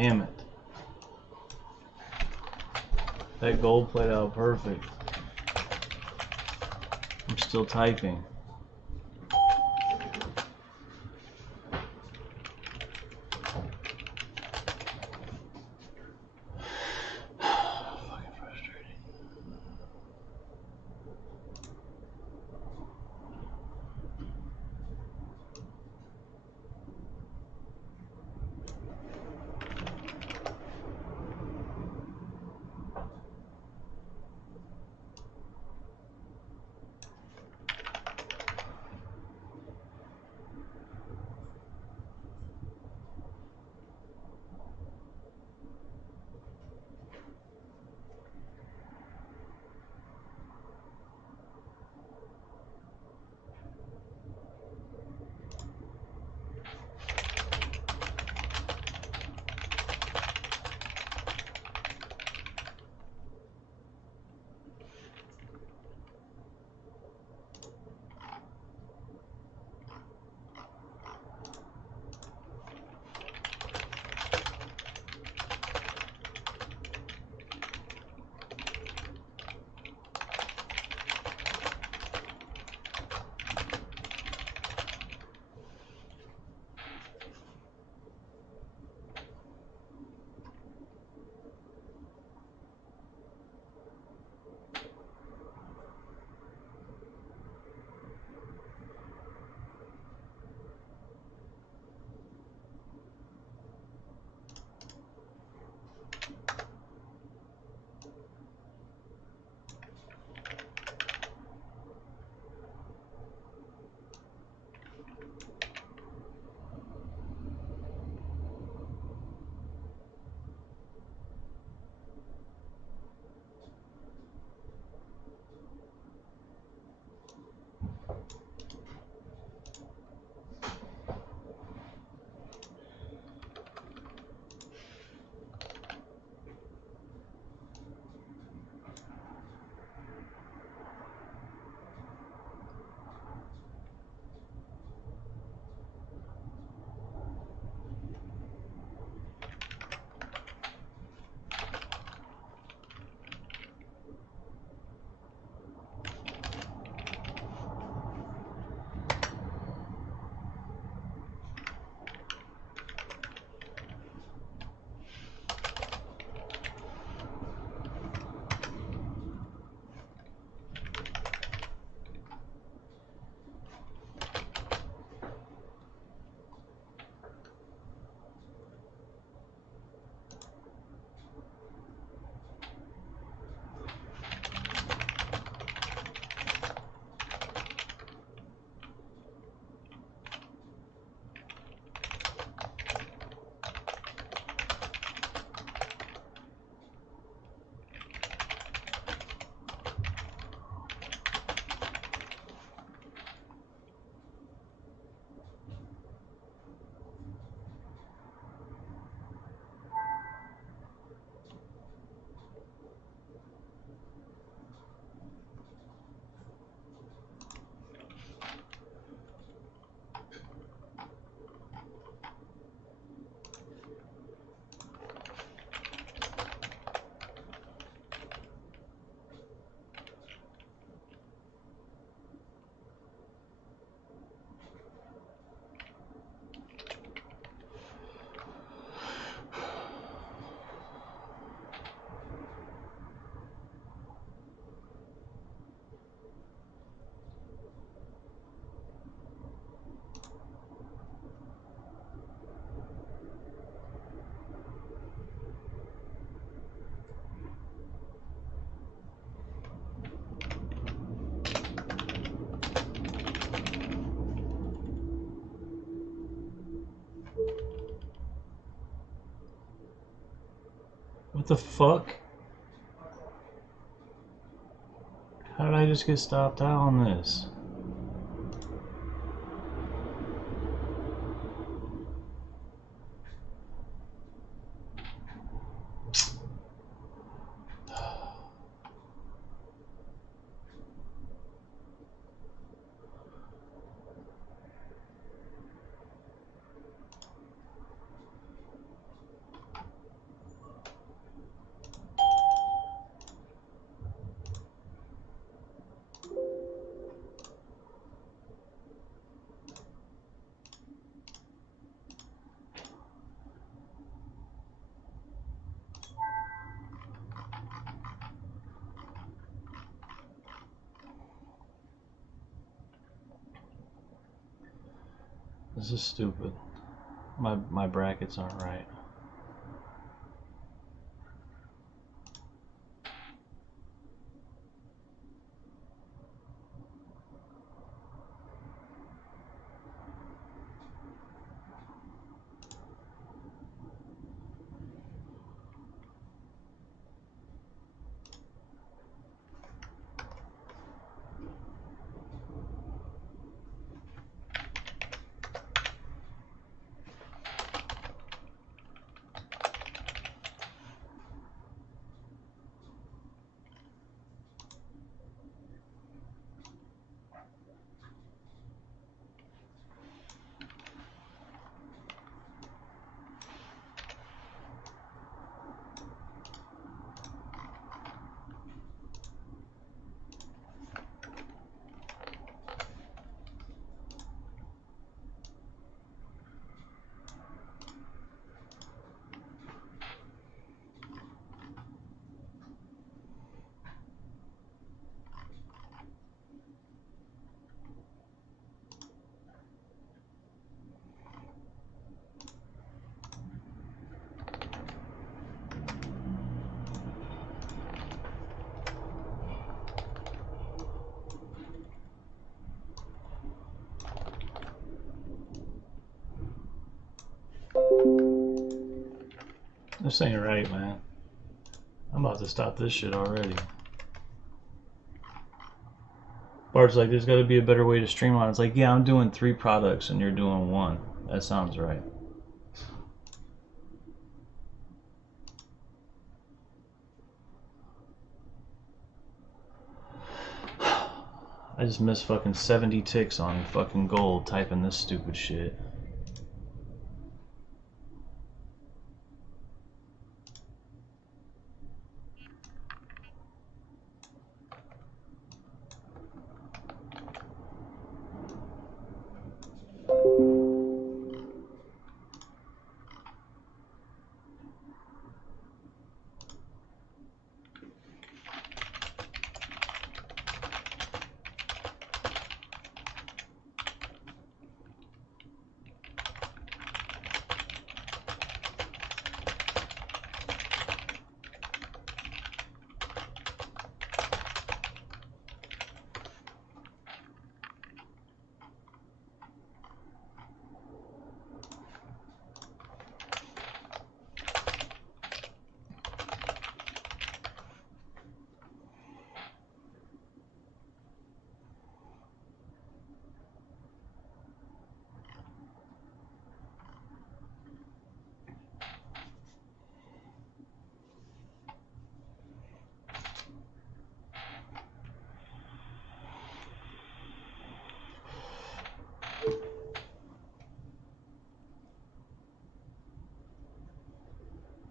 Damn it. That gold played out perfect. I'm still typing. Fucking frustrating. What the fuck? How did I just get stopped out on this? This is stupid. My brackets aren't right. This ain't right, man. I'm about to stop this shit already. Bart's like, there's got to be a better way to streamline. It's like, yeah, I'm doing 3 products and you're doing 1. That sounds right. I just missed fucking 70 ticks on fucking gold typing this stupid shit.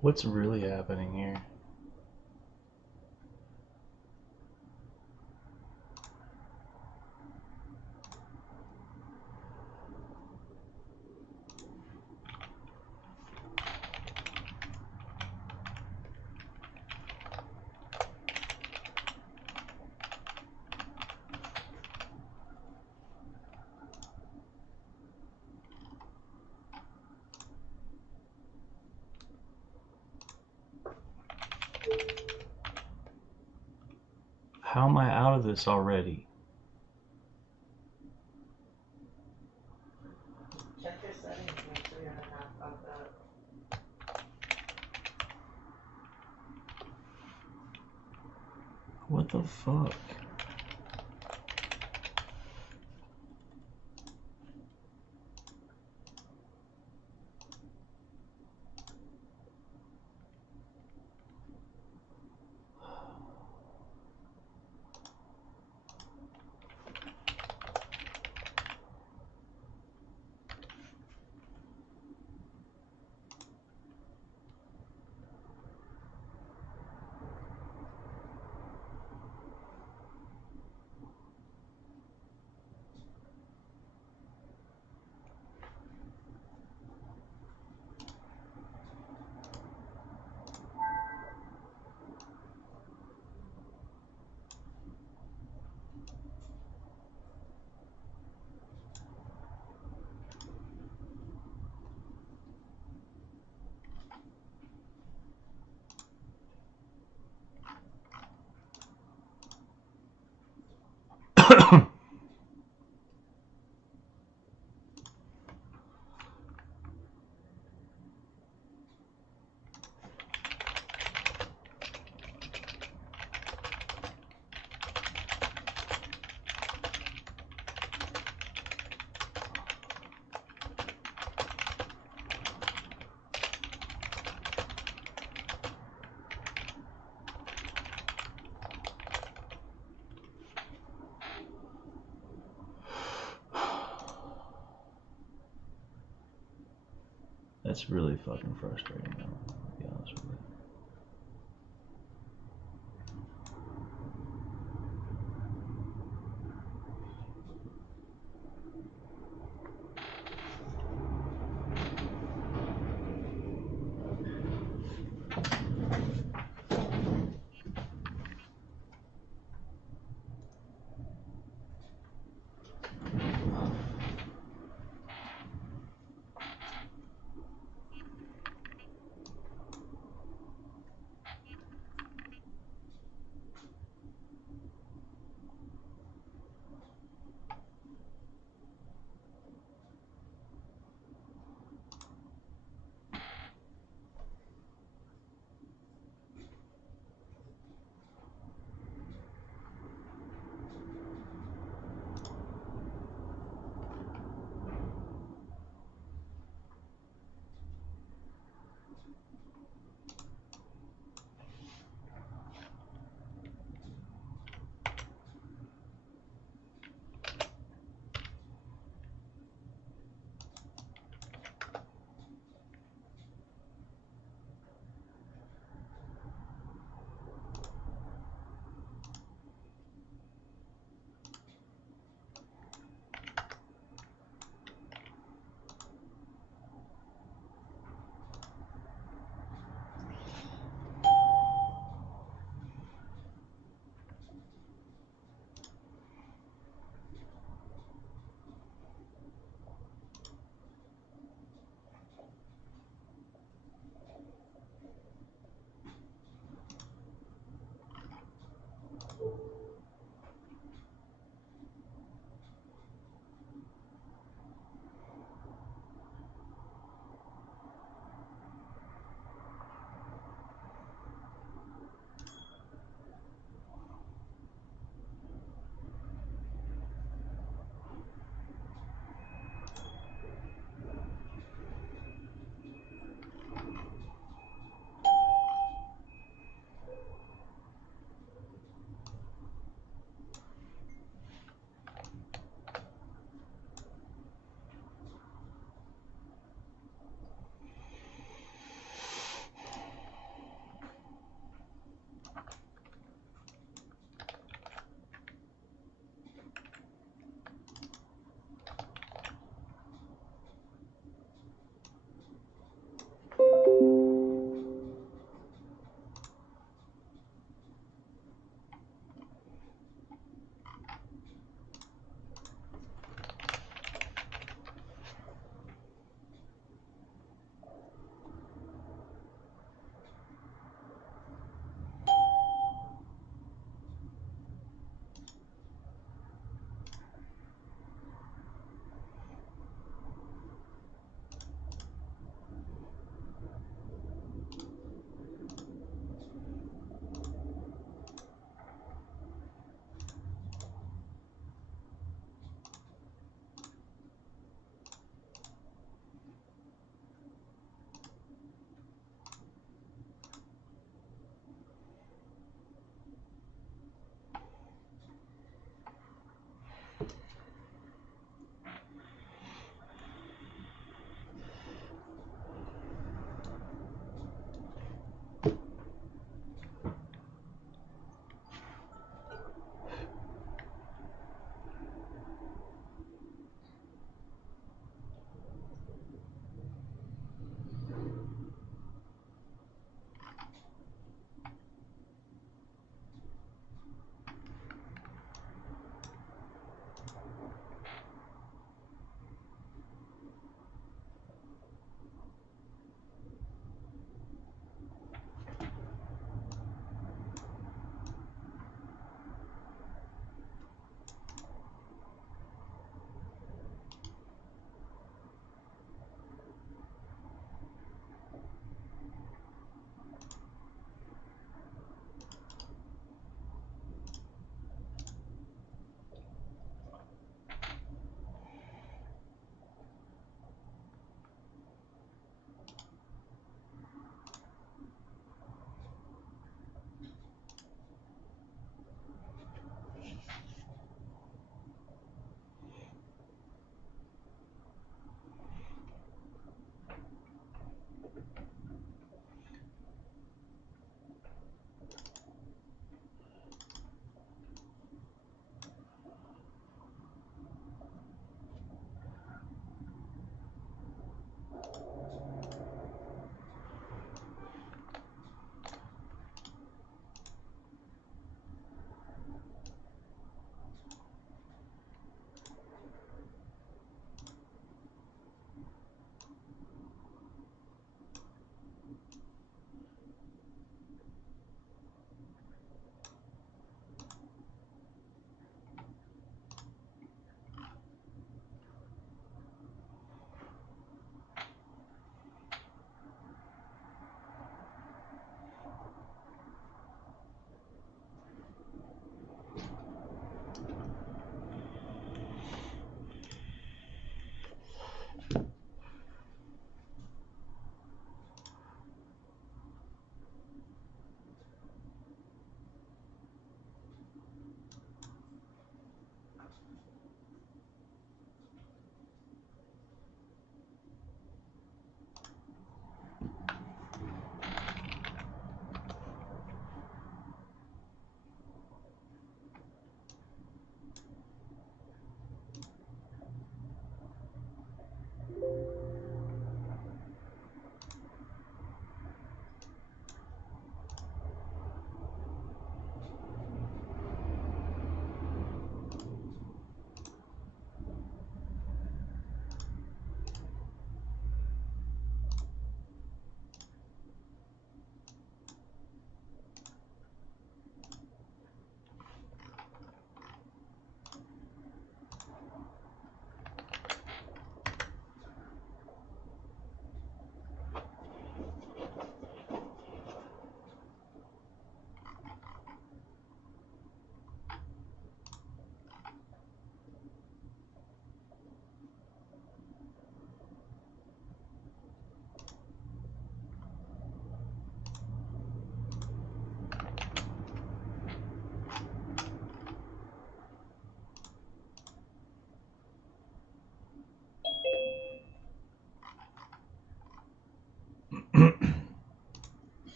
What's really happening here? How am I out of this already? Check your settings, make sure you're not fucked up. What the fuck? That's really fucking frustrating, though, to be honest with you.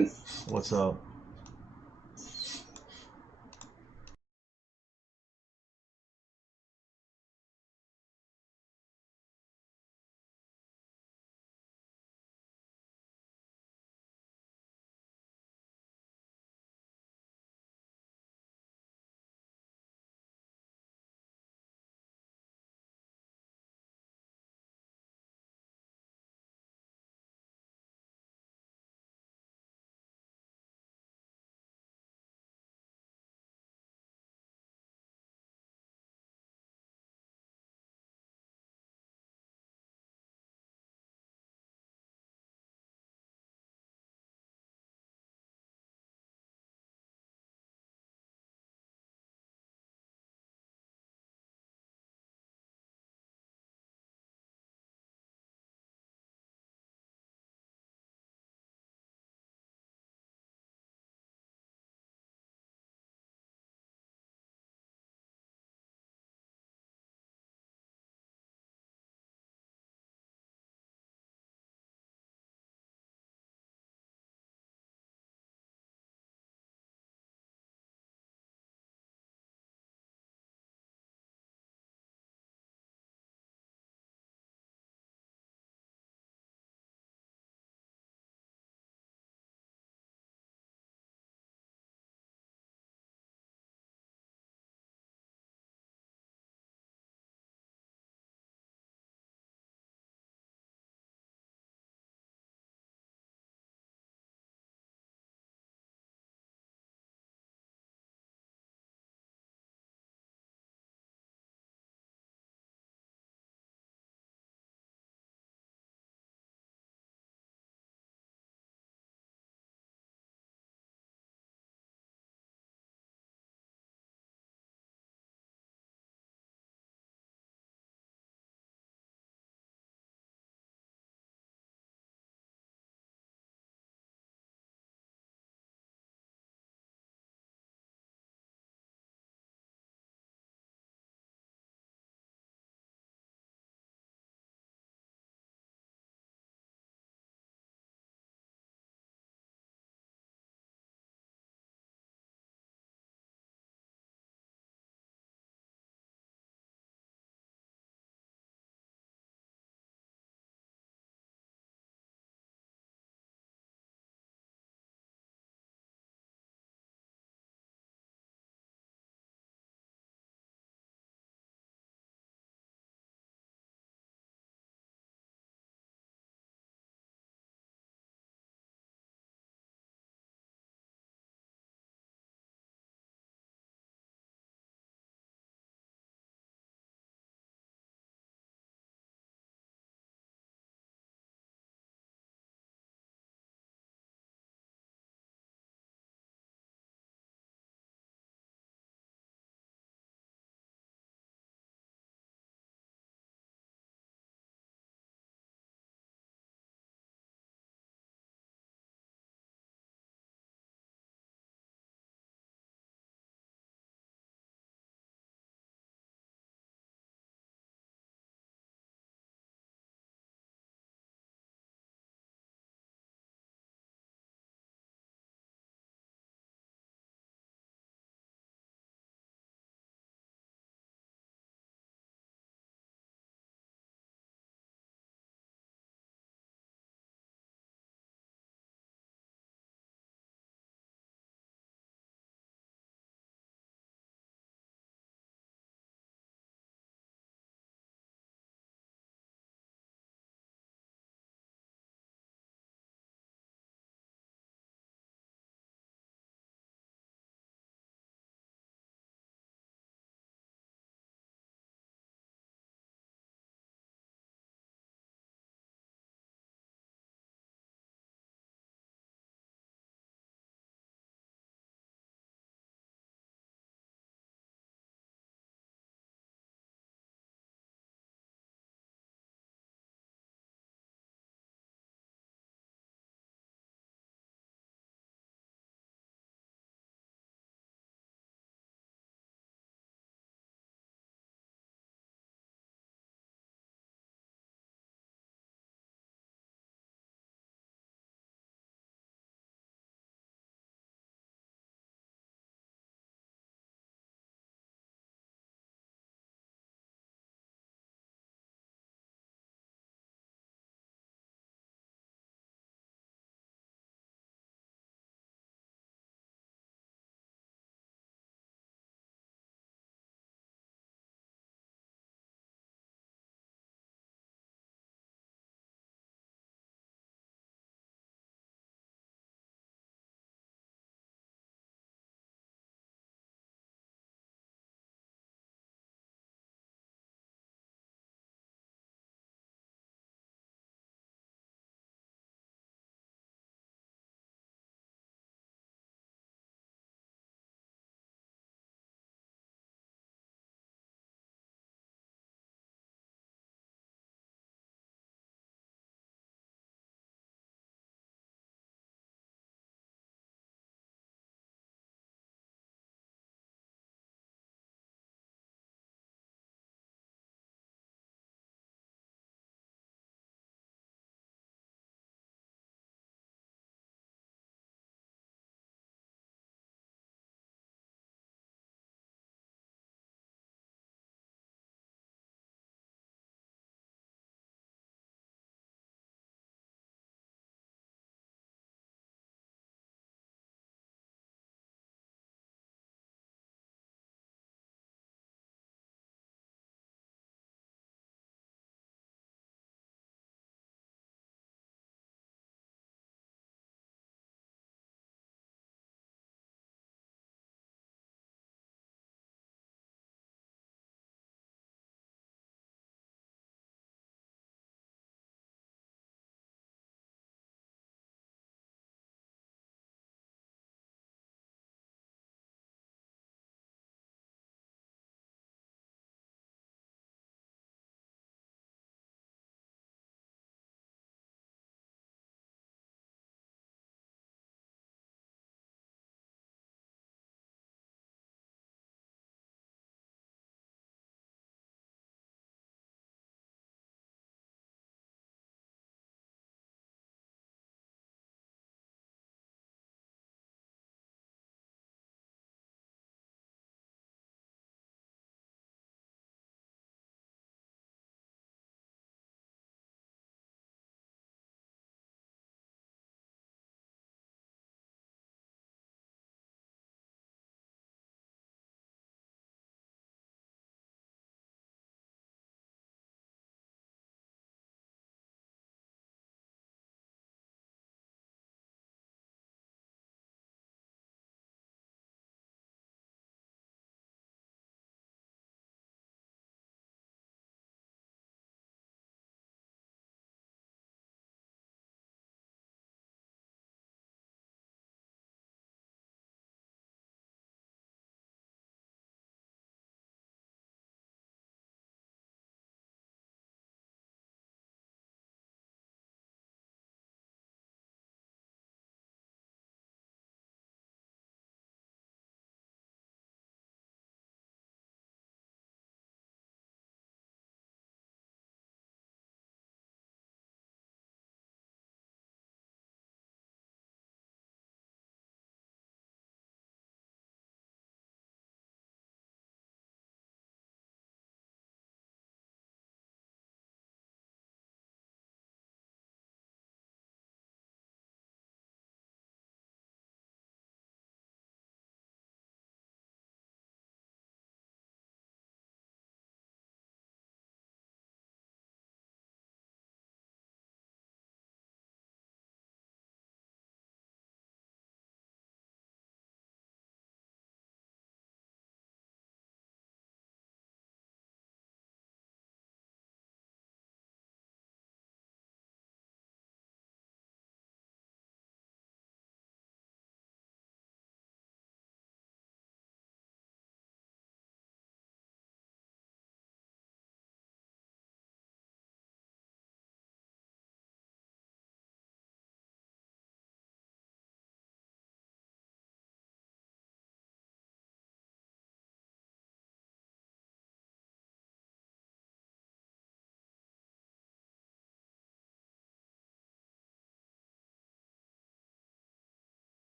Peace. What's up?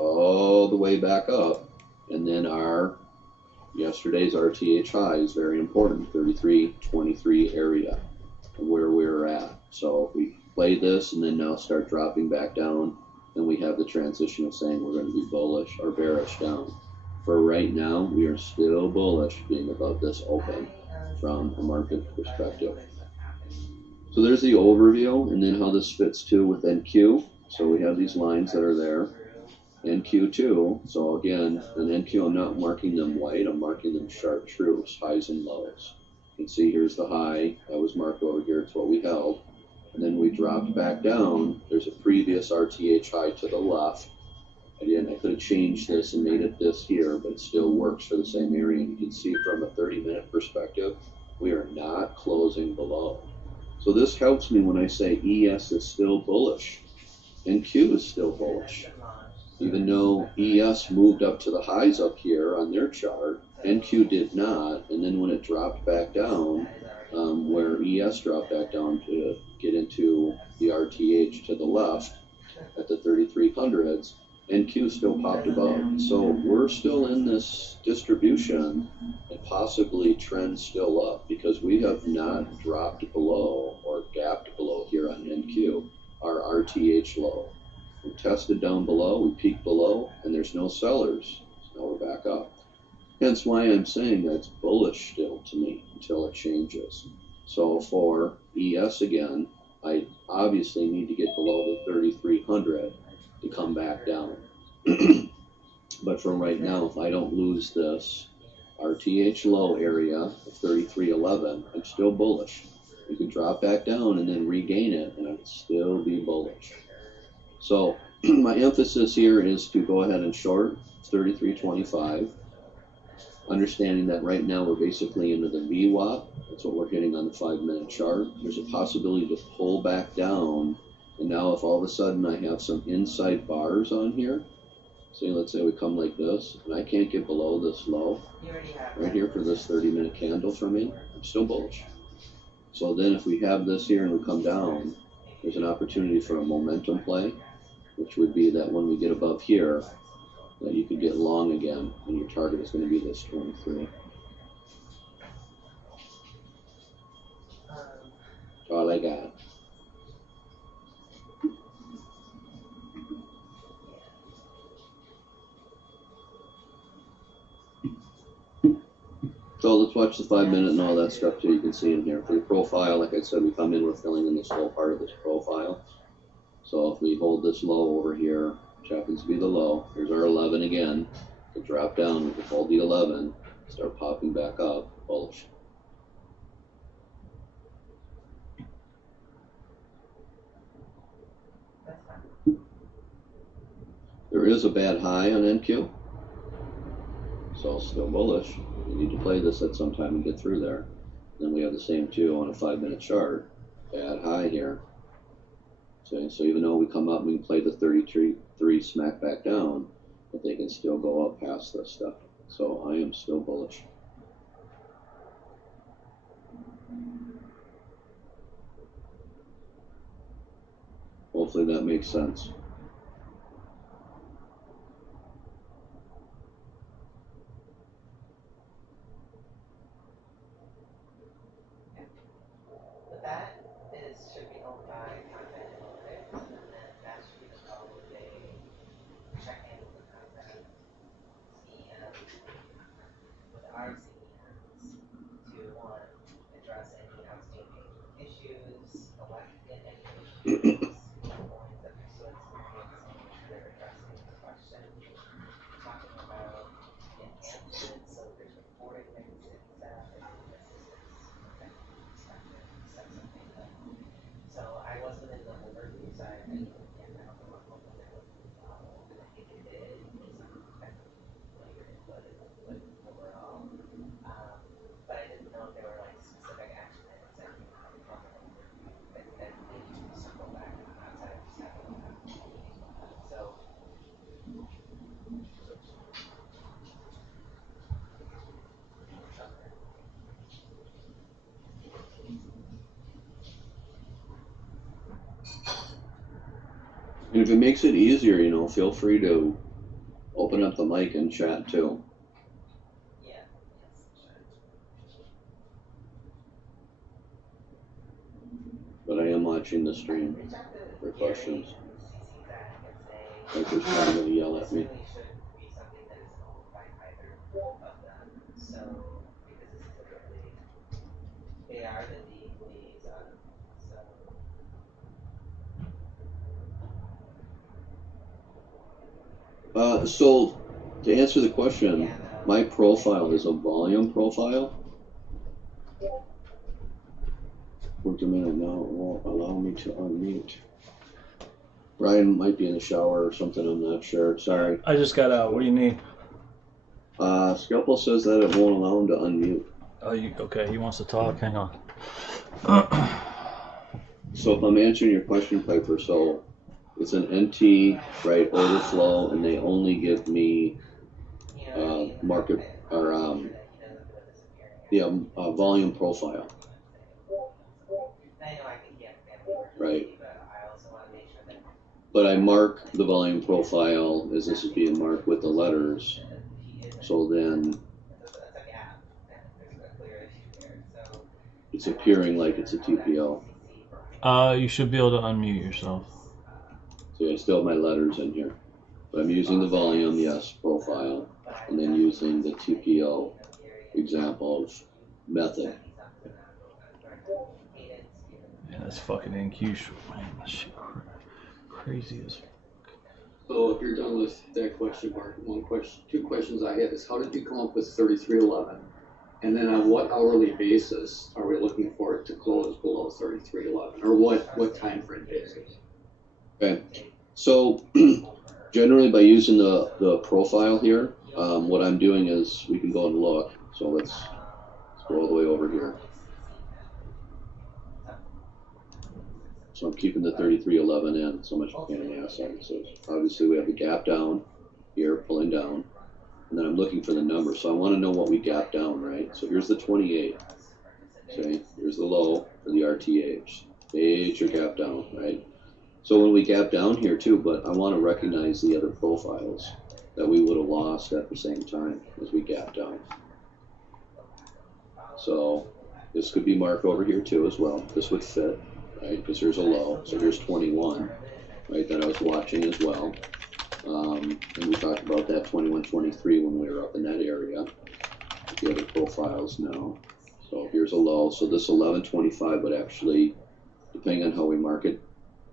all the way back up, and then our yesterday's RTH high is very important, 33.23 area where we're at. So if we play this and then now start dropping back down, then we have the transition of saying we're going to be bullish or bearish down. For right now, we are still bullish being above this open from a market perspective. So there's the overview, and then how this fits too with NQ. So we have these lines that are there. NQ2, so again, an NQ, I'm not marking them white, I'm marking them chartreuse, highs and lows. You can see here's the high, that was marked over here, it's what we held. And then we dropped back down, there's a previous RTH high to the left. Again, I could have changed this and made it this here, but it still works for the same area. And you can see from a 30-minute perspective, we are not closing below. So this helps me when I say ES is still bullish, NQ is still bullish. Even though ES moved up to the highs up here on their chart, NQ did not, and then when it dropped back down, where ES dropped back down to get into the RTH to the left at the 3300s, NQ still popped above. So we're still in this distribution and possibly trend still up because we have not dropped below or gapped below here on NQ, our RTH low. We tested down below, we peaked below, and there's no sellers. So now we're back up. Hence why I'm saying that's bullish still to me until it changes. So for ES again, I obviously need to get below the 3300 to come back down. But from right now, if I don't lose this RTH low area of 3311, I'm still bullish. You can drop back down and then regain it, and I would still be bullish. So my emphasis here is to go ahead and short 33.25, understanding that right now we're basically into the VWAP. That's what we're hitting on the 5-minute chart. There's a possibility to pull back down, and now if all of a sudden I have some inside bars on here, say let's say we come like this, and I can't get below this low right here for this 30-minute candle for me, I'm still bullish. So then if we have this here and we come down, there's an opportunity for a momentum play, which would be that when we get above here, that you could get long again, and your target is going to be this 23. That's all I got. So let's watch the 5-minute and all that stuff too. You can see in here. For the profile, like I said, we come in, we're filling in this whole part of this profile. So if we hold this low over here, which happens to be the low, here's our 11 again. To drop down, we can hold the 11, start popping back up, bullish. There is a bad high on NQ, so still bullish. We need to play this at some time and get through there. Then we have the same too on a 5-minute chart. Bad high here. So even though we come up and we can play the 33 smack back down, but they can still go up past this stuff. So I am still bullish. Hopefully that makes sense. And if it makes it easier, feel free to open up the mic and chat too. But I am watching the stream for questions. Like, there's probably gonna yell at me. So to answer the question, my profile is a volume profile. Worked a minute now, it won't allow me to unmute. Brian might be in the shower or something, I'm not sure, sorry. I just got out. What do you need? Scalpel says that it won't allow him to unmute. Oh, okay, he wants to talk, hang on. So if I'm answering your question, Piper, so it's an NT, right, order flow, and they only give me market, or volume profile. Right. But I mark the volume profile as this is being marked with the letters. So then it's appearing like it's a TPO. You should be able to unmute yourself. So I still have my letters in here. But I'm using the volume, yes, profile, and then using the TPO example of method. Man, that's fucking NQ short, man. That shit crazy as fuck. So if you're done with that question, Mark, two questions I had is how did you come up with 3311? And then on what hourly basis are we looking for it to close below 3311? Or what time frame basis? Okay. So generally by using the profile here, what I'm doing is we can go and look. So let's go all the way over here. So I'm keeping the 3311 in, so much pain in the ass on it. So obviously we have the gap down here, pulling down, and then I'm looking for the number. So I want to know what we gap down, right? So here's the 28. Okay, here's the low for the RTH. Major gap down, right? So when we gap down here too, but I want to recognize the other profiles that we would have lost at the same time as we gap down. So this could be marked over here too as well. This would fit. Right, because here's a low, so here's 21, right, that I was watching as well, and we talked about that 21, 23 when we were up in that area, the other profiles now, so here's a low, so this 1125 would actually, depending on how we mark it,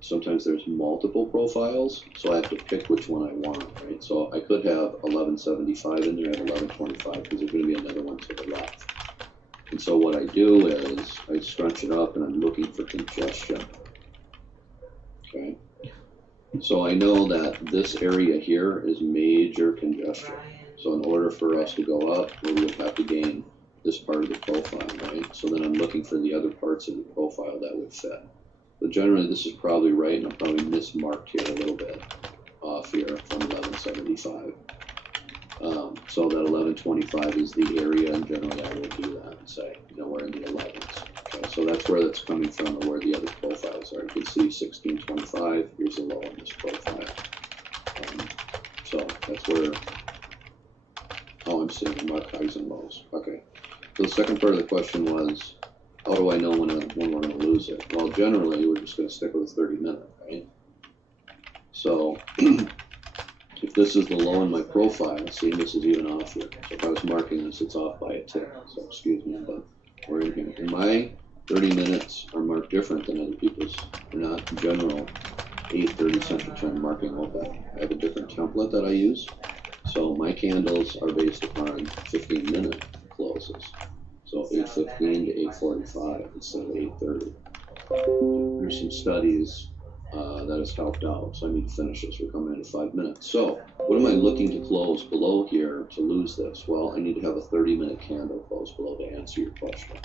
sometimes there's multiple profiles, so I have to pick which one I want, right, so I could have 1175 in there, I have 1125, because there's going to be another one to the left. And so what I do is I scrunch it up and I'm looking for congestion. Okay. So I know that this area here is major congestion. So in order for us to go up, we would have to gain this part of the profile, right? So then I'm looking for the other parts of the profile that would fit. But generally this is probably right, and I'm probably mismarked here a little bit off here from 1175. So that 1125 is the area, and generally I will do that and say, you know, we're in the 11s. Okay, so that's where that's coming from, or where the other profiles are. You can see 1625, here's the low on this profile. So that's where, oh, I'm seeing mark highs and lows. Okay, so the second part of the question was, how do I know when we're going to lose it? Well, generally, we're just going to stick with a 30-minute, right? So if this is the low in my profile, see, this is even off here. So if I was marking this, it's off by a tick. So excuse me, but we're in here. And my 30 minutes are marked different than other people's. They're not in general 8:30 Central Time marking open. I have a different template that I use. So my candles are based upon 15-minute closes. So 8:15 to 8:45 instead of 8:30. There's some studies that has helped out. So I need to finish this. We're coming in 5 minutes. So what am I looking to close below here to lose this? Well, I need to have a 30-minute candle close below to answer your question.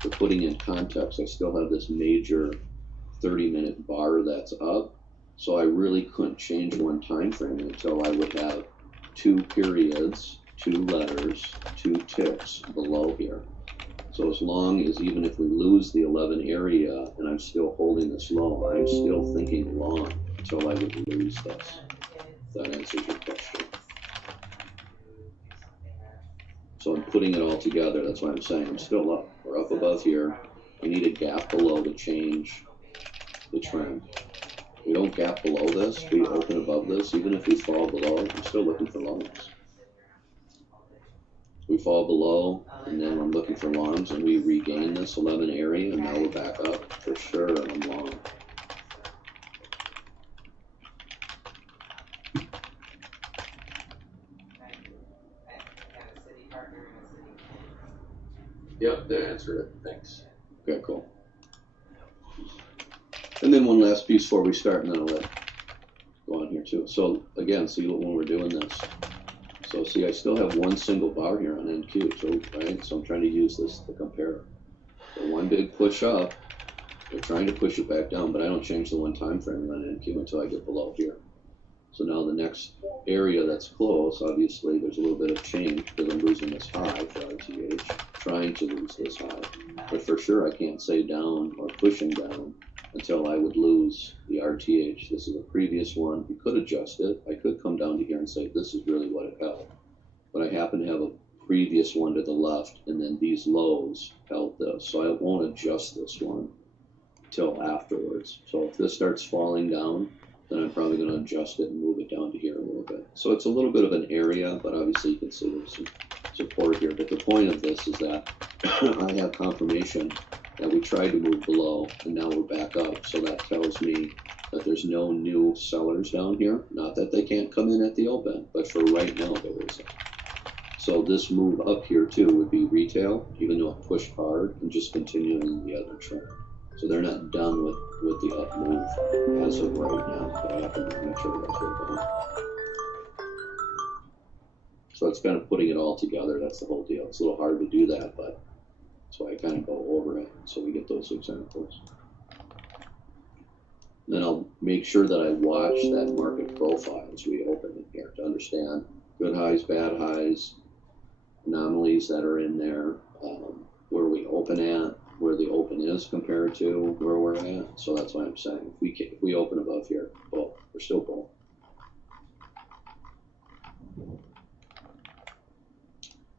For putting in context, I still have this major 30-minute bar that's up. So I really couldn't change one time frame until I would have 2 periods, 2 letters, 2 ticks below here. So as long as, even if we lose the 11 area and I'm still holding this low, I'm still thinking long until I would lose this. That answers your question. putting it all together. That's why I'm saying I'm still up. We're up above here. We need a gap below to change the trend. We don't gap below this, we open above this. Even if we fall below, I'm still looking for longs. We fall below, and then I'm looking for longs, and we regain this 11 area, and now we're back up for sure. I'm long. Yep, that answered it, thanks. Okay, cool. And then one last piece before we start, and then I'll let go on here too. So again, see when we're doing this. So see, I still have one single bar here on NQ, so, right? So I'm trying to use this to compare. So one big push up, they're trying to push it back down, but I don't change the one time frame on NQ until I get below here. So now the next area that's close, obviously there's a little bit of change because I'm losing this high for RTH, trying to lose this high. But for sure I can't say down or pushing down until I would lose the RTH. This is a previous one. We could adjust it. I could come down to here and say this is really what it held. But I happen to have a previous one to the left, and then these lows held this. So I won't adjust this one till afterwards. So if this starts falling down, then I'm probably going to adjust it and move it down to here a little bit. So it's a little bit of an area, but obviously you can see there's some support here. But the point of this is that I have confirmation that we tried to move below, and now we're back up. So that tells me that there's no new sellers down here. Not that they can't come in at the open, but for right now there isn't. So this move up here too would be retail, even though it pushed hard, and just continuing the other trend. So they're not done with the up move as of right now, but I have to make sure that's what we're going. So it's kind of putting it all together. That's the whole deal. It's a little hard to do that, but that's why I kind of go over it so we get those examples. Then I'll make sure that I watch that market profile as we open it here to understand good highs, bad highs, anomalies that are in there, where we open at, where the open is compared to where we're at. So that's why I'm saying if we open above here, bull, we're still bull.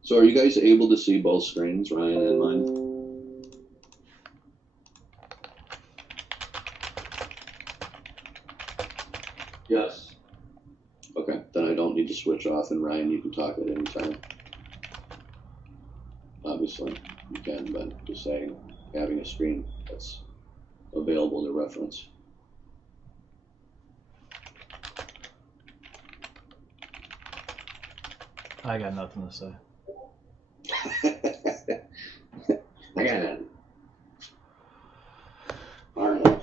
So are you guys able to see both screens, Ryan and mine? Yes. Okay, then I don't need to switch off, and Ryan, you can talk at any time. Obviously, you can, but just saying, having a screen that's available to reference. I got nothing to say. I got it. Marlo.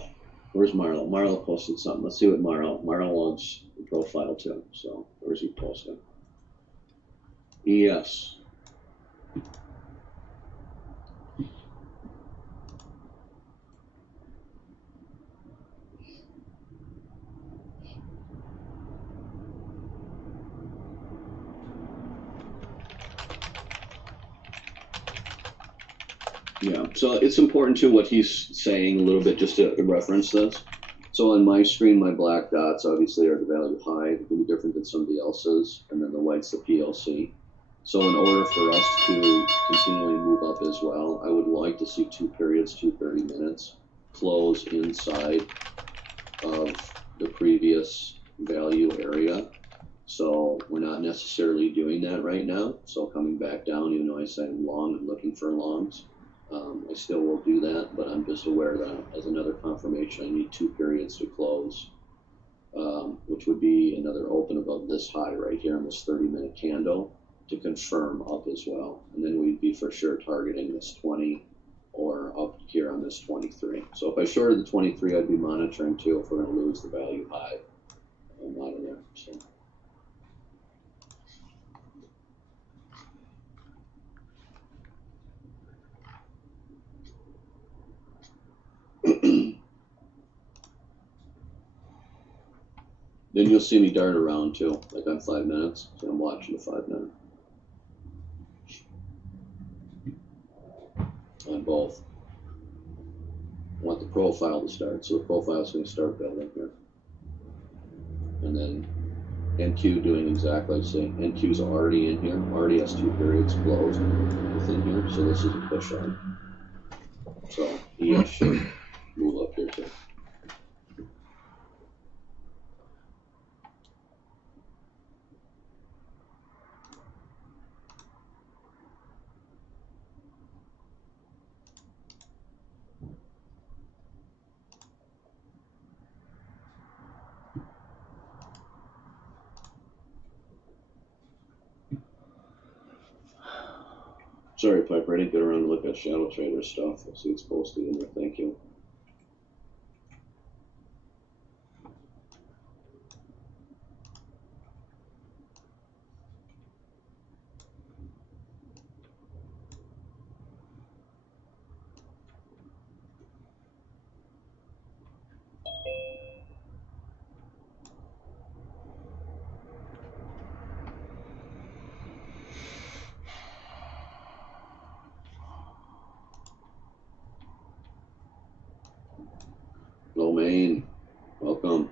Where's Marlo? Marlo posted something. Let's see what Marlo wants the profile too. So where's he posting? ES. Yeah, so it's important too what he's saying a little bit just to reference this. So on my screen, my black dots obviously are the value high. They're going to be different than somebody else's, and then the white's the PLC. So in order for us to continually move up as well, I would like to see two periods, 30 minutes, close inside of the previous value area. So we're not necessarily doing that right now. So coming back down, even though I say I'm long, I'm looking for longs. I still will do that, but I'm just aware that as another confirmation, I need two periods to close, which would be another open above this high right here in this 30-minute candle to confirm up as well. And then we'd be for sure targeting this 20 or up here on this 23. So if I shorted the 23, I'd be monitoring too if we're going to lose the value high out of there. So. Then you'll see me dart around too, like on 5 minutes. So I'm watching the 5 minute. On both. I want the profile to start, so the profile is going to start building here. And then NQ doing exactly the same. NQ's already in here, already has 2 periods closed within here, so this is a push on. So ES should move up here too. Sorry, Piper, I didn't get around to look at Shadow Trader stuff. I see it's posted in there. Thank you. Lomain, welcome.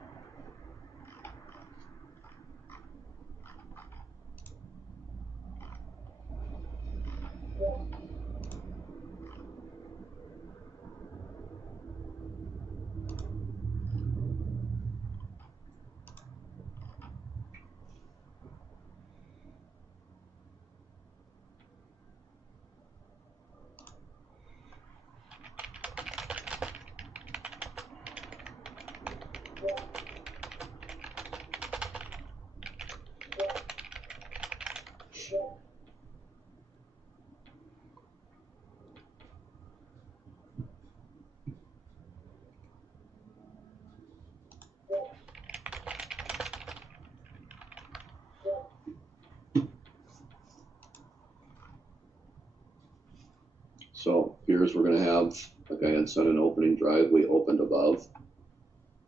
So here's we're going to have, like I had said, an opening drive. We opened above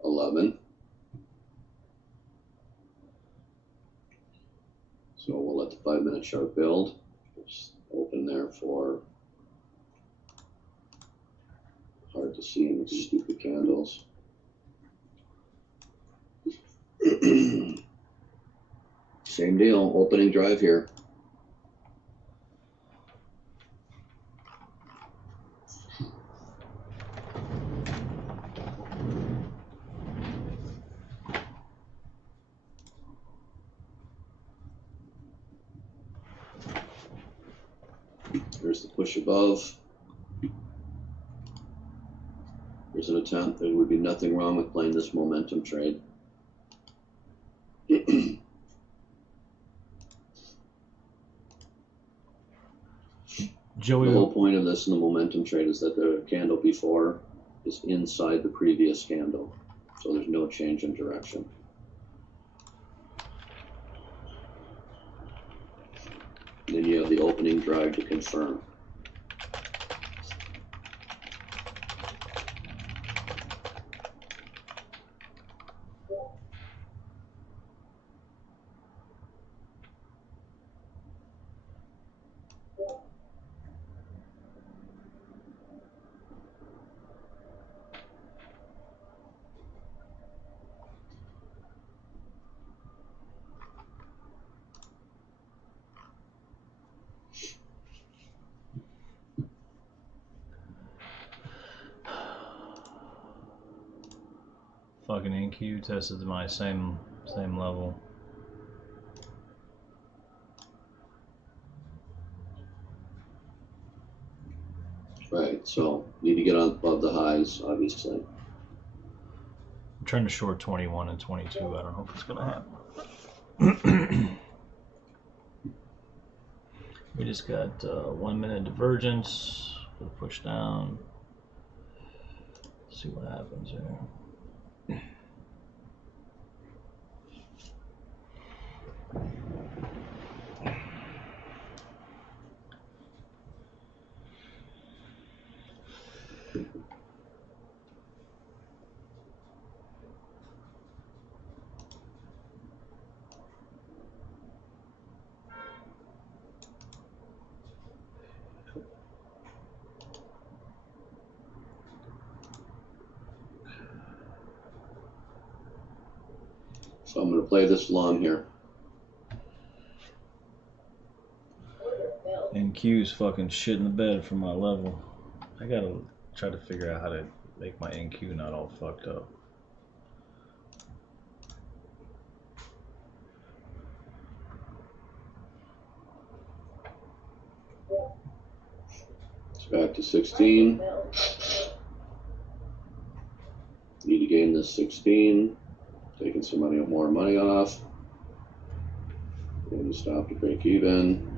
11. So we'll let the 5-minute chart build. Just open there for, hard to see in the stupid candles. Same deal, opening drive here. There's the push above. There's an attempt. There would be nothing wrong with playing this momentum trade. Joey, The whole point of this in the momentum trade is that the candle before is inside the previous candle. So there's no change in direction. And then you have the opening drive to confirm. fucking NQ tested my same level. Right, so need to get on above the highs, obviously. I'm trying to short 21 and 22. I don't know if it's gonna happen. We just got 1 minute divergence for the push down. Let's see what happens here. So I'm going to play this long here. NQ's fucking shit in the bed for my level. I gotta try to figure out how to make my NQ not all fucked up. It's back to 16. Need to gain this 16. Taking some more money off. Going to stop to break even.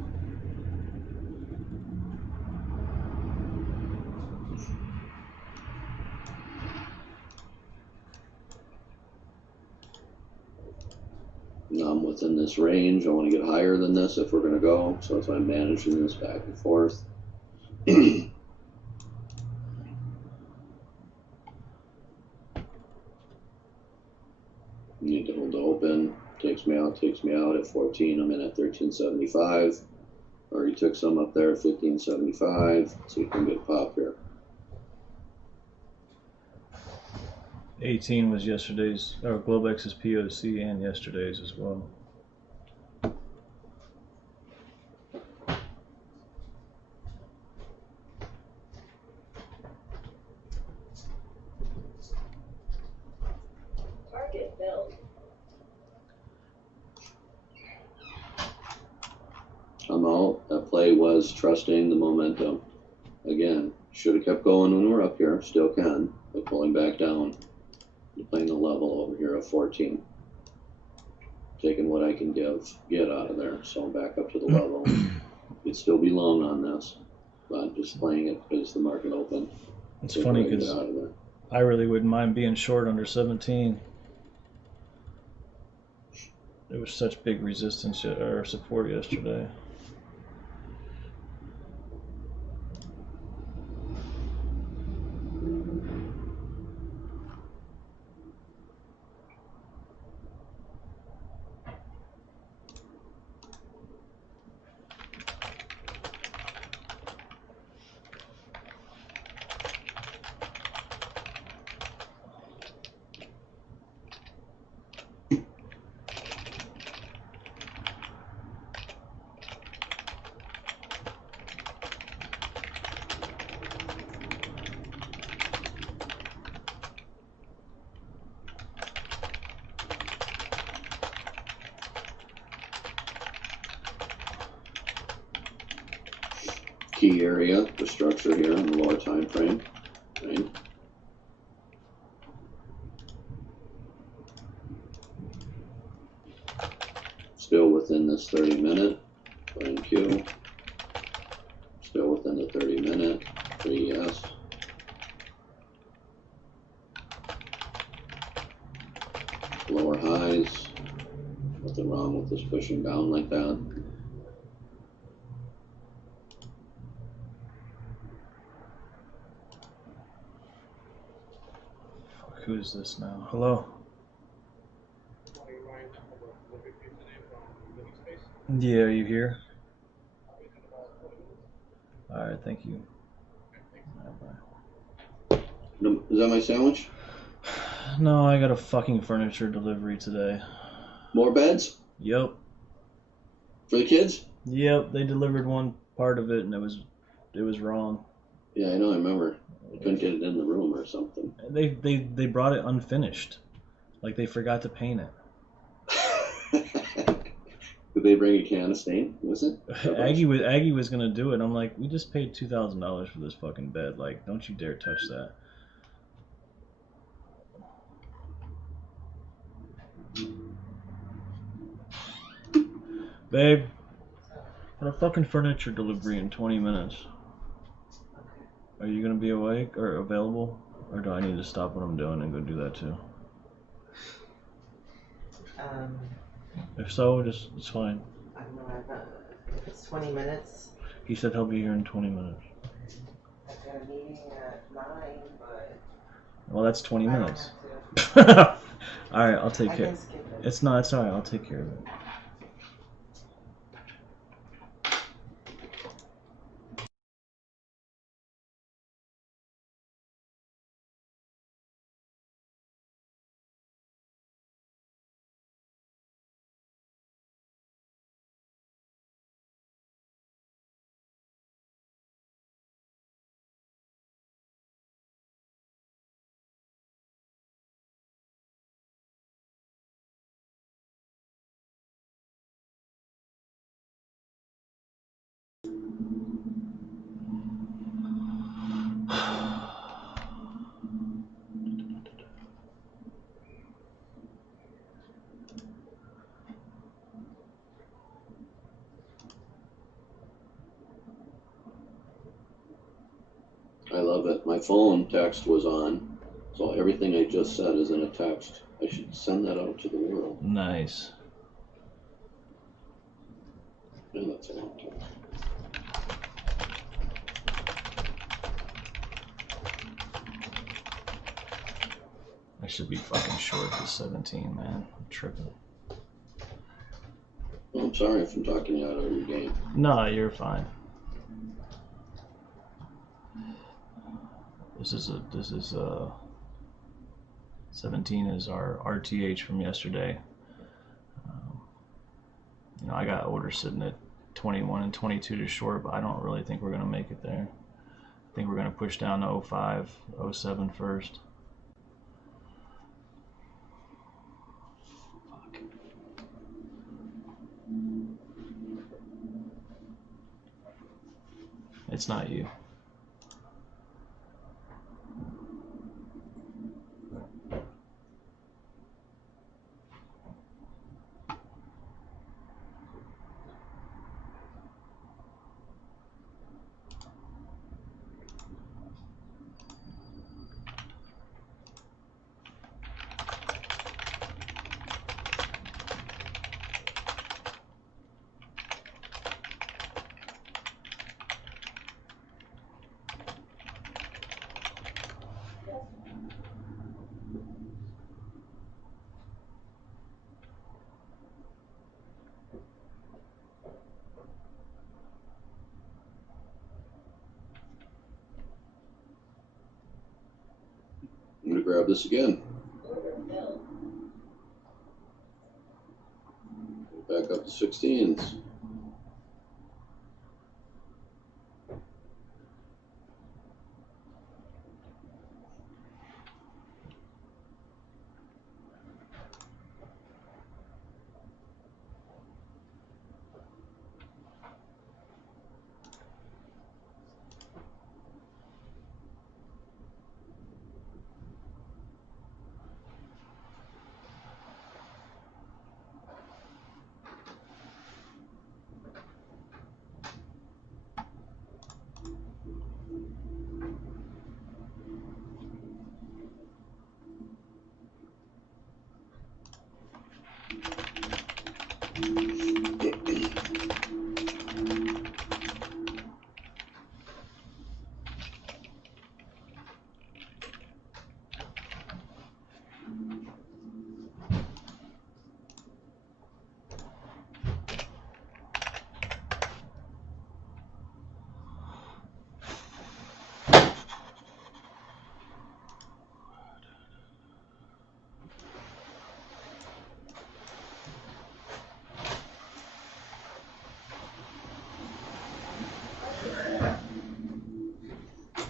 Now I'm within this range. I want to get higher than this if we're going to go. So that's why I'm managing this back and forth. Need to hold open. Takes me out at 14. I'm in at 13.75. Already took some up there at 15.75. So you can get pop here. 18 was yesterday's, or Globex's POC and yesterday's as well. Target build. I'm out. That play was trusting the momentum. Again, should have kept going when we're up here. Still can, but pulling back down. You're playing the level over here at 14. Taking what I can get out of there. So I'm back up to the level. It'd still be long on this, but I'm just playing it because the market opened. It's funny because I really wouldn't mind being short under 17. There was such big resistance or support yesterday. Key area, the structure here in the lower time frame. Right? Still within this 30-minute. NQ. Still within the 30-minute. 3S. Lower highs. Nothing wrong with this pushing down like that. Who's this now? Hello? Yeah, are you here? Alright, thank you. Bye. Is that my sandwich? No, I got a fucking furniture delivery today. More beds? Yep. For the kids? Yep, they delivered one part of it and it was wrong. Yeah, I know, I remember. I couldn't get it in the room or something. They brought it unfinished. Like they forgot to paint it. Did they bring a can of stain? Was it? Aggie was gonna do it. I'm like, we just paid $2,000 for this fucking bed. Like, don't you dare touch that. Babe, got a fucking furniture delivery in 20 minutes. Are you gonna be awake or available? Or do I need to stop what I'm doing and go do that too? If so, it's fine. I don't know, if it's 20 minutes. He said he'll be here in 20 minutes. I've got a meeting at 9, but... Well, that's 20 I don't minutes. have to. Alright, I'll take I care. can skip it. It's alright, I'll take care of it. I love it. My phone text was on, so everything I just said is in a text. I should send that out to the world. Nice. Yeah, that's a long time. I should be fucking short to 17, man. I'm tripping. Well, I'm sorry if I'm talking you out of your game. No, you're fine. This is 17 is our RTH from yesterday. You know, I got orders sitting at 21 and 22 to short, but I don't really think we're gonna make it there. I think we're gonna push down to 05, 07 first. It's not you. I'm gonna grab this again. Back up to 16s.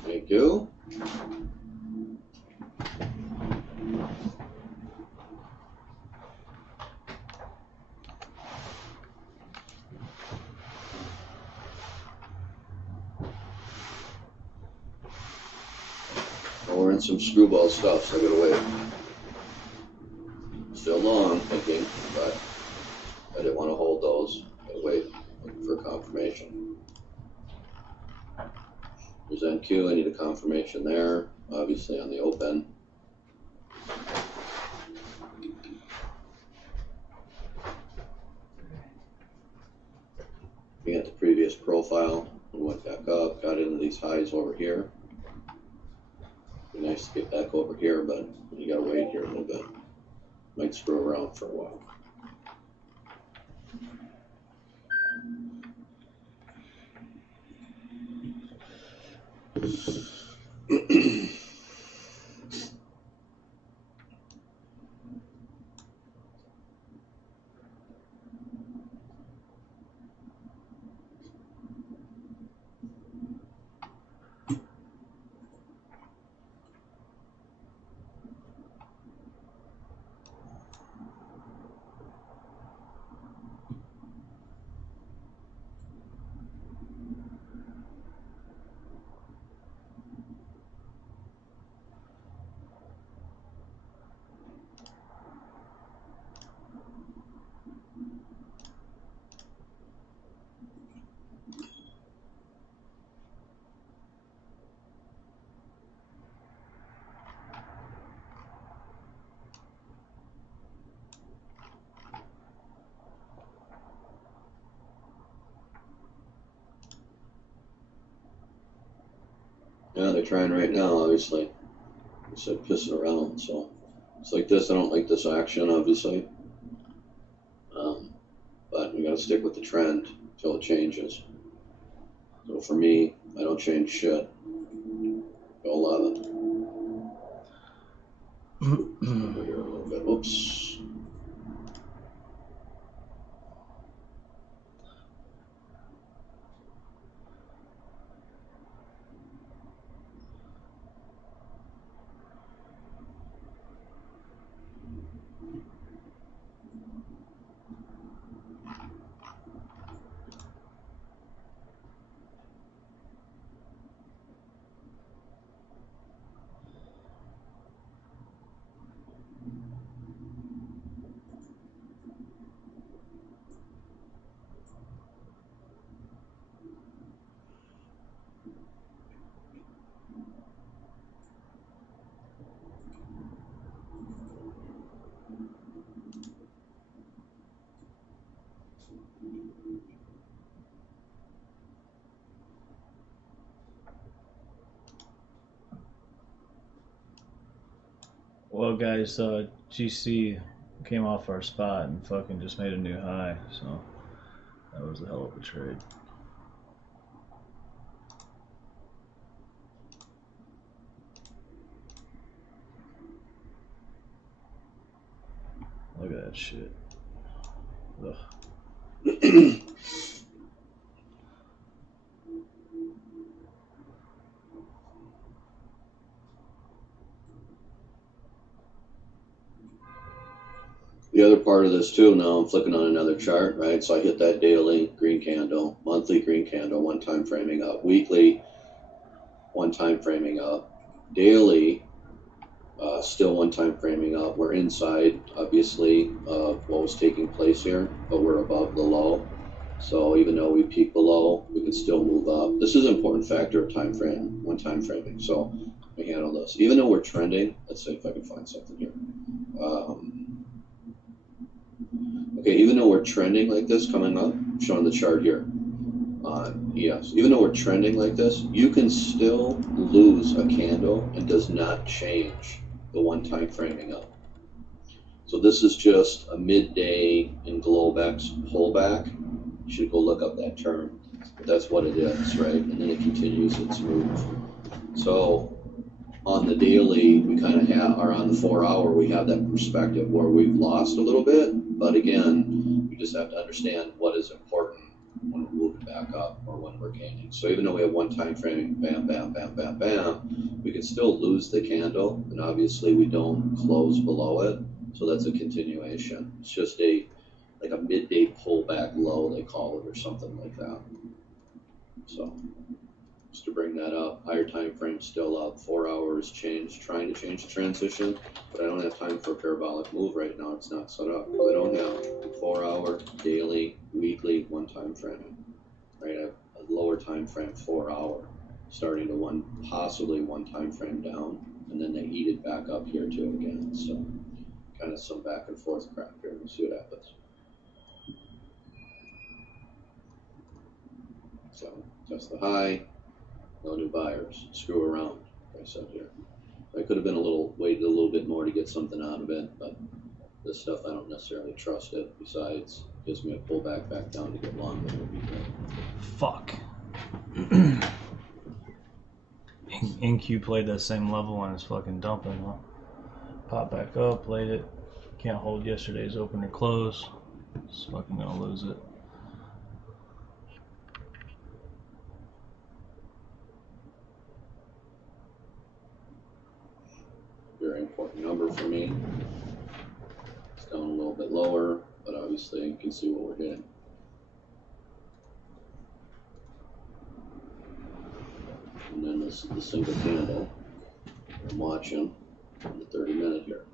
Thank you. Well, we're in some screwball stuff, so I gotta wait. Still long thinking, but I didn't want to hold those. I wait for confirmation. There's NQ, I need a confirmation there, obviously on the open. Looking at the previous profile, we went back up, got into these highs over here. Be nice to get back over here, but you gotta wait here a little bit. Might screw around for a while. Yeah, they're trying right now, obviously. They said pissing around, so it's like this. I don't like this action, obviously. But we gotta stick with the trend until it changes. So for me, I don't change shit. Go 11. Over here a little bit. Whoops. Well, guys, GC came off our spot and fucking just made a new high, so that was a hell of a trade. Look at that shit. Ugh. The other part of this too, now I'm flicking on another chart, right? So I hit that daily green candle, monthly green candle, one time framing up, weekly, one time framing up, daily, still one time framing up. We're inside, obviously, of what was taking place here, but we're above the low. So even though we peak below, we can still move up. This is an important factor of time frame, one time framing. So we handle this. Even though we're trending, let's see if I can find something here. Okay, even though we're trending like this coming up, I'm showing the chart here on ES. Even though we're trending like this, you can still lose a candle and does not change the one-time framing up. So this is just a midday in Globex pullback. You should go look up that term. But that's what it is, right? And then it continues its move. So on the daily, we kind of or on the 4 hour, we have that perspective where we've lost a little bit, but again, we just have to understand what is important when we're moving back up or when we're gaining. So even though we have one time frame, bam, bam, bam, bam, bam, we can still lose the candle, and obviously we don't close below it, so that's a continuation. It's just like a midday pullback low, they call it, or something like that. So just to bring that up, higher time frame still up, 4 hours change, trying to change the transition, but I don't have time for a parabolic move right now. It's not set up. I don't have 4 hour, daily, weekly, one time frame, right? I have a lower time frame, 4 hour, starting to possibly one time frame down, and then they eat it back up here too again. So kind of some back and forth crap here. We'll see what happens. So test the high. No new buyers. Screw around, like I said here. I could have waited a little bit more to get something out of it, but this stuff I don't necessarily trust it. Besides, it gives me a pullback back down to get long, but it'll be good. Fuck. NQ played that same level and it's fucking dumping, huh? Pop back up, played it. Can't hold yesterday's open or close. It's fucking gonna lose it. Very important number for me. It's down a little bit lower, but obviously you can see what we're hitting. And then this is the single candle I'm watching on the 30-minute here.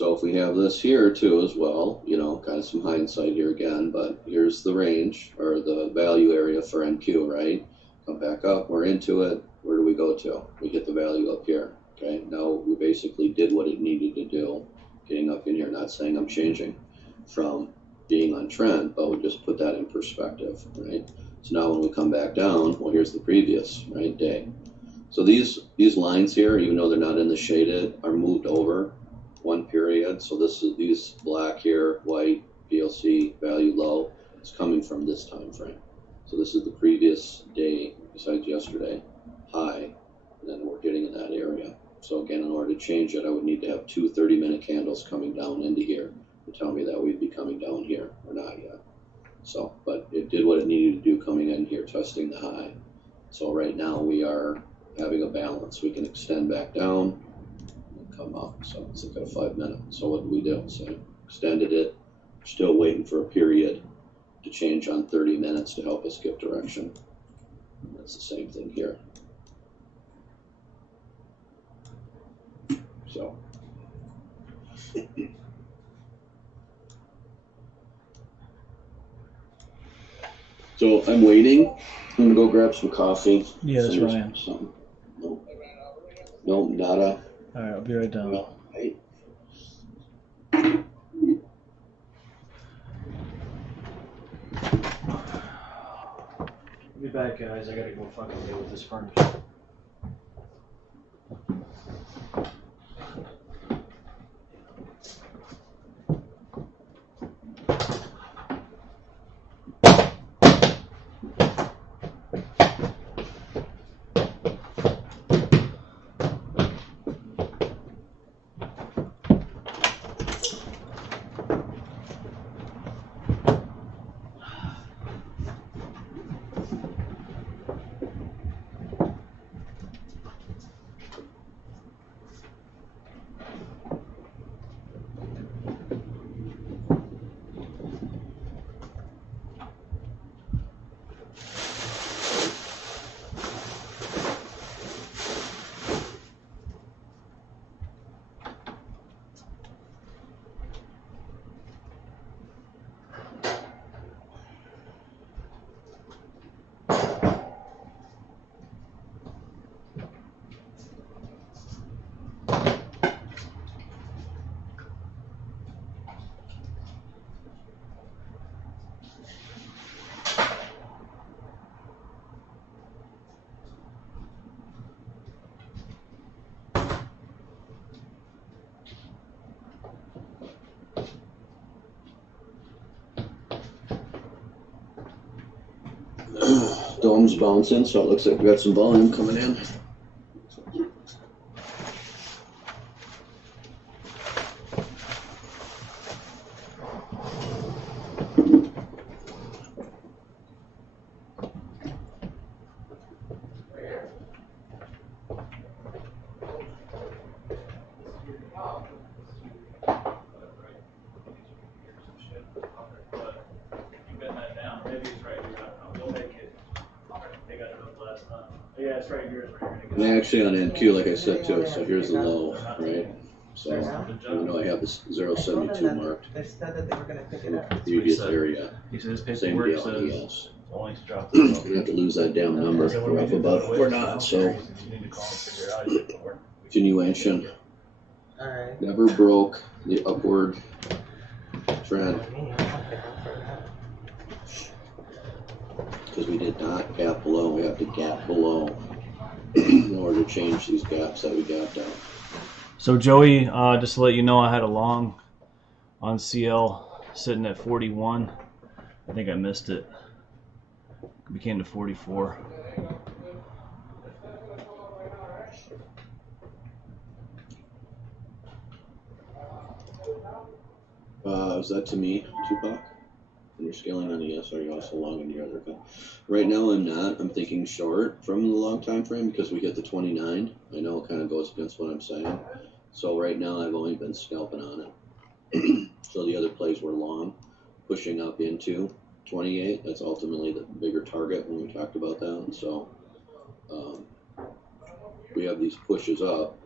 So if we have this here too as well, you know, kind of some hindsight here again, but here's the range or the value area for NQ, right? Come back up, we're into it. Where do we go to? We hit the value up here. Okay, now we basically did what it needed to do, getting up in here. Not saying I'm changing from being on trend, but we just put that in perspective, right? So now when we come back down, well, here's the previous, right, day. So these lines here, even though they're not in the shaded, are moved over one period. So this is these black here, white, PLC, value low, it's coming from this time frame. So this is the previous day, besides yesterday, high, and then we're getting in that area. So again, in order to change it, I would need to have two 30-minute candles coming down into here to tell me that we'd be coming down here. We're not yet. So, but it did what it needed to do coming in here, testing the high. So right now we are having a balance. We can extend back down and come up. So let's look at a 5 minute. So what did we do? So extended it. Still waiting for a period to change on 30 minutes to help us get direction. And that's the same thing here. So. So I'm waiting. I'm gonna go grab some coffee. Yeah, that's Somebody's- Ryan. Something. No, nada. All right, I'll be right down. No. Hey. Be back, guys. I gotta go fucking deal with this furniture. Dome's bouncing, so it looks like we got some volume coming in. Yeah, it's right here. And actually on NQ, like I said too, so here's the low, right? So even though I have this 0.72 marked They said that they were gonna pick in it the up. previous area, He says same paperwork deal, says yes. only to drop We're gonna have to lose that down number. So We're up above, we're not, so You need to call and figure out your paperwork. continuation. Alright. Never broke the upward trend because we did not gap below. We have to gap below in order to change these gaps that we gapped out. So Joey, just to let you know, I had a long on CL sitting at 41. I think I missed it. It became to 44. Is that to me, Tupac? And you're scaling on the yes, are you also long in your other account? Right now I'm not. I'm thinking short from the long time frame because we get the 29. I know it kind of goes against what I'm saying. So right now I've only been scalping on it. So the other plays were long, pushing up into 28. That's ultimately the bigger target when we talked about that. And so we have these pushes up.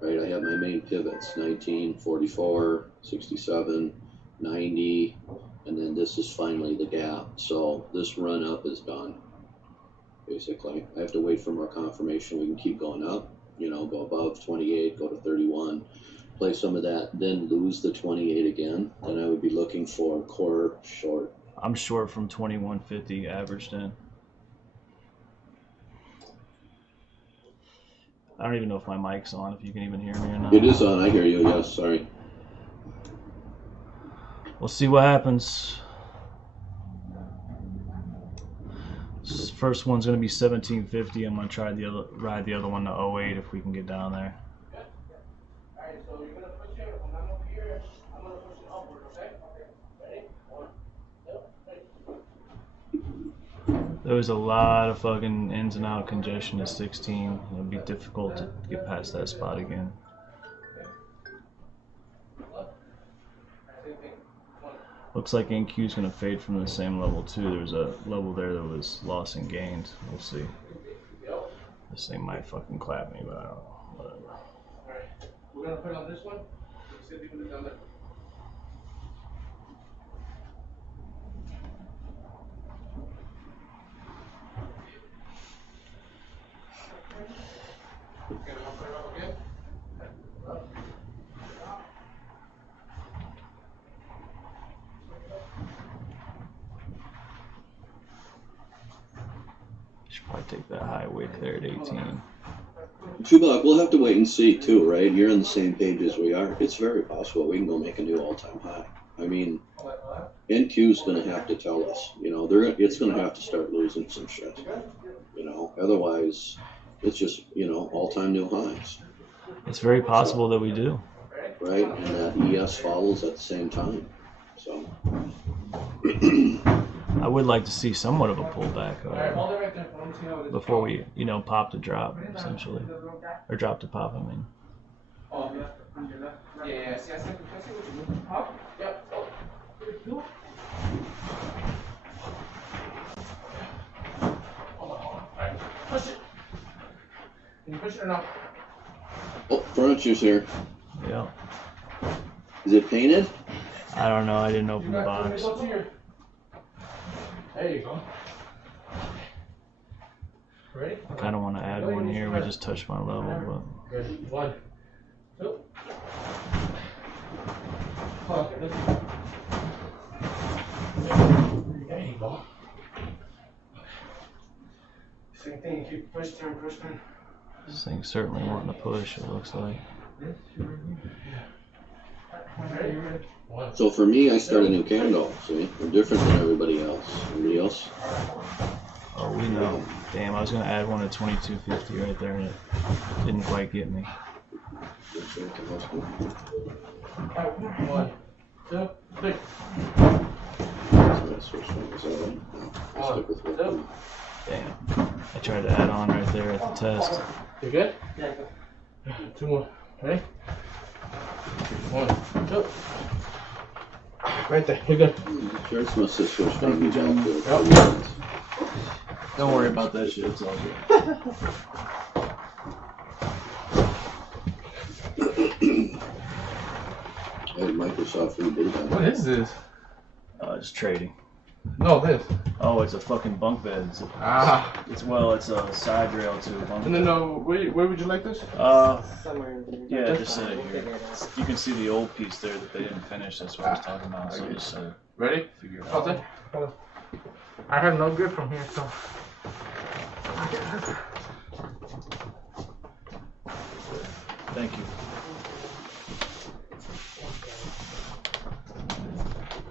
right? I have my main pivots, 19, 44, 67, 90, and then this is finally the gap. So this run up is done, basically. I have to wait for more confirmation. We can keep going up, you know, go above 28, go to 31, play some of that, then lose the 28 again. Then I would be looking for core short. I'm short from 2150 averaged in. I don't even know if my mic's on, if you can even hear me or not. It is on, I hear you, yes, sorry. We'll see what happens. This first one's going to be 1750. I'm going to try ride the other one to 08 if we can get down there. Alright, so you're gonna push it, when I'm up here, I'm gonna push it upward, okay? Okay, ready? 1, 2. There was a lot of fucking ins and out congestion at 16. It'll be difficult to get past that spot again. Looks like NQ is going to fade from the same level too. There's a level there that was lost and gained. We'll see. This thing might fucking clap me, but I don't know. Whatever. Alright, we're gonna put it on this one. Let's see if we can put it down there. Okay, I'm gonna put it up again. Should probably take that high wick there at 18. Chubak, we'll have to wait and see too, right? You're on the same page as we are. It's very possible we can go make a new all-time high. I mean, NQ's going to have to tell us, you know, it's going to have to start losing some shit, you know, otherwise it's just, you know, all-time new highs. It's very possible that we do. Right, and that ES follows at the same time, so. I would like to see somewhat of a pullback Alright, hold it right there. Let me see how it is. before we, you know, pop to drop, essentially. Or drop to pop, I mean. Oh, yeah. Yeah, see, I see what you mean. Pop? Yep. Oh. Hold on. Alright, push it. Can you push it or not? Oh, furniture's here. Yeah. Is it painted? I don't know. I didn't open the You box. go to your... There you go. Ready? I kind of want to add one here. We just touched my level, Ready? 1, 2. Oh, there you go. Same thing, you keep push, turn, push, turn. but this thing's certainly wanting to push, it looks like. Ready? 1. So for me, I start a new candle, see? I'm different than everybody else. Everybody else? Oh, we know. Damn, I was going to add one at 2250 right there, and it didn't quite get me. 1, 2, 3. Stick with what we- Damn. I tried to add on right there at the test. You good? Yeah. 2 more. Ready? 1, 2. Right there. You're good. Shirts must have switched Thank you, from gentlemen. to Don't worry about that shit, it's all good. I had Microsoft reboot that. What is this? Just trading. No, this. Oh, it's a fucking bunk bed. It's a side rail to a bunk And bed. then where would you like this? Somewhere in there. Yeah, That's just fine, set it we'll here. figure it out. You can see the old piece there that they didn't finish. That's what I was talking about. So just Ready? figure it Hold out. it. Hold on. I have no grip from here, so. Thank you.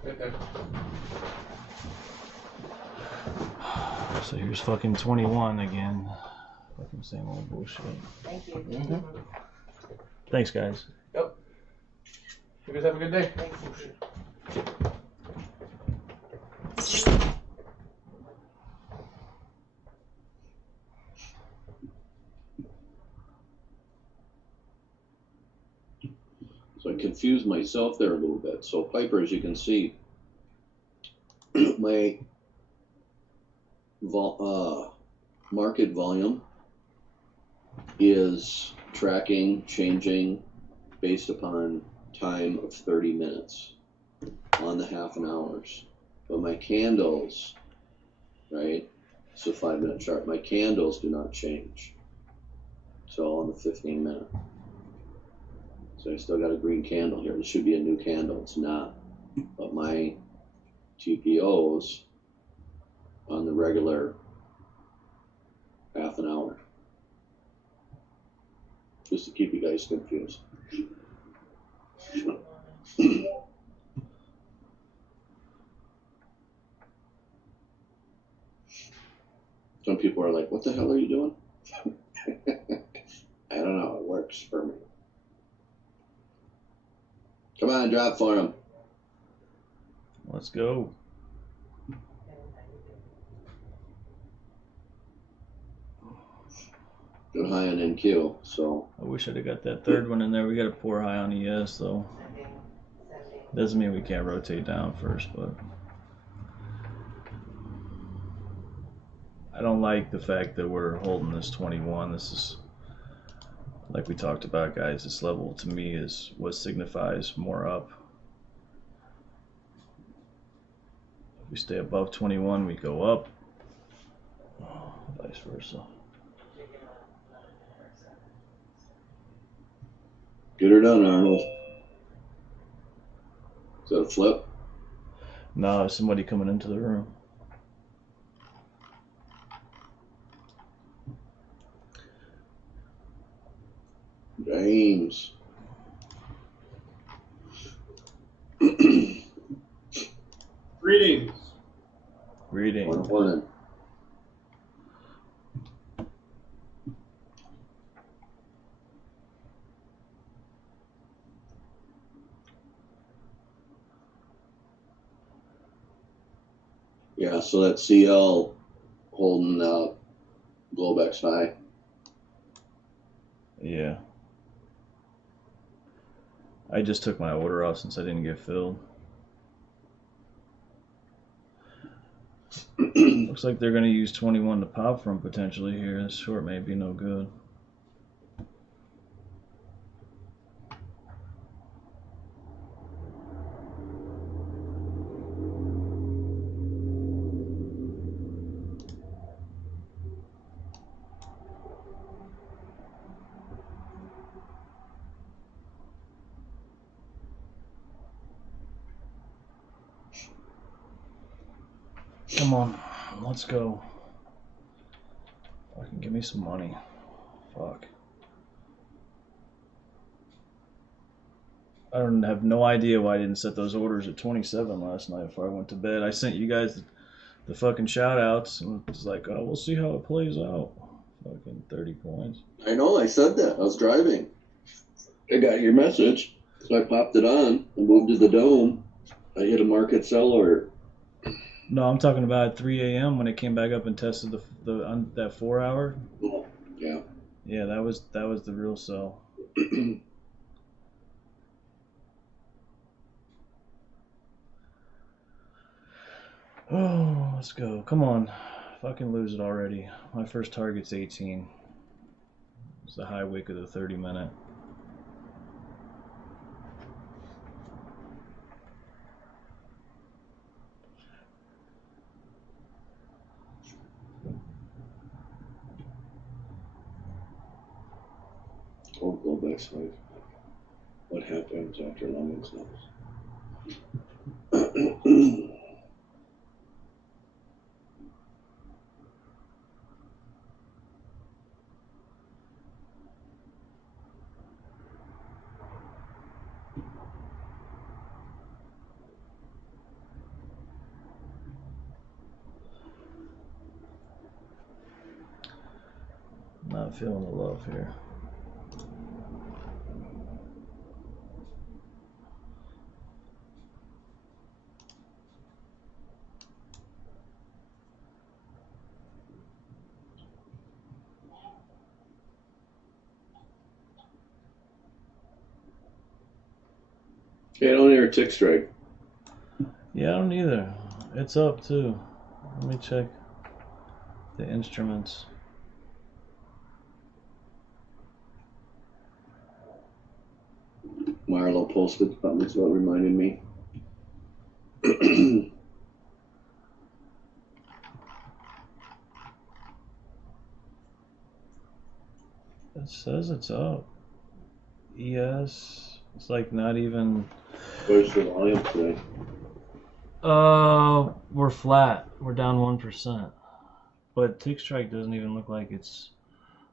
Right there. So here's fucking 21 again. Fucking same old bullshit. Thank you. Mm-hmm. Thanks, guys. Yep. You guys have a good day. Thank you. So I confused myself there a little bit. So Piper, as you can see, my market volume is tracking, changing based upon time of 30 minutes on the half an hours. But my candles, right? It's a 5-minute chart. My candles do not change. So on the 15-minute. So I still got a green candle here. This should be a new candle. It's not. But my TPOs on the regular half an hour. Just to keep you guys confused. Some people are like, what the hell are you doing? I don't know. It works for me. Come on, drop for him. Let's go. Good high on NQ, so. I wish I'd have got that third one in there. We got a poor high on ES though. Doesn't mean we can't rotate down first, but I don't like the fact that we're holding this 21. This is, like we talked about, guys, this level to me is what signifies more up. If we stay above 21, we go up. Vice versa. Get her done, Arnold. Is that a flip? No, somebody coming into the room. James. Greetings. Reading. One. Yeah, so that CL holding Globex high. Yeah. I just took my order off since I didn't get filled. Looks like they're going to use 21 to pop from potentially here. This short may be no good. Come on, let's go. Fucking give me some money. Fuck. I don't have no idea why I didn't set those orders at 27 last night before I went to bed. I sent you guys the fucking shout outs and it's like, oh, we'll see how it plays out. Fucking 30 points. I know, I said that. I was driving. I got your message. So I popped it on and moved to the dome. I hit a market sell alert. No, I'm talking about at 3 a.m. when it came back up and tested that 4 hour. Oh, yeah. Yeah, that was the real sell. Oh, let's go. Come on. Fucking lose it already. My first target's 18. It's the high wick of the 30-minute. Oh, go back slide. What happens after long close? Not feeling the love here. Hey, I don't hear a tick strike. Yeah, I don't either. It's up too. Let me check the instruments. Marlo posted something. That's what reminded me. It says it's up. ES. It's like not even. Where's the volume today? We're flat. We're down 1%. But Tick Strike doesn't even look like it's.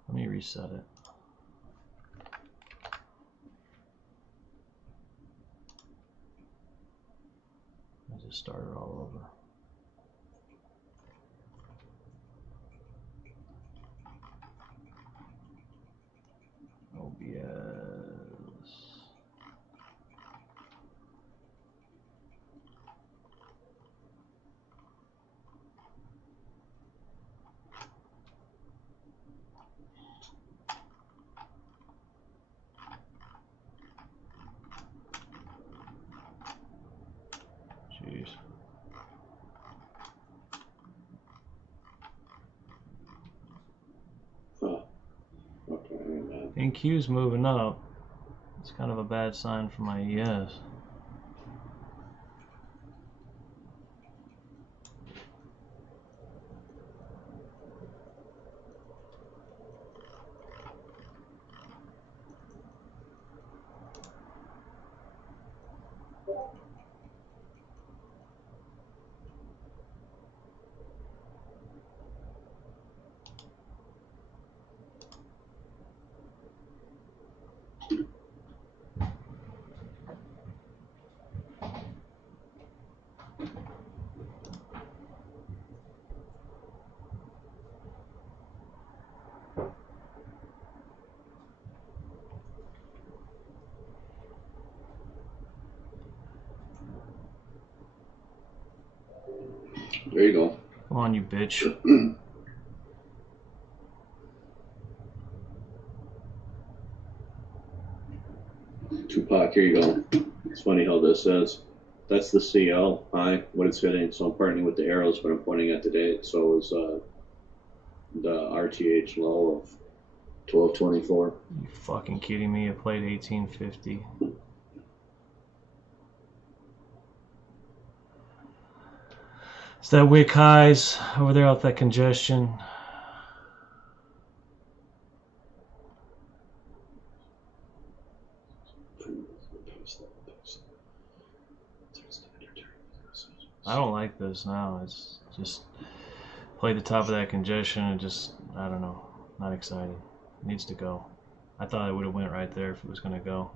Let me reset it. I just started all over. OBS. Jeez. Huh. Okay, man. NQ's moving up. It's kind of a bad sign for my ES. There you go. Come on, you bitch. Tupac, here you go. It's funny how this says. That's the CL high, what it's hitting. So I'm partnering with the arrows, but I'm pointing at the date. So is the RTH low of 1224. You fucking kidding me? I played 1850. It's that wick highs over there out that congestion. I don't like this now. It's just play the top of that congestion and just, I don't know, not excited. It needs to go. I thought it would have went right there if it was going to go.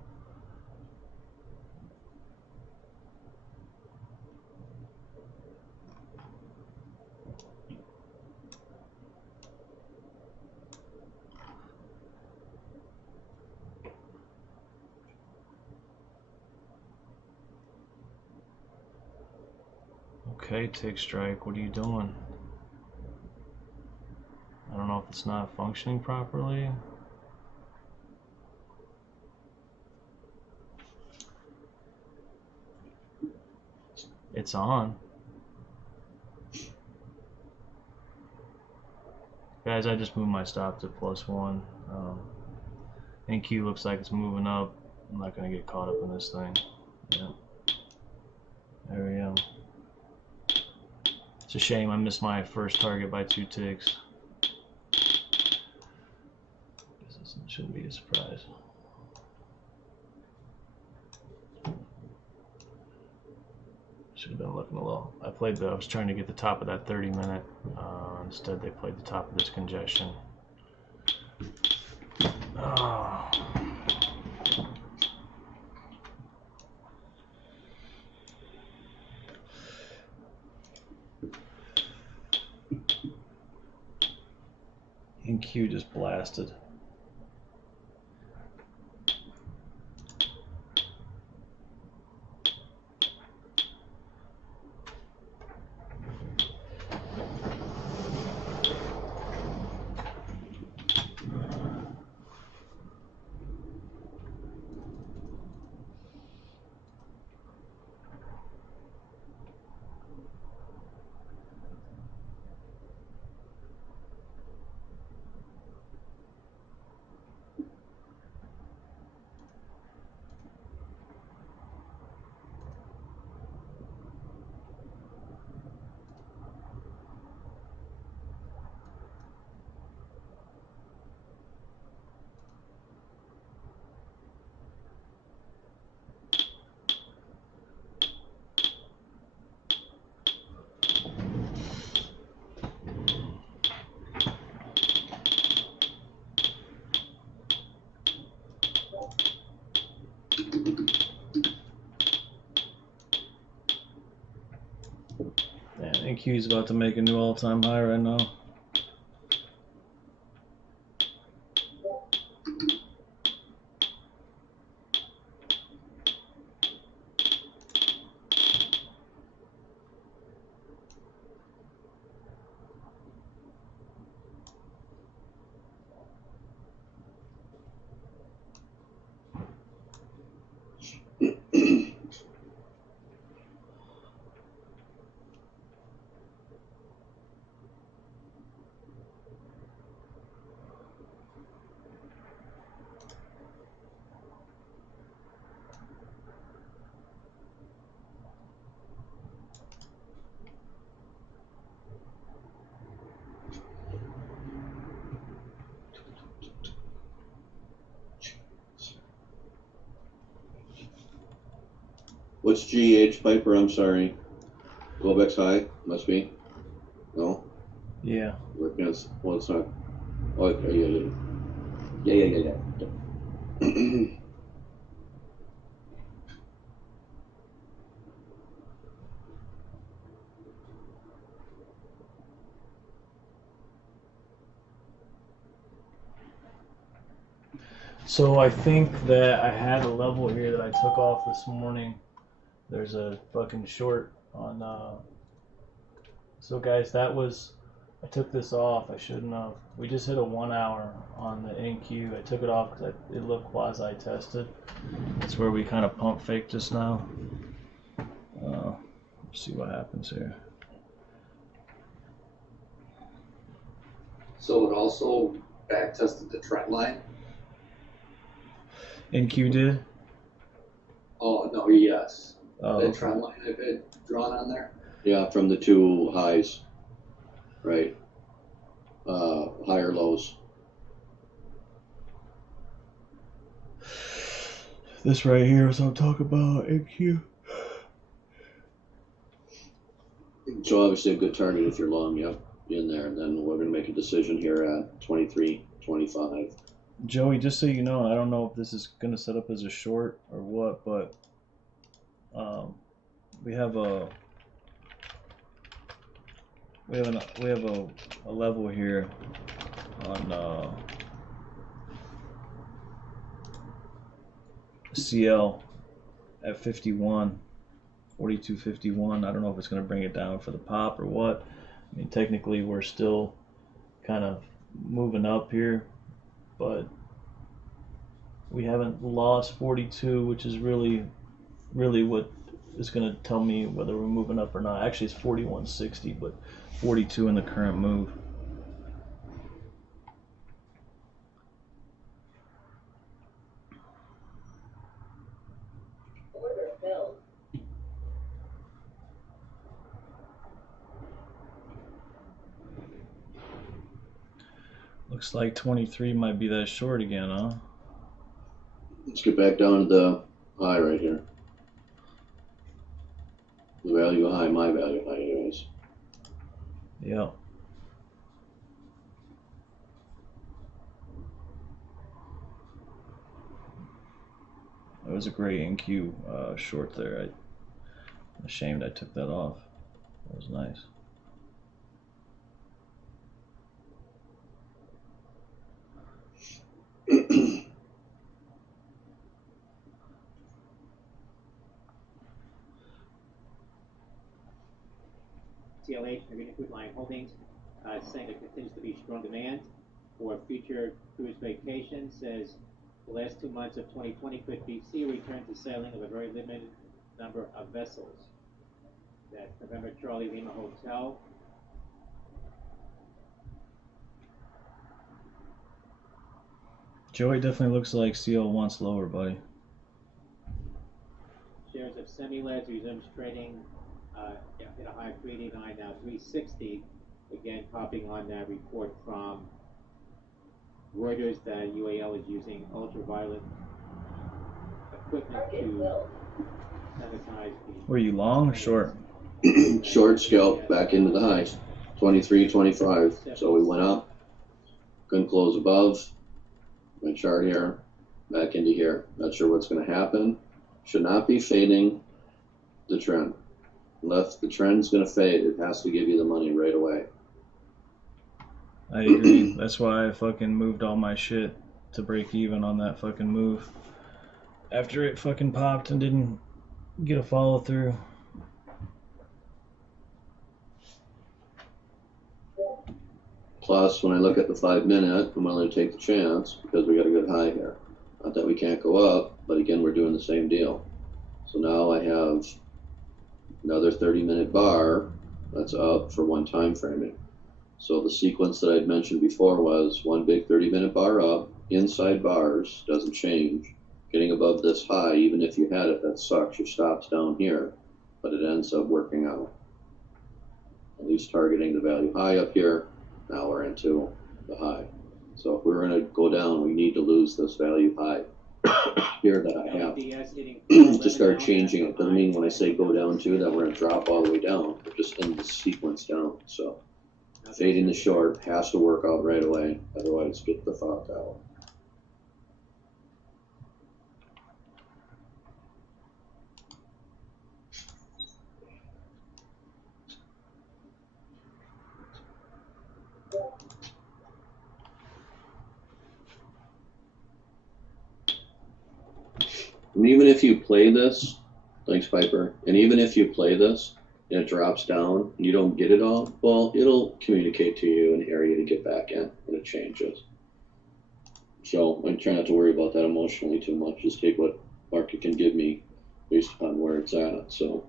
Okay, Tick Strike, what are you doing? I don't know if it's not functioning properly. It's on. Guys, I just moved my stop to +1. NQ looks like it's moving up. I'm not going to get caught up in this thing. Yeah. There we go. It's a shame I missed my first target by 2 ticks. This shouldn't be a surprise. Should have been looking a little. I was trying to get the top of that 30-minute. Instead, they played the top of this congestion. Oh. NQ just blasted. NQ is about to make a new all-time high right now. What's GH, Piper? I'm sorry. Globex high? Must be. No? Yeah. Working on, well, it's not. Oh, yeah. So I think that I had a level here that I took off this morning. There's a fucking short on. So guys, that was. I took this off. I shouldn't have. We just hit a 1 hour on the NQ. I took it off because it looked quasi-tested. That's where we kind of pump fake just now. Let's see what happens here. So it also back tested the trend line? NQ did? Oh, no, yes. Oh, The okay. trend line I've had drawn on there? Yeah, from the two highs. Right. Higher lows. This right here is what I'm talking about, NQ. So obviously a good target if you're long, yep, in there. And then we're going to make a decision here at 23.25. Joey, just so you know, I don't know if this is going to set up as a short or what, but we have a level here on CL at 51, 42.51. I don't know if it's going to bring it down for the pop or what. I mean, technically we're still kind of moving up here, but we haven't lost 42, which is really what is going to tell me whether we're moving up or not. Actually, it's 41.60, but 42 in the current move. Order filled. Looks like 23 might be that short again, huh? Let's get back down to the high right here. The value high, my value high anyways. Yep. That was a great NQ short there. I'm ashamed I took that off. That was nice. CLH, Marina Cruise Line Holdings, saying there continues to be strong demand for future cruise vacations. Says the last 2 months of 2020 could see a return to sailing of a very limited number of vessels. That November Charlie Lima Hotel. Joey definitely looks like CL wants lower, buddy. Shares of Semi-Leds resumes trading at a high of 389, now 360. Again, copying on that report from Reuters that UAL is using ultraviolet equipment to sanitize the. Were you long or short? Short scalp back into the highs. 23.25. So we went up. Couldn't close above. My chart here. Back into here. Not sure what's going to happen. Should not be fading the trend. Unless the trend's gonna fade, it has to give you the money right away. I agree. That's why I fucking moved all my shit to break even on that fucking move. After it fucking popped and didn't get a follow through. Plus, when I look at the 5 minute, I'm willing to take the chance because we got a good high here. Not that we can't go up, but again, we're doing the same deal. So now I have another 30-minute bar that's up for one time framing. So the sequence that I'd mentioned before was one big 30-minute bar up, inside bars, doesn't change. Getting above this high, even if you had it, that sucks. Your stop's down here, but it ends up working out. At least targeting the value high up here. Now we're into the high. So if we're going to go down, we need to lose this value high here that I have to start changing it. Doesn't mean when I say go down to that we're going to drop all the way down. We're just in the sequence down. So fading the short has to work out right away. Otherwise, get the fuck out. And even if you play this, thanks Piper, and even if you play this and it drops down and you don't get it all, well, it'll communicate to you an area to get back in when it changes. So I try not to worry about that emotionally too much. Just take what market can give me based upon where it's at. So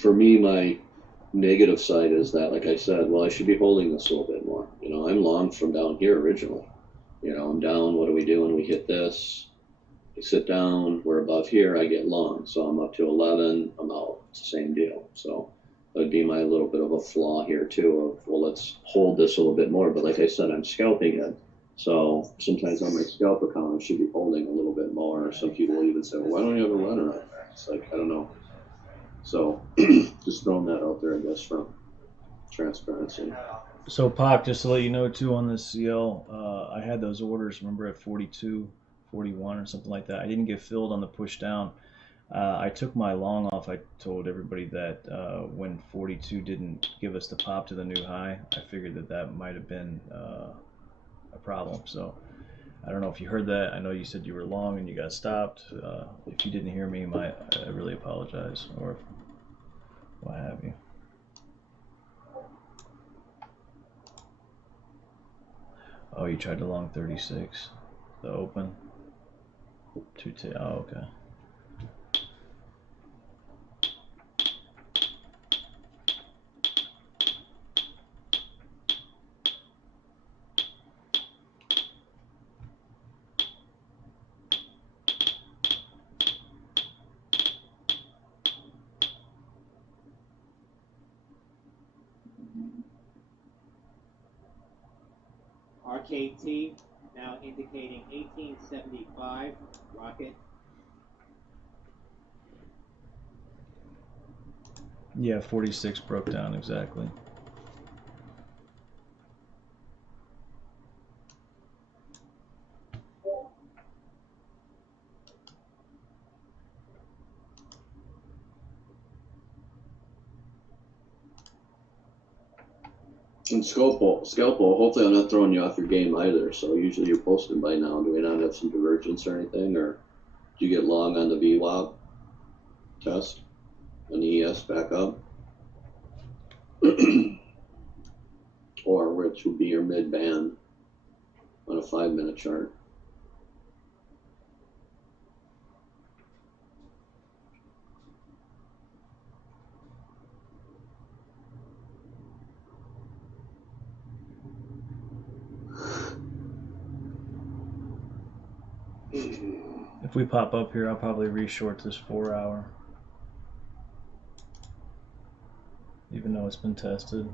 for me, my negative side is that, like I said, well, I should be holding this a little bit more. You know, I'm long from down here originally. You know, I'm down, what do we do when we hit this? We sit down, we're above here, I get long. So I'm up to 11, I'm out. It's the same deal. So that would be my little bit of a flaw here too of, well, let's hold this a little bit more. But like I said, I'm scalping it. So sometimes on my scalp account, I should be holding a little bit more. Some people even say, well, why don't you have a runner on there? It's like, I don't know. So just throwing that out there, I guess, from transparency. So Pac, just to let you know too on this CL, I had those orders, remember, at 42, 41 or something like that. I didn't get filled on the push down. I took my long off. I told everybody that when 42 didn't give us the pop to the new high, I figured that that might have been a problem. So I don't know if you heard that. I know you said you were long and you got stopped. If you didn't hear me, I really apologize, or what have you. Oh, you tried to long 36, the open. Oh, okay. RKT now indicating 1875 rocket. Yeah, 46 broke down exactly. And scalpel, hopefully I'm not throwing you off your game either. So usually you're posted by now. Do we not have some divergence or anything? Or do you get long on the VWAP test? An ES back up? Or which would be your mid band on a 5-minute chart? If we pop up here, I'll probably reshort this 4 hour. Even though it's been tested.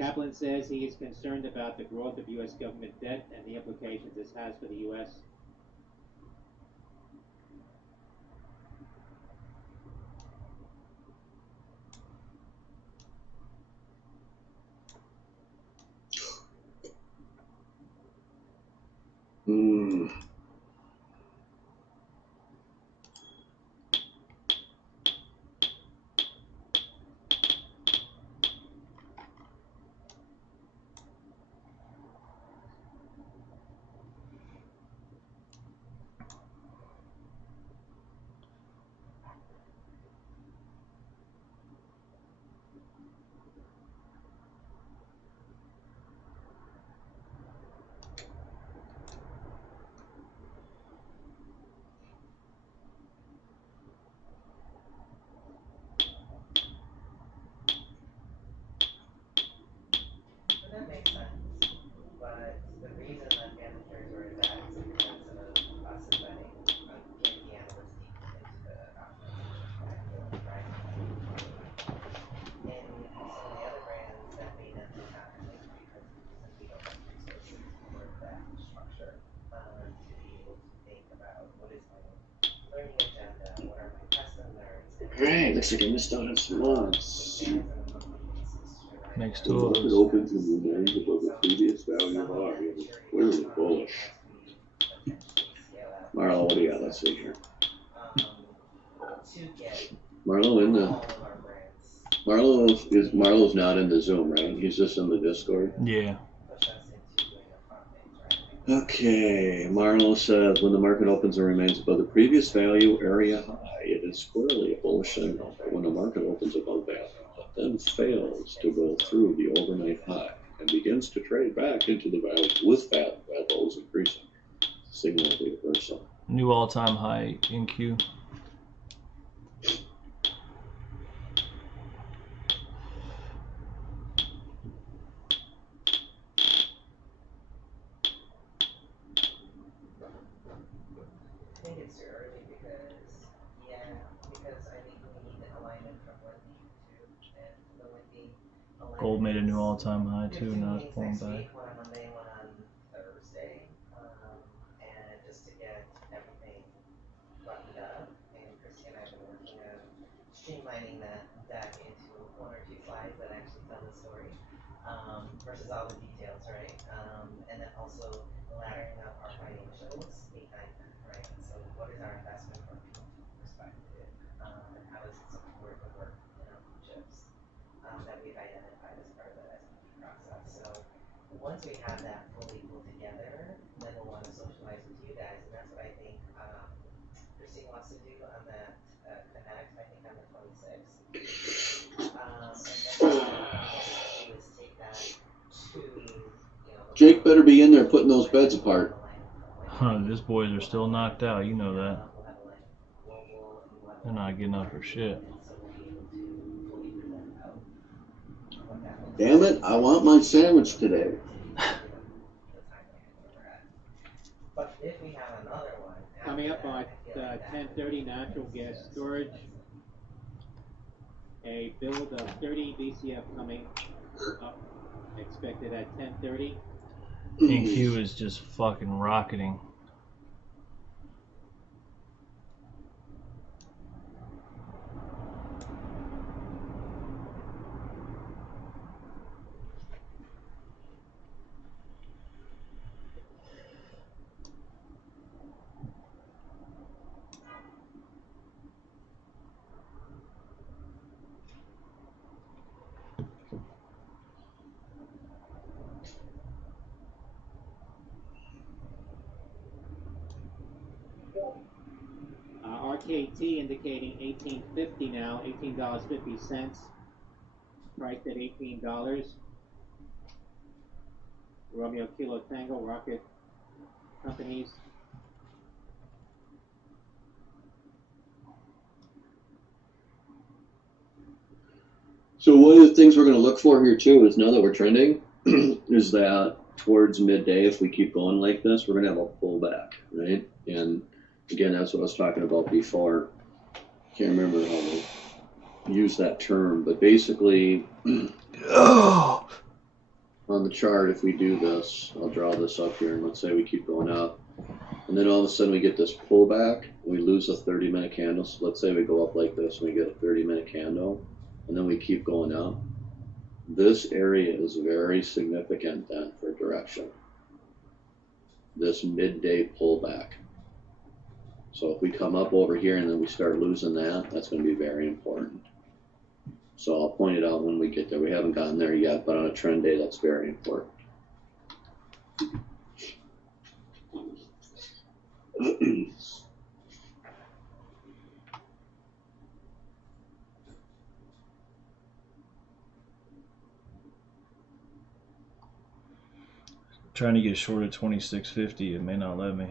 Kaplan says he is concerned about the growth of U.S. government debt and the implications this has for the U.S. And that makes sense. But the reason that managers were is that is because of us embedding getting the analysts deep into the optimization right? And some of the other brands that may not be happening because we don't have resources for that structure to be able to think about what is my learning agenda, what are my customers. Alright, looks like I missed out on some lots. Makes The two of market us. opens and remains above the previous value high. It was clearly bullish. Marlo, what do you got? Let's see here. Marlo in the. Marlo's not in the Zoom, right? He's just in the Discord. Yeah. Okay, Marlo says when the market opens and remains above the previous value area high, it is clearly a bullish signal. But when the market opens above that, but then fails to go through the overnight high and begins to trade back into the value with fat levels increasing, signal reversal. New all-time high in Q. I think it's too early because I think we need an alignment from Wendy too, and the Wendy alignment. Gold made a new all-time high too, now it's pulling Next back. week, one on Monday, one on Thursday, and just to get everything buttoned up. And Christy and I have been working on streamlining that deck into one or two slides that actually tell the story, versus all the details, right? And then also laddering up our financials, 8, 9, 10, right? So what is our investment from a perspective, and how does it support the work in our chips that we've identified as part of the SPP process? So once we have that fully pulled together, then we'll want to socialize with you guys, and that's what I think Christine wants to do on that Connect, I think on the 26th. And then what I want to do is take that to, Jake better be in there putting those beds apart. Huh, these boys are still knocked out, you know that. They're not getting up for shit. Damn it, I want my sandwich today. But if we have another one. Coming up on 10:30, natural gas storage. A build of 30 BCF coming up, expected at 10:30. NQ is just fucking rocketing. RKT indicating $18.50 now, $18.50, priced at $18. Romeo Kilo Tango Rocket Companies. So one of the things we're going to look for here too is now that we're trending, is that towards midday, if we keep going like this, we're going to have a pullback, right? And again, that's what I was talking about before. Can't remember how to use that term, but basically, on the chart, if we do this, I'll draw this up here, and let's say we keep going up, and then all of a sudden we get this pullback, we lose a 30-minute candle. So let's say we go up like this, and we get a 30-minute candle, and then we keep going up. This area is very significant then for direction. This midday pullback. So if we come up over here and then we start losing that, that's going to be very important. So I'll point it out when we get there. We haven't gotten there yet, but on a trend day, that's very important. Trying to get short at 26.50, it may not let me.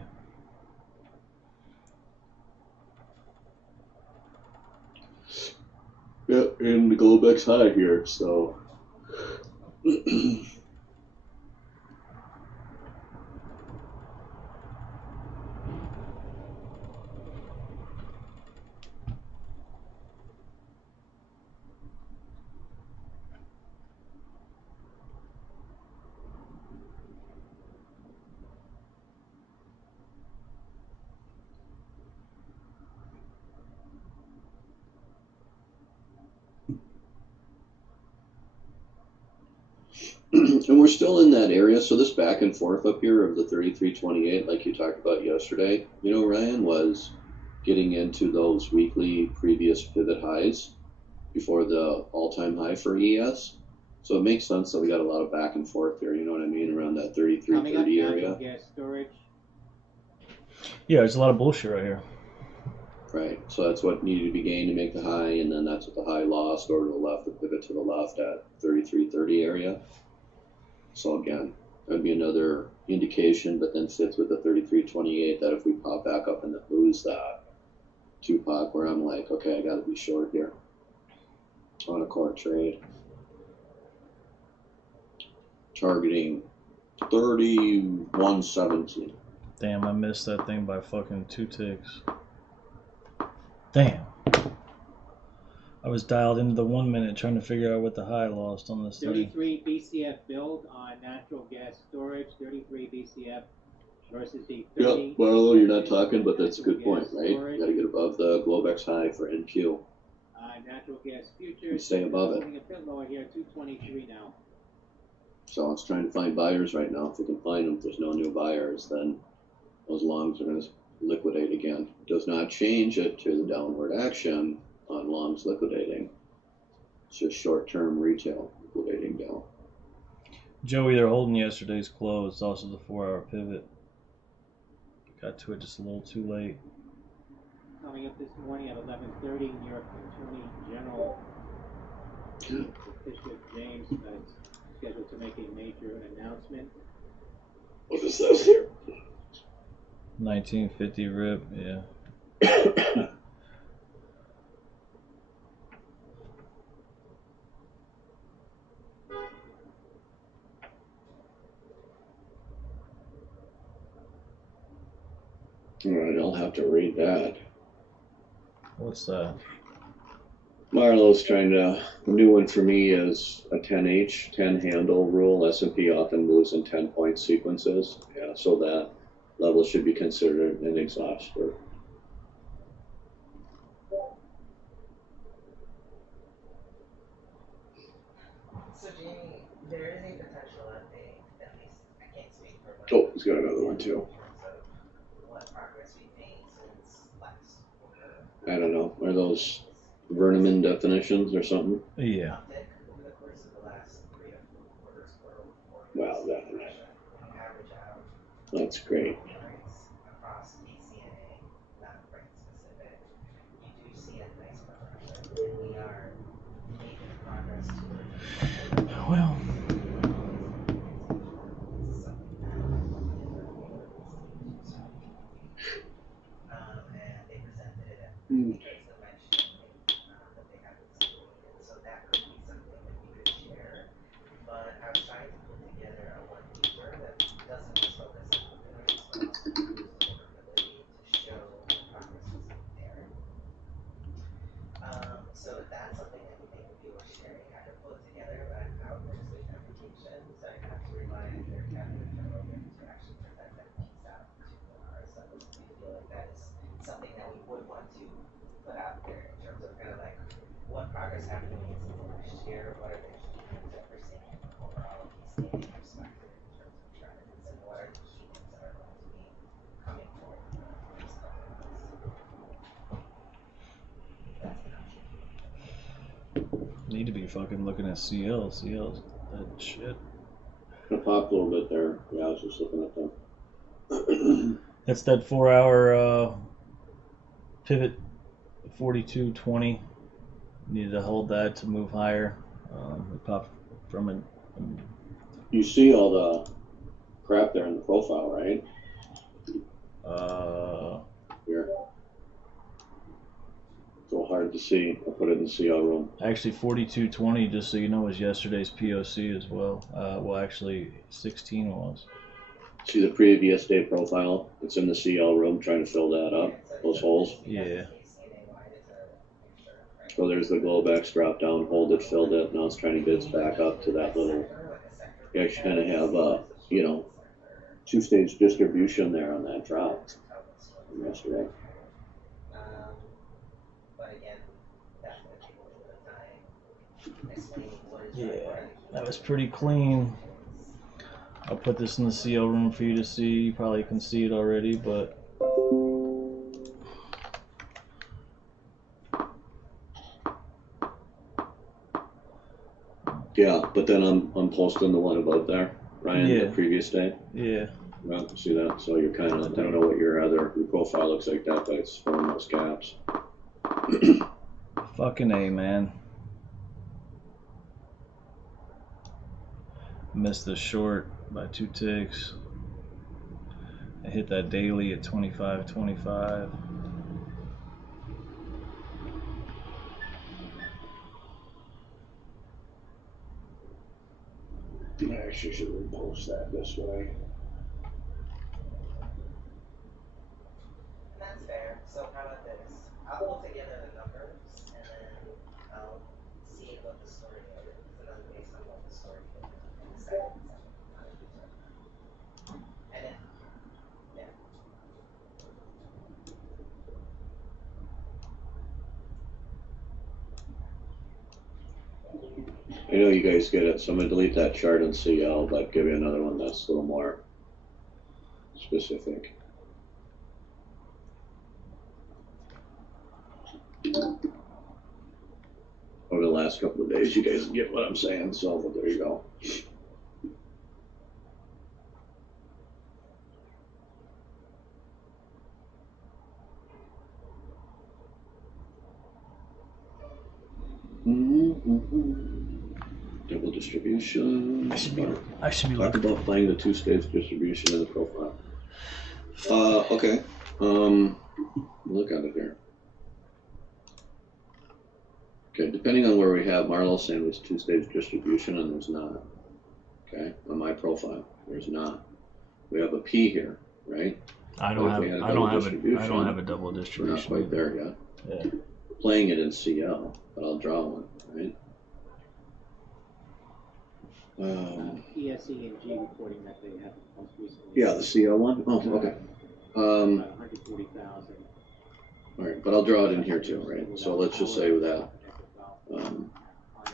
Yep, and the Globex high here, so. And we're still in that area, so this back and forth up here of the 33.28, like you talked about yesterday, you know, Ryan, was getting into those weekly previous pivot highs before the all-time high for ES. So it makes sense that we got a lot of back and forth here, you know what I mean, around that 33.30 area. Gas storage. Yeah, there's a lot of bullshit right here. Right, so that's what needed to be gained to make the high, and then that's what the high lost, or to the left, the pivot to the left at 33.30 area. So again, that'd be another indication, but then fits with the 33.28 that if we pop back up and then lose that 2-pop, where I'm like, okay, I gotta be short here on a core trade. Targeting 31.17. Damn, I missed that thing by fucking 2 ticks. Damn. I was dialed into the 1 minute trying to figure out what the high lost on this thing. 33 BCF build on natural gas storage, 33 BCF versus the 30. Yep, well, you're not talking, but that's a good point, right? You gotta get above the Globex high for NQ. Natural gas futures. You stay above it. A bit lower here, 223 now. So it's trying to find buyers right now. If we can find them, if there's no new buyers, then those longs are going to liquidate again. Does not change it to the downward action on longs liquidating. It's just short-term retail liquidating down. Joey, they're holding yesterday's close. It's also the 4-hour pivot. Got to it just a little too late. Coming up this morning at 11:30, New York Attorney General Bishop James scheduled to make a major announcement. What is this here? 1950 rip, yeah. All right, I'll have to read that. What's that? Marlo's trying to, the new one for me is a 10H, 10 handle rule. S&P often moves in 10-point sequences. Yeah, so that level should be considered an exhaustor. So Jamie, there is a potential update, at least I can't speak for what. Oh, he's got another one too. In terms of what progress we've made since last quarter. I don't know. Are those Verneman definitions or something? Yeah. Over the course of the last 3 to 4 quarters, quarter-over-quarter. Wow, that Average out. that's great. Across BCNA, not brand specific, you do see a nice progression, and we are making progress towards. Well. And they presented it at the mention that they have this, so that could be something that we could share. But I was trying to put together a one paper that doesn't just focus on earnings, but also uses affordability to show the progress was there. So that's something that we think would be worth sharing. I could pull it together, but I would next week. vegetation, so I have to remind their cabinet program to actually protect that piece out to ours. So we feel like that is something that we would want to put out there in terms of kind of like what progress have we made since last year, what are the key things that we're seeing from overall East Stadium perspective in terms of trends, and what are the key things that are going to be coming forward in the next couple of months. That's an option. Need to be fucking looking at CLs. That shit. It popped a little bit there. Yeah, I was just looking at them. That's that 4-hour pivot 42.20. Needed to hold that to move higher. It popped from it. You see all the crap there in the profile, right? Here. It's a little hard to see. I'll put it in the CL room. Actually, 42.20, just so you know, was yesterday's POC as well. Well, actually, 16 was. See the previous day profile? It's in the CL room, trying to fill that up, those holes. Yeah. So there's the Globex drop down, hold it, filled it. Now it's trying to get its back up to that little. You actually kind of have two-stage distribution there on that drop from yesterday. But again, that's going to take a little bit of time explaining what is Yeah, that was pretty clean. I'll put this in the CL room for you to see. You probably can see it already, but yeah, but then I'm posting the one above there, Ryan, Yeah. the previous day. yeah. Well, see that? So you're kind of, I don't know what your profile looks like that, but it's filling those gaps. Fucking A, man. Missed the short by 2 ticks. I hit that daily at 25.25. I actually should repost that this way. And that's fair. So how about this? I'll pull together the numbers and then I'll see what the story is, and then based on what the story is, and decide how to do it. And then, yeah. I know you guys get it, so I'm gonna delete that chart in CL, but give you another one that's a little more specific. Over the last couple of days, you guys get what I'm saying, so there you go. Double distribution. I should be Talk looking. about playing the two-stage distribution in the profile. Okay. Look at it here. Okay, depending on where we have, Marlo's saying there's two-stage distribution and there's not. Okay, on my profile, there's not. We have a P here, right? I don't have a double We're not distribution. quite there yet. Yeah. Playing it in CL, but I'll draw one, right? ESE and G reporting that they have most recently. Yeah, the CL one. Oh, okay. About 140,000. All right, but I'll draw it in here too, right? So let's just say that I'm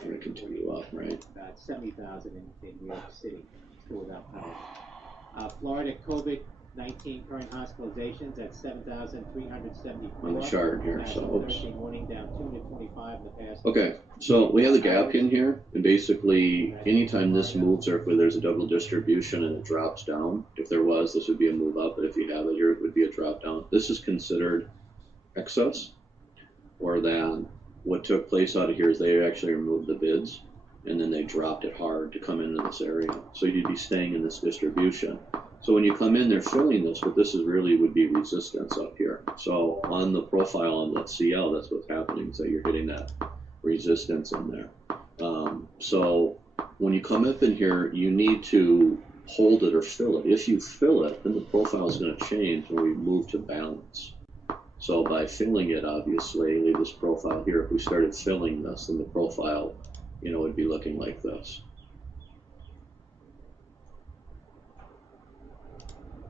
going to continue up, right? About 70,000 in New York City, still without power. Florida COVID-19 current hospitalizations at 7,374. On the chart here, As so of oops. Thursday morning, down 225 in the past. Okay, so we have the gap in here, and basically anytime this moves or if there's a double distribution and it drops down, if there was, this would be a move up, but if you have it here, it would be a drop down. This is considered excess, or then what took place out of here is they actually removed the bids, and then they dropped it hard to come into this area. So you'd be staying in this distribution. So when you come in, they're filling this, but this is really would be resistance up here. So on the profile on that CL, that's what's happening, so you're hitting that resistance in there. So when you come up in here, you need to hold it or fill it. If you fill it, then the profile is going to change when we move to balance. So by filling it, obviously, leave this profile here. If we started filling this, then the profile, would be looking like this.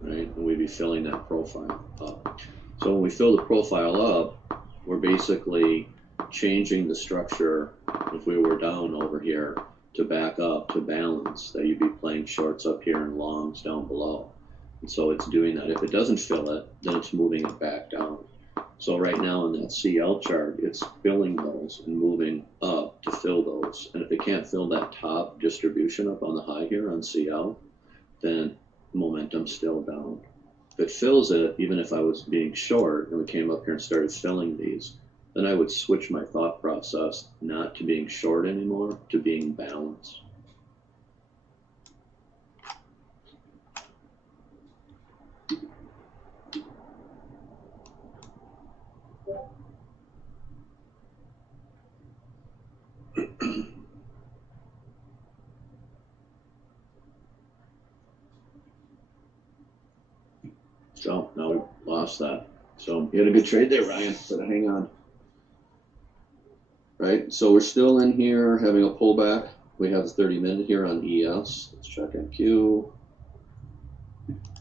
right? And we'd be filling that profile up. So when we fill the profile up, we're basically changing the structure, if we were down over here, to back up to balance, that you'd be playing shorts up here and longs down below. And so it's doing that. If it doesn't fill it, then it's moving it back down. So right now in that CL chart, it's filling those and moving up to fill those. And if it can't fill that top distribution up on the high here on CL, then momentum's still down. If it fills it, even if I was being short and we came up here and started filling these, then I would switch my thought process not to being short anymore, to being balanced. So now we lost that. So you had a good trade there, Ryan. So hang on. Right, so we're still in here having a pullback. We have the 30-minute here on ES. Let's check NQ.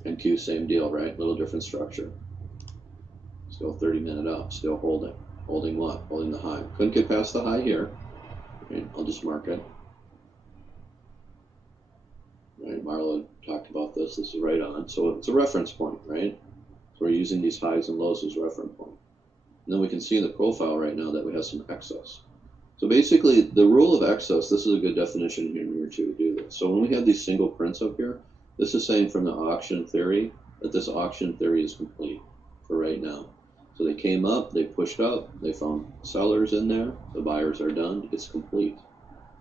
NQ, same deal, right? Little different structure. Still 30-minute up, still holding. Holding what? Holding the high. Couldn't get past the high here. Okay, I'll just mark it. Right, Marla talked about this. This is right on. So it's a reference point, right? So we're using these highs and lows as reference point. And then we can see in the profile right now that we have some excess. So basically, the rule of excess, this is a good definition here to do this. So when we have these single prints up here, this is saying from the auction theory that this auction theory is complete for right now. So they came up, they pushed up, they found sellers in there, the buyers are done, it's complete.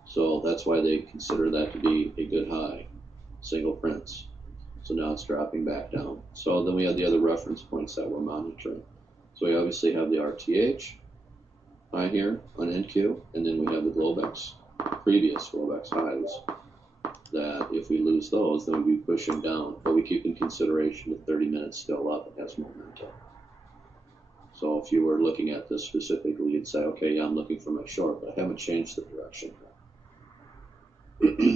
So that's why they consider that to be a good high, single prints. So now it's dropping back down. So then we have the other reference points that we're monitoring. So we obviously have the RTH high here on NQ, and then we have the Globex, previous Globex highs, that if we lose those, then we'd be pushing down. But we keep in consideration the 30 minutes still up, it has momentum. So if you were looking at this specifically, you'd say, okay, yeah, I'm looking for my short, but I haven't changed the direction.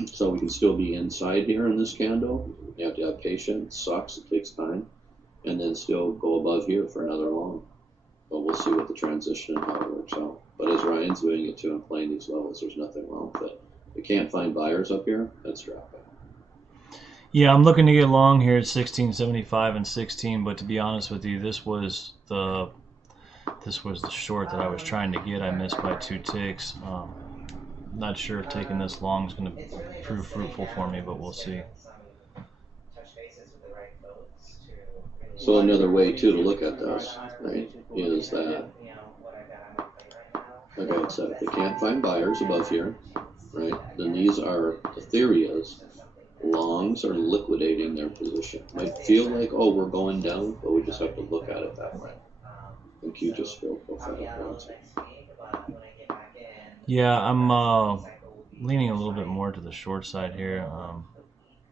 So we can still be inside here in this candle. You have to have patience, sucks, it takes time, and then still go above here for another long. But we'll see what the transition and how it works out. But as Ryan's doing it too and playing these levels, there's nothing wrong with it. If you can't find buyers up here, that's dropping. Yeah, I'm looking to get long here at 16.75 and 16, but to be honest with you, this was the short that I was trying to get. I missed by 2 ticks. Not sure if taking this long is going to prove fruitful for me, but we'll see. So another way too to look at this, right, is that, like I said, if they can't find buyers above here, right, then these are, the theory is, longs are liquidating their position. Might feel like, oh, we're going down, but we just have to look at it that way. I think you just feel profile. Yeah, I'm leaning a little bit more to the short side here,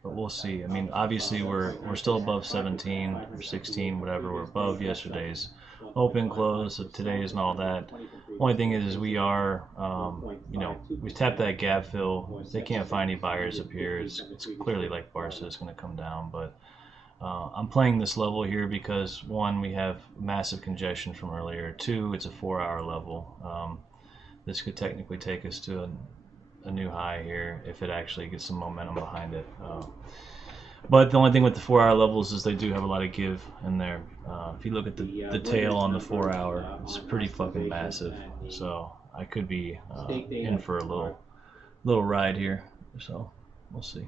but we'll see. I mean, obviously we're still above 17 or 16, whatever. We're above yesterday's open close, so today isn't all that. Only thing is we are, you know, we tapped that gap fill. If they can't find any buyers up here, it's clearly, like Bar said, it's going to come down. But I'm playing this level here because, one, we have massive congestion from earlier. 2, it's a 4-hour level. This could technically take us to a new high here if it actually gets some momentum behind it. But the only thing with the 4-hour levels is they do have a lot of give in there. If you look at the tail on the 4-hour, it's pretty fucking massive. So I could be in for a little ride here. So we'll see.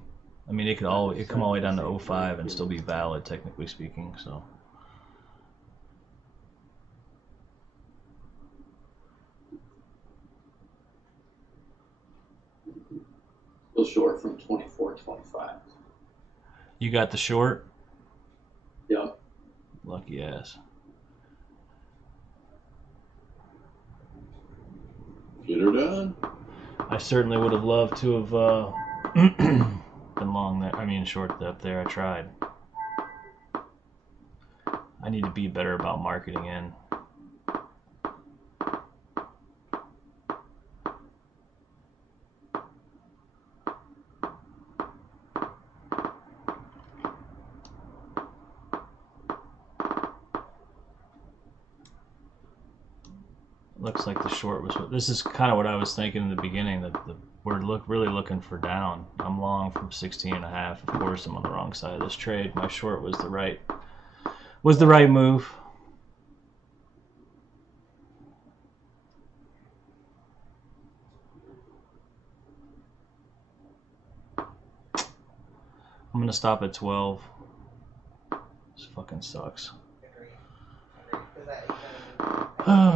I mean, it come all the way down to 05 and still be valid, technically speaking. So. Still short from 24.25. You got the short? Yeah. Lucky ass. Get her done. I certainly would have loved to have been long there. I mean, short up there. I tried. I need to be better about marketing in. looks like the short was. This is kind of what I was thinking in the beginning. That we're really looking for down. I'm long from 16.5. Of course, I'm on the wrong side of this trade. My short was the right move. I'm gonna stop at 12. This fucking sucks. Agreed. Because that even,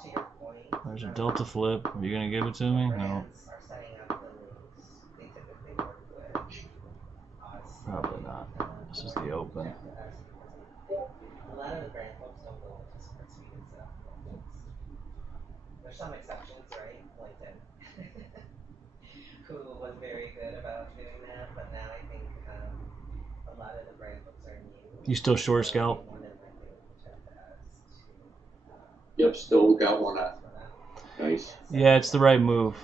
to your point, There's a delta flip. Are you gonna give it to me? No. brands are setting up the moves. They typically work with us. Probably not. This is the open. A lot of the brand folks don't go into smart speed and stuff. There's some exceptions, right? LinkedIn, who was very good about doing that, but now I think a lot of the brand folks are new. You still short scalp? Yep, still got one on. Nice. Yeah, it's the right move,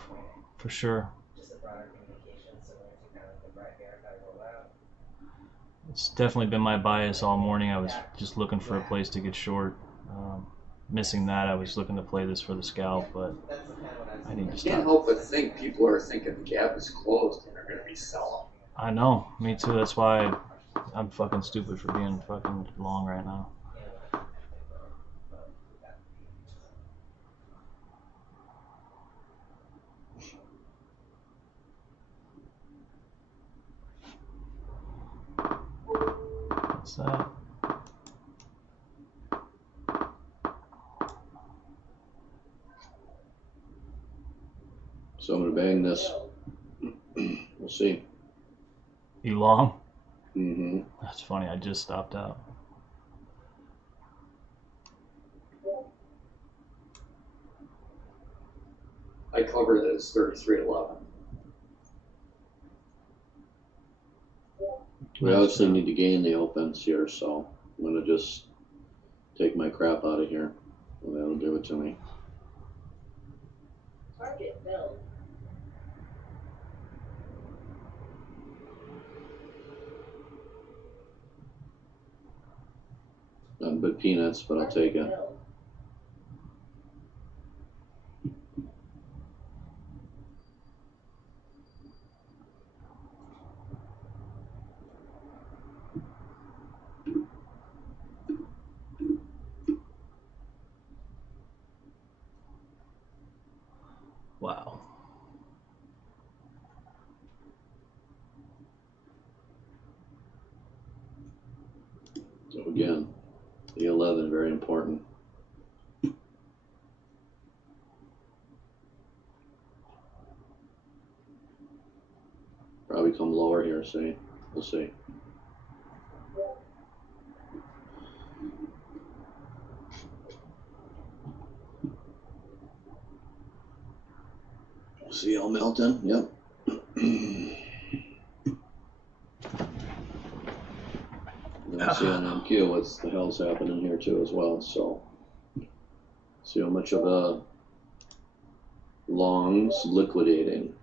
for sure. Just a broader communication, similar to kind of the Brad Verified rollout. It's definitely been my bias all morning. I was just looking for a place to get short. Missing that, I was looking to play this for the scalp, but That's kind of what I was I need to Can't stop. help but think people are thinking the gap is closed and they're going to be selling. I know, me too. That's why I'm fucking stupid for being fucking long right now. What's that? So I'm gonna bang this. We'll see. You long? Mm-hmm. That's funny. I just stopped out. I covered it as 33.11. We obviously need to gain the opens here, so I'm gonna just take my crap out of here. And that'll do it to me. Target filled. Nothing but peanuts, but I'll take it. Filled. Wow. So again, the 11, very important. Probably come lower here, see. We'll see. CL Milton, yep. And see on MQ what the hell's happening here too as well. So see how much of a longs liquidating.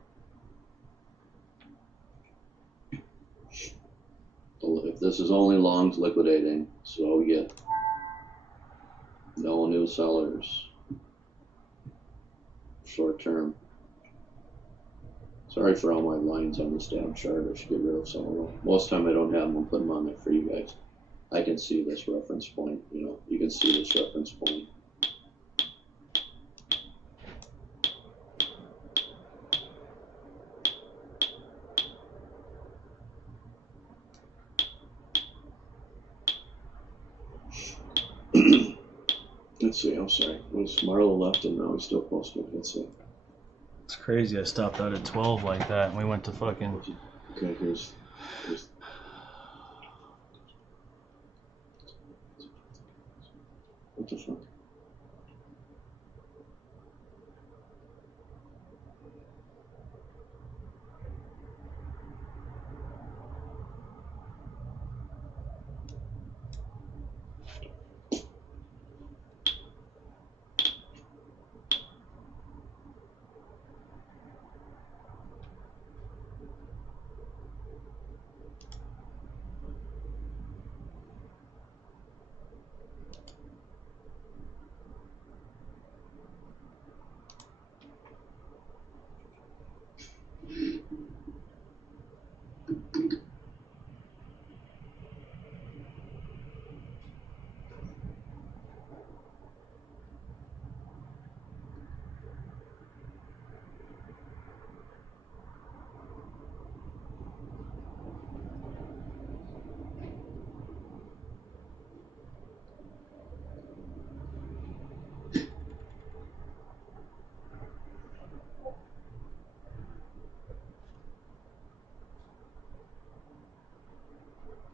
If this is only longs liquidating, so we get no new sellers. Short term. Sorry for all my lines on this damn chart. I should get rid of some of them. Most time I don't have them. I'll put them on there for you guys. I can see this reference point. You know, you can see this reference point. Let's see. I'm sorry. Was Marlo left and now he's still posted. Let's see. It's crazy. I stopped out at 12 like that, and we went to fucking. Okay, here's what the fuck?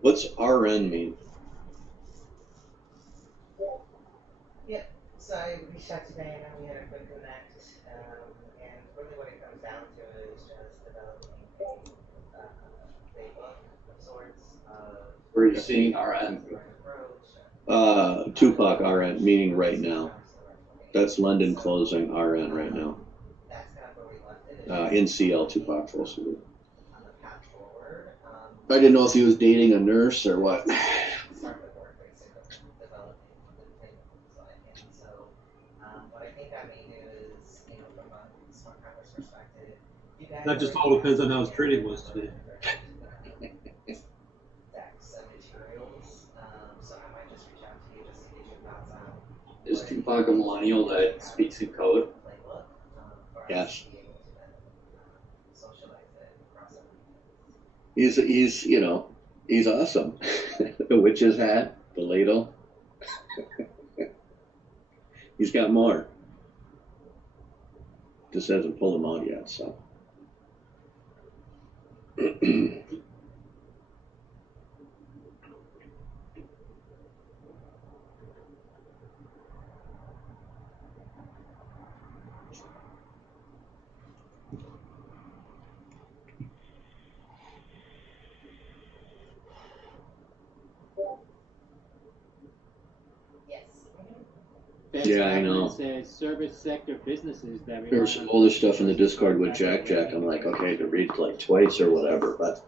What's RN mean? So I reached out today and we had a quick connect, and really what it comes down to is just developing a playbook of sorts of Where are you seeing RN? approach. Tupac RN, meaning right now. That's London closing RN right now. That's kind of where we left it. NCL Tupac supposed to be. On the path forward. I didn't know if he was dating a nurse or what. Start the work basically, developing the playbook design. And so, what I think that may do is, from a smart commerce perspective, you guys That just all depends on how his trading was today. Decks and materials. So I might just reach out to you just to get your thoughts on. Is Tupac a millennial that speaks in code? Playbook, for us Yes. to be able to then socialize it across everything. He's awesome. The witch's hat, the ladle. He's got more. Just hasn't pulled them out yet, so. Yes. Fed's Yeah, I document know. says service sector businesses that rely There's on- some older stuff in the Discord with Jack Jack. I'm like, okay, to read like twice or whatever, but.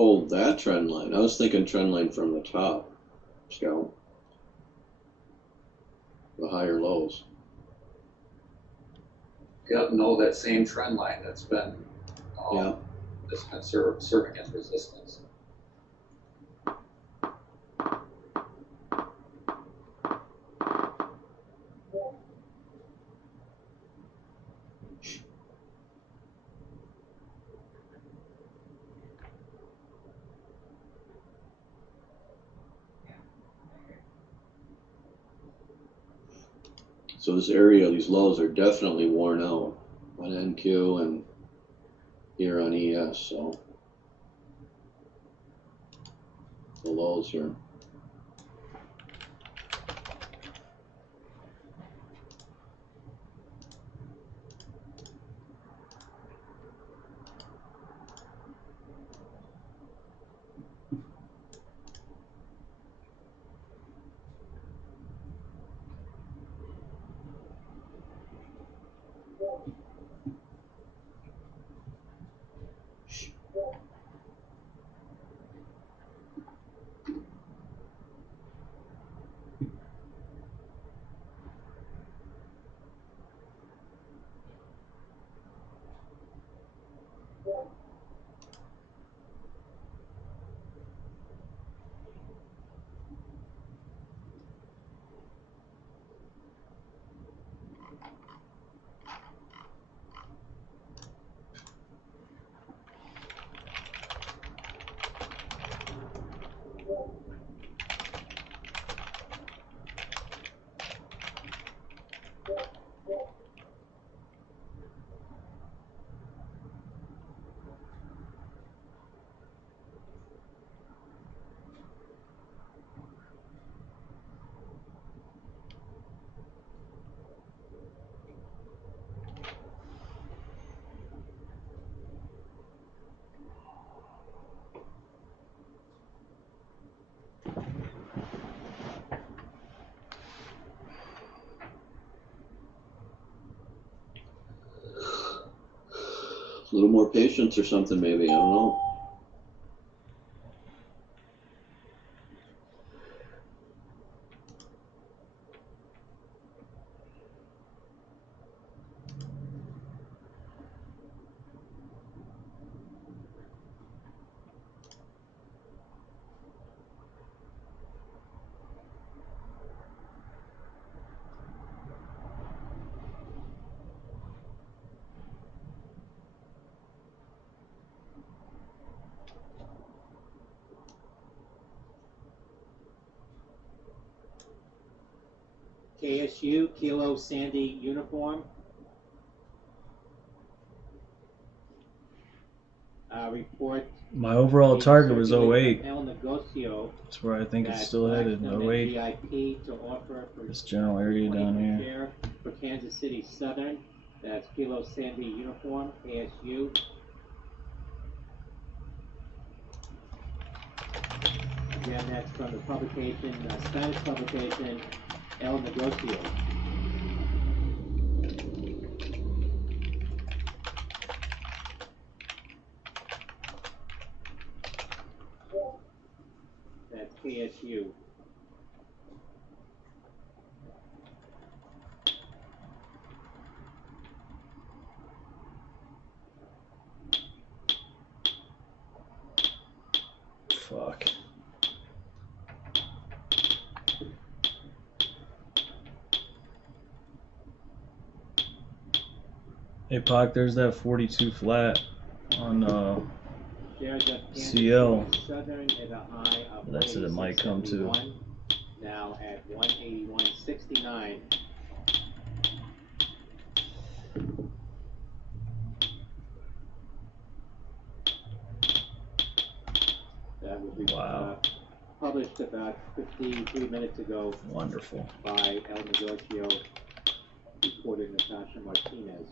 Oh, that trend line. I was thinking trend line from the top, Scout. The higher lows. Yeah, no, that same trend line that's been, Yeah. that's been serving as resistance. So this area, these lows are definitely worn out on NQ and here on ES, so. The lows here. A little more patience or something, maybe. I don't know. KSU, Kilo Sandy uniform. Report. My overall target was 08. El Negocio. That's where I think it's that still headed. Blackstone and 08. VIP to offer for This general area down here. share for Kansas City Southern. That's Kilo Sandy uniform, KSU. Again, that's from the publication, Spanish publication, El Negocio. That's KSU. Fuck. Hey Pac, there's that 42 flat on Shares of Kansas CL. City Southern at a high of That said it might come too. 186.71, now at 181.69. That will be Wow. Published about 53 minutes ago Wonderful. by El Negocio, reporter Natasha Martinez.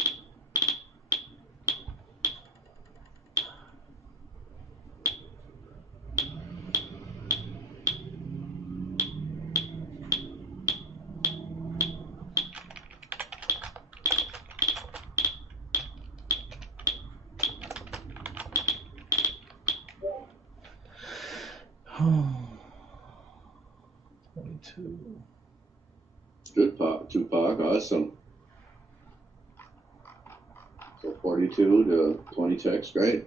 Oh. 22. Good Tupac, awesome. So 42 to 26, great.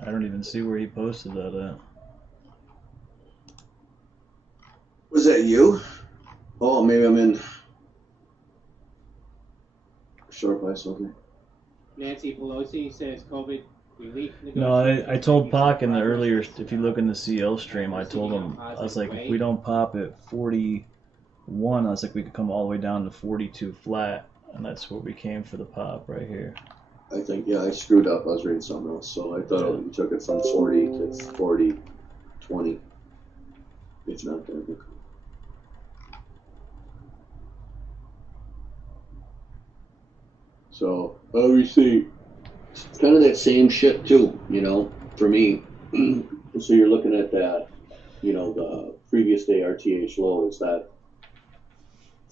I don't even see where he posted that at. Was that you? Oh, maybe I'm in short price, okay. Nancy Pelosi says COVID relief No, negotiations. I told Pac in the earlier, if you look in the CL stream, I told him, I was like, if we don't pop at 41, I was like, we could come all the way down to 42 flat, and that's where we came for the pop right here. I think, yeah, I screwed up. I was reading something else. So I thought you took it from 40 to 40, 20. It's not there. So, obviously, it's kind of that same shit, too, you know, for me. So you're looking at that, you know, the previous day RTH low is that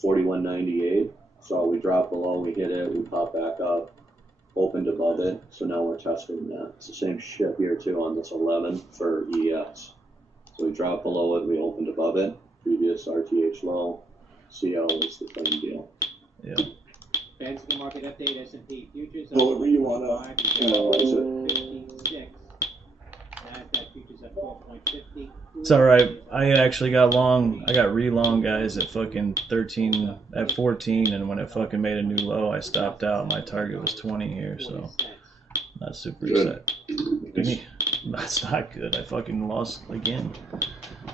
41.98. So we drop below, we hit it, we pop back up. Opened above it, so now we're testing that. It's the same shit here too on this 11 for ES. So we dropped below it, we opened above it. Previous RTH low, CL is the same deal. Yeah. Ben's market update, S&P futures. However you wanna analyze it. 56. NASDAQ futures at 4.50. It's alright. I actually got long, I got re-long guys at fucking 13, at 14, and when it fucking made a new low, I stopped out. My target was 20 here, so not super Good. excited. That's not good. I fucking lost again.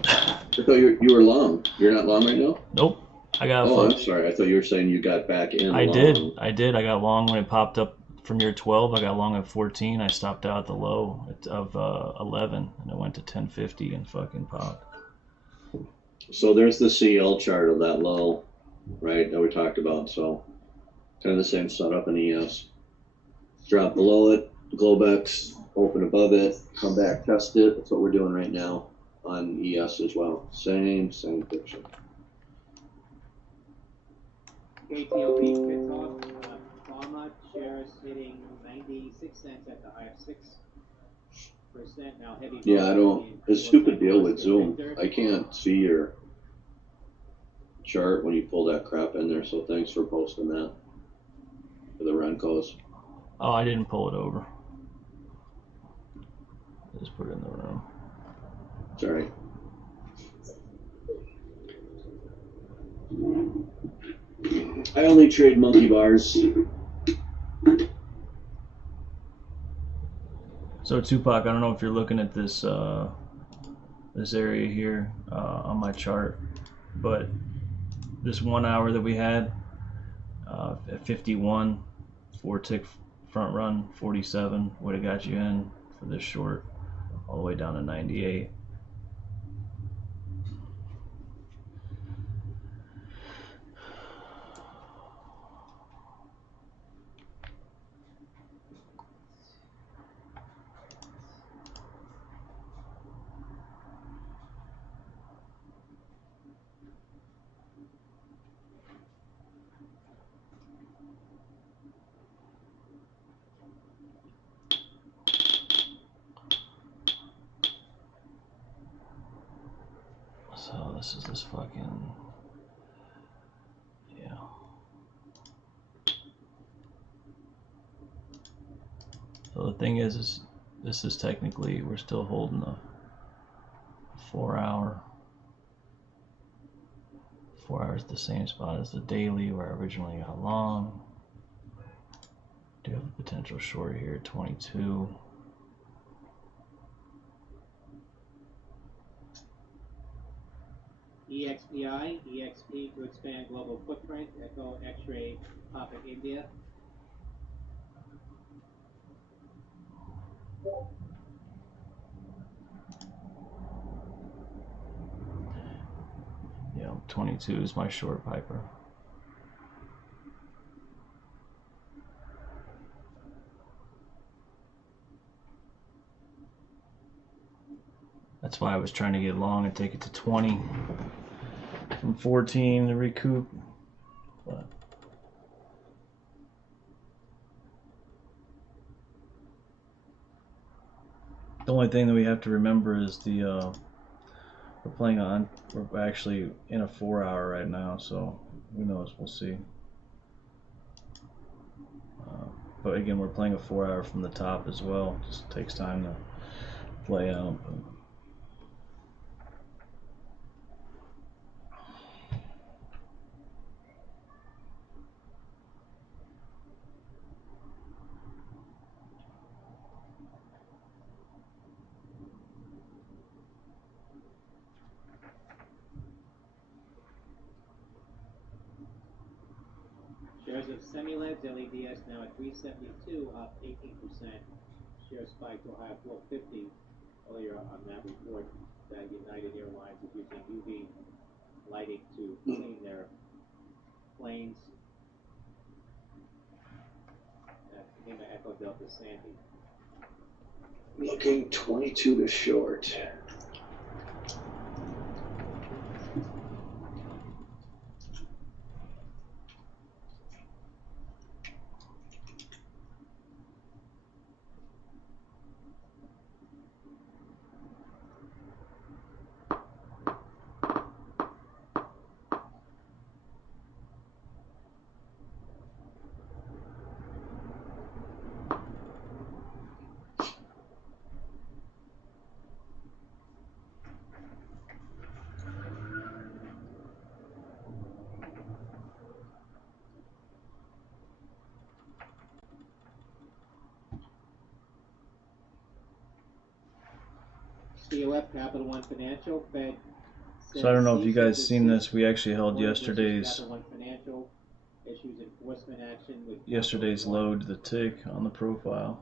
I thought you were long. You're not long right now? Nope. I got Oh, I'm sorry. I thought you were saying you got back in I long. did. I got long when it popped up from year 12. I got long at 14. I stopped out at the low of 11, and it went to 1050 and fucking popped. So there's the CL chart of that low, right, that we talked about. So kind of the same setup in ES. Drop below it, Globex, open above it, come back, test it. That's what we're doing right now on ES as well. Same picture. KTOP fits off. Pharma shares hitting 96 cents at the high of 6%. Now heavy. Yeah, I don't. It's a stupid deal with Zoom. I can't see your chart when you pull that crap in there. So thanks for posting that for the Rencos. Oh, I didn't pull it over. just put it in the room. Sorry. I only trade monkey bars. So Tupac, I don't know if you're looking at this this area here on my chart, but this 1 hour that we had at 51, 4-tick front run, 47 would have got you in for this short, all the way down to 98. So this is this fucking, yeah. So the thing is this is technically, we're still holding a 4 hour. 4 hours at the same spot as the daily where I originally got long. Do have a potential short here, 22. EXPI, EXP to expand global footprint, Echo X-ray Papa India. Yeah, 22 is my short Piper. That's why I was trying to get long and take it to 20 from 14 to recoup. But the only thing that we have to remember is the we're actually in a 4 hour right now, so who knows, we'll see. But again, we're playing a 4 hour from the top as well. Just takes time to play out. But Shares of Semilabs LEDS now at 372, up 18%. Share spike to a high of 450 earlier on that report that United Airlines is using UV lighting to clean their planes. Lima Echo Delta Sandy. Looking 22 to short. COF Capital One Financial Fed. so I don't know if you guys seen this. We actually held yesterday's Capital One Financial issues enforcement action with yesterday's low to the tick on the profile.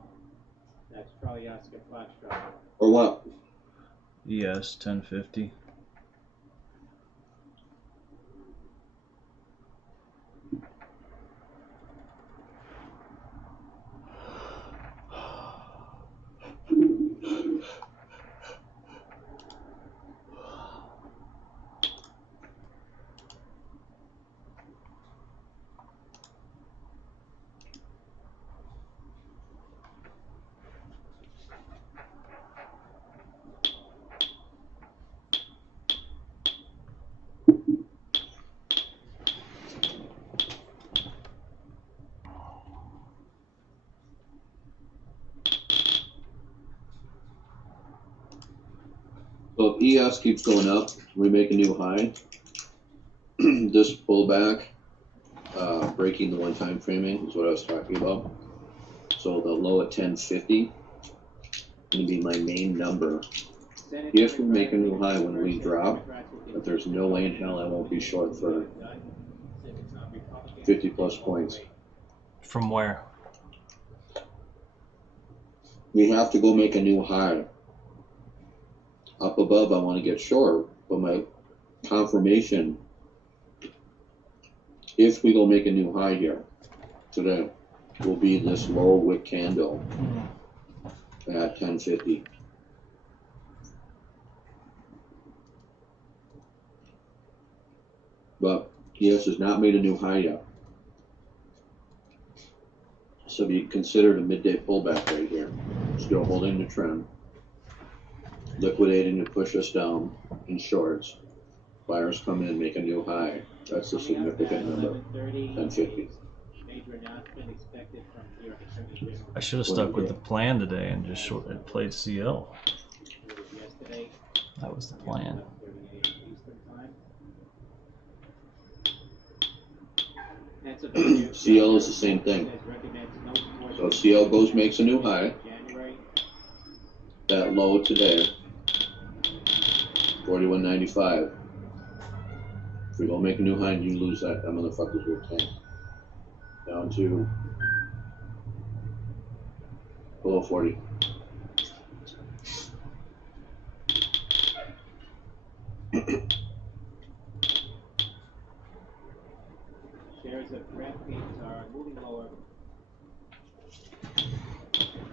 That's Charlie Oscar Foxtrot. Or what? ES 1050. So if ES keeps going up, we make a new high. This pullback, breaking the one-time framing is what I was talking about. So the low at 1050 going to be my main number. If we make a new high when we drop, but there's no way in hell I won't be short for 50 plus points. From where? We have to go make a new high. Up above, I want to get short, but my confirmation, if we go make a new high here today, will be this low wick candle at 1050. But ES has not made a new high yet. So be considered a midday pullback right here. Still holding the trend. Liquidating to push us down in shorts. Buyers come in, make a new high. That's a significant number. 1050. Major announcement expected from New York Attorney General. I should have stuck with the plan today and just played CL. Yesterday, That was the plan. 11:38 Eastern Time. Pennsylvania CL is the same thing. says recommends no more So CL goes, makes a new high. January. That low today, 41.95. If we don't make a new high and you lose that, that motherfucker's your tank. Down to below 40. Shares of DraftKings are moving lower.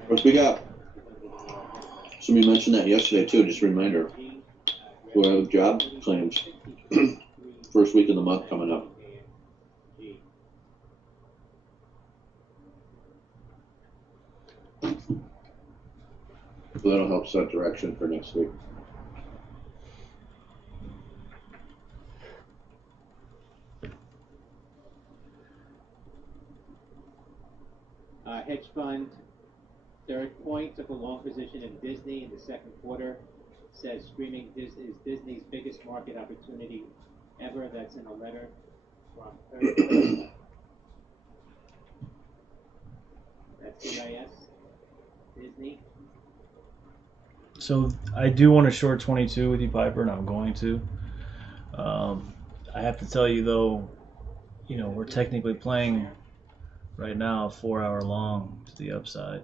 What we got? Somebody mentioned that yesterday too, just a reminder. We have job claims. First week of the month coming up. So that'll help set direction for next week. Hedge fund, Third Point took a long position in Disney in the second quarter. Says streaming is Disney's biggest market opportunity ever. That's in a letter from Third Point. That's CIS. Disney. So I do want to short 22 with you, Piper, and I'm going to. I have to tell you though, we're technically playing right now a 4-hour long to the upside.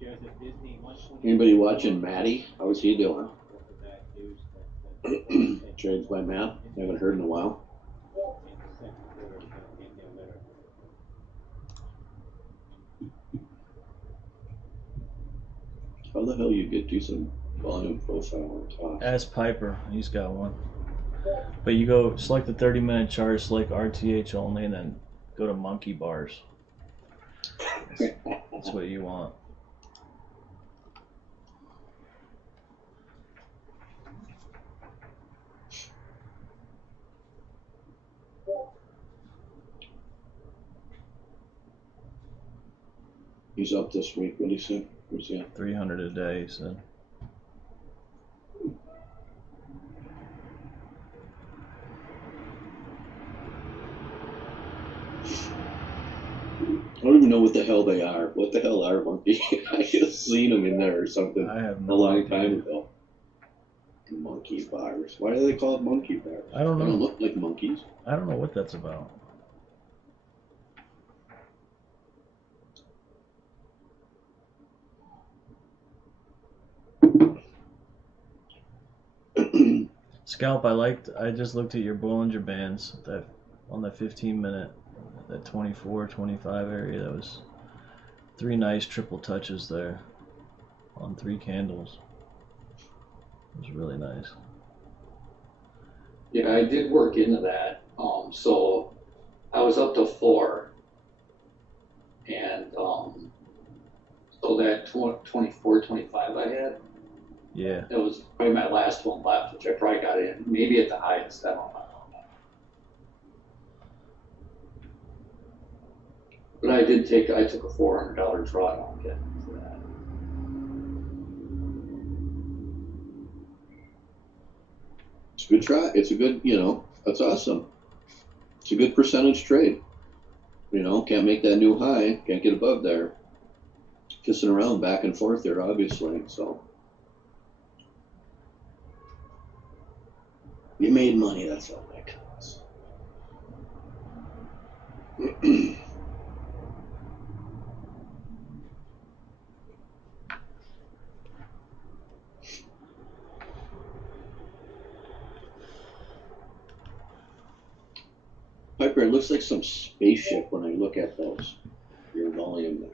Shares of Disney 120. Anybody watching Matty? How's he doing? Trades by Matt. Haven't heard in a while. How the hell you get to some volume profile on top? Ask Piper, he's got one. But you go select the 30-minute chart, select RTH only, and then go to monkey bars. That's what you want. He's up this week. What do you say? Where's he at? 300 a day, he said. I don't even know what the hell they are. What the hell are monkey? I just seen them in there or something I have a no long idea. time ago. Monkey bars. Why do they call it monkey bars? I don't They know. don't look like monkeys. I don't know what that's about. Scalp, I just looked at your Bollinger Bands that on the 15-minute. that 24, 25 area. That was 3 nice triple touches there on 3 candles. It was really nice. Yeah, I did work into that. So I was up to 4. And so that 24, 25 I had, Yeah. that was probably my last one left, which I probably got in, maybe at the highest, I don't know. But I took a $400 drawdown again for that. It's a good try. It's a good, that's awesome. It's a good percentage trade. Can't make that new high, can't get above there. Kissing around back and forth there, obviously. So you made money. That's all that counts. Piper, it looks like some spaceship when I look at those. Your volume there.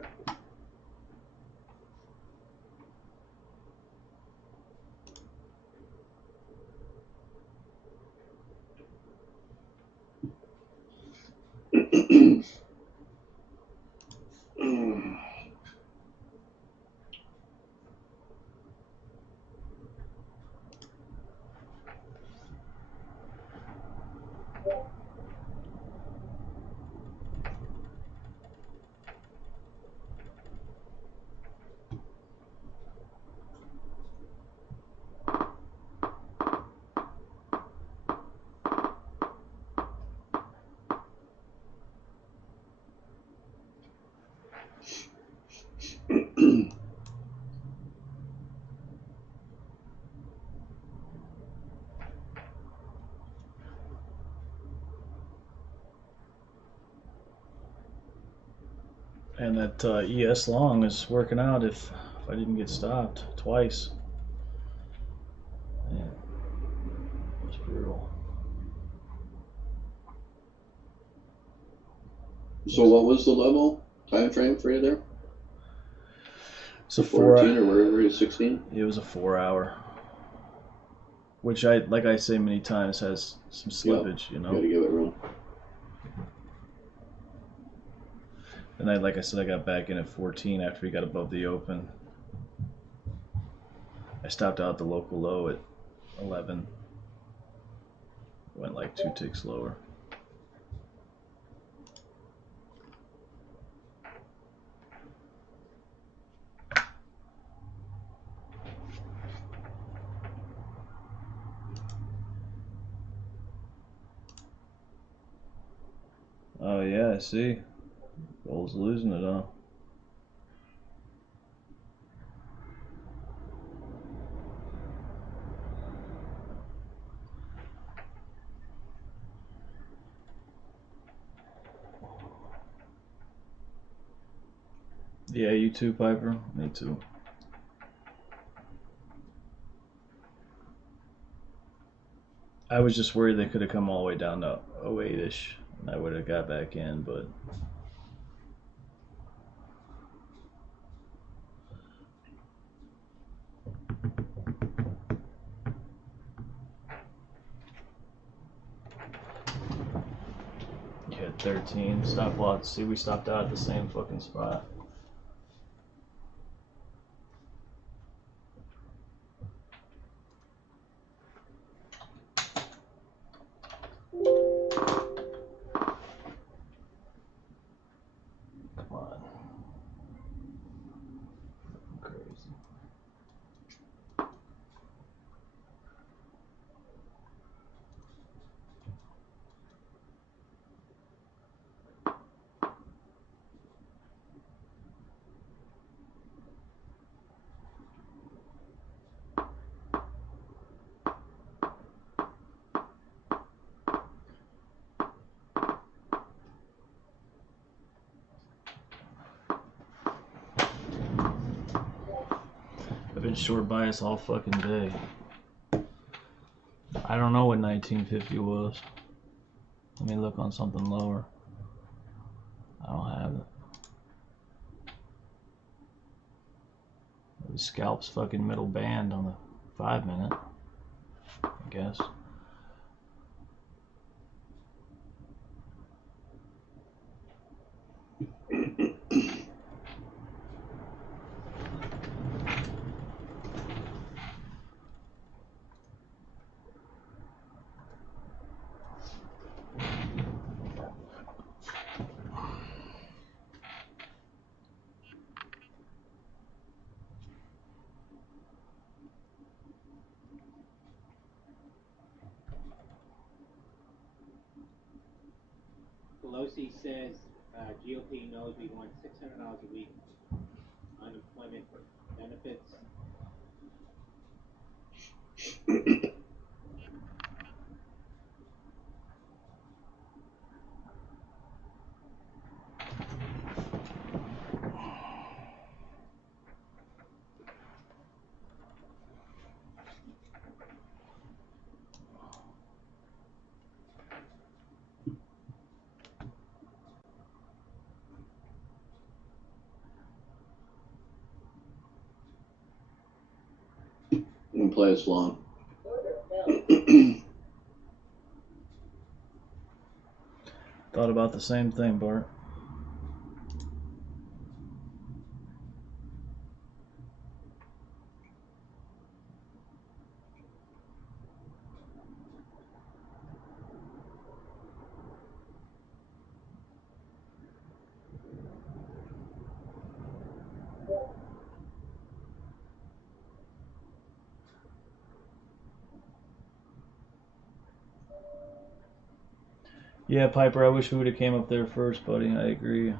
And that ES long is working out if I didn't get stopped twice. Man, it was brutal. So what was the level time frame for you there? So 14 or wherever it is, 16? It was a 4-hour, which like I say many times, has some slippage, You gotta give it room. And like I said, I got back in at 14 after we got above the open. I stopped out the local low at 11. Went like 2 ticks lower. Oh yeah, I see. Gold's losing it, huh? Yeah, you too, Piper? Me too. I was just worried they could have come all the way down to 08-ish, and I would have got back in, but... You had 13 stop loss. See, we stopped out at the same fucking spot. Come on. Crazy. I've been short bias all fucking day. I don't know what 1950 was. Let me look on something lower. I don't have it. The scalp's fucking middle band on the 5 minute, I guess. Pelosi says GOP knows we want $600 a week unemployment benefits. And play us long. Thought about the same thing, Bart. Yeah, Piper, I wish we would have came up there first, buddy. I agree.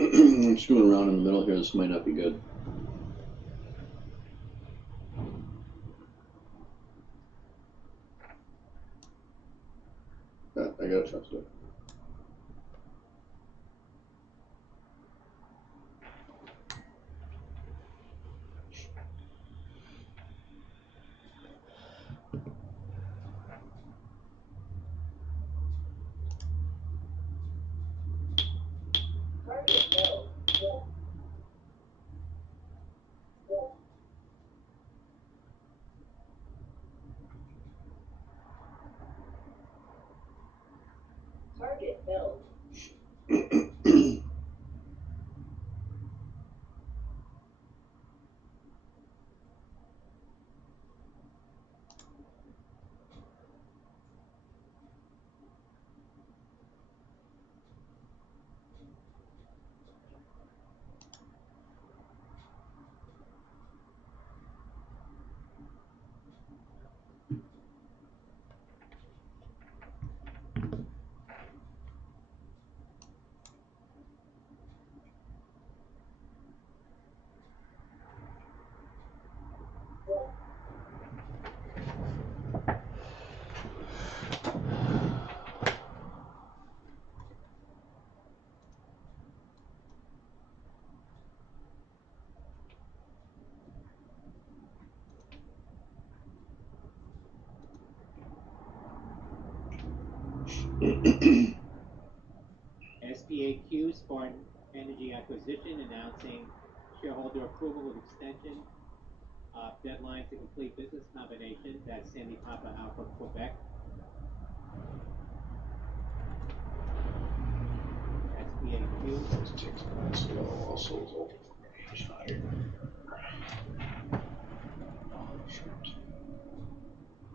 I'm screwing around in the middle here. This might not be good. I gotta trust it. Target filled. SPAQ, Spartan Energy Acquisition, announcing shareholder approval of extension of deadline to complete business combination. That's Sandy Papa Alpha, Quebec. SPAQ.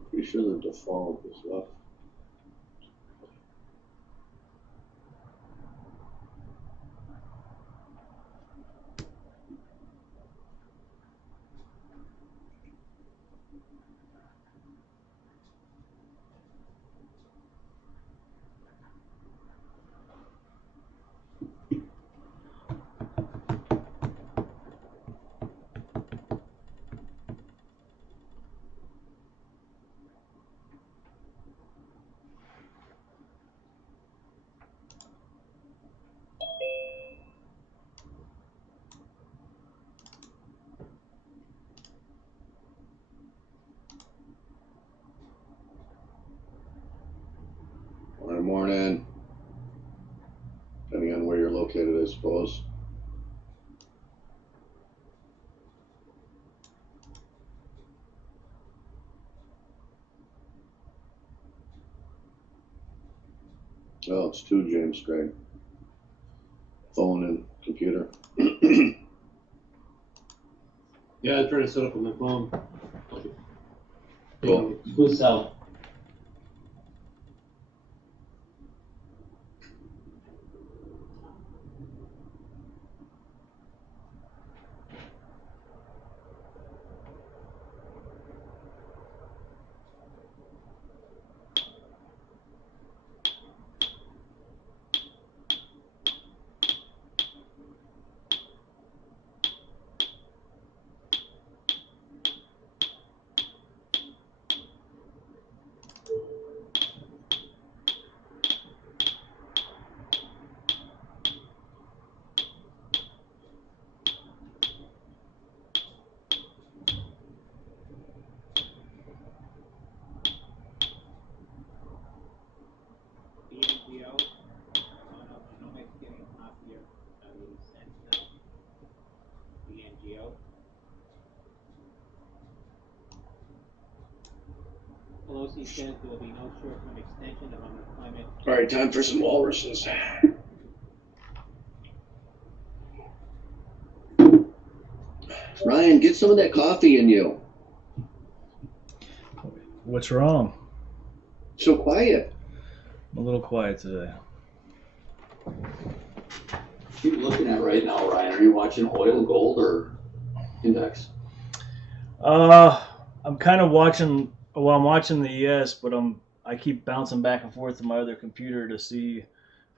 Pretty sure the default is left. morning. Depending on where you're located, I suppose. Oh, it's two, James Craig. Phone and computer. Yeah, I tried to set up on my phone. Cool. Who's out? BNGO, Genomics getting copier, 80 cents now. BNGO. Pelosi says there will be no short-term extension of unemployment. All right, time for some walruses. Ryan, get some of that coffee in you. What's wrong? So quiet. I'm a little quiet today. What are you looking at right now, Ryan? Are you watching oil, gold, or index? I'm kind of watching. Well, I'm watching the ES, but I keep bouncing back and forth to my other computer to see if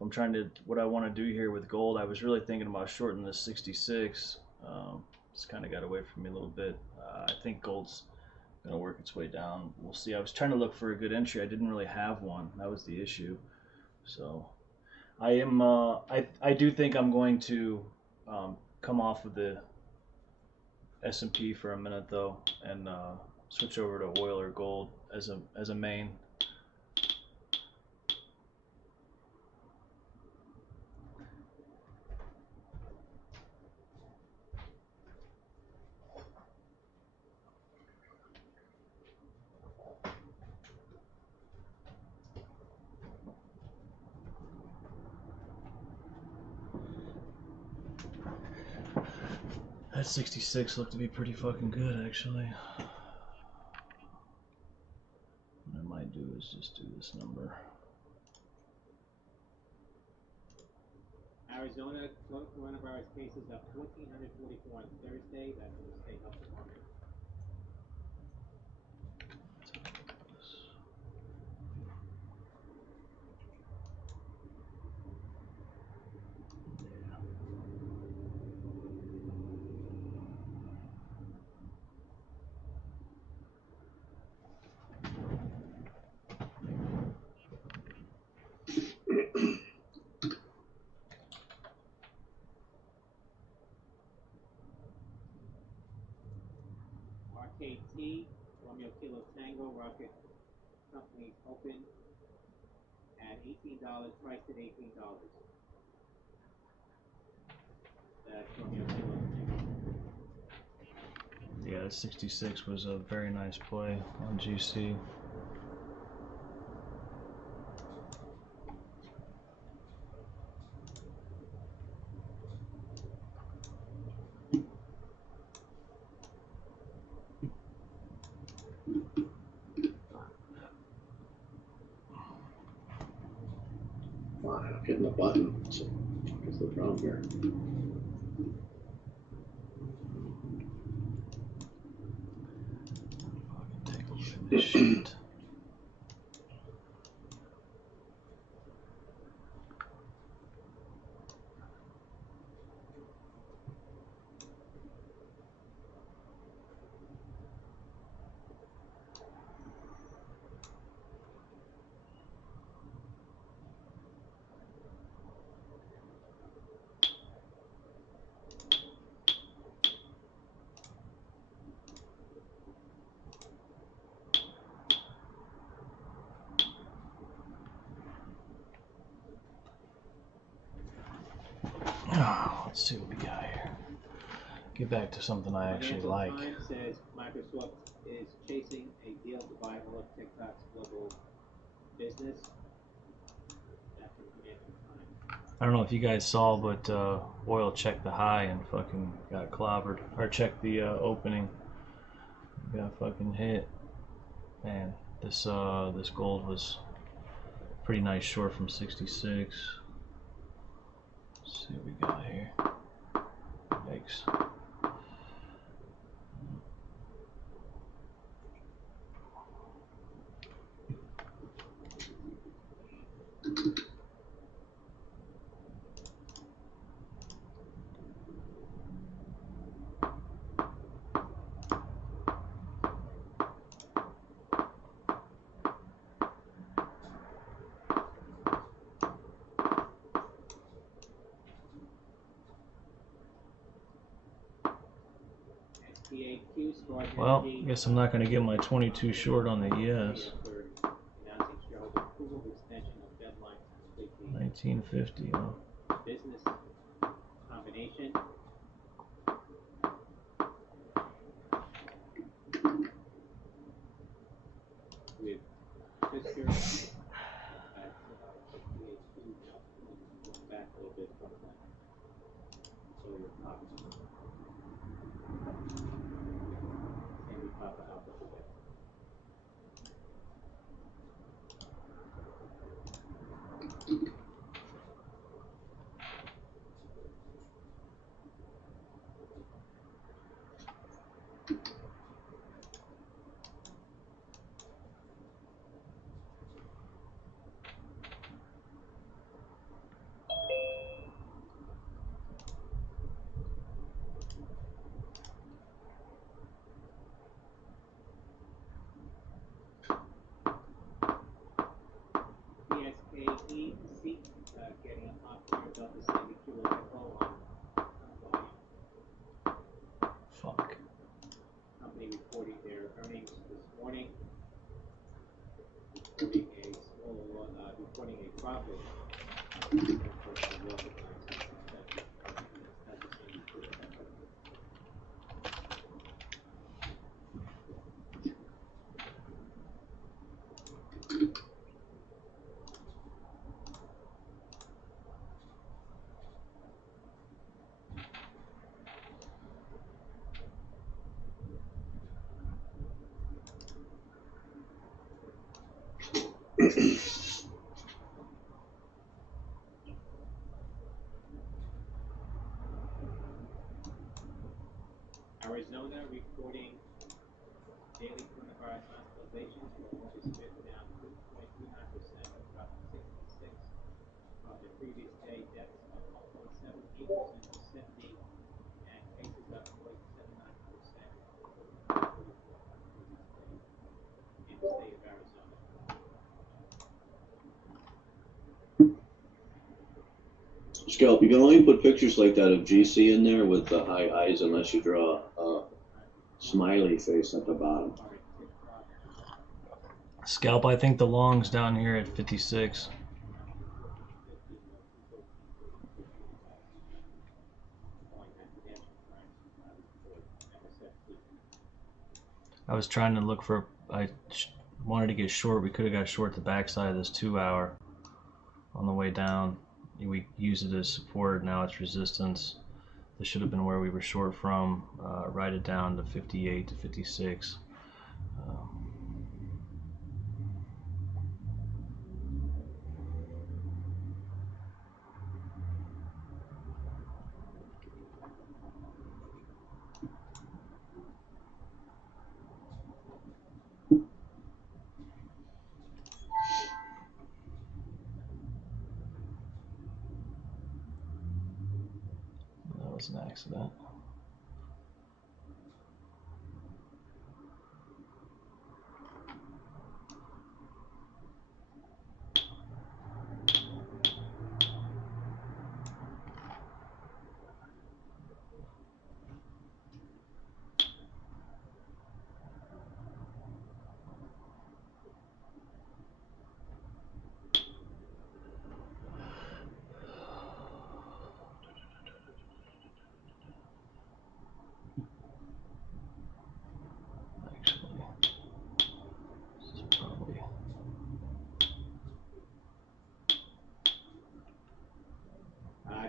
I'm trying to what I want to do here with gold. I was really thinking about shorting this 66. It's kind of got away from me a little bit. I think gold's gonna work its way down. We'll see. I was trying to look for a good entry. I didn't really have one. That was the issue. So I am. I do think I'm going to come off of the S&P for a minute though, and switch over to oil or gold as a main. That 66 looked to be pretty fucking good, actually. What I might do is just do this number. Arizona coronavirus cases up 1,444 on Thursday. That's in the state health department. RKT, Romeo Kilo Tango, Rocket Company open at $18, priced at $18. That's Romeo Kilo Tango. Yeah, 66 was a very nice play on GC. I'm not hitting the button. So what's the problem here? Take a look at this shit. Let's see what we got here. Get back to something I actually Financial like. Times says Microsoft is chasing a deal to buy all of TikTok's global business. That's from Financial Times. I don't know if you guys saw, but oil checked the high and fucking got clobbered. Or checked the opening. Got fucking hit. Man, this gold was pretty nice short from 66. Let's see what we got here. Yikes. SPAQ scored Well, energy, guess I'm not going to get my 22 short on the ES. for announcing shareholder approval of extension of deadline to complete the 1950. Huh? business combination. With Fisker at 58.2 now, going back a little bit from the earlier top. And we pop out a little bit. PSKE seat getting up here above the 70 kilo level on volume. Fuck. Company reporting their earnings this morning, reporting a small, reporting a profit. Arizona reporting daily coronavirus hospitalizations for August 5th down 2.29%, up 66 from the previous day. Deaths up 1.78% to 70, and cases up 0.79% in the state of Arizona. Scalp, you can only put pictures like that of GC in there with the high eyes unless you draw a smiley face at the bottom. Scalp, I think the long's down here at 56. I was trying to look for, wanted to get short. We could have got short the backside of this 2 hour on the way down. We used it as support, now it's resistance. This should have been where we were short from. Write it down to 58 to 56. That was an accident.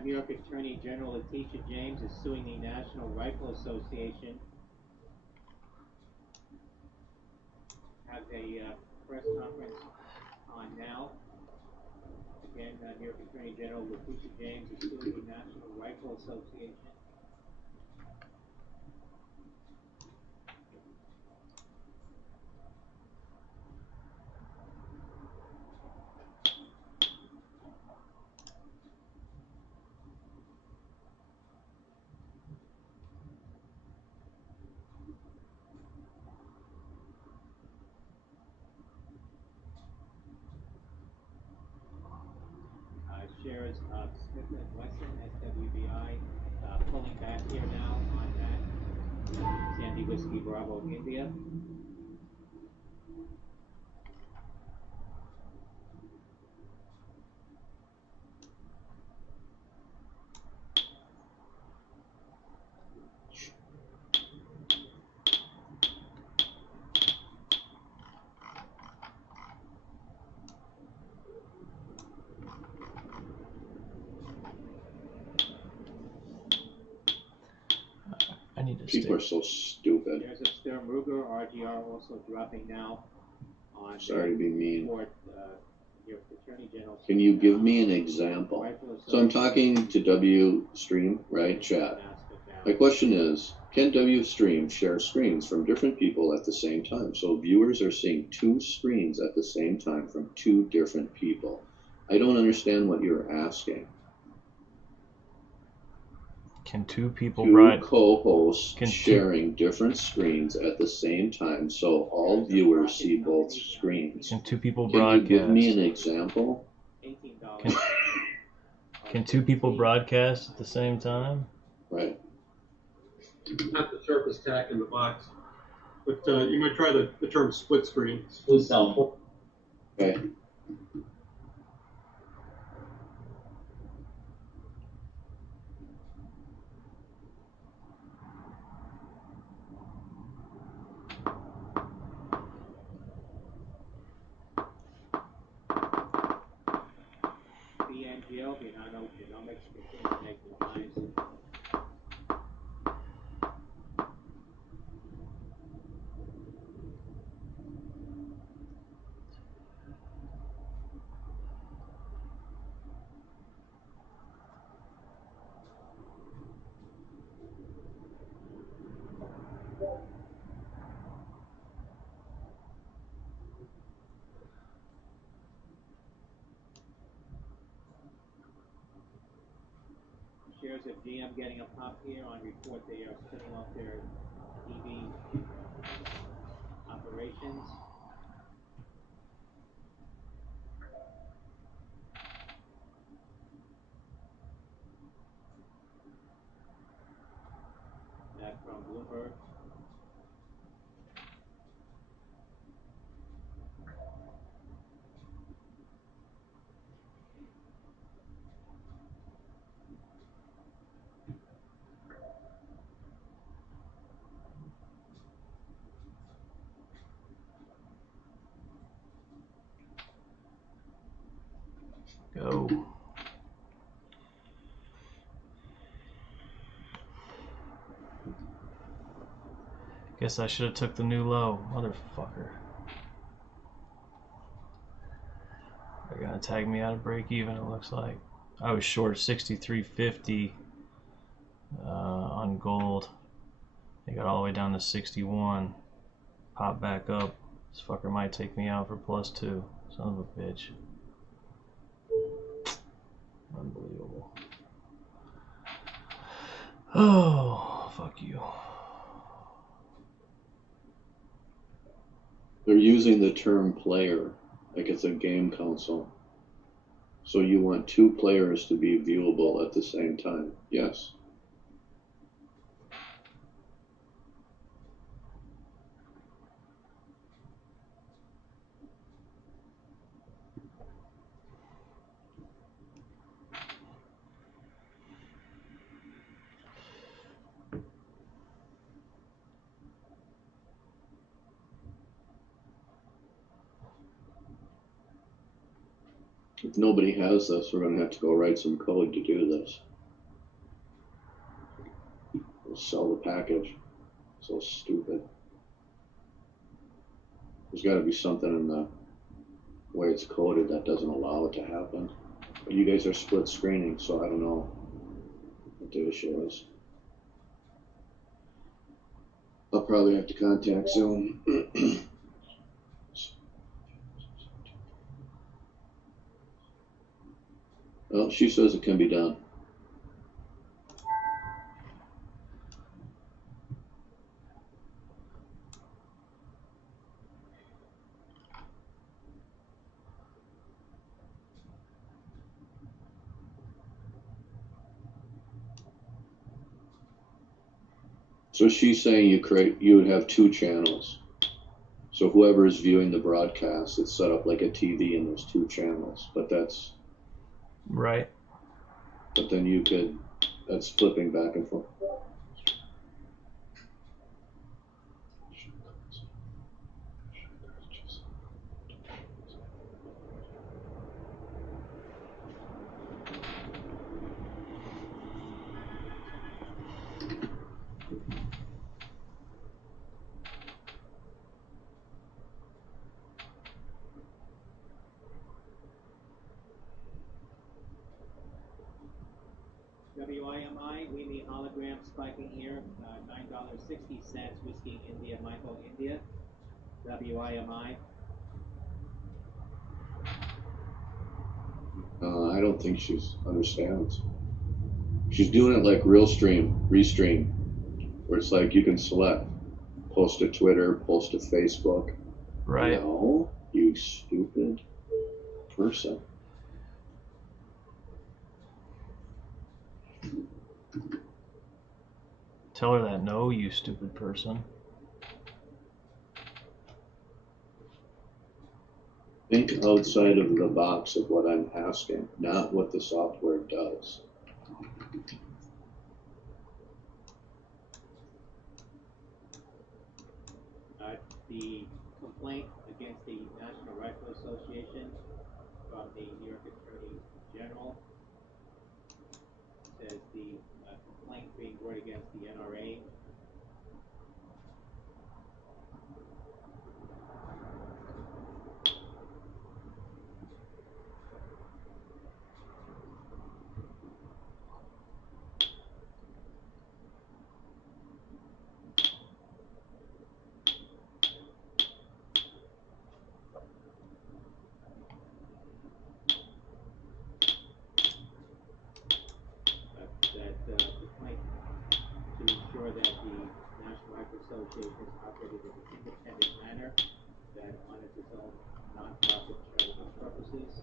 New York Attorney General Letitia James is suing the National Rifle Association. Has a press conference on now. Again, New York Attorney General Letitia James is suing the National Rifle Association. Shares of Smith & Wesson, SWBI, pulling back here now on that. Sandy Whiskey Bravo India. I need to People are stick. so stupid. Shares of Sturm Ruger, RGR, also dropping now on Sorry to be mean. report, your Attorney General. Can you give me an example? Rifle So I'm Association. talking to W Stream, right, chat. My question is, can W Stream share screens from different people at the same time? So viewers are seeing two screens at the same time from two different people. I don't understand what you're asking. Can two people Two co-hosts Can two- sharing different screens at the same time so all viewers see both screens. Can two people Can you give me an broadcast? example? $18. Can two people broadcast at the same time? Right. Not the sharpest tack in the box, but you might try the term split screen. Okay. BNGL, Bionano Genomics, continue to make headlines. Shares of GM getting a pop here on report they are spinning off their EV operations. That from Bloomberg. Go. Guess I should have took the new low, motherfucker. They're gonna tag me out of break even. It looks like I was short 63.50 on gold. They got all the way down to 61. Pop back up. This fucker might take me out for +2. Son of a bitch. Unbelievable. Oh, fuck you. They're using the term player like it's a game console. So you want two players to be viewable at the same time. Yes. If nobody has this, we're going to have to go write some code to do this. Just sell the package. So stupid. There's got to be something in the way it's coded that doesn't allow it to happen. But you guys are split screening, so I don't know what the issue is. I'll probably have to contact Zoom. Well, she says it can be done. So she's saying you would have two channels. So whoever is viewing the broadcast, it's set up like a TV and there's two channels. But that's Right. But then that's flipping back and forth. WIMI, we mean hologram spiking here, $9.60, Whiskey India, Michael India, WIMI. I don't think she understands. She's doing it like Restream, where it's like you can select, post to Twitter, post to Facebook. Right. No, you stupid person. Tell her that. No, you stupid person. Think outside of the box of what I'm asking, not what the software does. The complaint against the National Rifle Association from the New York Attorney General says the complaint being brought against the NRA to ensure that the National Rifle Association is operated in an independent manner that honors its own nonprofit charitable purposes.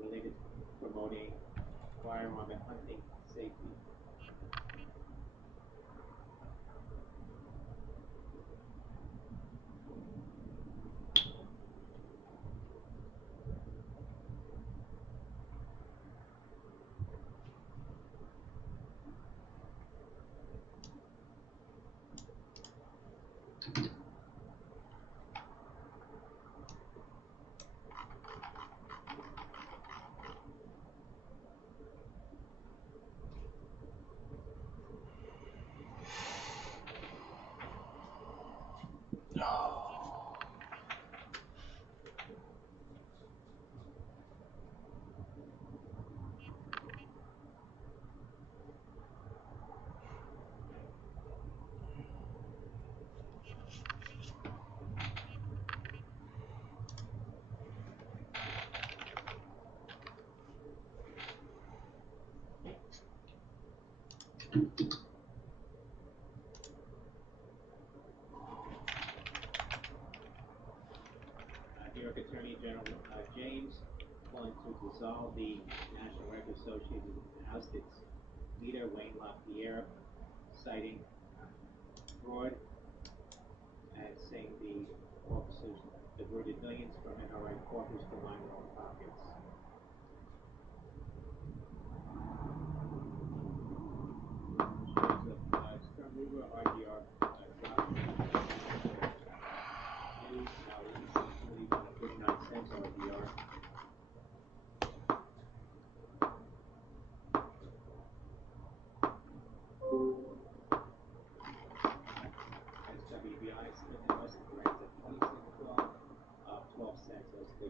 Related to promoting firearm and hunting safety. New York Attorney General James calling to dissolve the National Rifle Association and oust its leader, Wayne LaPierre, citing fraud and saying the officers diverted millions from NRA coffers to line their own pockets. Stern Ruger, RDR, dropped news, now it's 49 cents RDR.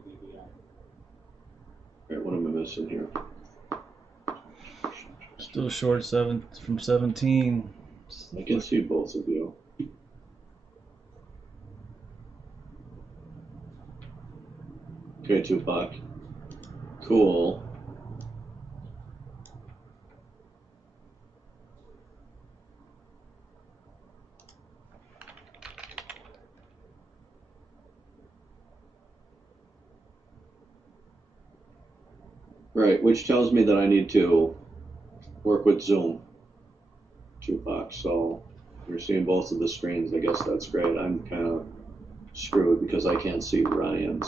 the DVI. Alright, what am I missing here? Still short from 17. I can see both of you. Okay, Tupac. Cool. Right, which tells me that I need to work with Zoom, Tupac. So you're seeing both of the screens. I guess that's great. I'm kind of screwed because I can't see Ryan's.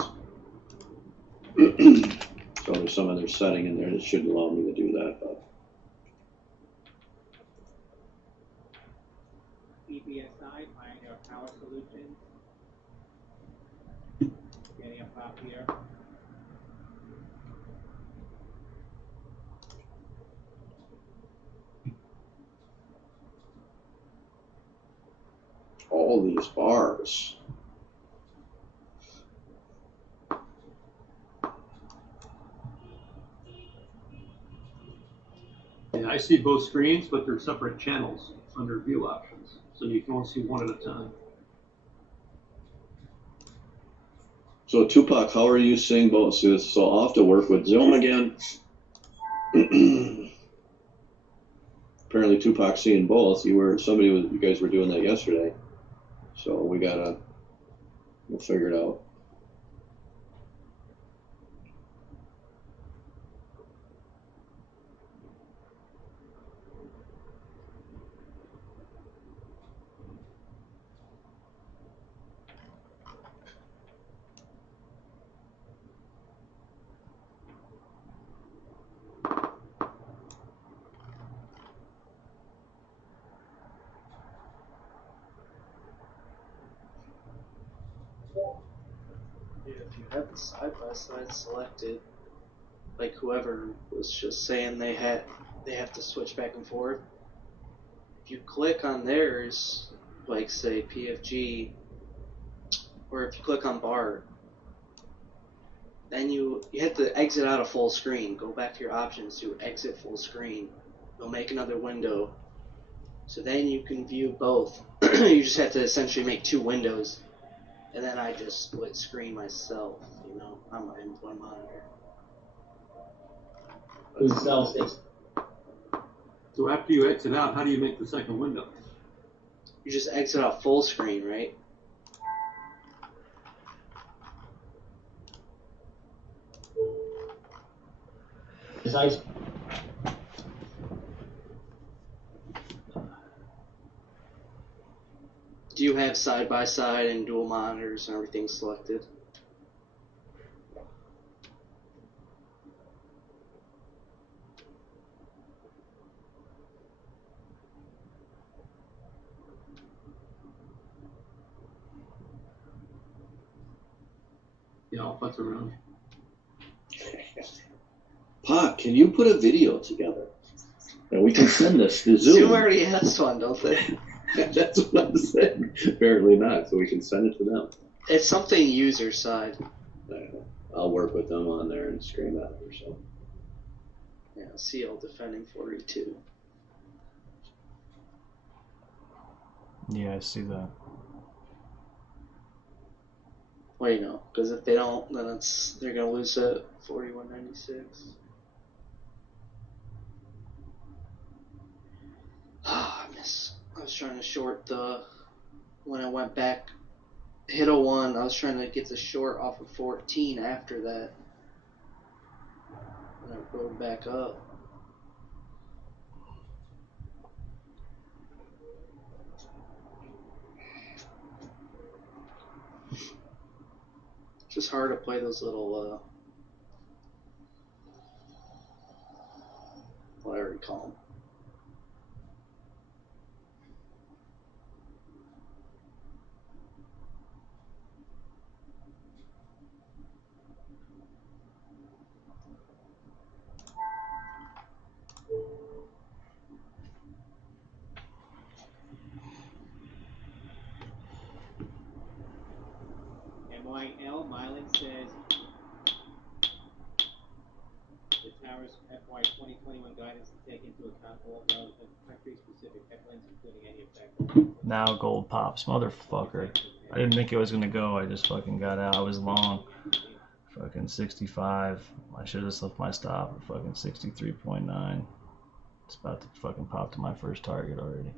So there's some other setting in there that should allow me to do that. But EBSI, Pioneer Power Solutions. Getting a pop here. all these bars. Yeah, I see both screens, but they're separate channels under view options, so you can only see one at a time. So Tupac, how are you seeing both? So I'll have to work with Zoom again. Apparently Tupac's seeing both. You guys were doing that yesterday. So we'll figure it out. Yeah, if you have the side by side selected, like whoever was just saying they have to switch back and forth. If you click on theirs, like say PFG, or if you click on Bart, then you have to exit out of full screen. Go back to your options to exit full screen. You'll make another window. So then you can view both. You just have to essentially make two windows. And then I just split screen myself, on my input monitor. So after you exit out, how do you make the second window? You just exit out full screen, right? Do you have side by side and dual monitors and everything selected? Yeah, I'll futz around. Pac, can you put a video together? And we can send this to Zoom. Zoom already has one, don't they? That's what I'm saying. Apparently not, so we can send it to them. It's something user side. I'll work with them on there and screen that or so. Yeah, CL defending 42. Yeah, I see that. Well, because if they don't, then they're gonna lose at 41.96. I was trying to short when I went back, hit a 1, I was trying to get the short off of 14 after that. And I rode back up. It's just hard to play those little, whatever you call them. MYL, Mylan says, Towers FY 2021 guidance to take into account all relevant country-specific headwinds, including any effect. Now gold pops, motherfucker. I didn't think it was gonna go. I just fucking got out. I was long. Fucking 65. I should have left my stop at fucking 63.9. It's about to fucking pop to my first target already.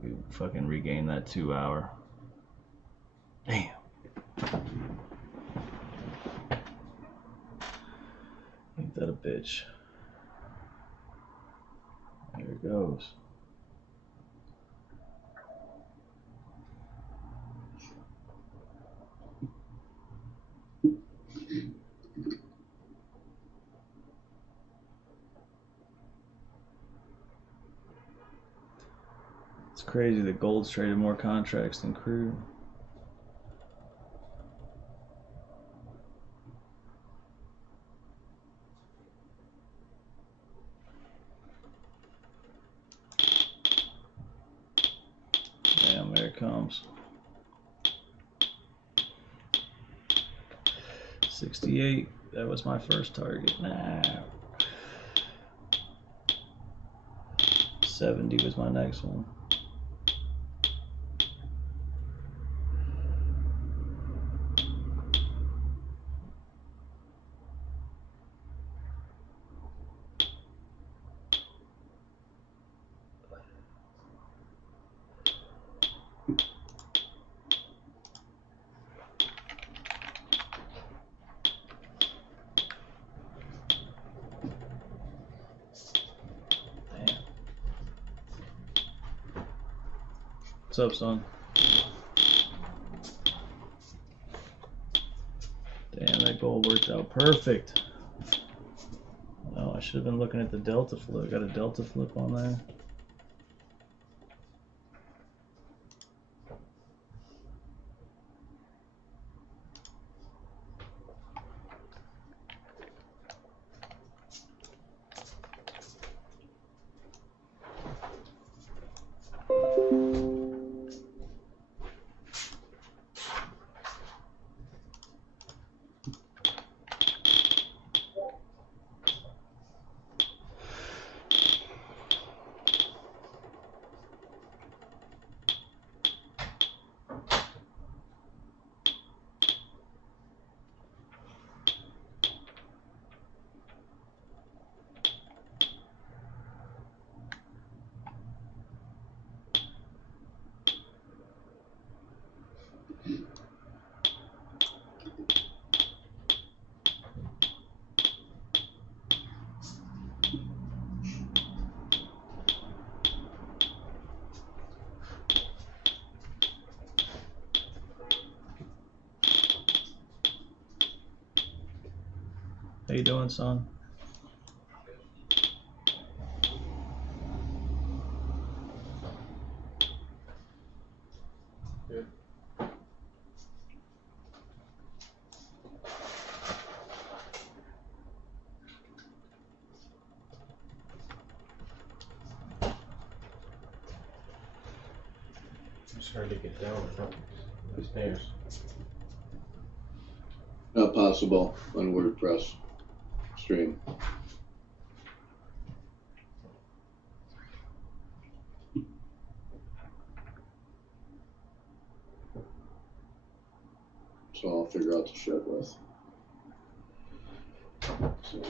We fucking regained that 2 hour. Damn. Ain't that a bitch? There it goes. It's crazy that gold's traded more contracts than crude. Damn, there it comes. 68. That was my first target. Nah. 70 was my next one. What's up, son? Damn, that gold worked out perfect. Oh, I should have been looking at the delta flip. Got a delta flip on there. How you doing, son? Good. It's hard to get down the stairs. Not possible on WordPress stream. So I'll figure out to share it with. So,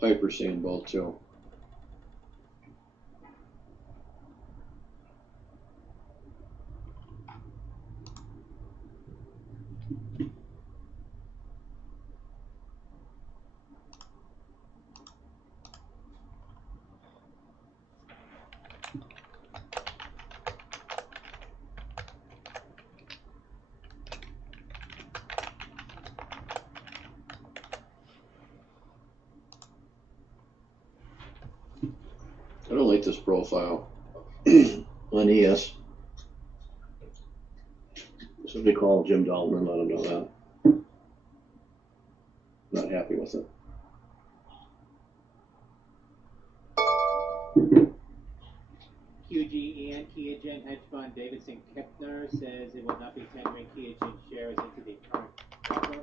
Piper's seeing both too. I don't like this profile on ES. Somebody call Jim Dalton and let him know that. Not happy with it. Keogen hedge fund Davidson Kepner says it will not be tendering Keogen shares into the current offer.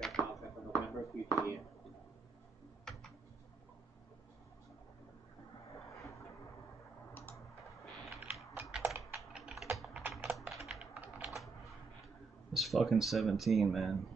That files up in November, future year. It's fucking 17, man.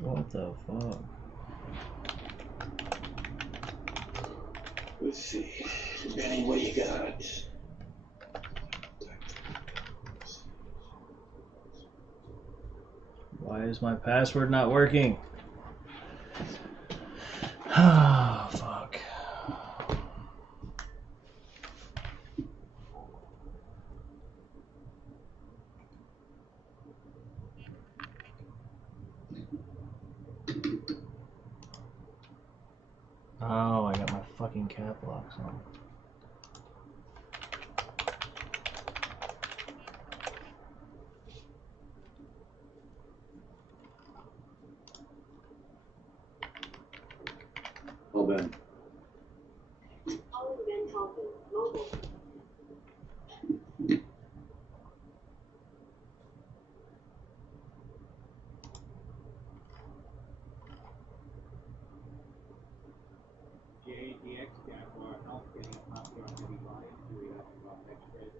What the fuck? Let's see. Benny, what do you got? Why is my password not working? Ah, fuck. Oh, I got my fucking cap locks on. Oh, Ben. JDX Jaguar Health getting popular on heavy volume. Do we have extras?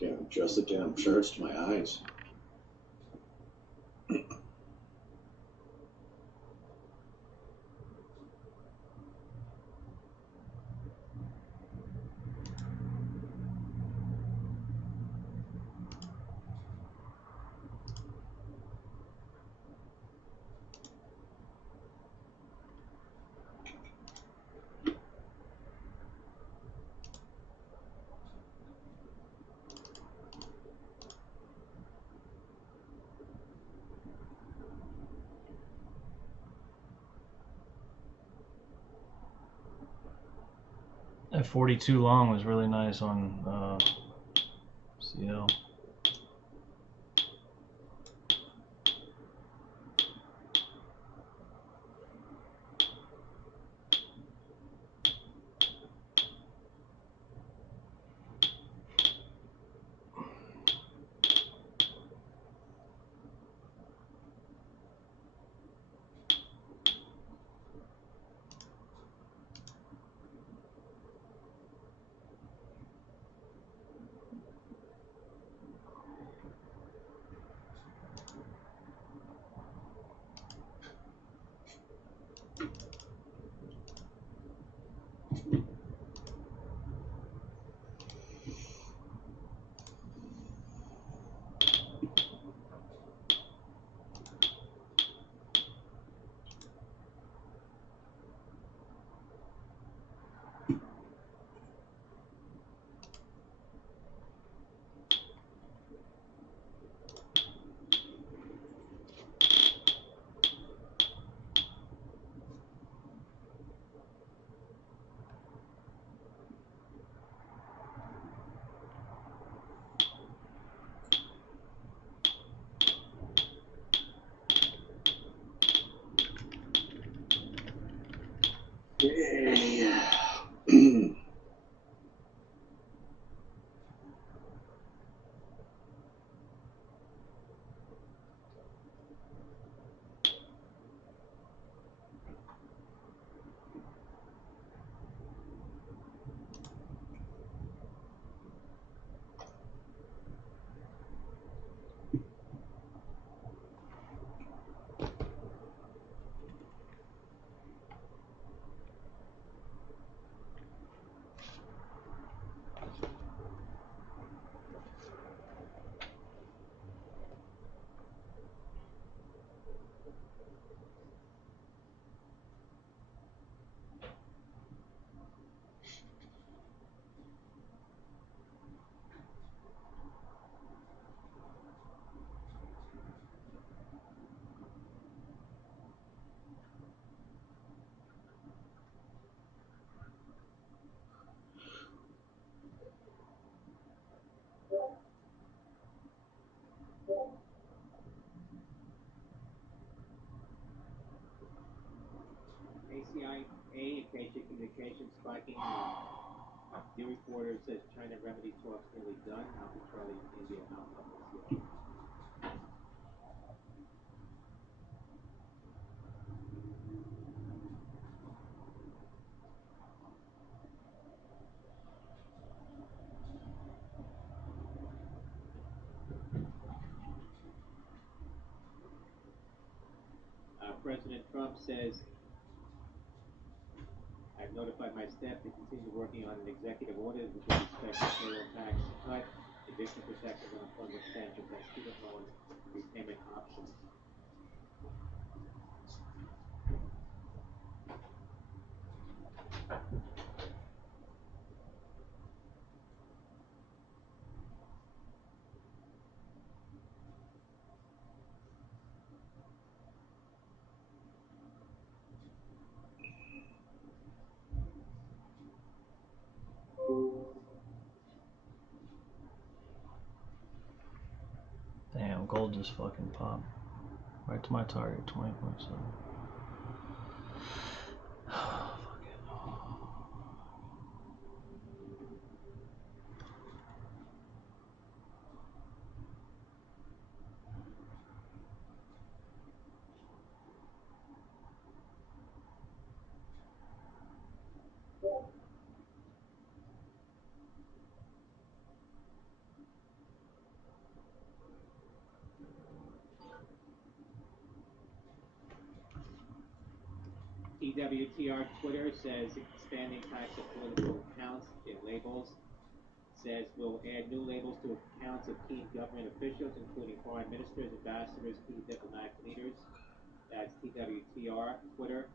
Can't adjust the damn shirts to my eyes. That 42 long was really nice on CL. Yeah. ACIA, Acacia Communications spiking. The reporter says China remedy talks nearly done. Alpha Charlie, India, Alpha Sierra. President Trump says, I've notified my staff to continue working on an executive order with respect to payroll tax cut, eviction protection, unemployment extensions, and student loan repayment options. Damn, gold just fucking popped. Right to my target, 20.7. Fuck it. EWTR Twitter says expanding types of political accounts in labels. Says we'll add new labels to accounts of key government officials, including foreign ministers, ambassadors, key diplomatic leaders. That's TWTR Twitter.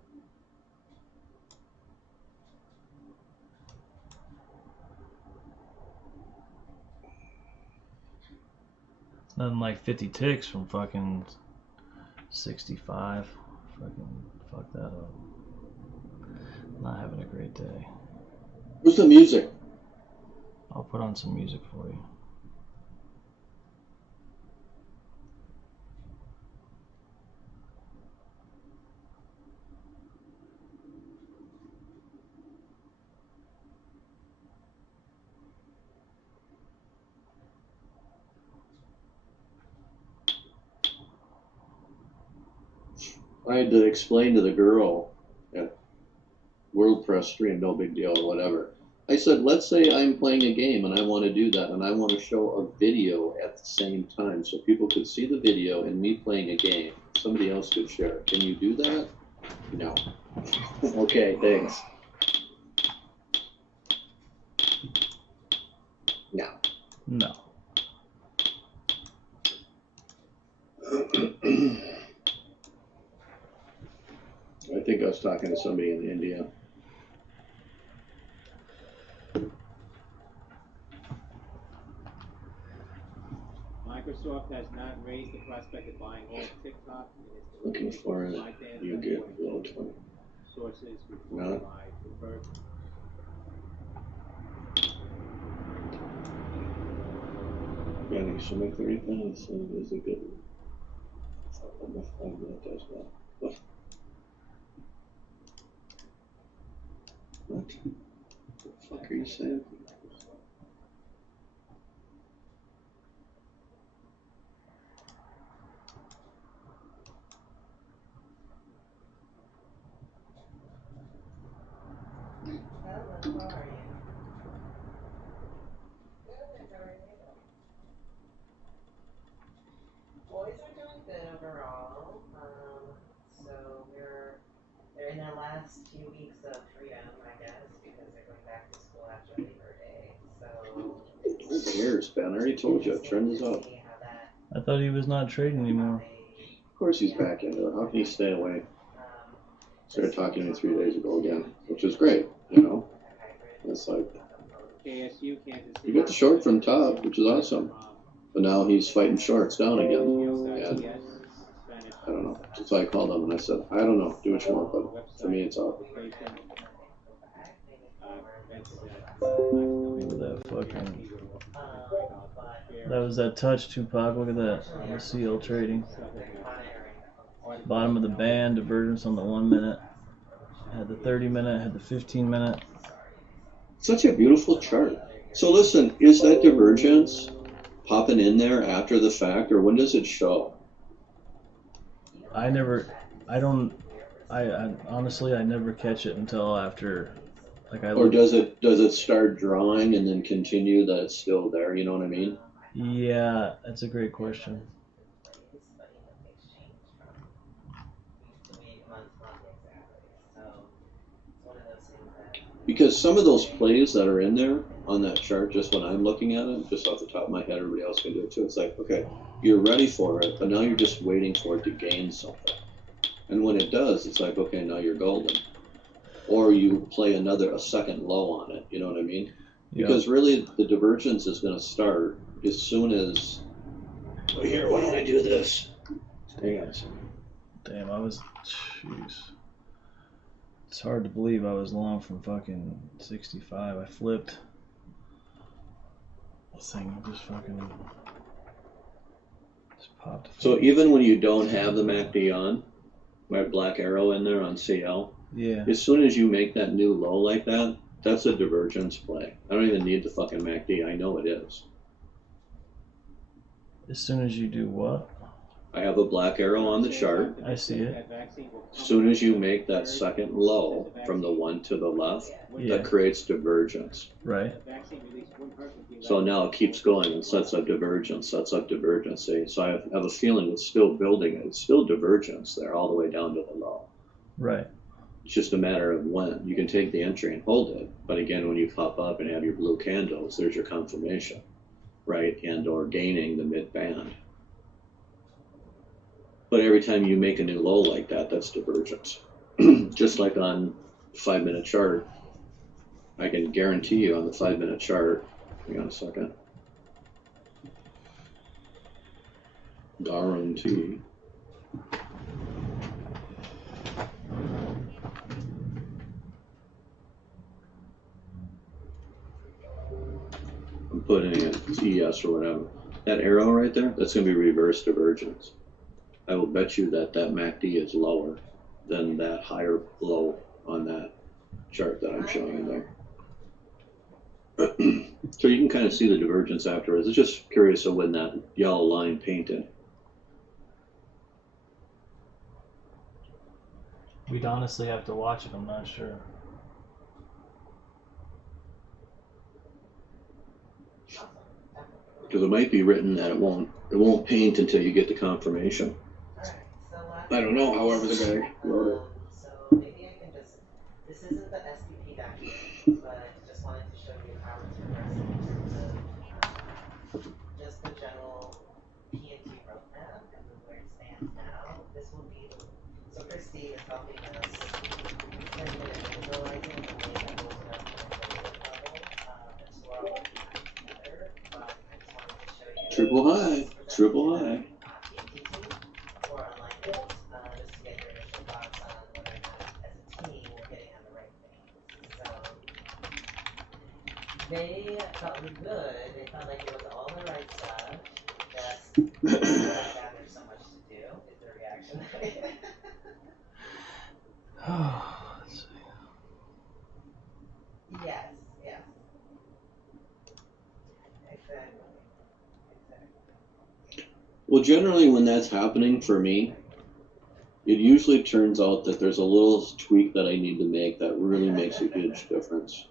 Nothing like 50 ticks from fucking 65. Fucking fuck that up. Not having a great day. Where's the music? I'll put on some music for you. I had to explain to the girl at World Press Stream, no big deal or whatever. I said, let's say I'm playing a game and I want to do that and I want to show a video at the same time so people could see the video and me playing a game. Somebody else could share it. Can you do that? No. Okay, thanks. No. No. I think I was talking to somebody in India. Microsoft has not raised the prospect of buying all of TikTok. Looking for it. You get below 20. Sources Not. reported by Bloomberg. Yeah, you should make 30,000, so it is a good one. That does well. What the fuck are you saying? Hello, how are you? Good, how are you? Boys are doing good overall. So they're in their last few weeks of freedom, I guess, because they're going back to school after Labor Day. So Who cares, Ben? I already told you, trend is up. I thought he was not trading anymore. Of course he's back into it. How can he stay away? Started talking to me 3 days ago again, which is great, you know? It's like, KSU, Kansas City. you get the short from top, which is awesome. But now he's fighting shorts down again. And I don't know. That's why I called him and I said, I don't know. Do what you want, but for me it's up. Look at that fucking. That was that touch, Tupac. Look at that. The CL trading. Bottom of the band, divergence on the 1 minute. Had the 30 minute, had the 15 minute. Such a beautiful chart. So listen, is that divergence popping in there after the fact, or when does it show? I honestly, I never catch it until after, like Or does it start drawing and then continue that it's still there? You know what I mean? Yeah, that's a great question. Because some of those plays that are in there on that chart, just when I'm looking at it, just off the top of my head, everybody else can do it too. It's like, okay, you're ready for it, but now you're just waiting for it to gain something. And when it does, it's like, okay, now you're golden. Or you play a second low on it. You know what I mean? Yeah. Because really, the divergence is going to start as soon as. Oh, here, why don't I do this? Hang on a second. Damn, jeez. It's hard to believe I was long from fucking 65. I flipped. This thing just popped. So even when you don't have the MACD on, my black arrow in there on CL, yeah. As soon as you make that new low like that, that's a divergence play. I don't even need the fucking MACD. I know it is. As soon as you do what? I have a black arrow on the chart. I see it. As soon as you make that second low from the one to the left, Yeah. that creates divergence. Right. So now it keeps going and sets up divergence, See? So I have a feeling it's still building it. It's still divergence there all the way down to the low. Right. It's just a matter of when. You can take the entry and hold it. But again, when you pop up and have your blue candles, there's your confirmation, right? And or gaining the mid band. But every time you make a new low like that, that's divergence. Just like on 5 minute chart, I can guarantee you on the 5 minute chart, hang on a second. Guarantee. GPS or whatever, that arrow right there, that's going to be reverse divergence. I will bet you that that MACD is lower than that higher low on that chart that I'm showing you there. So you can kind of see the divergence afterwards. It's just curious of when that yellow line painted. We'd honestly have to watch it, I'm not sure. Because it might be written that it won't paint until you get the confirmation. I don't know, however the guy wrote it. So maybe I can just, this isn't the SPP document, but I just wanted to show you how it's progressing in terms of just the general PNT roadmap and where it stands now. This will be, so Christy is helping us visualizing the way that goes up and so we're all looking at it together, but I just wanted to show you. Triple high, triple high. Or alignment, just to get your initial thoughts on whether or not, as a team, we're hitting on the right things. So they felt really good. They felt like it was all the right stuff. Just that there's so much to do. Is the reaction? Let's see. Yes. Yes. Exactly. Well, generally when that's happening for me, it usually turns out that there's a little tweak that I need to make that really makes a huge difference.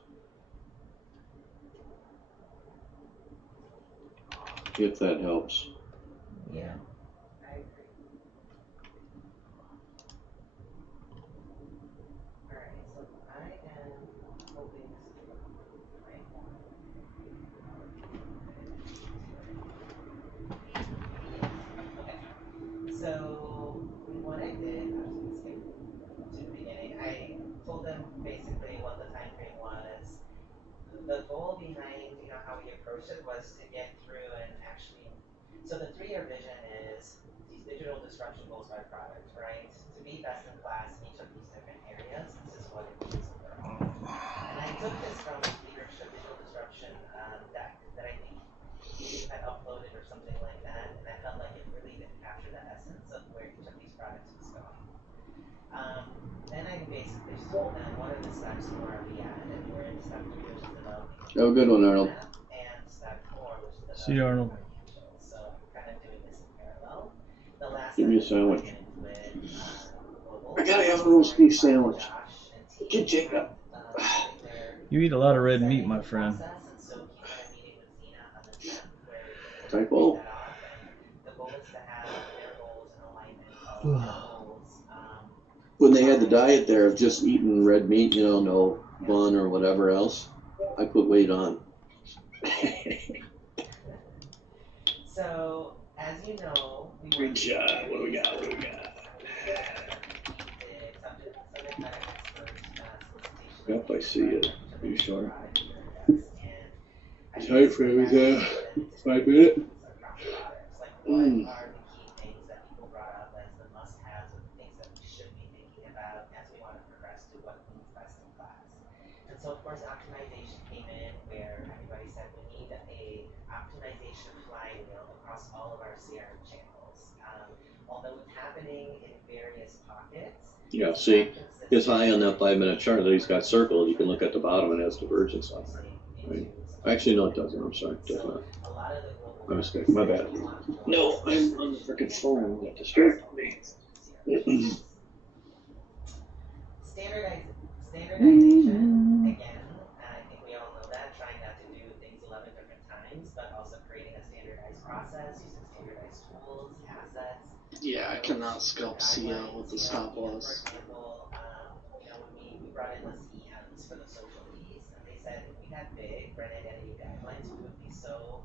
If that helps. Yeah. I agree. Alright, so I am hoping this is the right one. Okay. So what I did, I was going to skip to the beginning. I told them basically what the time frame was. The goal behind, how we approached it was to get through and actually, so the 3-year vision is these digital disruption goals by product, right? To be best in class in each of these different areas, this is what it means overall. And I took this from the leadership digital disruption deck that I think you had uploaded or something like that, and I felt like it really did capture the essence of where each of these products was going. Then I basically just told them what are the steps and where are we at, and we're in step 3, which is developing. Have a good one, Arnold. And step 4, which is See you, Arnold. so I'm kind of doing this in parallel. The last Give me a step is sandwich. global. I gotta have a roast beef sandwich. Get Jacob. You eat a lot of red meat, my friend. Typo. When they had the diet there of just eating red meat, no bun or whatever else, I put weight on. So, as you know, Good job. What do we got? Yep, I see it. Are you sure? Tight frame is that 5 minutes? What are the key things that people brought up as the must-haves or the things that we should be thinking about as we want to progress to what means best in class? And so, of course, optimization came in where everybody said we need a optimization flywheel across all of our CRM channels. Although it's happening in various pockets. Yeah, see, it's high on that 5 minute chart that he's got circled. You can look at the bottom and it has divergence on it. Right? Actually, no, it doesn't. I'm sorry. It does not. My mistake. My bad. No, I'm on the freaking phone. That distracted me. Standardization, again, I think we all know that, trying not to do things 11 different times, but also creating a standardized process, using standardized tools, assets. Yeah, I cannot scalp CL with the stop loss. For example, when we brought in the CEMs for the social piece, and they said if we had big brand identity guidelines, we would be so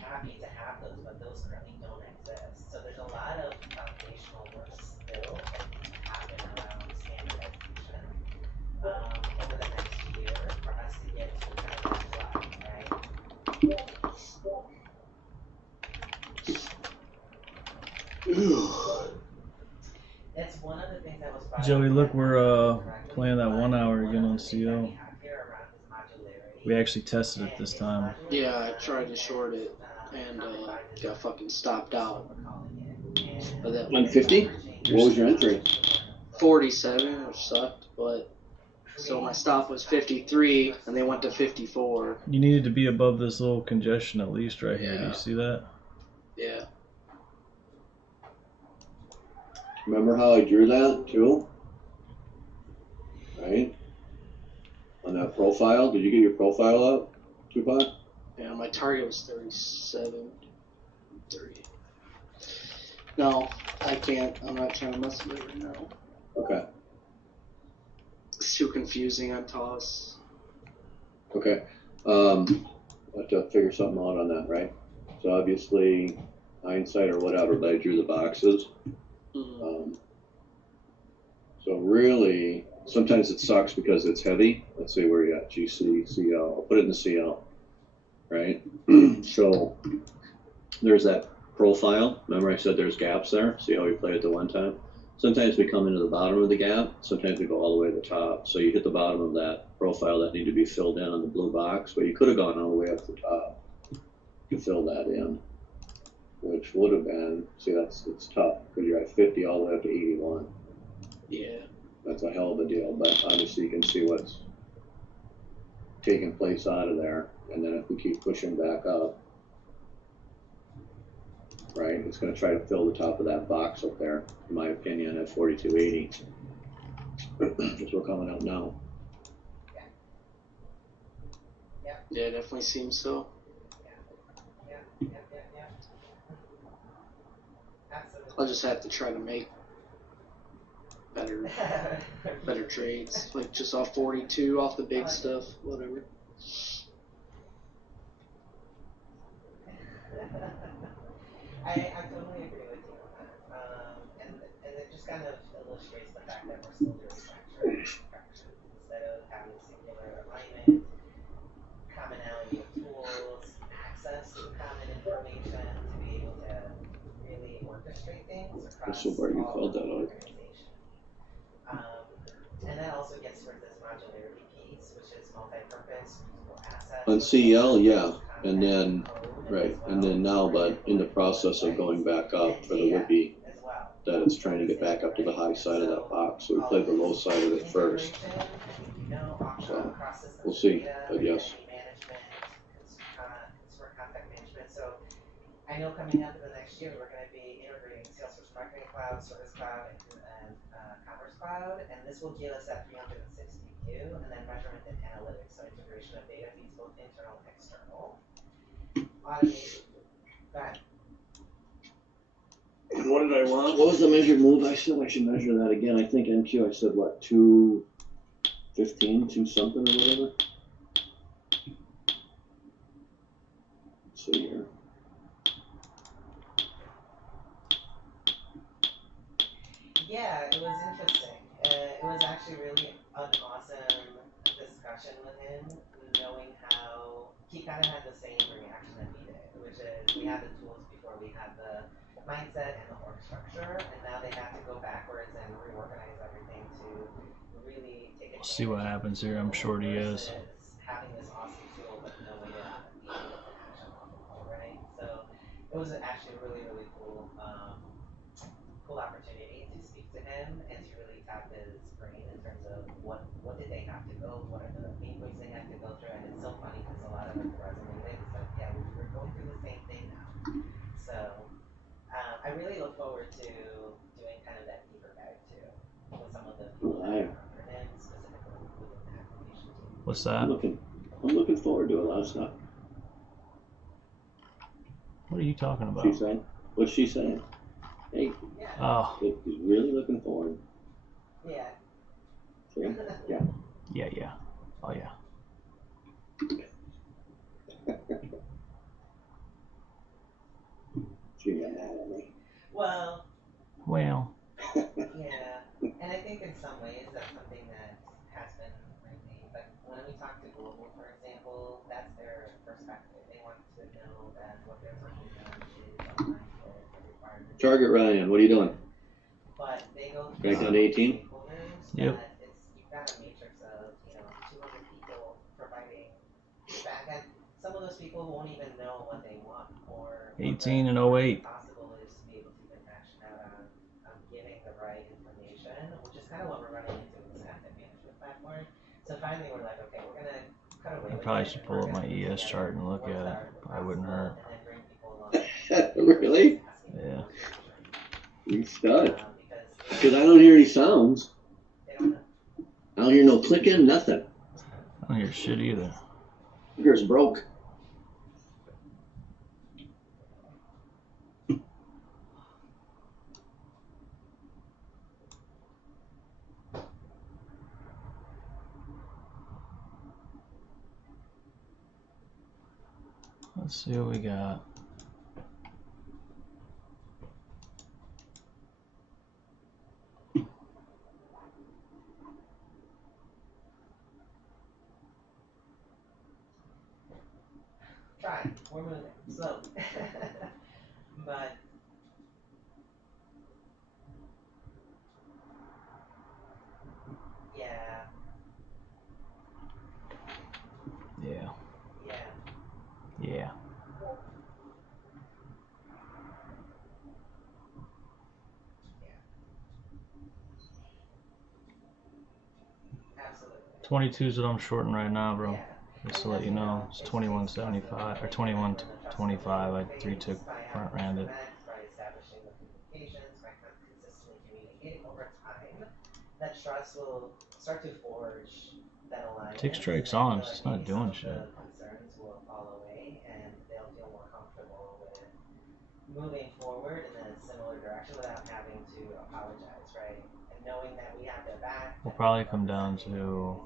happy to have those, but those currently don't exist. So there's a lot of foundational work still that needs to happen around standardization over the next year for us to get to kind of that flag, right? That's one of the things that was brought Joey, up look, we're directly, playing that 1 hour again on of the things that CO. we have here around is modularity. We actually tested it this time. Yeah, I tried to short it. and got fucking stopped out. But that 150? What was your entry? 47, which sucked, but so my stop was 53, and they went to 54. You needed to be above this little congestion at least right here. Do you see that? Yeah. Remember how I drew that too? Right? On that profile? Did you get your profile up, Tupac? Yeah, my target was 37. 30. No, I can't. I'm not trying to mess with it right now. Okay. It's too confusing on toss. Okay. I'll have to figure something out on that, right? So obviously, hindsight or whatever, but I drew the boxes. So really, sometimes it sucks because it's heavy. Let's see where you got GC, CL. I'll put it in the CL, right? So there's that profile. Remember I said there's gaps there? See how we play it the one time? Sometimes we come into the bottom of the gap. Sometimes we go all the way to the top. So you hit the bottom of that profile that need to be filled in on the blue box, but you could have gone all the way up to the top to fill that in, which would have been, see, it's tough because you're at 50 all the way up to 81. Yeah. That's a hell of a deal, but obviously you can see what's taking place out of there. And then if we keep pushing back up, right, it's going to try to fill the top of that box up there, in my opinion, at 4280. As we're coming up now. Yeah, it definitely seems so. I'll just have to try to make better trades, like just off 42, off the big stuff, whatever. I totally agree with you on that. And it just kind of illustrates the fact that we're still doing fractions instead of having singular alignment, commonality of tools, access to common information to be able to really orchestrate things across So where you all called that out? organizations. And that also gets towards this modularity piece, which is multi-purpose, usable assets. On CL, yeah, and then, right, and then now, but in the process of going back up for the would-be, that it's trying to get back up to the high side of that box, so we played the low side of it first. So, we'll see, but yes. Consumer contact management. So I know coming up in the next year, we're going to be integrating Salesforce Marketing Cloud, Service Cloud, and Commerce Cloud, and this will give us that 360 view, and then measurement and analytics, so integration of data feeds, both internal and external. Automation. Go ahead. What did I want? What was the measured move? I said I should measure that again. I think MQ, I said what, 215, 2 something or whatever? Let's see here. Yeah, it was interesting. It was actually really an awesome discussion with him, knowing how he kind of had the same reaction that we did, which is we had the tools before we had the mindset and the org structure, and now they have to go backwards and reorganize everything to really take it. We'll see what happens here. I'm sure he is. Having this awesome tool, but no way to be able to action off of it, right? So it was actually a really, really cool opportunity to speak to him and to really tap his brain in terms of what did they have to go, what are the main points they had to go through, and it's so funny because a lot of us resonated. It's like, yeah, we're going through the same thing now. So I really look forward to doing kind of that deeper dive too with some of the people that are under him, specifically within the application team. What's that? I'm looking forward to a lot of stuff. What are you talking about? She saying? What's she saying? Hey, oh, he's really looking forward. Yeah. See? Yeah. Yeah. Oh, yeah. She got mad at me. Well. Yeah, and I think in some ways that's something that has been really, like when we talk to Global, for example, that's their perspective. They want to know that what they're working on is aligned with the requirements. Target Ryan, what are you doing? But they go Back down to 18? Yep. You've got a matrix of, 200 people providing back end. Some of those people won't even know what they want, or 18 and 08. Possible is to be able to get action out on giving the right information, which is kind of what we're running into with this asset management platform. So finally, we're like, okay, we're gonna cut away. I with probably it, should and pull we're up my gonna put ES together chart and look what's at it. our Probably wouldn't hurt. and then bring people along. Really? Asking Yeah. more information. You stud. Because Because I don't hear any sounds. they don't know. I don't hear no clicking, nothing. I don't hear shit either. Computer's broke. Let's see what we got. Try. We're moving slowly. But yeah, Yeah. yeah. Yeah. Absolutely. 22 is what I'm shorting right now, bro. Yeah. Just to let you know, it's 21.75 or 21.25. I 3-tick front ran it. By establishing the communications, by consistently communicating over time, that trust will start to forge that alignment. Tick strike's on, it's just not doing shit. Concerns will fall away, and they'll feel more comfortable with moving forward in a similar direction without having to apologize, right? And knowing that we have their back. We'll probably come down to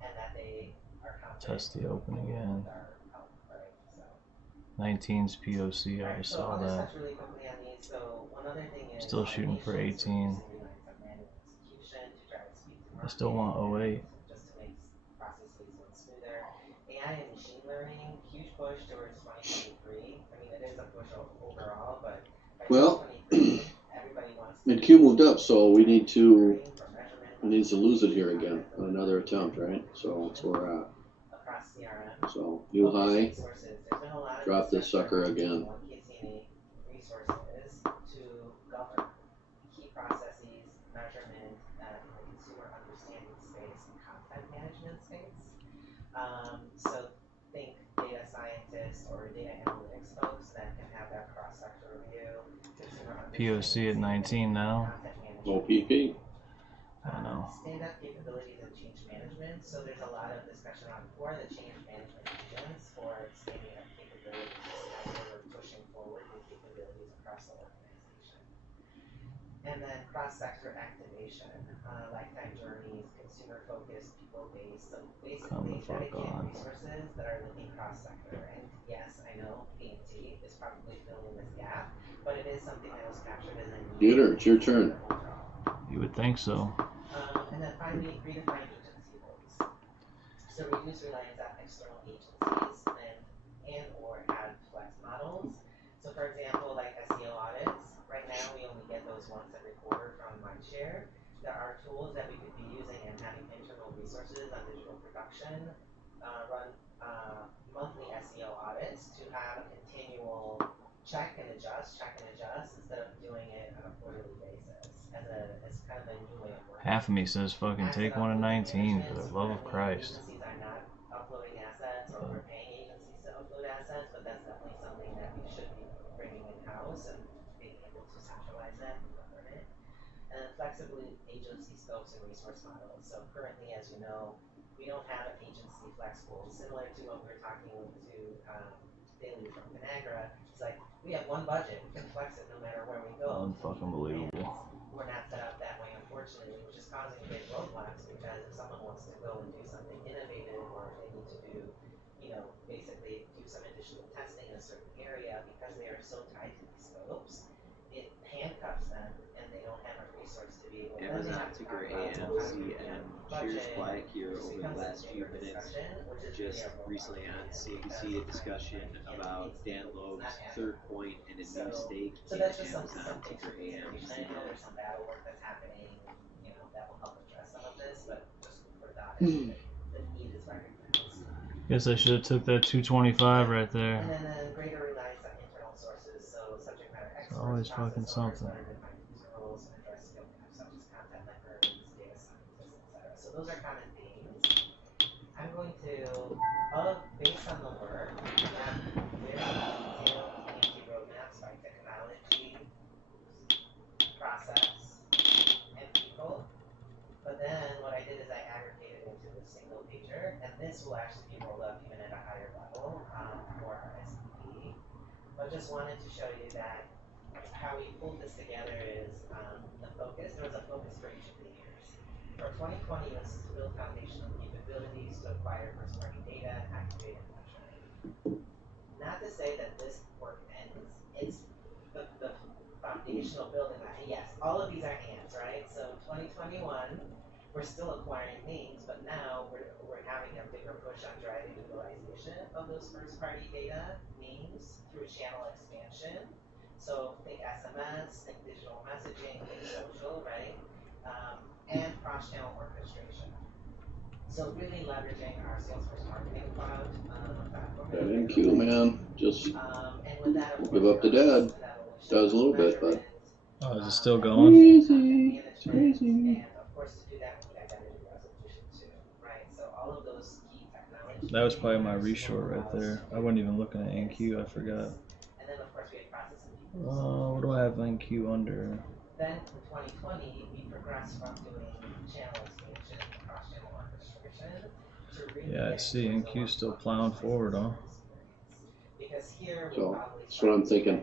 and that they are confident test the open again. with our help, right? So. 19's POC, I just saw that. Still shooting for 18. I still want 08. Just to make processes look smoother. AI and machine learning, huge push towards 2023. I mean, it is a push overall, but by Well, 2023, everybody wants to MidQ moved up, so we need to lose it here again. Another attempt, right? So that's where we're at. across CRM. So new high, Resources. There's been a lot of drop this discussion sucker around again. what KCNA resources to govern key processes, measurement, in the consumer understanding space and content management space. So think data scientists or data analytics folks that can have that cross-sector review. POC at 19 now. OPP. I know. Stand-up capabilities and change management. So there's a lot of discussion on who are the change management agents for standing up capabilities as we're pushing forward with capabilities across the organization. And then cross-sector activation, lifetime journeys, consumer-focused, people-based. So basically dedicated resources that are looking cross-sector. And yes, I know P&T is probably filling this gap, but it is something that was captured in the Peter, it's your turn. You would think so. And then finally, redefine agency roles. So reduce reliance on external agencies and or add flex models. So for example, like SEO audits, right now we only get those once every quarter from Mindshare. There are tools that we could be using and having internal resources on digital production, run monthly SEO audits to have a continual check and adjust instead of doing it on a quarterly basis as kind of a new way of working. Half of me says fucking take one of 19 for the love of Christ. Agencies are not uploading assets or we're paying agencies to upload assets, but that's definitely something that we should be bringing in-house and being able to centralize that and govern it. And then flexibly agency scopes and resource models. So currently, as you know, we don't have an agency flex pool. Similar to what we were talking to Daily from Conagra, it's like we have one budget, we can flex it no matter where we go. Unfucking believable. We're not set up that way, unfortunately, which is causing big roadblocks because if someone wants to go and do something innovative or if they need to do, basically do some additional testing in a certain area because they are so tied to these scopes, it handcuffs them and they don't have a resource to be able to. Amazon ticker AMZM shares flag here over the last few minutes. Just recently on CNBC, a discussion about Dan Loeb's third point and a new stake in Amazon ticker AMZM. There's some battle work that's happening, that will help address some of this, but just for that, the need is recognized. Guess I should have took that 225 right there. And then greater reliance on internal Always fucking something. roles and address skill gaps such as content librarians, data scientists, etc. So those are common themes. I'm going to, based on the work, map very detailed PMT roadmaps by technology, process, and people. But then what I did is I aggregated into a single pager, and this will actually be rolled up even at a higher level for our SVP. But just wanted to show you that how we pulled this together is the focus. There was a focus for each of the years. For 2020, it was to build foundational capabilities to acquire first-party data, activate and measure. Not to say that this work ends. It's the foundational building. Yes, all of these are ands, right? So 2021, we're still acquiring names, but now we're having a bigger push on driving utilization of those first-party data names through channel expansion. So think SMS, think digital messaging, think social, right? And cross-channel orchestration. So really leveraging our Salesforce Marketing Cloud platform. That NQ, man, just and with that, give up the dad. Does a little bit, but Oh, is it still going? crazy. It's crazy. And of course, to do that, we need identity resolution too, right? So all of those key technologies. That was probably my reshort right there. I wasn't even looking at NQ. I forgot. And then of course we had processing. What do I have NQ under? Then in 2020, we progressed from doing channel expansion to cross-channel orchestration to really Yeah, I see NQ still plowing forward, huh? Because here So that's what I'm thinking.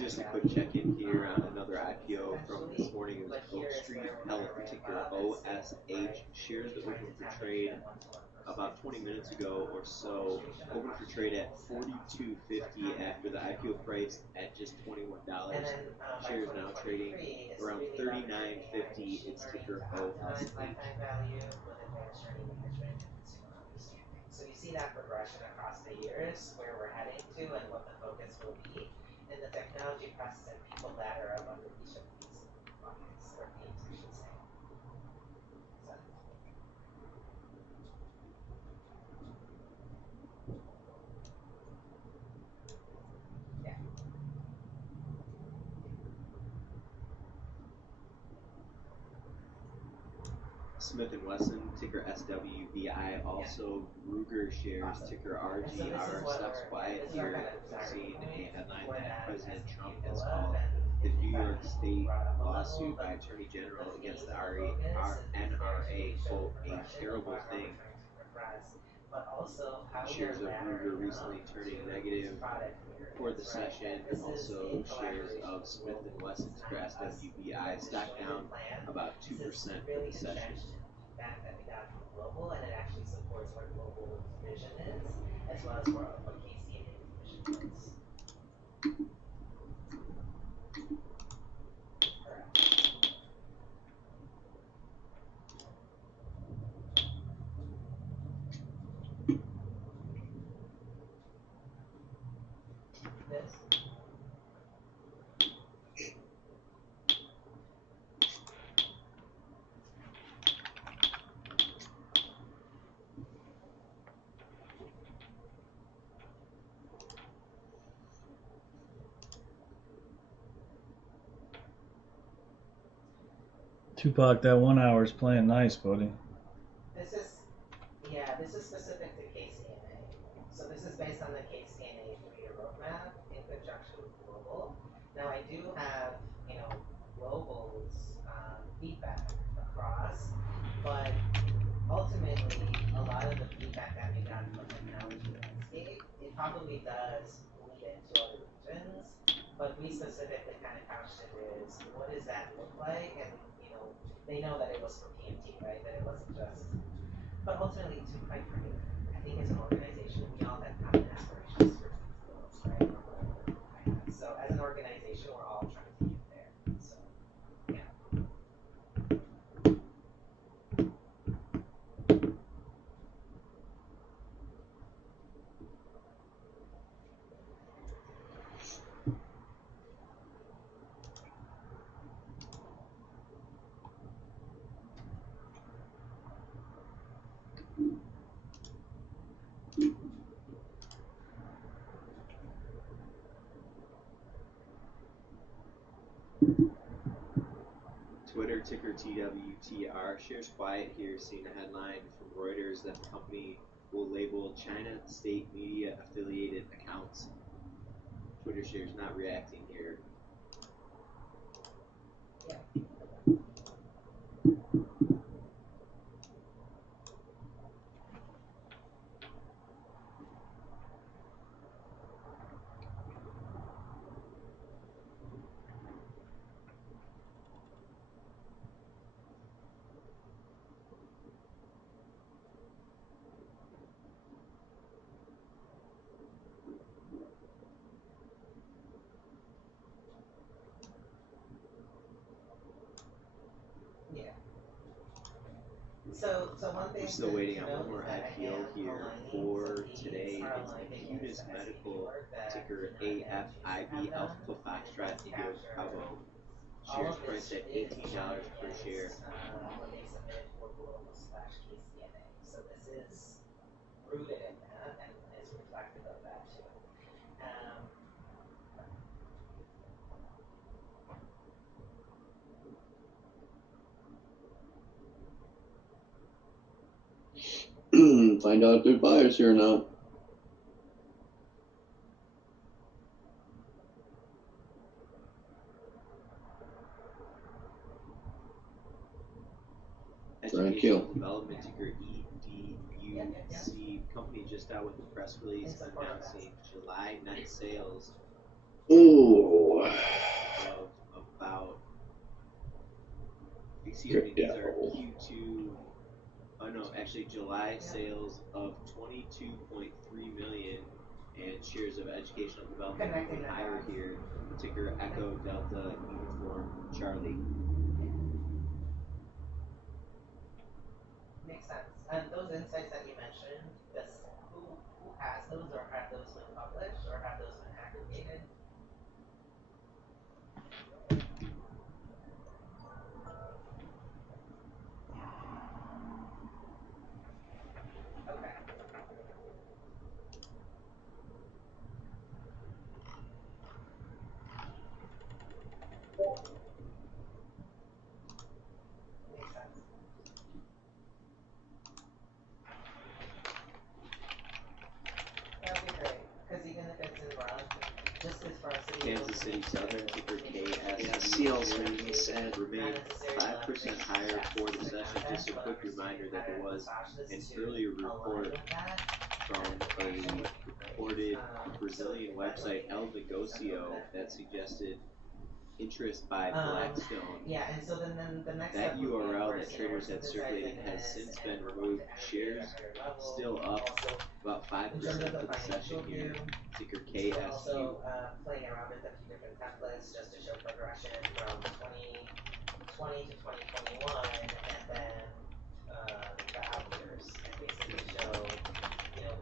Just a quick check-in here on another IPO from this morning. It was Oak Street Health, ticker OSH, shares that opened for trade about 20 minutes ago or so, opened for trade at $42.50 after the IPO price at just $21. Shares now trading around $39.50. It's ticker OSH. So you see that progression across the years, where we're heading to and what the focus will be, and the technology process and people that are up under each of these buckets, or themes, I should say. Yeah. Smith & Wesson, ticker SWBI, also Ruger shares, ticker RGR, stock's quiet here. We've seen a headline that President Trump has called the New York State lawsuit by Attorney General against the NRA, quote, a terrible thing. Shares of Ruger recently turning negative for the session. Also shares of Smith & Wesson, ticker SWBI, stock down about 2% for the session. That we got from Global, and it actually supports where Global's vision is, as well as what KCNA's vision is. This. Tupac, that 1 hour is playing nice, buddy. This is specific to KCNA. So this is based on the KCNA 3-year roadmap in conjunction with Global. Now I do have, Global's feedback across, but ultimately a lot of the feedback that we got from the technology landscape, it probably does lead into other regions, but we specifically kind of couched it as, what does that look like? And they know that it was for PMT, right? That it wasn't just. But ultimately, to quite frankly, I think as an organization, we all have common aspirations for goals, right? So as an organization, we're all trying to get there. So, yeah. Water ticker TWTR shares quiet here, seeing a headline from Reuters that the company will label China state media affiliated accounts. Twitter shares not reacting here. So one thing We're still to waiting on note one more is that I IPO am here aligning for some of today. these are It's aligning Acutus against the Medical, work that ticker the AFIB have done, Alpha Foxtrot and Indigo capture Bravo. all Shares of priced this at is $18 per share. what they submitted for global/KCNA. So this is rooted in that and is reflective of that too. Find out if there's buyers here or not. Educational Development ticker EDUC. Company just out with a press release announcing July net sales Ooh. of about, excuse me, these are Q2, oh no, actually July sales of 22.3 million, and shares of Educational Development moving higher here. Ticker Echo Delta Uniform Charlie. Makes sense. And those insights that you mentioned, who has those, or have those been published, or have those been aggregated? Okay. Makes sense. That'd be great, because even if it's in broad, just as for us to be able Kansas to City make Southern ticker KS. Yeah, Sealsman, he said. Remained 5% higher for the session. Just a quick reminder that there was an earlier report from a reported Brazilian website, El Negocio, that suggested interest by Blackstone. Yeah, and so then the next that step would be, of URL course, that traders had circulated has since been removed. Shares still up about 5% in terms of for the the session financial here. view, Ticker so KSU. also playing around with a few different templates just to show progression from 2020 to 2021, and then the out years, and basically show,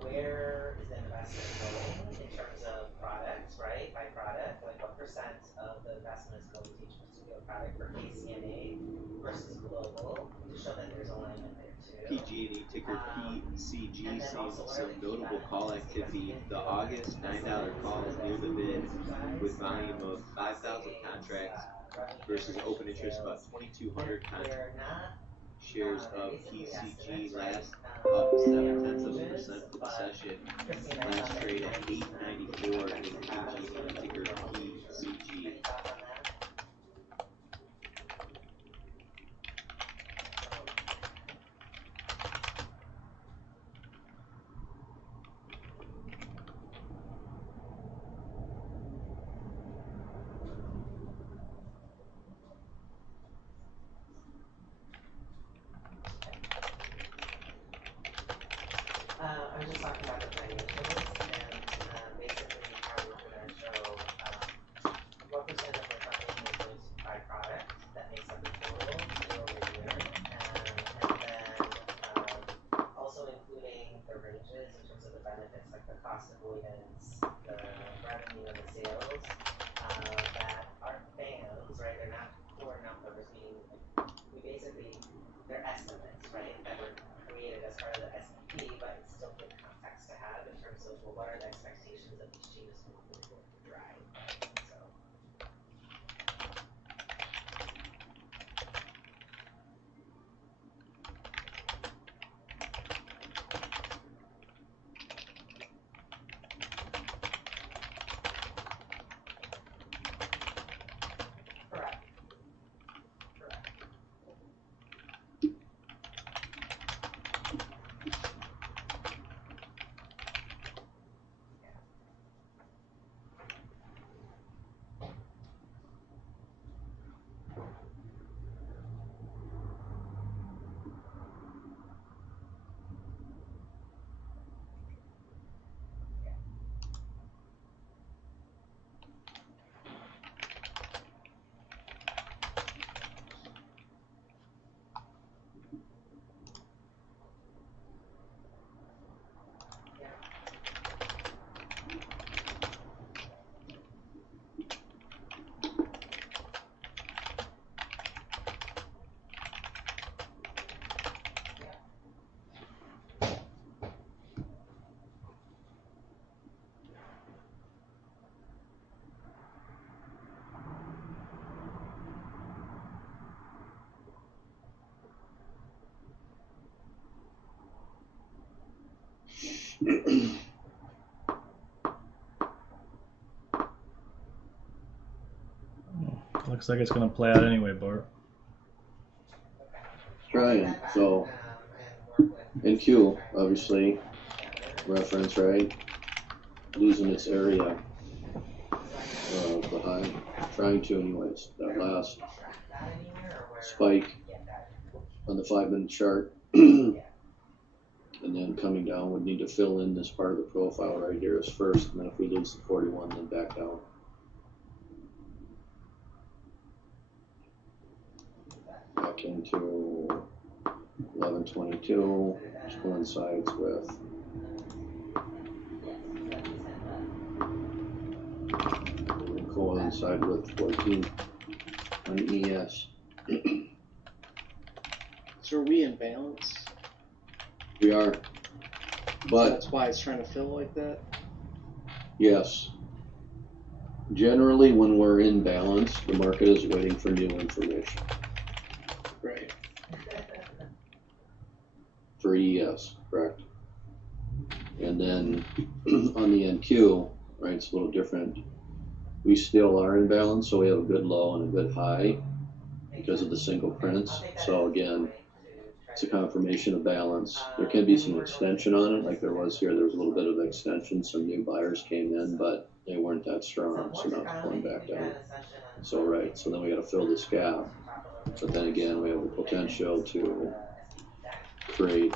where is the investment going in terms of products, right? By product, like what percent of the investment is going to each particular product for KCNA versus global, to show that there's alignment there too. PG&E ticker PCG And then seeing also some notable call activity. The August $9 call is near the bid with volume of 5,000 contracts versus open interest about 2,200 contracts. Shares of PCG last up 0.7% for the session. Last trade at $8.94 in PG&E ticker PCG. I was just talking about the financials, and basically how we're going to show what percent of the company is going to by product that makes up the total year over year, and then also including the ranges in terms of the benefits, like the cost avoidance, the revenue and the sales that our fans, right, they're not core numbers, meaning we basically, they're estimates, right, that were created as part of the SPP, but it's still good context to have in terms of, well, what are the expectations of these changes moving forward to drive, right? So. Looks like it's gonna play out anyway, Bart. Trying. So NQ, obviously, reference, right? Losing its area behind. Trying to, anyways. That last spike on the 5-minute chart. And then coming down, would need to fill in this part of the profile right here as first, and then if we lose the 41, then back down. Back into 1122, which coincides with coincide with 14 on ES. So are we in balance? We are, but That's why it's trying to fill like that? yes. Generally, when we're in balance, the market is waiting for new information. Right. For ES, correct. And then on the NQ, right, it's a little different. We still are in balance, so we have a good low and a good high because of the single prints. So again, it's a confirmation of balance. There can be some extension on it, like there was here. There was a little bit of extension. Some new buyers came in, but they weren't that strong, so now it's going back down. So right, so then we got to fill this gap. But then again, we have the potential to create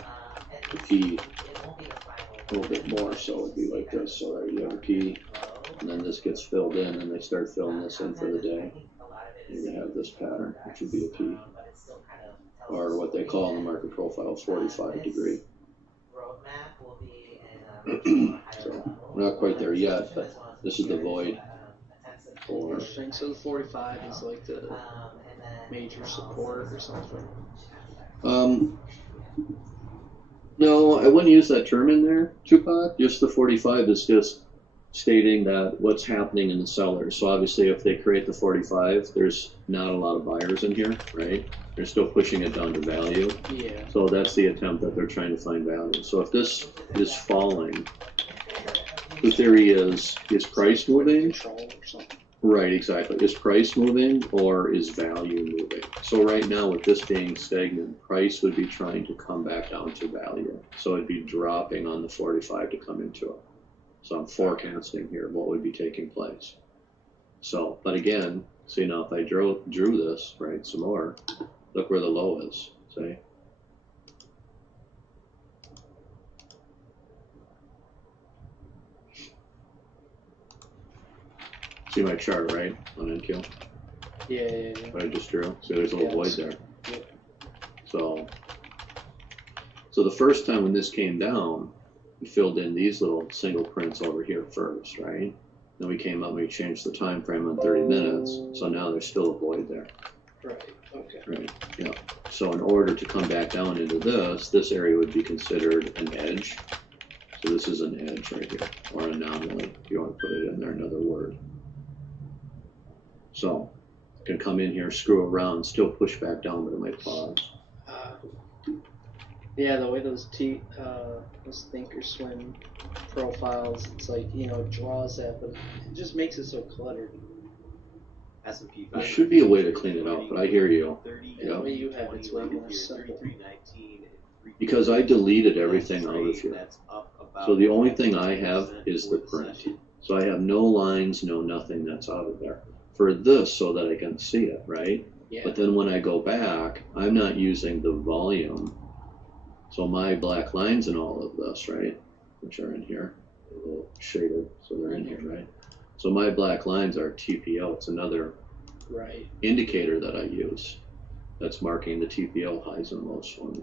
a P a little bit more, so it'd be like this. So right, you have a P, and then this gets filled in, and they start filling this in for the day. You're gonna have this pattern, which would be a P, or what they call in the market profile 45 degree. So we're not quite there yet, but this is the void for. Interesting. So the 45 is like the major support or something. No, I wouldn't use that term in there, Tupac. Just the 45 is just stating that what's happening in the sellers. So obviously if they create the 45, there's not a lot of buyers in here, right? They're still pushing it down to value. Yeah. So that's the attempt that they're trying to find value. So if this is falling, the theory is price moving? Control or something. Right, exactly. Is price moving or is value moving? So right now with this being stagnant, price would be trying to come back down to value. So it'd be dropping on the 45 to come into it. So I'm forecasting here what would be taking place. So, but again, see now if I drew this, right, some more, look where the low is, see? See my chart, right, on NQ? Yeah. What I just drew? See there's a little void there. Yeah. So the first time when this came down, we filled in these little single prints over here first, right? Then we came up and we changed the time frame on 30 minutes. So now there's still a void there. Right. Okay. Right. Yeah. So in order to come back down into this area would be considered an edge. So this is an edge right here, or an anomaly, if you want to put it in there, another word. So it can come in here, screw around, still push back down, but it might pause. Yeah, the way those Thinkorswim profiles, it's like, you know, it draws that, but it just makes it so cluttered. S&P There should be a way to clean it up, but I hear you. Yeah, the way you have it's way more simple. Because I deleted everything out of here. So the only thing I have is the print. So I have no lines, no nothing that's out of there. For this, so that I can see it, right? Yeah. But then when I go back, I'm not using the volume. So my black lines in all of this, right, which are in here, a little shaded, so they're in here, right? So my black lines are TPO. It's another indicator that I use that's marking the TPO highs and lows for me.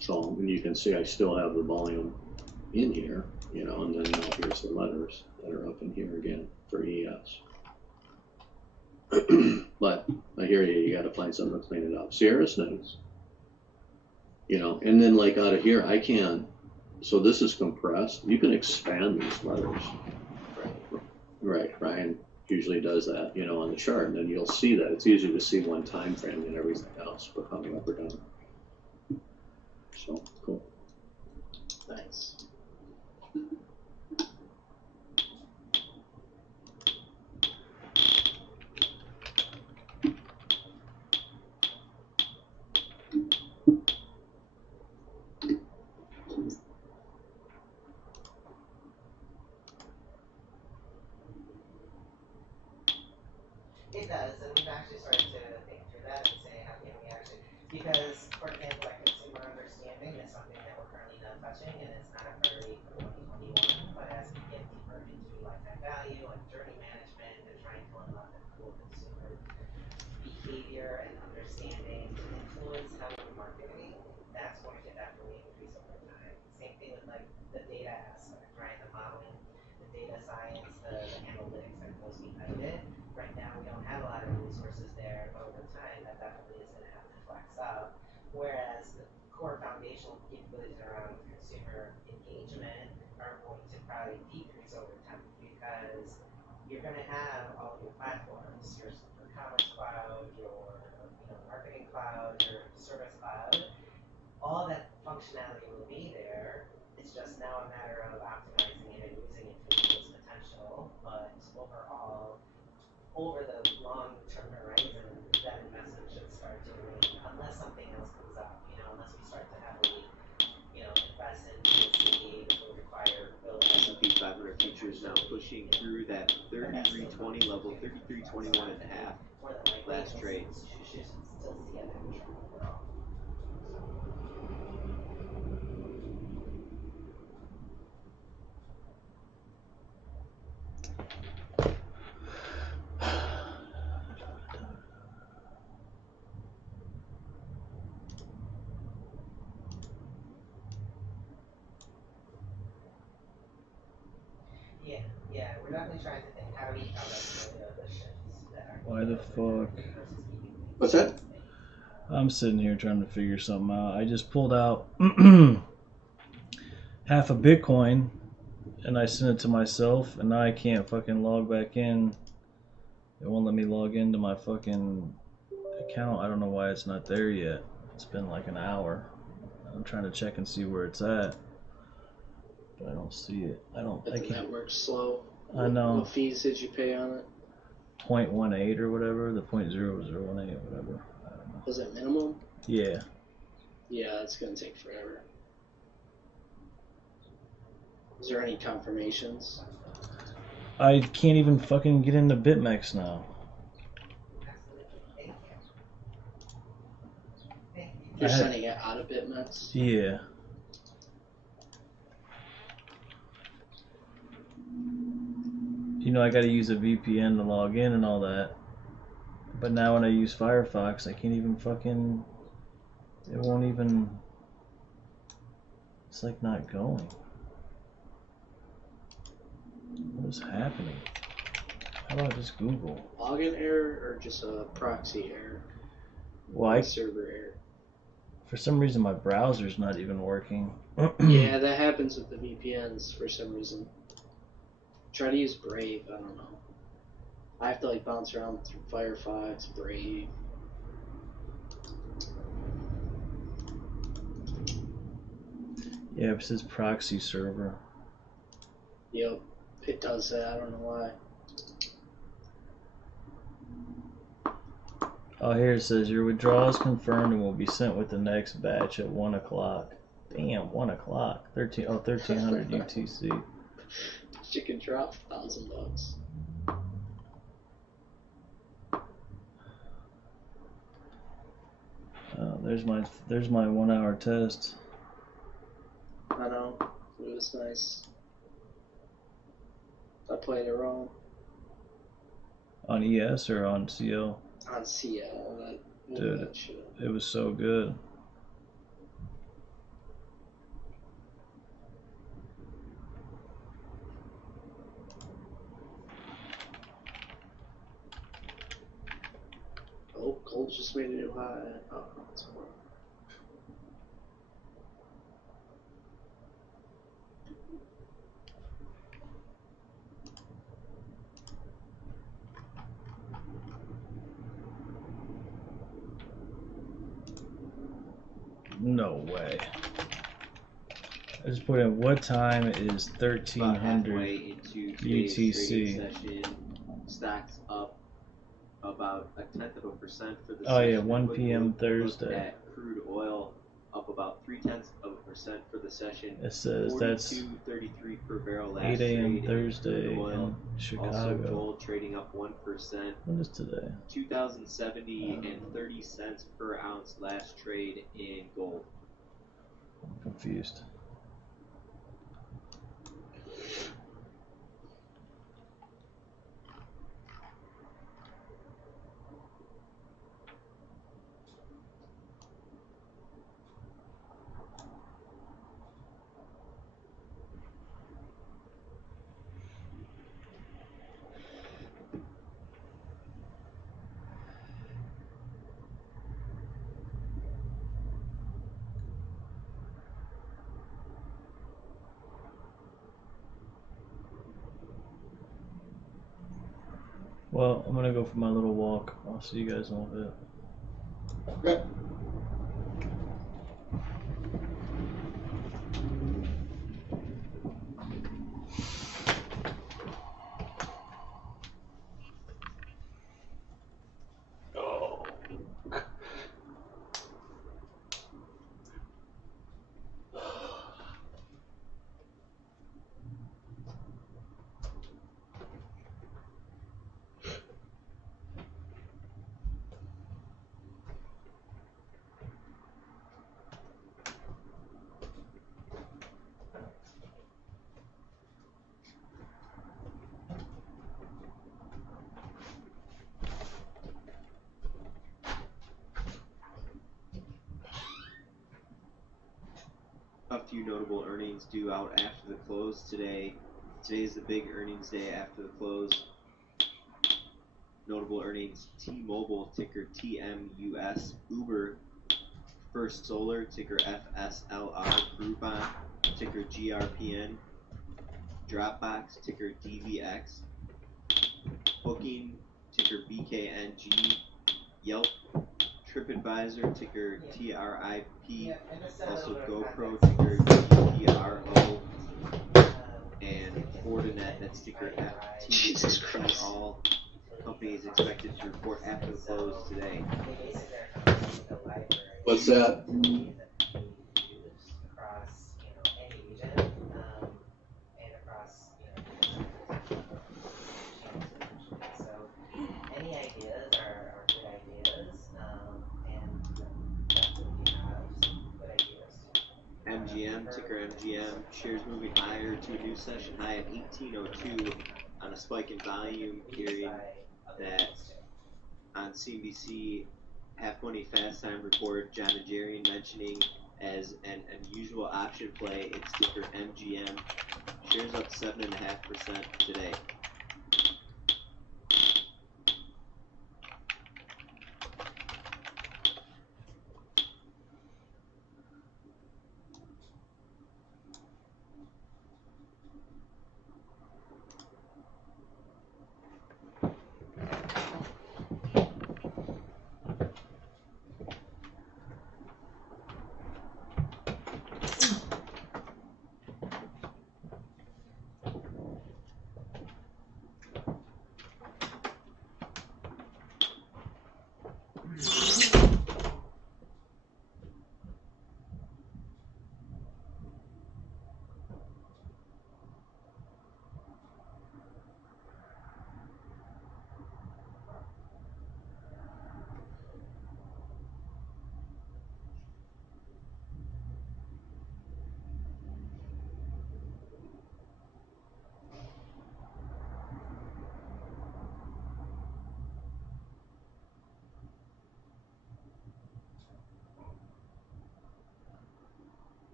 So and you can see I still have the volume in here, you know, and then now here's the letters that are up in here again for ES. But I hear you, you got to find something to clean it up. Sierra's nice. You know, and then like out of here, I can, so this is compressed. You can expand these letters. Right, Ryan usually does that, you know, on the chart, and then you'll see that. It's easier to see one time frame than everything else for coming up or down. So, cool. Nice. It does, and we've actually started to think through that and say, how can we actually, because, for example, like consumer understanding is something that we're currently not touching, and it's not a priority for 2021, but as we get deeper into lifetime value and journey management and trying to unlock the full consumer behavior and understanding to influence how we're marketing, that's going to definitely increase over time. Same thing with like the data aspect, right? The modeling, the data science, the analytics that goes behind it. Right now, we don't have a lot of resources there, but over time, that definitely is going to have to flex up. Whereas the core foundational capabilities around consumer engagement are going to probably decrease over time because you're going to have all of your platforms, your commerce cloud, your marketing cloud, your service cloud. All that functionality will be there. It's just now a matter of optimizing it and using it to its potential. But overall, over the long-term horizon, that investment should start to wane unless something else comes up, unless we start to heavily, invest in DSC, which will require building. S&P 500 futures now pushing through that 3320 level, 3321 and a half. Last trade. You should still see an action overall. Yeah, we're definitely trying to think how do we counter the shifts that are. Why the fuck? What's that? I'm sitting here trying to figure something out. I just pulled out half a Bitcoin and I sent it to myself, and now I can't fucking log back in. It won't let me log into my fucking account. I don't know why it's not there yet. It's been like an hour. I'm trying to check and see where it's at, but I don't see it. I can't. Network's slow. I know. What fees did you pay on it? 0.18 or whatever, the 0.0018 or whatever. I don't know. Was it minimum? Yeah. Yeah, it's gonna take forever. Is there any confirmations? I can't even fucking get into BitMEX now. You're sending it out of BitMEX? Yeah. I gotta use a VPN to log in and all that. But now when I use Firefox, I can't even fucking... It won't even... It's like not going. What is happening? How about just Google? Login error or just a proxy error? Well, server error. For some reason my browser's not even working. Yeah, that happens with the VPNs for some reason. Try to use Brave, I don't know. I have to bounce around through Firefox, Brave. Yeah, it says proxy server. Yep, it does that, I don't know why. Oh, here it says your withdrawal is confirmed and will be sent with the next batch at 1 o'clock. Damn, 1 o'clock. 1300 UTC. Chicken drop $1,000. There's my 1 hour test. I know, it was nice. I played it wrong. On ES or on CO? On CL. Dude, it was so good. Oh, gold just made a new high. Oh, that's fine. No way. I just put in what time is About 1300 halfway into today's trading UTC. session, stocks up about 0.1% for the Oh yeah, session. 1 Quick p.m. look Thursday. at crude oil up about 0.3% for the session. It says that's 42.33 per barrel last 8 a.m. trade. Thursday Crude oil. in Also, Chicago. gold trading up 1%. What is today? 2,070 and 30 cents per ounce last trade in gold. I'm confused. Well, I'm gonna go for my little walk. I'll see you guys in a little bit. Okay. A few notable earnings due out after the close today. Today is the big earnings day after the close. Notable earnings: T-Mobile, ticker TMUS, Uber, First Solar, ticker FSLR, Groupon, ticker GRPN, Dropbox, ticker DVX, Booking, ticker BKNG, Yelp, TripAdvisor, ticker TRIP, also GoPro, ticker GPRO, and Fortinet, that's ticker FT. Jesus Christ. All companies expected to report after the close today. What's that? Across, any region, and across, so any ideas are good ideas, and that's what we have, some good ideas. MGM, ticker MGM, shares moving higher to a new session high at 1802 on a spike in volume, hearing that on CNBC Half Money Fast Time report, John Najarian mentioning as an unusual option play, its ticker MGM, shares up 7.5% today.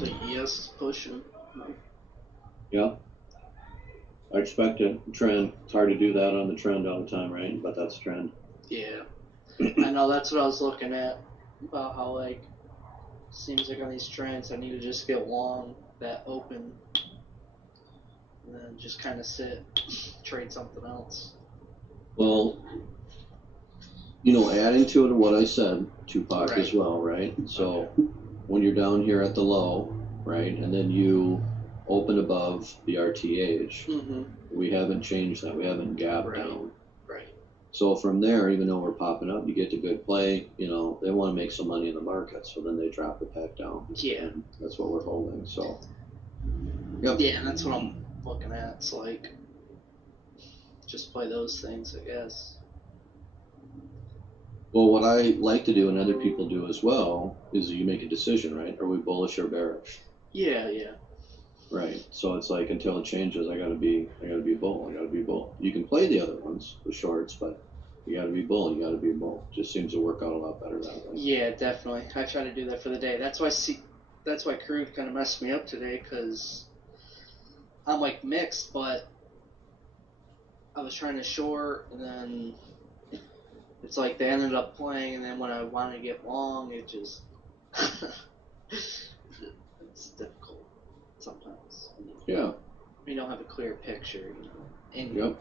So yes, pushing. Yeah. I expect it. Trend. It's hard to do that on the trend all the time, right? But that's trend. Yeah. I know, that's what I was looking at, about how, like, seems like on these trends I need to just get long that open and then just kind of sit, trade something else. Well, you know, adding to it what I said, Tupac as Right. well, right? So when you're down here at the low, right, and then you open above the RTH, Mm-hmm. we haven't changed that. We haven't gapped Right. down. Right. So from there, even though we're popping up, you get to good play. You know, they want to make some money in the market, so then they drop the pack down. Yeah. And that's what we're holding. So. Yeah, and that's what I'm looking at. It's like, just play those things, I guess. Well, what I like to do, and other people do as well, is you make a decision, right? Are we bullish or bearish? Yeah, yeah. Right. So it's like until it changes, I gotta be bull. I gotta be bull. You can play the other ones, the shorts, but you gotta be bull. You gotta be bull. Just seems to work out a lot better that way. Yeah, definitely. I try to do that for the day. That's why crude kind of messed me up today, because I'm like mixed, but I was trying to short, and then it's like they ended up playing, and then when I wanted to get long, it just it's difficult sometimes. Yeah. You don't have a clear picture, you know. And Yep.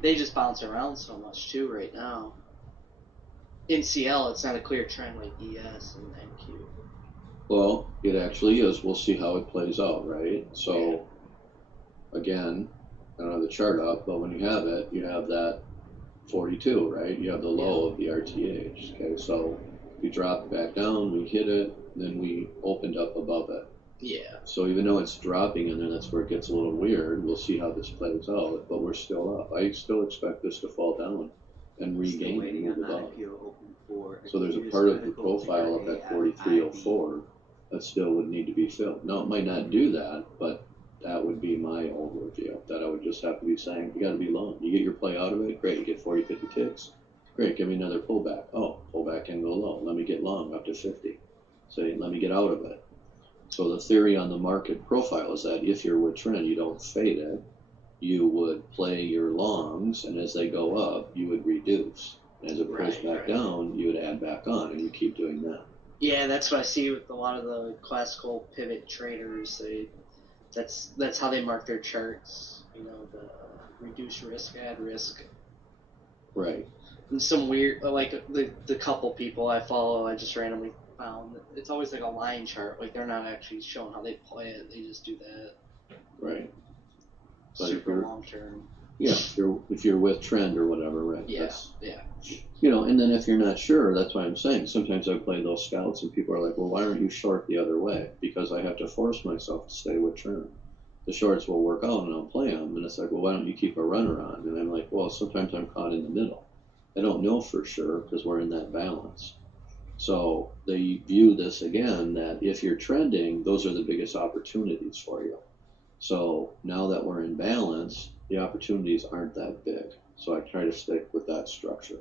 they just bounce around so much too right now. In CL, it's not a clear trend like ES and NQ. Well, it actually is. We'll see how it plays out, right? So, again, I don't have the chart up, but when you have it, you have that 42, right? You have the low of the RTH. Okay, so we dropped back down, we hit it, then we opened up above it. Yeah. So even though it's dropping in there, that's where it gets a little weird. We'll see how this plays out, but we're still up. I still expect this to fall down and regain and move above. So there's a part of the profile of that 4304 that still would need to be filled. Now, it might not do that, but that would be my overview, that I would just have to be saying, you got to be long. You get your play out of it, great. You get 40, 50 ticks. Great, give me another pullback. Oh, pullback and go low. Let me get long up to 50. Say, let me get out of it. So the theory on the market profile is that if you're with trend, you don't fade it. You would play your longs, and as they go up, you would reduce. As it pulls back down, you would add back on, and you keep doing that. Yeah, that's what I see with a lot of the classical pivot traders. That's how they mark their charts. You know, the reduce risk, add risk. Right. And some weird, like the couple people I follow, I just randomly found it's always like a line chart. Like they're not actually showing how they play it. They just do that. Right. But Super long term. Yeah, if you're with trend or whatever, right? Yeah. Yeah. You know, and then if you're not sure, that's why I'm saying sometimes I play those scouts and people are like, well, why aren't you short the other way? Because I have to force myself to stay with trend. The shorts will work out and I'll play them, and it's like, well, why don't you keep a runner on? And I'm like, well, sometimes I'm caught in the middle. I don't know for sure because we're in that balance. So they view this again that if you're trending, those are the biggest opportunities for you. So now that we're in balance, the opportunities aren't that big. So I try to stick with that structure.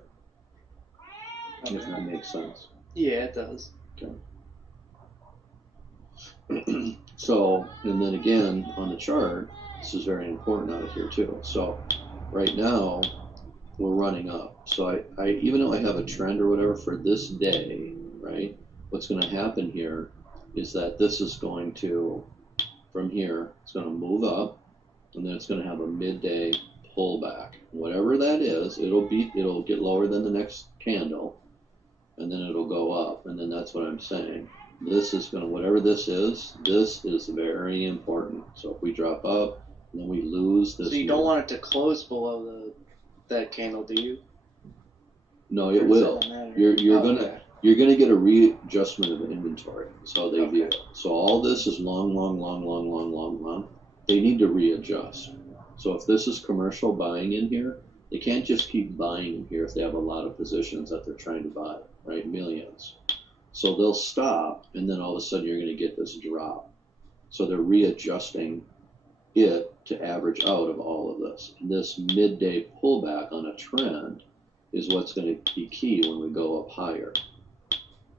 If that makes sense. Yeah, it does. Okay. So, and then again, on the chart, this is very important out of here too. So right now, we're running up. So I even though I have a trend or whatever for this day, right, what's going to happen here is that this is going to, from here, it's going to move up, and then it's going to have a midday pullback. Whatever that is, it'll get lower than the next candle, and then it'll go up, and then that's what I'm saying. This is going to, whatever this is very important. So if we drop up, and then we lose this. So you don't want it to close below that candle, do you? No, it will. You're gonna get a readjustment of the inventory. That's how they view it. So all this is long. They need to readjust. So if this is commercial buying in here, they can't just keep buying in here if they have a lot of positions that they're trying to buy, right? Millions. So they'll stop, and then all of a sudden you're going to get this drop. So they're readjusting it to average out of all of this. And this midday pullback on a trend is what's going to be key when we go up higher.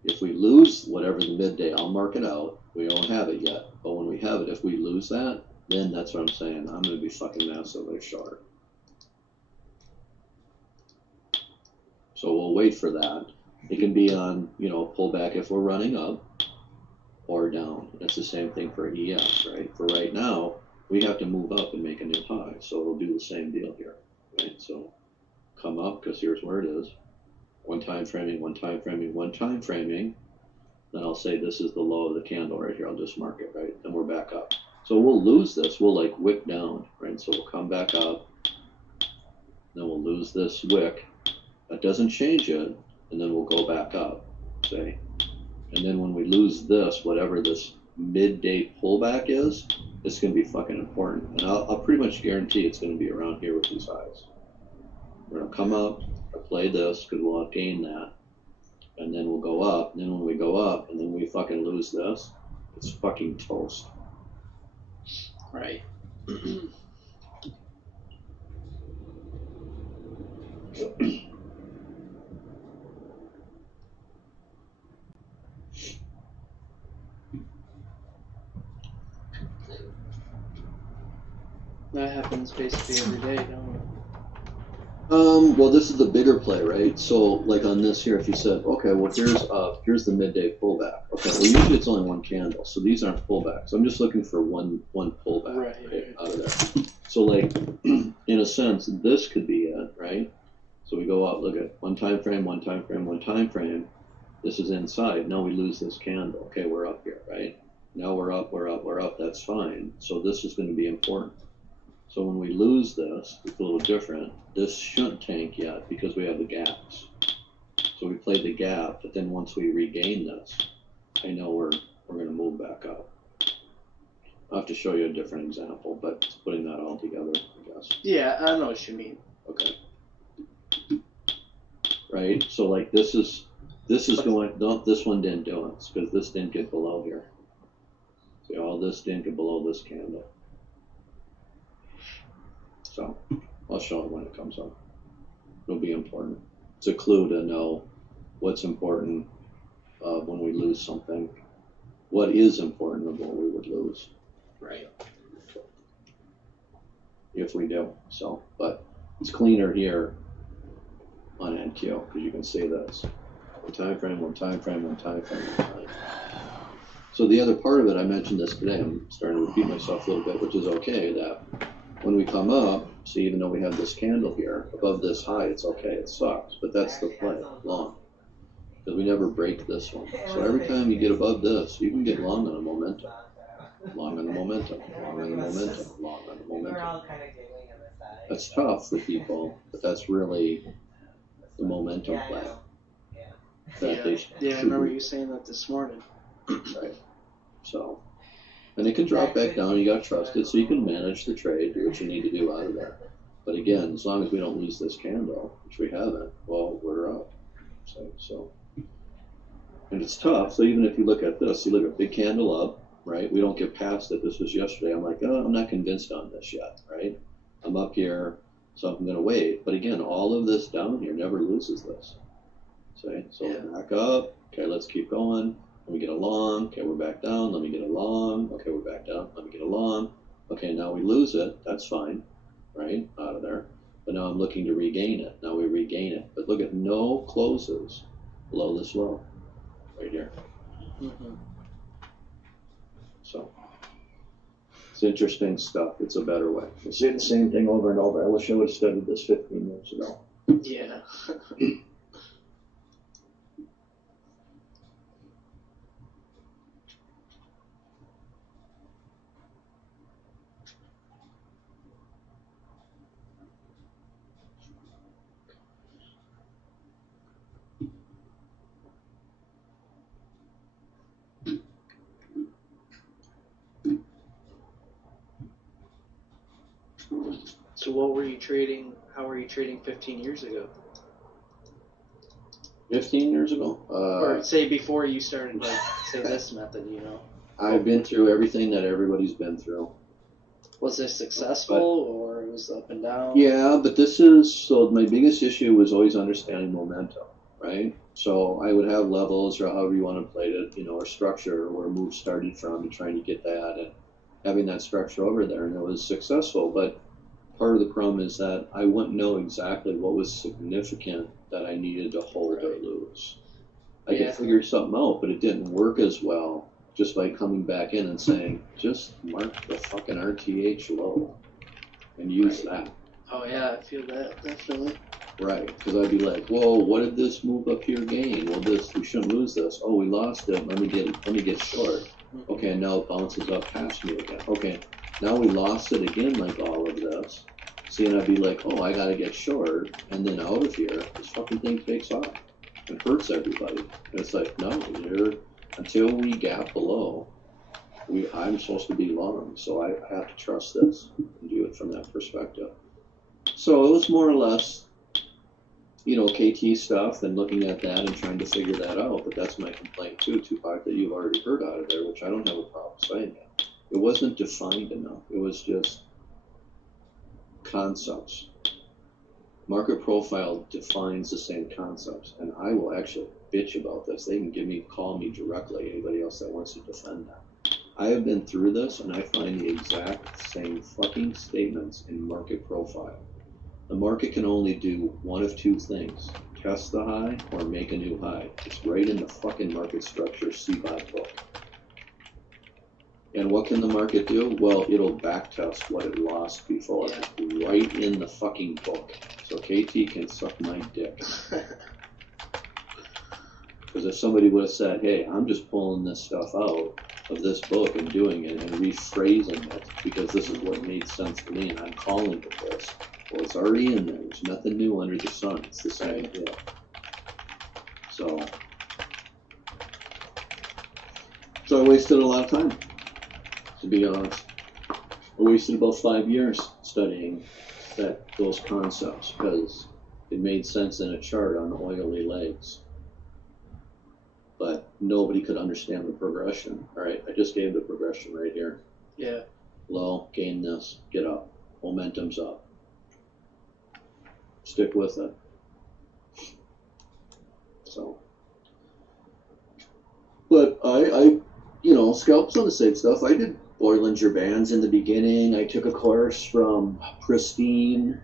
If we lose whatever the midday, I'll mark it out. We don't have it yet. But when we have it, if we lose that, then that's what I'm saying. I'm going to be fucking massively short. So we'll wait for that. It can be on, pullback if we're running up or down. That's the same thing for ES, right? For right now, we have to move up and make a new high. So we'll do the same deal here, right? So come up, because here's where it is. One time framing. Then I'll say this is the low of the candle right here. I'll just mark it, right? Then we're back up. So we'll lose this. We'll like wick down, right? So we'll come back up. Then we'll lose this wick. That doesn't change it. And then we'll go back up, say. And then when we lose this, whatever this midday pullback is, it's going to be fucking important. And I'll pretty much guarantee it's going to be around here with these highs. We're going to come up, play this, because we'll have gained that. And then we'll go up. And then when we go up, and then we fucking lose this, it's fucking toast. Right. That happens basically every day, don't it? Well, this is the bigger play, right? So, like on this here, if you said, okay, well, here's the midday pullback. Okay, well, usually it's only one candle, so these aren't pullbacks. I'm just looking for one pullback right out of there. So, like, in a sense, this could be it, right? So we go out, look at one time frame. This is inside. Now we lose this candle. Okay, we're up here, right? Now we're up. That's fine. So this is going to be important. So when we lose this, it's a little different. This shouldn't tank yet because we have the gaps. So we played the gap, but then once we regain this, I know we're going to move back up. I'll have to show you a different example, but it's putting that all together, I guess. Yeah, I know what you mean. Okay. Right? So like this is going, no, this one didn't do it because this didn't get below here. See, all this didn't get below this candle. So I'll show it when it comes up. It'll be important. It's a clue to know what's important when we lose something. What is important of what we would lose. Right. If we do. So, but it's cleaner here on NQ because you can see this. One time frame. So the other part of it, I mentioned this today, I'm starting to repeat myself a little bit, which is okay, that when we come up See, even though we have this candle here, above this high, it's okay, it sucks, but that's the play, long. Because we never break this one. So every time you get above this, you can get long on a momentum. Long on the momentum, long on the momentum, long on the momentum. That's tough for people, but that's really the momentum play. Yeah, I remember you saying that this morning. Right. So, and it can drop back down, you gotta trust it, so you can manage the trade, do what you need to do out of there. But again, as long as we don't lose this candle, which we haven't, well, we're up. So, and it's tough, so even if you look at this, you look at big candle up, right? We don't get past it. This was yesterday. I'm like, oh, I'm not convinced on this yet, right? I'm up here, so I'm gonna wait. But again, all of this down here never loses this. See? So back up, okay, let's keep going. Let me get a long, okay, we're back down, let me get a long, okay, we're back down, let me get a long. Okay, now we lose it, that's fine, right, out of there. But now I'm looking to regain it, now we regain it. But look at no closes below this low, right here. So, it's interesting stuff, it's a better way. I say the same thing over and over. I wish I would have studied this 15 years ago. Yeah. So what were you trading, how were you trading 15 years ago? 15 years ago? Or say before you started, like, say this method, you know? I've been through everything that everybody's been through. Was this successful, or it was up and down? Yeah, but this is, so my biggest issue was always understanding momentum, right? So I would have levels, or however you want to play it, you know, or structure, where moves started from, and trying to get that, and having that structure over there, and it was successful. But part of the problem is that I wouldn't know exactly what was significant that I needed to hold or lose. I could figure something out, but it didn't work as well just by coming back in and saying, just mark the fucking RTH low and use that. Oh yeah, I feel that, definitely. Right, because I'd be like, whoa, what did this move up here gain? Well, we shouldn't lose this. Oh, we lost it. Let me get short. Okay, now it bounces up past me again. Okay, now we lost it again, like all of this. See, and I'd be like, oh, I gotta get short, and then out of here, this fucking thing takes off and hurts everybody. And it's like, no, until we gap below, I'm supposed to be long, so I have to trust this and do it from that perspective. So it was more or less, you know, KT stuff and looking at that and trying to figure that out. But that's my complaint too, Tupac, that you've already heard out of there, which I don't have a problem saying that. It wasn't defined enough. It was just concepts. Market profile defines the same concepts, and I will actually bitch about this. They can call me directly, anybody else that wants to defend that. I have been through this, and I find the exact same fucking statements in market profile. The market can only do one of two things: test the high or make a new high. It's right in the fucking market structure CBOT book. And what can the market do? Well, it'll backtest what it lost before. Right in the fucking book. So KT can suck my dick. Because if somebody would have said, hey, I'm just pulling this stuff out of this book and doing it and rephrasing it because this is what made sense to me and I'm calling it this. Well, it's already in there. There's nothing new under the sun. It's the same deal. So I wasted a lot of time, to be honest. I wasted about 5 years studying those concepts because it made sense in a chart on oily legs. But nobody could understand the progression. All right, I just gave the progression right here. Yeah. Low, gain this, get up. Momentum's up. Stick with it. So. But I you know, scalps on the safe stuff. I did Bollinger Bands in the beginning. I took a course from Pristine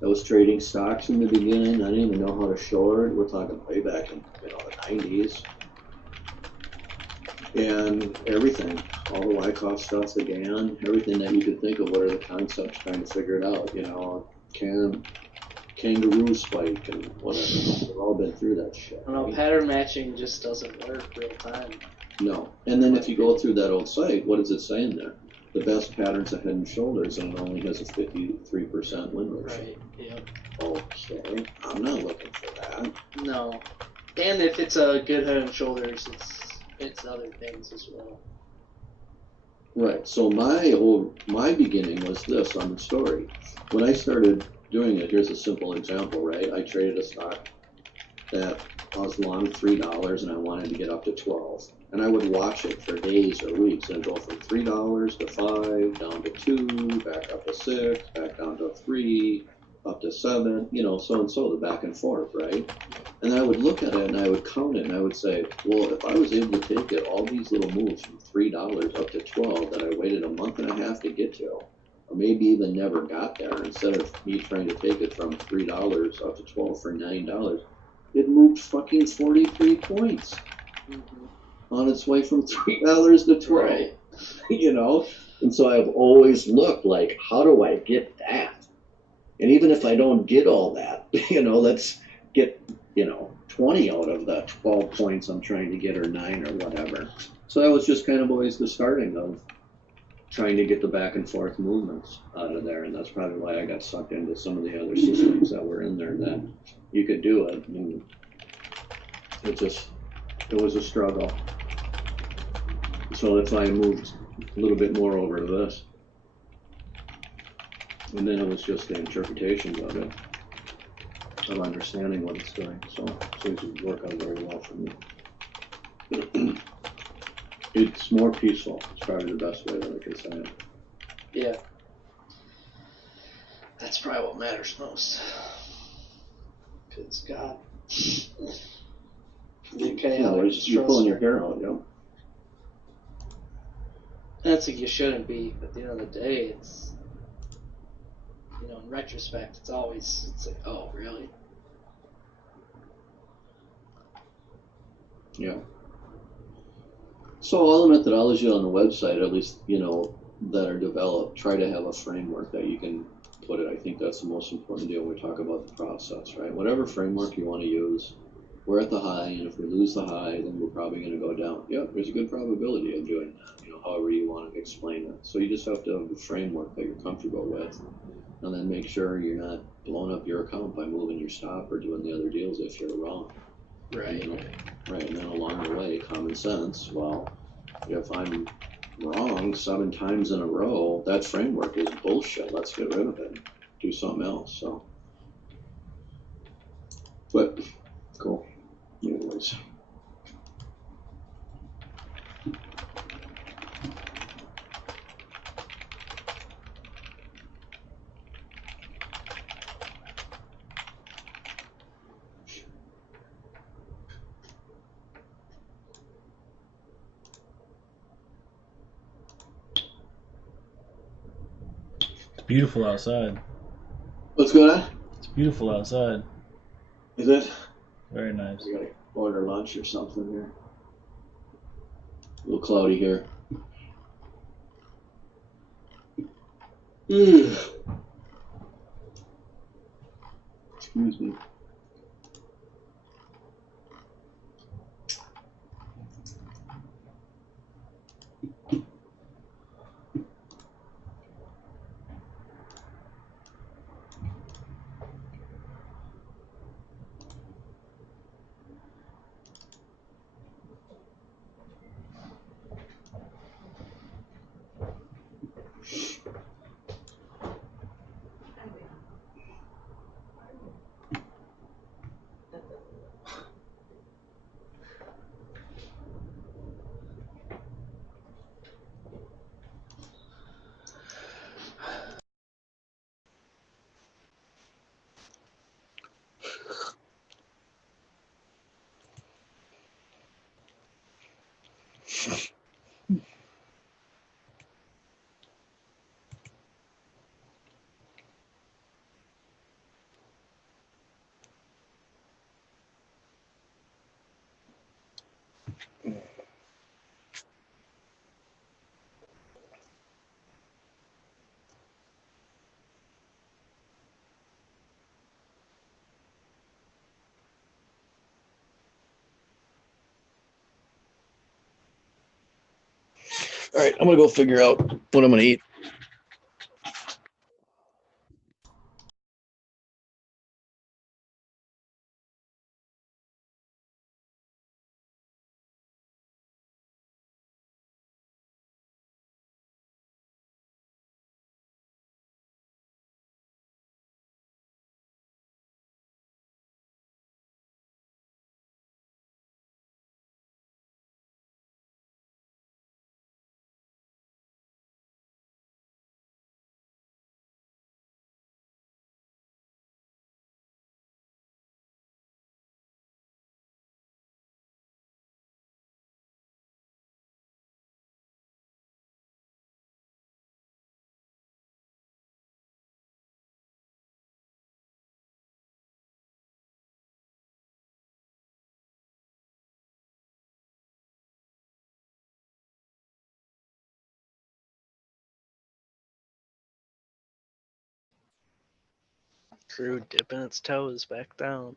that was trading stocks in the beginning. I didn't even know how to short. We're talking way back in the 90s. And everything. all the Wyckoff stuff again, everything that you could think of. What are the concepts? Trying to figure it out. You know, kangaroo spike and whatever. We've all been through that shit. I don't know, pattern matching just doesn't work real time. No. And then if you go through that old site, what is it saying there? The best patterns are Head and Shoulders, and it only has a 53% win ratio. Right, yep. Okay, I'm not looking for that. No. And if it's a good Head and Shoulders, it's other things as well. Right. So my beginning was this on the story. When I started doing it, here's a simple example, right? I traded a stock that I was long $3 and I wanted to get up to 12. And I would watch it for days or weeks and go from $3 to 5, down to 2, back up to 6, back down to 3, up to 7, you know, so and so, the back and forth, right? And I would look at it and I would count it and I would say, well, if I was able to take it, all these little moves from $3 up to 12 that I waited a month and a half to get to, or maybe even never got there, instead of me trying to take it from $3 up to 12 for $9, it moved fucking 43 points on its way from $3 to 12. Right. You know? And so I've always looked like, how do I get that? And even if I don't get all that, you know, let's get, 20 out of the 12 points I'm trying to get, or 9 or whatever. So that was just kind of always the starting of trying to get the back and forth movements out of there. And that's probably why I got sucked into some of the other systems that were in there, that you could do it. And it was a struggle. So that's why I moved a little bit more over to this. And then it was just the interpretations of it, of understanding what it's doing. So it seems to work out very well for me. It's more peaceful. It's probably the best way that I could say it. Yeah. That's probably what matters most. Because, God. You're pulling your hair out, That's like you shouldn't be, but at the end of the day, it's, in retrospect, it's like, oh, really? Yeah. So all the methodology on the website, at least, that are developed, try to have a framework that you can put it. I think that's the most important deal when we talk about the process, right? Whatever framework you want to use, we're at the high, and if we lose the high, then we're probably going to go down. Yep, there's a good probability of doing that, however you want to explain it. So you just have to have a framework that you're comfortable with, and then make sure you're not blowing up your account by moving your stop or doing the other deals if you're wrong. Right. Right, and then along the way, common sense, well, if I'm wrong 7 times in a row, that framework is bullshit. Let's get rid of it. Do something else, so. But, cool. Anyways. Beautiful outside. What's going on? It's beautiful outside. Is it? Very nice. We gotta order lunch or something here. A little cloudy here. Excuse me. All right, I'm gonna go figure out what I'm gonna eat. Crew dipping its toes back down.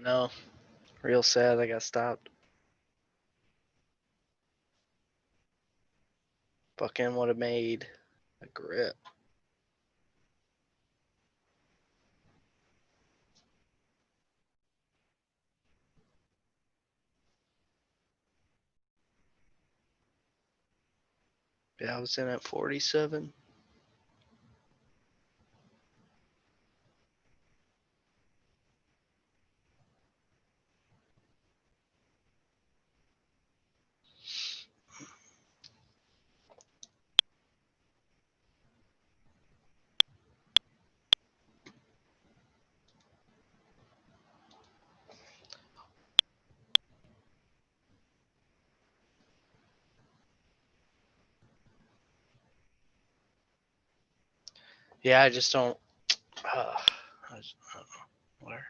I know. Real sad I got stopped. Fucking would have made a grip. Yeah, I was in at 47. Yeah, I just don't. I don't know. Where?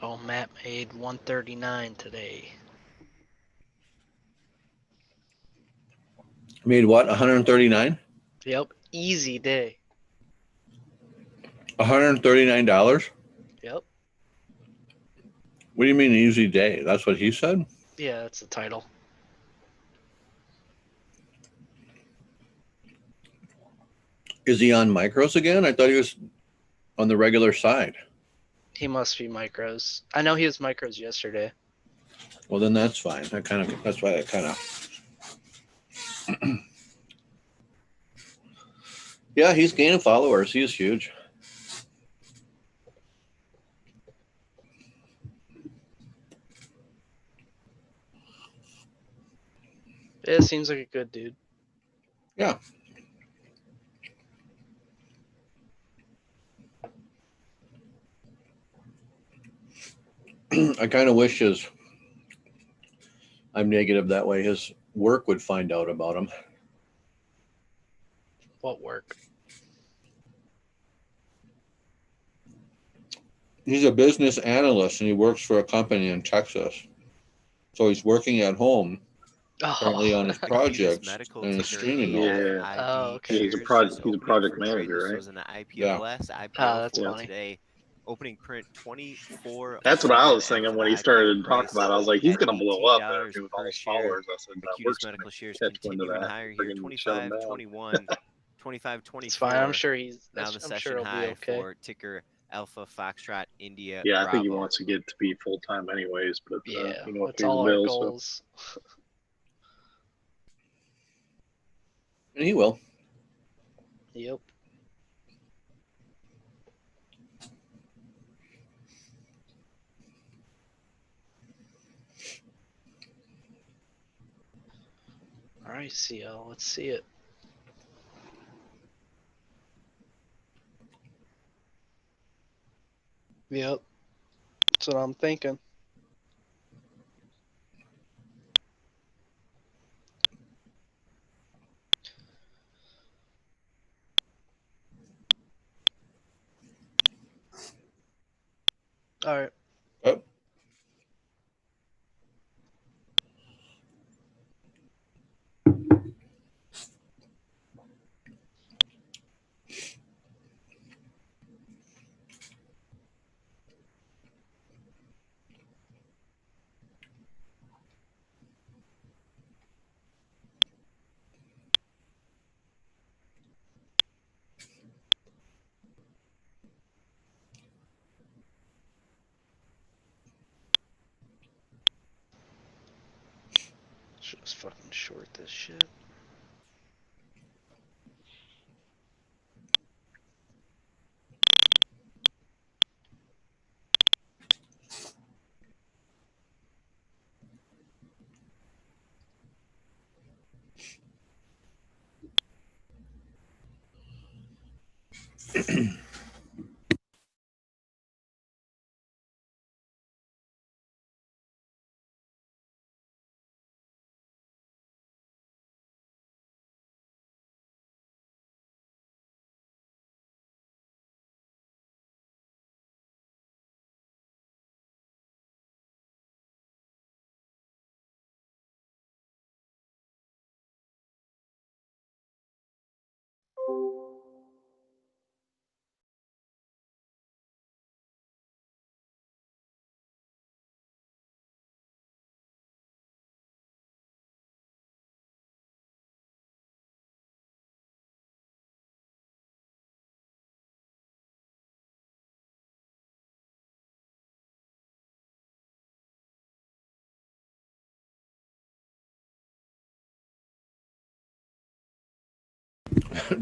Oh, Matt made 139 today. Made what? 139? Yep, easy day. $139? Yep. What do you mean easy day? That's what he said? Yeah, that's the title. Is he on micros again? I thought he was on the regular side. He must be micros. I know he was micros yesterday. Well, then that's fine. That's why I kind of. Yeah, he's gaining followers. He is huge. It seems like a good dude. Yeah. I kind of wish I'm negative that way, his work would find out about him. What work? He's a business analyst and he works for a company in Texas. So he's working at home, currently on his projects and streaming all that. Oh, okay. He's a project manager, right? Was in the Yeah. IPOS, IPO Oh, that's for funny. today. Opening print 24. That's what I was thinking when he started to talk about it. I was like, he's going to blow up after with all his followers. I said, Acutus Medical shares catch wind of continuing that. higher here. Friggin' 25, shut him 21, 25, 24. It's fine. I'm sure he's. Now the I'm session sure it'll high be okay. for ticker Alpha Foxtrot India. Yeah, I think he Bravo. wants to get to be full time anyways, but Yeah, you know, that's all our goals. And he will. Yep. All right, CL. Let's see it. Yep. That's what I'm thinking. All right. Oh. Should just fucking short this shit.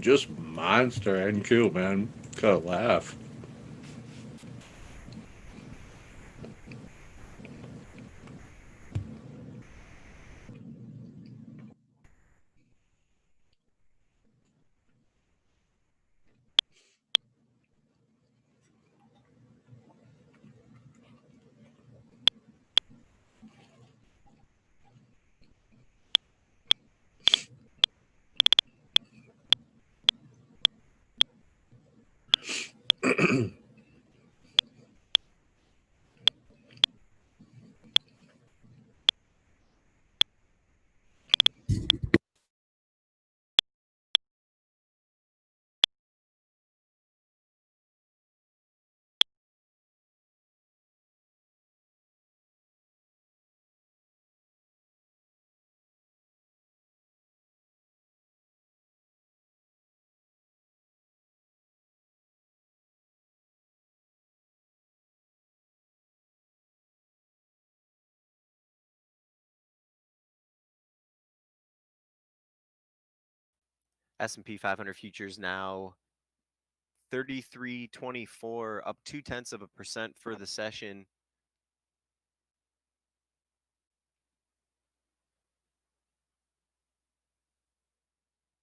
Just monster NQ, man. Gotta laugh. S&P 500 futures now 33.24, up 0.2% for the session.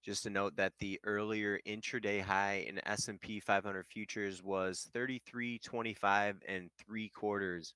Just to note that the earlier intraday high in S&P 500 futures was 33.25 3/4.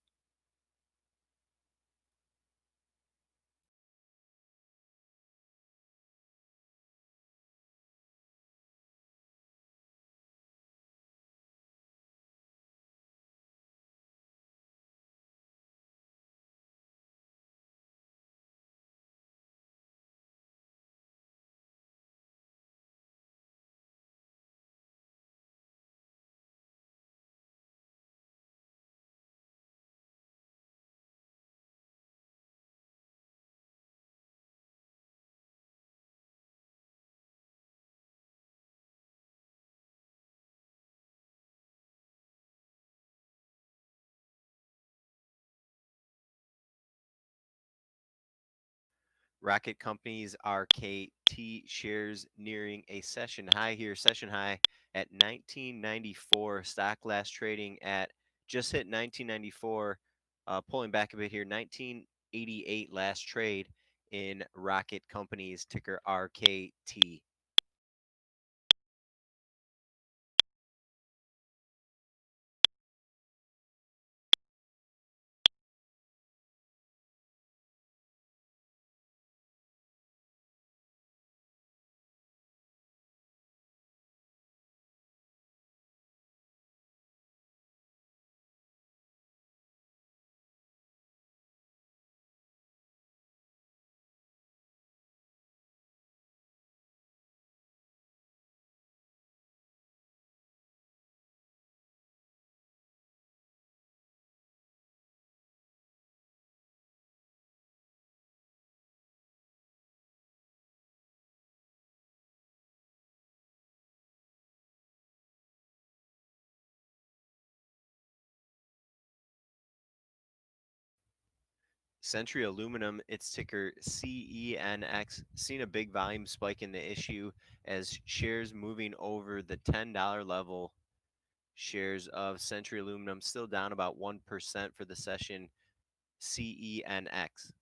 Rocket Companies RKT shares nearing a session high here. Session high at 1994. Stock last trading at just hit 1994. Pulling back a bit here. 1988 last trade in Rocket Companies, ticker RKT. Century Aluminum, its ticker CENX, seen a big volume spike in the issue as shares moving over the $10 level. Shares of Century Aluminum still down about 1% for the session. CENX.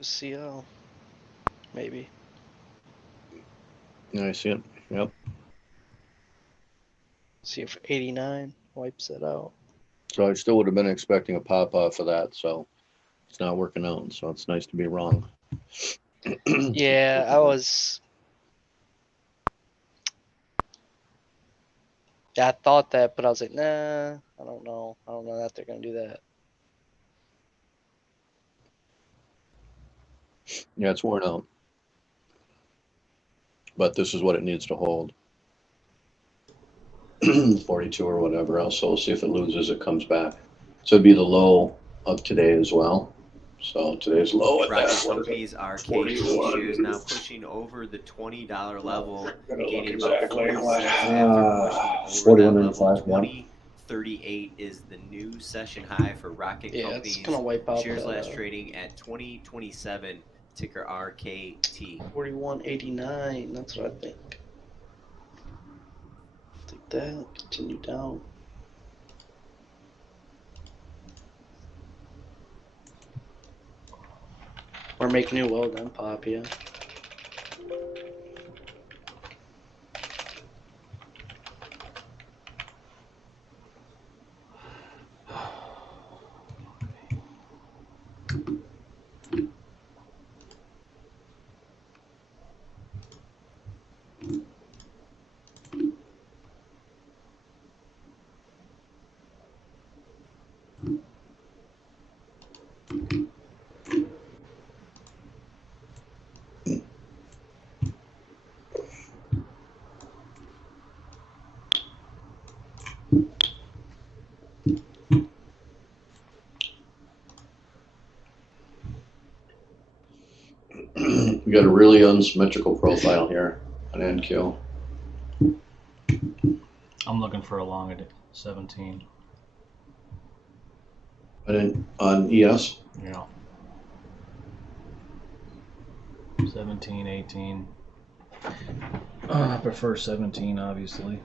CL, maybe. I see it. Yep. See if 89 wipes it out. So I still would have been expecting a pop off of that. So it's not working out. So it's nice to be wrong. Yeah, I was. Yeah, I thought that, but I was like, nah, I don't know. I don't know that they're gonna do that. Yeah, it's worn out. But this is what it needs to hold. 42 or whatever else. So we'll see if it loses, it comes back. So it'd be the low of today as well. So today's low at Rocket that. Companies RKT shares now pushing over the $20 level, gaining about 40 cents after pushing over that level. 20.38 is the new session high for Rocket Companies. It's gonna wipe out shares that, last trading at 20.27, ticker RKT. 41.89. That's what I think. Take that. Continue down. Or make new low, then pop, yeah. We got a really unsymmetrical profile here on NQ. I'm looking for a long at 17. And on ES? Yeah. 17, 18. I prefer 17, obviously.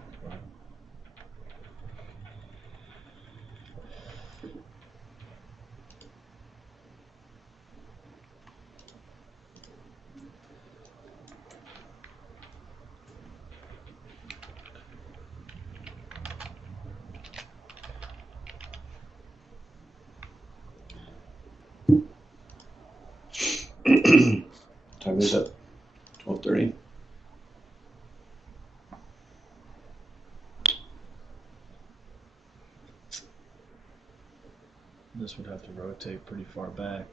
Time is it? 12:30. This would have to rotate pretty far back.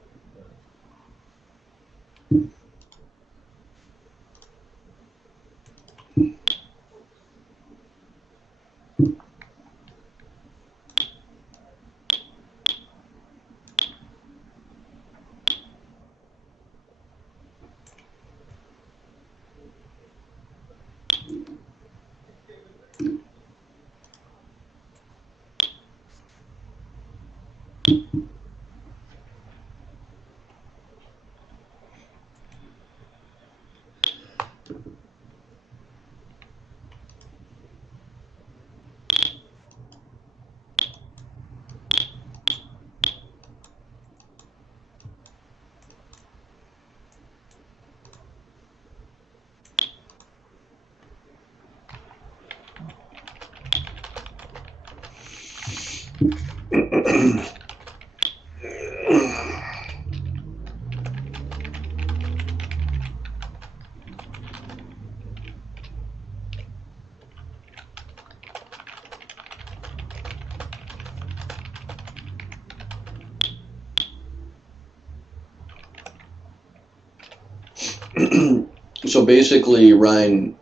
So basically, Ryan,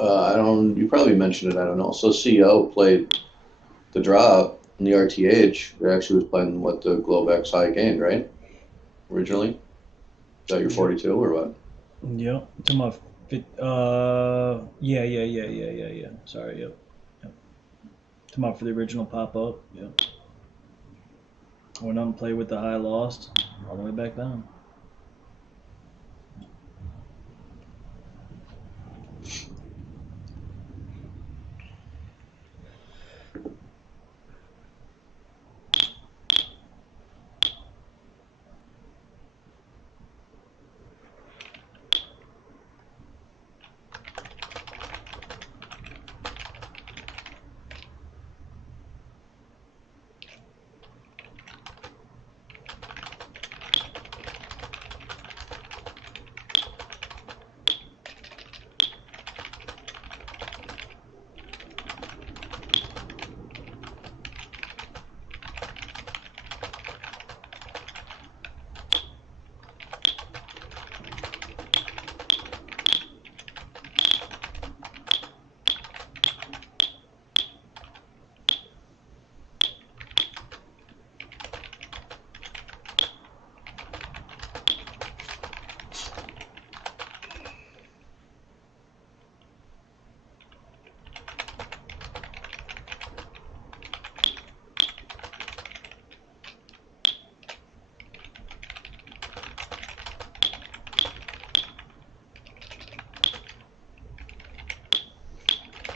you probably mentioned it, I don't know. So CO played the drop in the RTH. It actually was playing what the Globex high gained, right? Originally? Is that your 42 or what? Yeah. Talking about yeah. Sorry, yep. Talking about for the original pop up, yep. Went on and played with the high, lost all the way back down.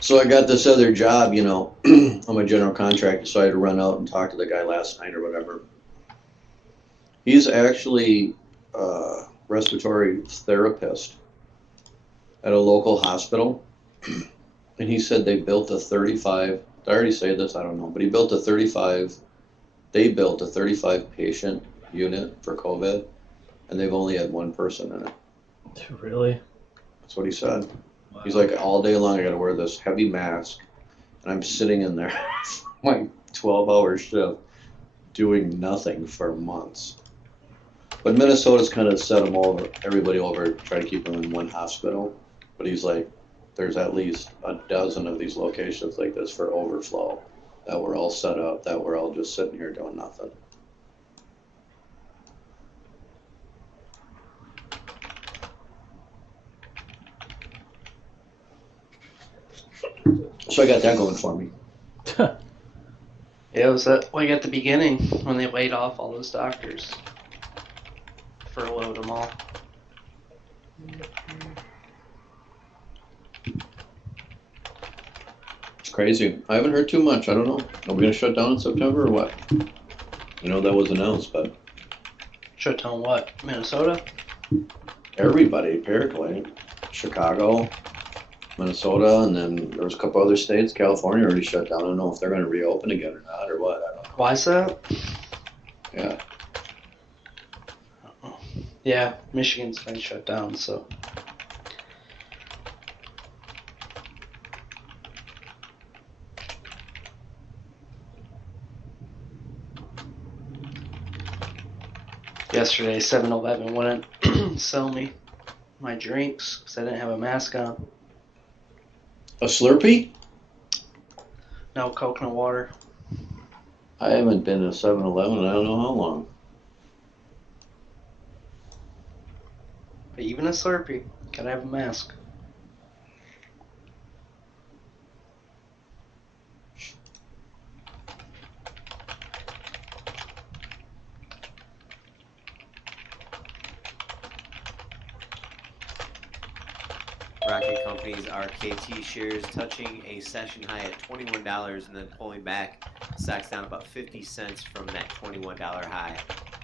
So I got this other job, you know, I'm a general contractor, so I had to run out and talk to the guy last night or whatever. He's actually a respiratory therapist at a local hospital. And he said they built a 35, did I already say this? I don't know, but they built a 35 patient unit for COVID, and they've only had one person in it. Really? That's what he said. Wow. He's like, all day long I gotta wear this heavy mask, and I'm sitting in there like 12-hour shift doing nothing for months. But Minnesota's kind of set everybody over, try to keep them in one hospital. But he's like, there's at least a dozen of these locations like this for overflow that were all set up, that we're all just sitting here doing nothing. So I got that going for me. Yeah, it was like at the beginning when they laid off all those doctors. Furloughed them all. It's crazy. I haven't heard too much. I don't know. Are we going to shut down in September or what? I know that was announced, but... Shut down what? Minnesota? Everybody, apparently. Chicago, Minnesota, and then there was a couple other states. California already shut down. I don't know if they're going to reopen again or not or what. I don't know. Why is that? Yeah. Yeah, Michigan's been shut down, so. Yesterday, 7-Eleven wouldn't sell me my drinks because I didn't have a mask on. A Slurpee? No coconut water. I haven't been to 7-Eleven in I don't know how long. But even a Slurpee, gotta have a mask. Rocket Company's RKT shares touching a session high at $21 and then pulling back. Stock's down about 50 cents from that $21 high.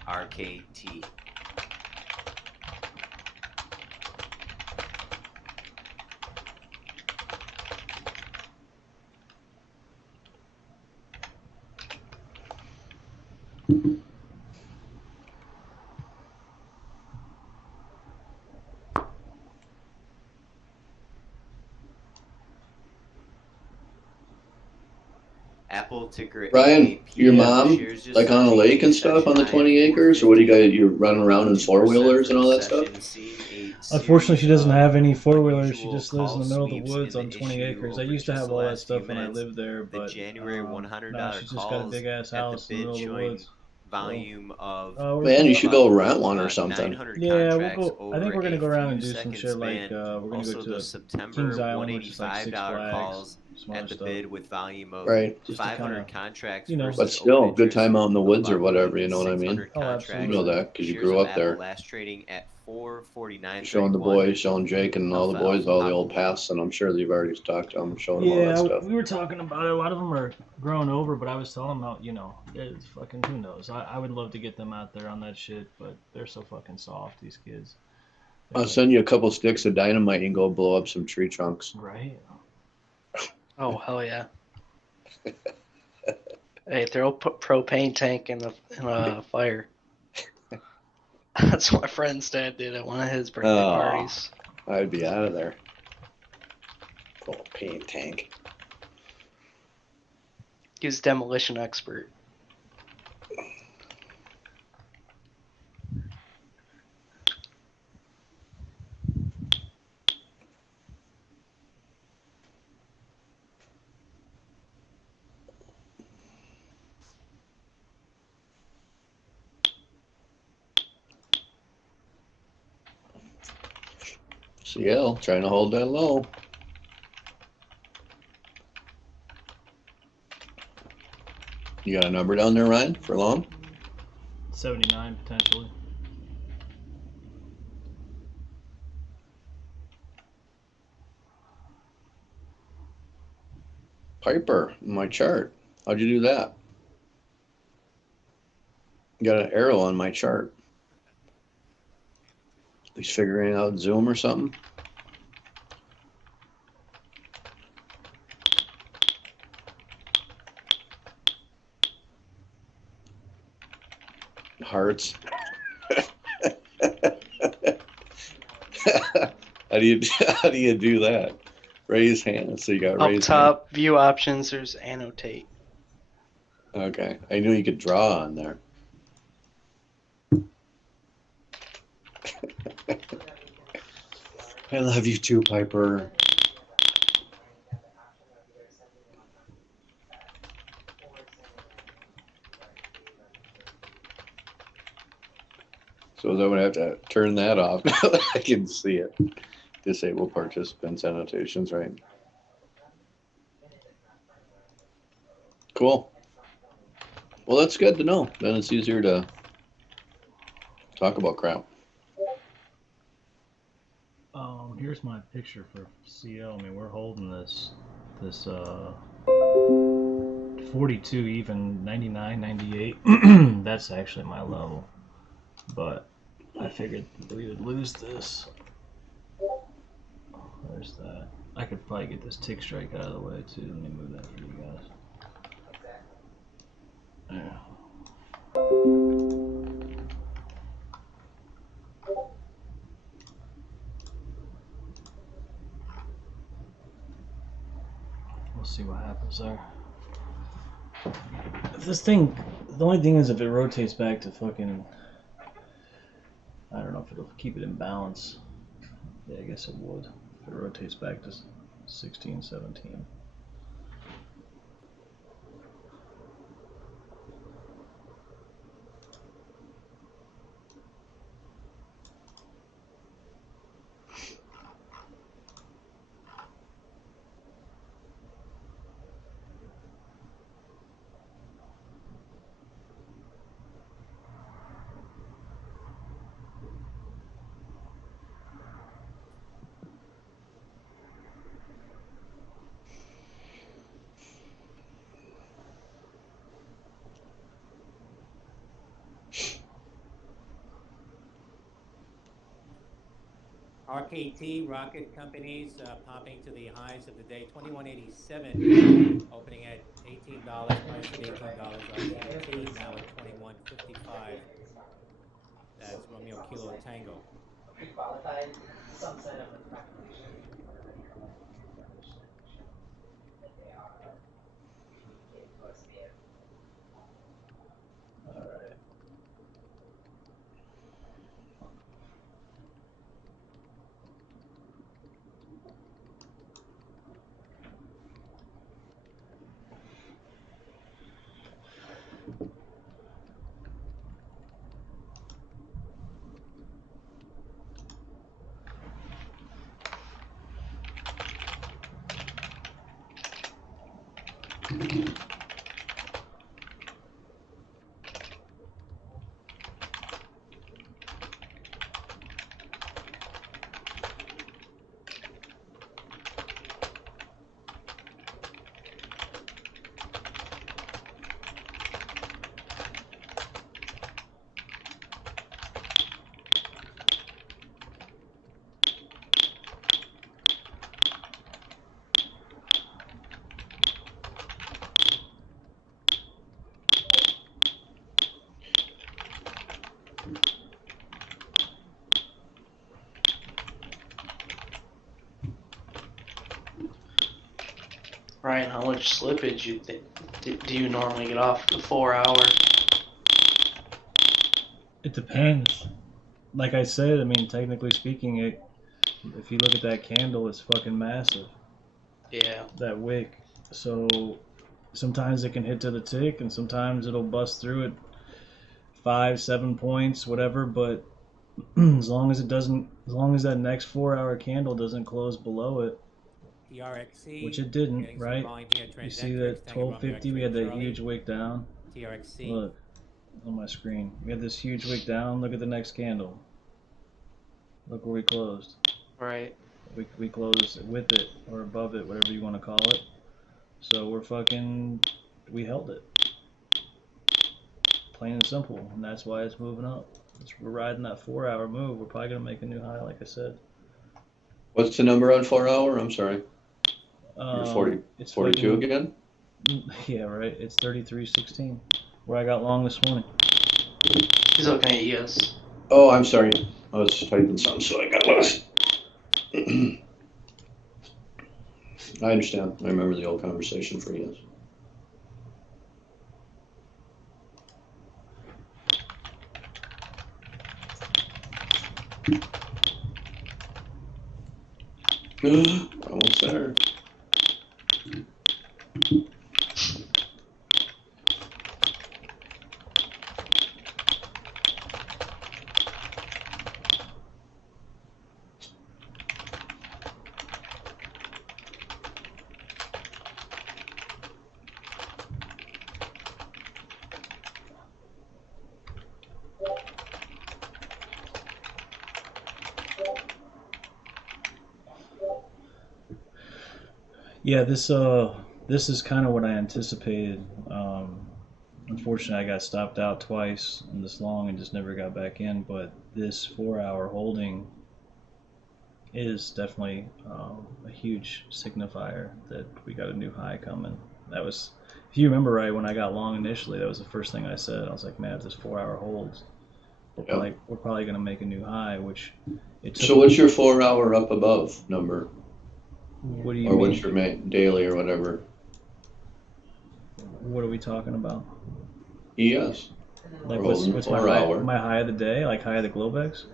RKT. Apple ticker Ryan, your AAP mom, shares just like on a lake and stuff on the 20 acres, or what do you got? You're running around in 4-wheelers and all that stuff? Unfortunately, she doesn't have any 4-wheelers. She just lives in the middle of the woods on 20 acres. I used to have all that stuff when I lived there, but January $100 now she's just got a big ass house in the middle of the woods. Volume of Man, you should go rent one or something. Yeah, we'll go. I think we're gonna go around and do some shit like we're gonna go to Kings Island, which is like Six Flags. At the bid with volume of Right. 500 contracts. But still, good time out in the woods or whatever, you know what I mean? Oh, absolutely. You know that because you grew up there. Last trading at 449. Showing the boys, showing Jake and all the boys all the old paths, and I'm sure that you've already talked to them, showing them all that stuff. We were talking about it. A lot of them are growing over, but I was telling them how, you know, it's fucking, who knows. I would love to get them out there on that shit, but they're so fucking soft, these kids. I'll send you a couple sticks of dynamite and go blow up some tree trunks. Right. Oh, hell yeah. Hey, throw a propane tank in a fire. That's what my friend's dad did at one of his birthday parties. I'd be out of there. Propane tank. He was a demolition expert. CL, trying to hold that low. You got a number down there, Ryan, for long? 79 potentially. Piper, my chart. How'd you do that? Got an arrow on my chart. He's figuring out Zoom or something. Hearts. How do you do that? Raise hand. So you got Up raise top, hand. View options. There's annotate. Okay, I knew you could draw on there. I love you too, Piper. So I would have to turn that off. I can see it. Disable participants annotations, right? Cool. Well, that's good to know. Then it's easier to talk about crap. Here's my picture for CL. I mean, we're holding this 42 even, 99, 98. That's actually my level. But I figured we would lose this. There's that. I could probably get this tick strike out of the way too. Let me move that for you guys. Yeah. We'll see what happens there. If this thing, the only thing is if it rotates back to fucking, I don't know if it'll keep it in balance. Yeah, I guess it would. If it rotates back to 16, 17. RKT rocket companies popping to the highs of the day. 2187, opening at $18, price at $18. RKT now at 2155. That's Romeo Kilo Tango. Qualified subset of the population. Ryan, how much slippage you think do you normally get off the 4 hour? It depends. Like I said, I mean, technically speaking, if you look at that candle, it's fucking massive. Yeah. That wick. So sometimes it can hit to the tick, and sometimes it'll bust through it 5, 7 points, whatever. But as long as that next 4 hour candle doesn't close below it, TRXC, which it didn't, right? You see that 1250, we had that huge wick down. TRXC. Look on my screen. We had this huge wick down. Look at the next candle. Look where we closed. Right. We closed with it or above it, whatever you want to call it. So we held it. Plain and simple, and that's why it's moving up. We're riding that 4 hour move. We're probably gonna make a new high, like I said. What's the number on 4 hour? I'm sorry. You're 40, It's 42 fucking- again? Yeah, right. It's 33.16, where I got long this morning. He's okay, yes. Oh, I'm sorry. I was typing something, so I got lost. I understand. I remember the old conversation for years. Almost there. Yeah, this is kind of what I anticipated. Unfortunately, I got stopped out twice in this long and just never got back in. But this 4 hour holding is definitely a huge signifier that we got a new high coming. That was, if you remember right, when I got long initially, that was the first thing I said. I was like, man, if this 4 hour holds, we're probably going to make a new high. Which it took. So what's your 4 hour up above number? What do you or mean? what's your daily or whatever? What are we talking about? Yes. Like what's my high of the day? Like high of the Globex?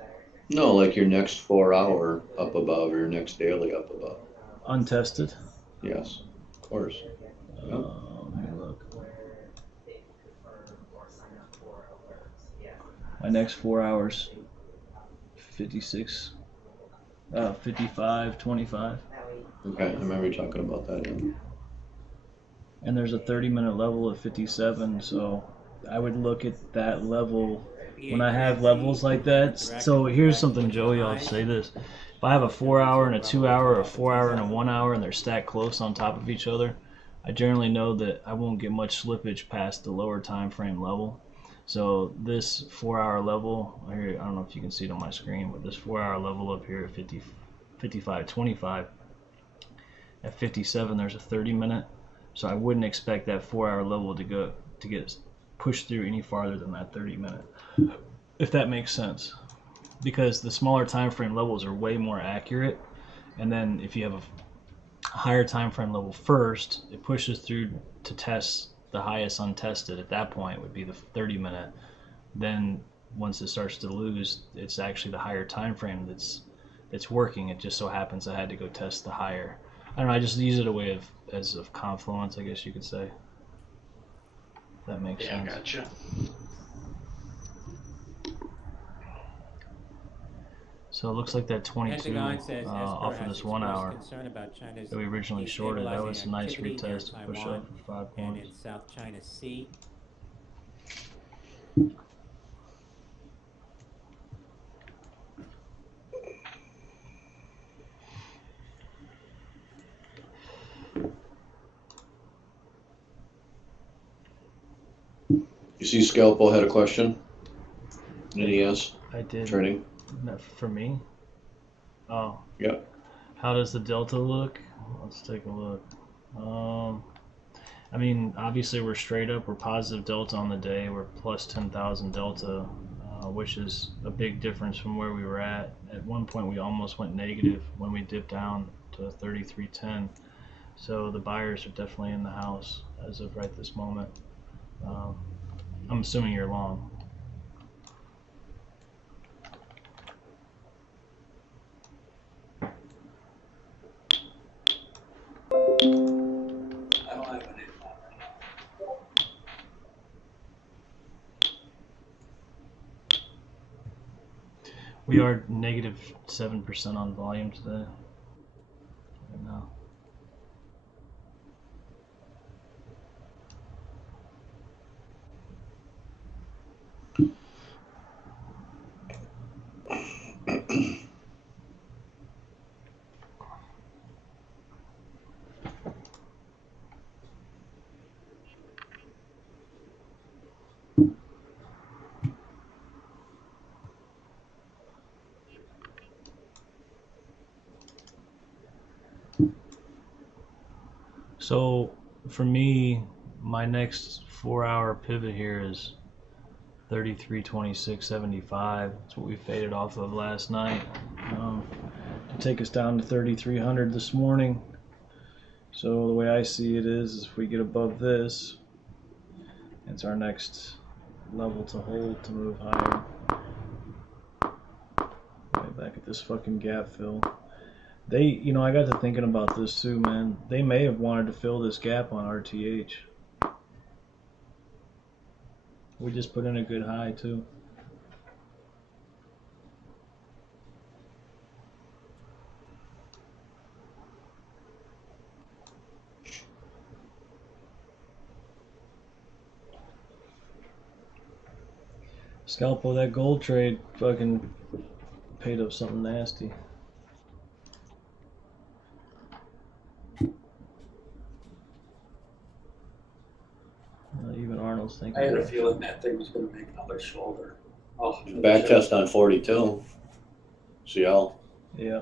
No, like your next 4 hour up above, or your next daily up above. Untested? Yes, of course. Let me look. My next 4 hours, 56, 55, 25. Okay, I remember you talking about that. Yeah. And there's a 30-minute level of 57, so I would look at that level when I have levels like that. So here's something, Joey, I'll say this. If I have a 4 hour and a 2 hour, or a 4 hour and a 1 hour, and they're stacked close on top of each other, I generally know that I won't get much slippage past the lower time frame level. So this 4 hour level, here, I don't know if you can see it on my screen, but this 4 hour level up here at 55.25, at 57 there's a 30-minute. So I wouldn't expect that 4 hour level to get pushed through any farther than that 30-minute, if that makes sense. Because the smaller time frame levels are way more accurate, and then if you have a higher time frame level first, it pushes through to test the highest untested. At that point would be the 30-minute. Then once it starts to lose, it's actually the higher time frame that's working. It just so happens I had to go test the higher. I don't know, I just use it a way of confluence, I guess you could say. If that makes sense. Yeah, gotcha. So it looks like that 22 Pentagon says off of this 1 hour concern about China's that we originally shorted. That was a nice destabilizing retest to activity push near up for 5 and points. in South China Sea. You see Scalpo had a question? NES? I did. Trading? No, for me? Oh. Yeah. How does the delta look? Let's take a look. I mean, obviously we're straight up. We're positive delta on the day. We're plus 10,000 delta, which is a big difference from where we were at. At one point, we almost went negative when we dipped down to 33.10. So the buyers are definitely in the house as of right this moment. I'm assuming you're long. I don't have any. We are negative 7% on volume today. Right now. So for me, my next 4-hour pivot here is 33.26.75. That's what we faded off of last night to take us down to 3,300 this morning. So the way I see it is if we get above this, it's our next level to hold to move higher. Right back at this fucking gap fill. They, you know, I got to thinking about this too, man. They may have wanted to fill this gap on RTH. We just put in a good high too. Scalpo, that gold trade fucking paid up something nasty. Even Arnold's thinking. I had a feeling that thing was going to make another shoulder. Oh, Back test on 42. CL. Yeah.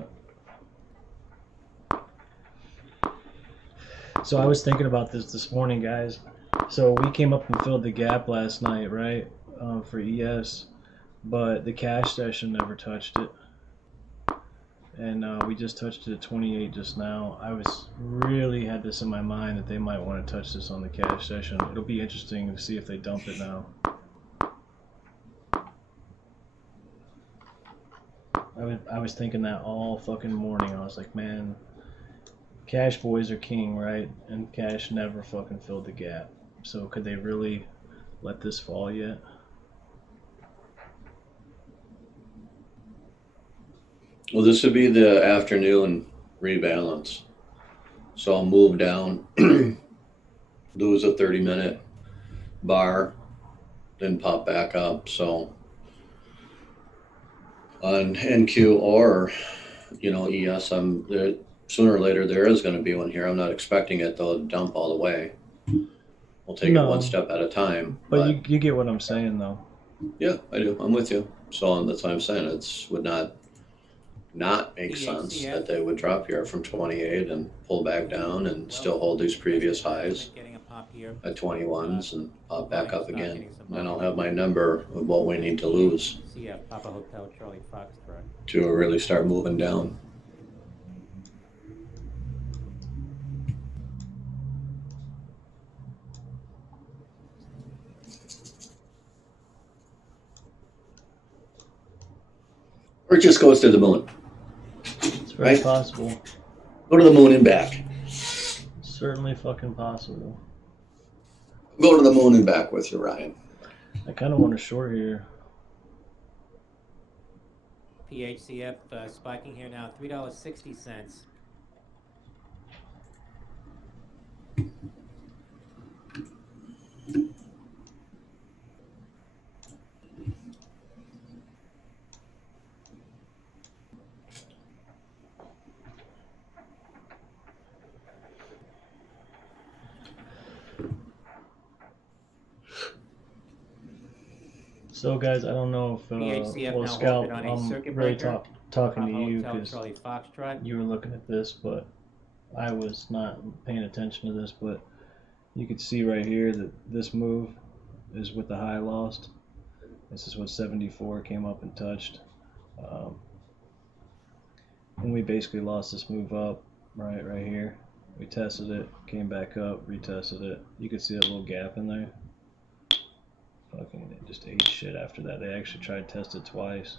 So I was thinking about this morning, guys. So we came up and filled the gap last night, right, for ES, but the cash session never touched it. And we just touched it at 28 just now. I was really had this in my mind that they might want to touch this on the cash session. It'll be interesting to see if they dump it now. I was thinking that all fucking morning. I was like, man, cash boys are king, right? And cash never fucking filled the gap. So could they really let this fall yet? Well, this would be the afternoon rebalance. So I'll move down, lose a 30-minute bar, then pop back up. So on NQ or, you know, ES, sooner or later there is going to be one here. I'm not expecting it to dump all the way. We'll take it one step at a time. But you get what I'm saying, though. Yeah, I do. I'm with you. So that's what I'm saying. It would not make sense that they would drop here from 28 and pull back down and still hold these previous highs at 21s and pop back up again. And I'll have my number of what we need to lose Papa Hotel Charlie Foxtrot. to really start moving down. Or it just goes to the moon. It's very possible. Go to the moon and back. Certainly fucking possible. Go to the moon and back with you, Ryan. I kind of want to short here. PHCF spiking here now, $3.60. So guys, I don't know if PHCF well, now Scout, halted on a I'm circuit really breaker. talking to Bravo you Hotel because Charlie Foxtrot. you were looking at this, but I was not paying attention to this. But you could see right here that this move is with the high lost. This is what 74 came up and touched, and we basically lost this move up right here. We tested it, came back up, retested it. You could see that little gap in there. Fucking, it just ate shit after that. They actually tried to test it twice.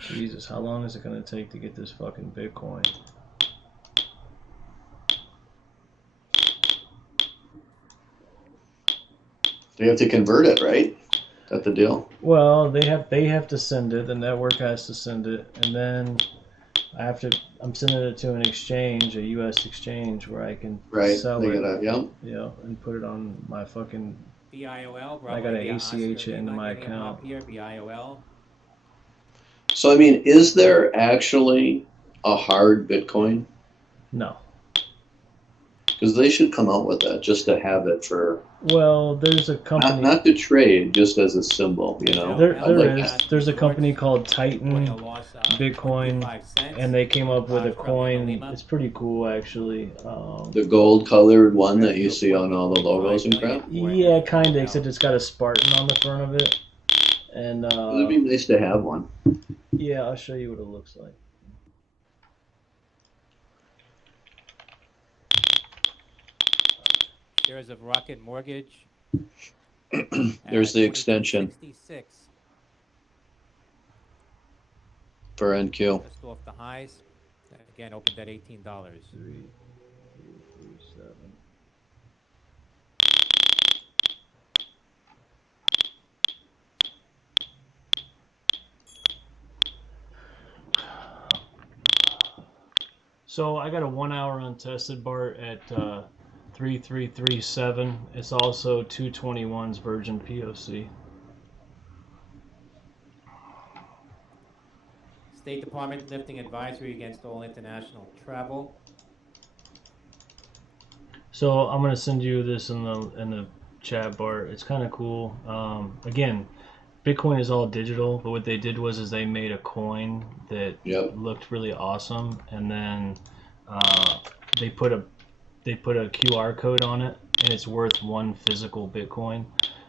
Jesus, how long is it going to take to get this fucking Bitcoin? They have to convert it, right? That's the deal. Well, they have to send it. The network has to send it, and then I'm sending it to an exchange, a U.S. exchange, where I can sell it. Yeah, and put it on my fucking. BIOL. I gotta ACH it into my account. Here, BIOL. So I mean, is there actually a hard Bitcoin? No. Because they should come out with that just to have it for. Well, there's a company. Not to trade, just as a symbol, you know. There's a company called Titan Bitcoin, and they came up with a coin. It's pretty cool, actually. The gold-colored one that you see on all the logos and crap. Yeah, kind of, except it's got a Spartan on the front of it. And it'd be nice to have one. Yeah, I'll show you what it looks like. Shares of Rocket Mortgage. There's the extension for NQ. Just off the highs. Again, opened at $18. 3, 3, 7. So I got a 1 hour untested BART at 3337. It's also 221's Virgin POC. State Department lifting advisory against all international travel. So I'm gonna send you this in the chat, Bart. It's kind of cool. Again, Bitcoin is all digital, but what they did was they made a coin that looked really awesome, and then they put a QR code on it, and it's worth 1 physical Bitcoin.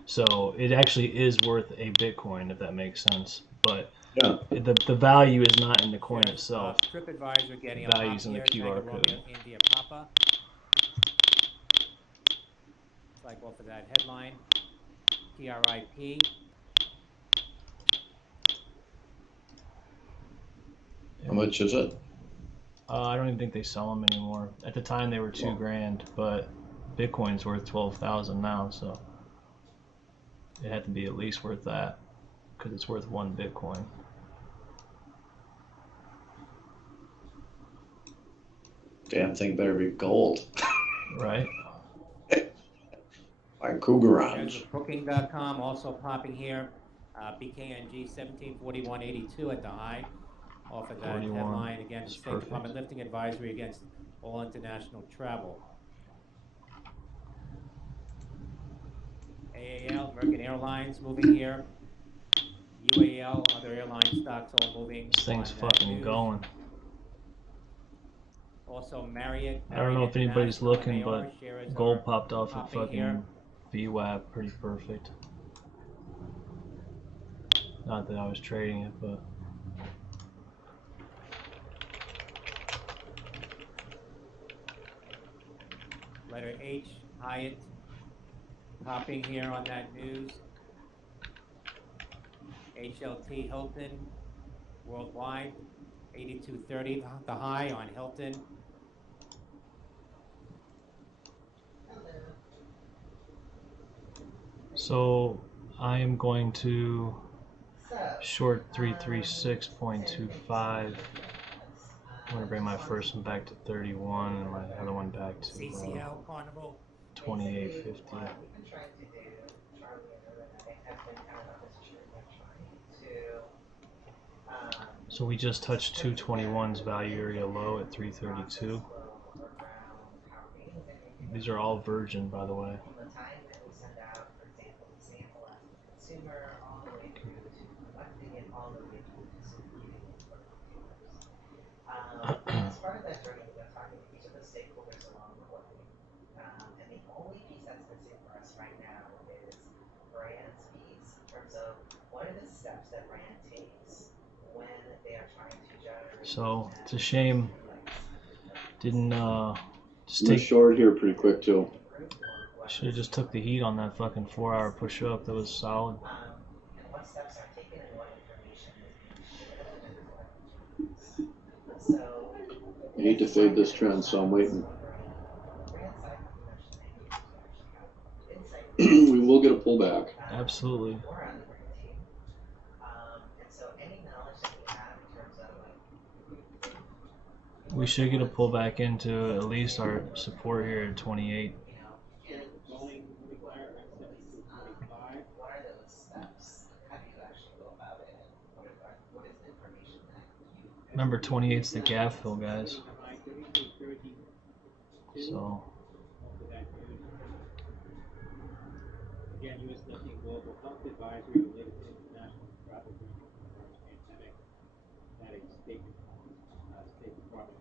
So it actually is worth a Bitcoin, if that makes sense. But the value is not in the coin itself. TripAdvisor getting the value is in the QR code. India Papa. It's like off of that headline. TRIP. How much is it? I don't even think they sell them anymore. At the time they were $2,000, but Bitcoin's worth 12,000 now, so it had to be at least worth that because it's worth 1 Bitcoin. Damn thing better be gold. Right. Like Cougarons. Booking.com also popping here. BKNG 1741.82 at the high. Off of that 41. Headline again. State Perfect. Department lifting advisory against all international travel. AAL, American Airlines moving here. UAL, other airline stocks all moving. This thing's fucking going. Also Marriott. I don't know if anybody's looking, MAR but shares gold are popped off at popping fucking here. VWAP pretty perfect. Not that I was trading it, but Letter H, Hyatt, popping here on that news. HLT Hilton worldwide, 82.30 the high on Hilton. So I am going to short 336.25. I'm going to bring my first one back to 31 and my other one back to CCL Carnival 28.50. So we just touched 221's value area low at 332. These are all virgin, by the way. As part of that journey, we've been talking to each of the stakeholders along the way. And the only piece that's missing for us right now is brand's piece in terms of what are the steps that brand takes when they are trying to generate. So it's a shame. Didn't just We're take short here pretty quick too. Should have just took the heat on that fucking 4-hour push up. That was solid. And what steps are taken and what information is being shared. So I hate to fade this trend, so I'm waiting. We will get a pullback. Absolutely. We should get a pullback into at least our support here at 28. Remember, 28's the gap fill, guys. So. Again, U.S. Lifting Global Health Advisory related to international travel during the coronavirus pandemic. That a State Department.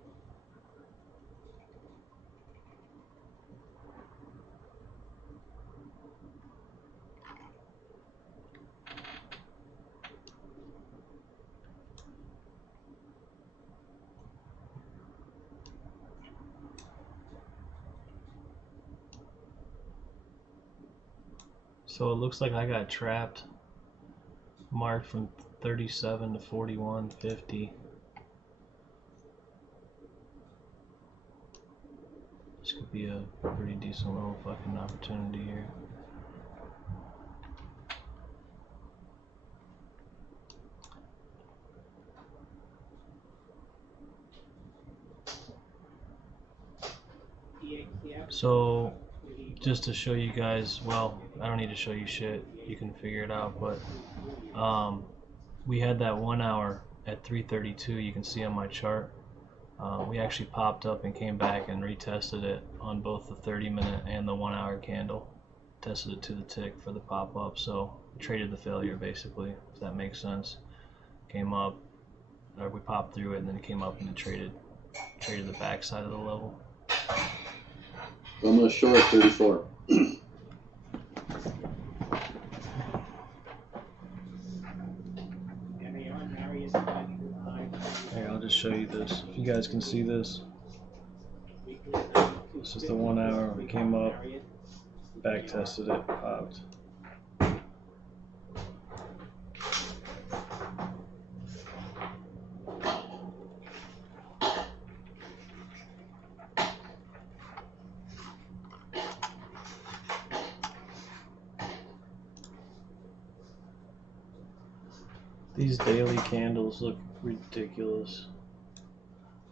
So it looks like I got trapped, marked from 37 to 41.50. This could be a pretty decent little fucking opportunity here. So just to show you guys, well, I don't need to show you shit, you can figure it out, but we had that 1 hour at 332, you can see on my chart. We actually popped up and came back and retested it on both the 30-minute and the 1 hour candle. Tested it to the tick for the pop-up, so we traded the failure basically, if that makes sense. Came up, or we popped through it and then it came up and it traded the backside of the level. I'm going to short 34. Here, I'll just show you this. If you guys can see this. This is the 1 hour. We came up, back tested it, popped. These daily candles look ridiculous.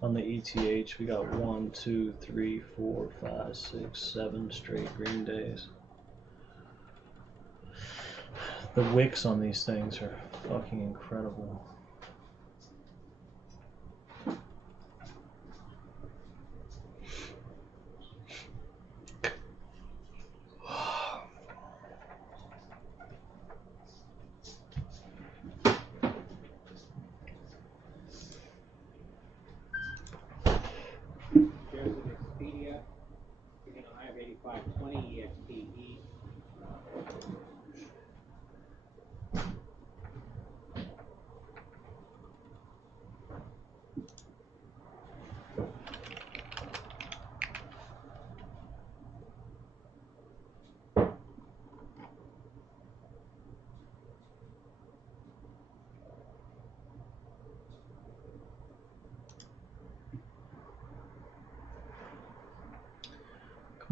On the ETH, we got 1, 2, 3, 4, 5, 6, 7 straight green days. The wicks on these things are fucking incredible. Shares of Expedia, getting a high of 85.20 EXPE.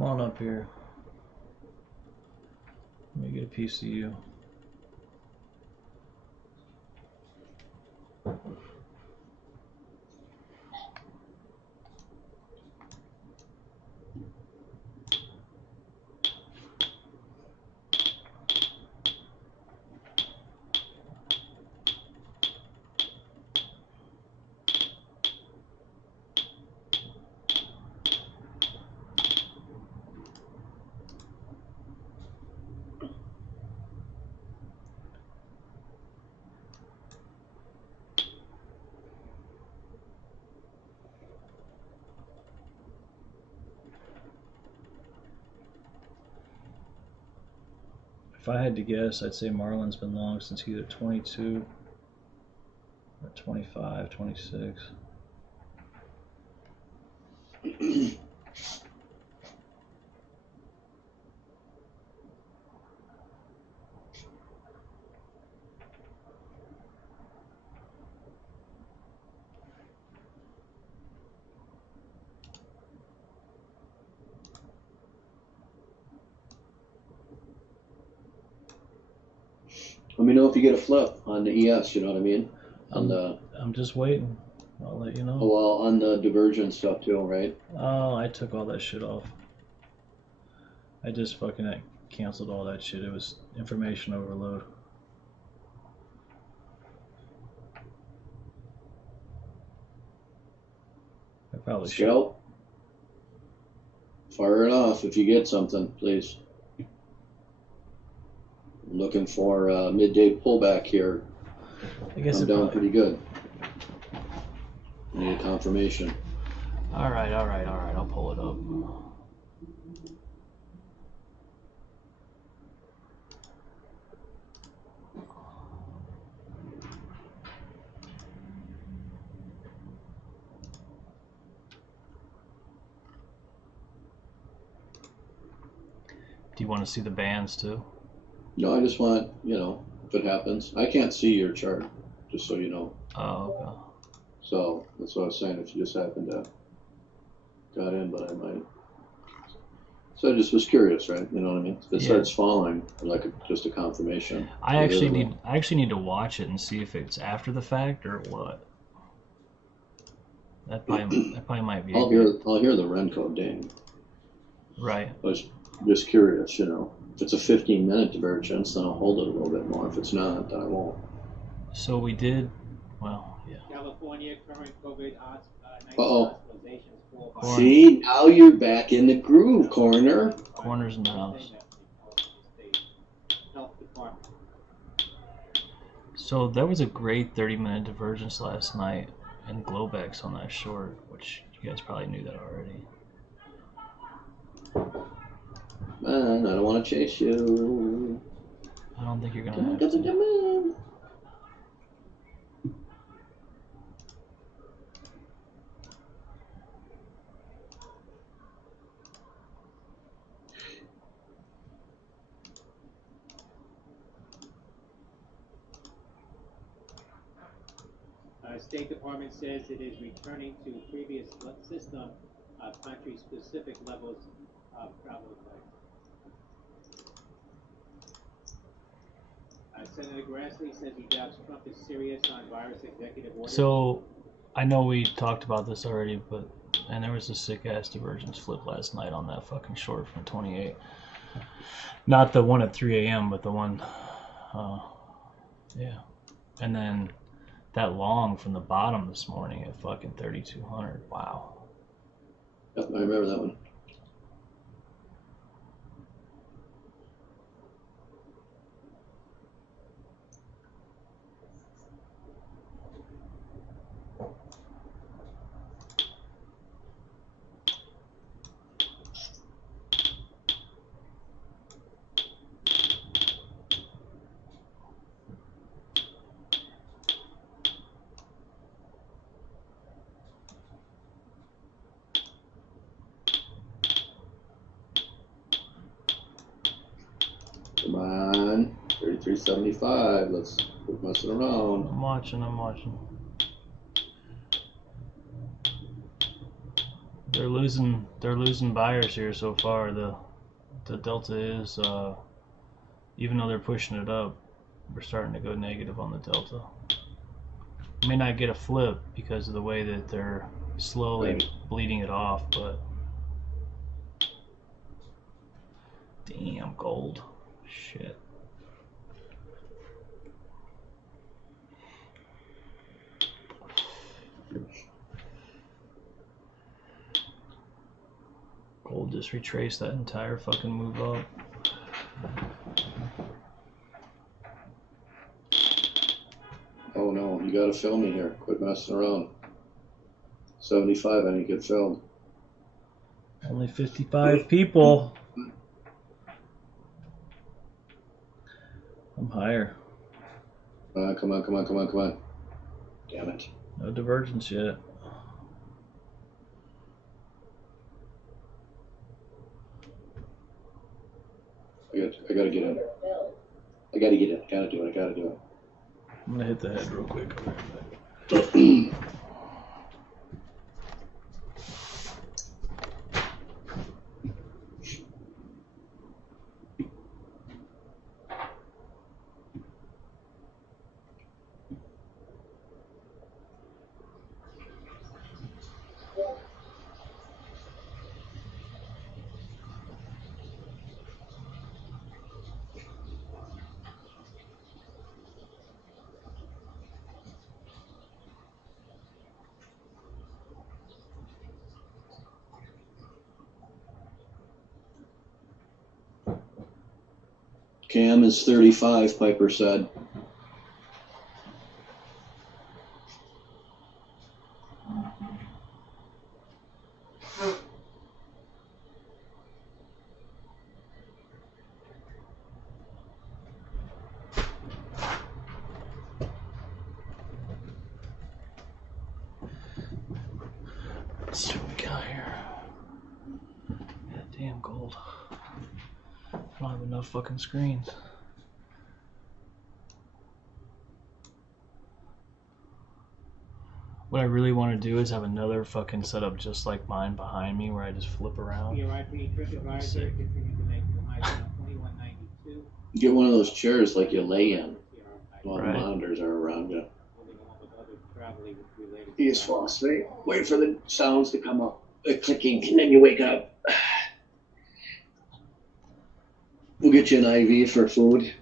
on up here. Let me get a piece of you. If I had to guess, I'd say Marlon's been long since either 22 or 25, 26. Let me know if you get a flip on the ES, you know what I mean? On the I'm just waiting. I'll let you know. oh, well, on the divergent stuff too, right? Oh, I took all that shit off. I just fucking canceled all that shit. It was information overload. I probably should. Scout, fire it off if you get something, please. I'm looking for a midday pullback here. I guess I'm down pretty good. Need a confirmation. All right. I'll pull it up. Do you want to see the bands too? No, I just want, you know, if it happens. I can't see your chart, just so you know. Oh, okay. So that's what I was saying. If you just happen to got in, but I might. So I just was curious, right? You know what I mean? If it starts falling, like just a confirmation. I actually need to watch it and see if it's after the fact or what. That probably might be. I'll hear the Renko ding. Right. I was just curious, you know. If it's a 15-minute divergence, then I'll hold it a little bit more. If it's not, then I won't. So we did, well, yeah. California current COVID Uh-oh. hospitalizations. See, now you're back in the groove, Corner. Corner's in the house. Health department. So there was a great 30-minute divergence last night in Globex on that short, which you guys probably knew that already. Man, I don't want to chase you. I don't think you're gonna Come have to. Come on. State Department says it is returning to previous system country-specific levels of travel effect. Senator Grassley says he doubts Trump is serious on virus executive orders. So I know we talked about this already, and there was a sick-ass divergence flip last night on that fucking short from 28. Not the one at 3 a.m., but the one, yeah. And then that long from the bottom this morning at fucking 3,200. Wow. Yep, I remember that one. Come on, 33.75. Let's quit messing around. I'm watching. They're losing buyers here so far. The delta is even though they're pushing it up, we're starting to go negative on the delta. May not get a flip because of the way that they're slowly bleeding it off, but damn, gold. Shit. Gold just retraced that entire fucking move up. Oh no, you gotta film me here. Quit messing around. 75, I didn't get filmed. Only 55 people. I'm higher. Come on. Damn it. No divergence yet. I gotta get in. I gotta get in. I gotta do it. I'm gonna hit the head real quick. Cam is 35, Piper said. Let's see what we got here. God damn, gold. I don't have enough fucking screens. What I really want to do is have another fucking setup just like mine behind me where I just flip around. Get one of those chairs like you lay in while the monitors are around you. You just fall asleep. Wait for the sounds to come up. The clicking, and then you wake up. We'll get you an IV for food.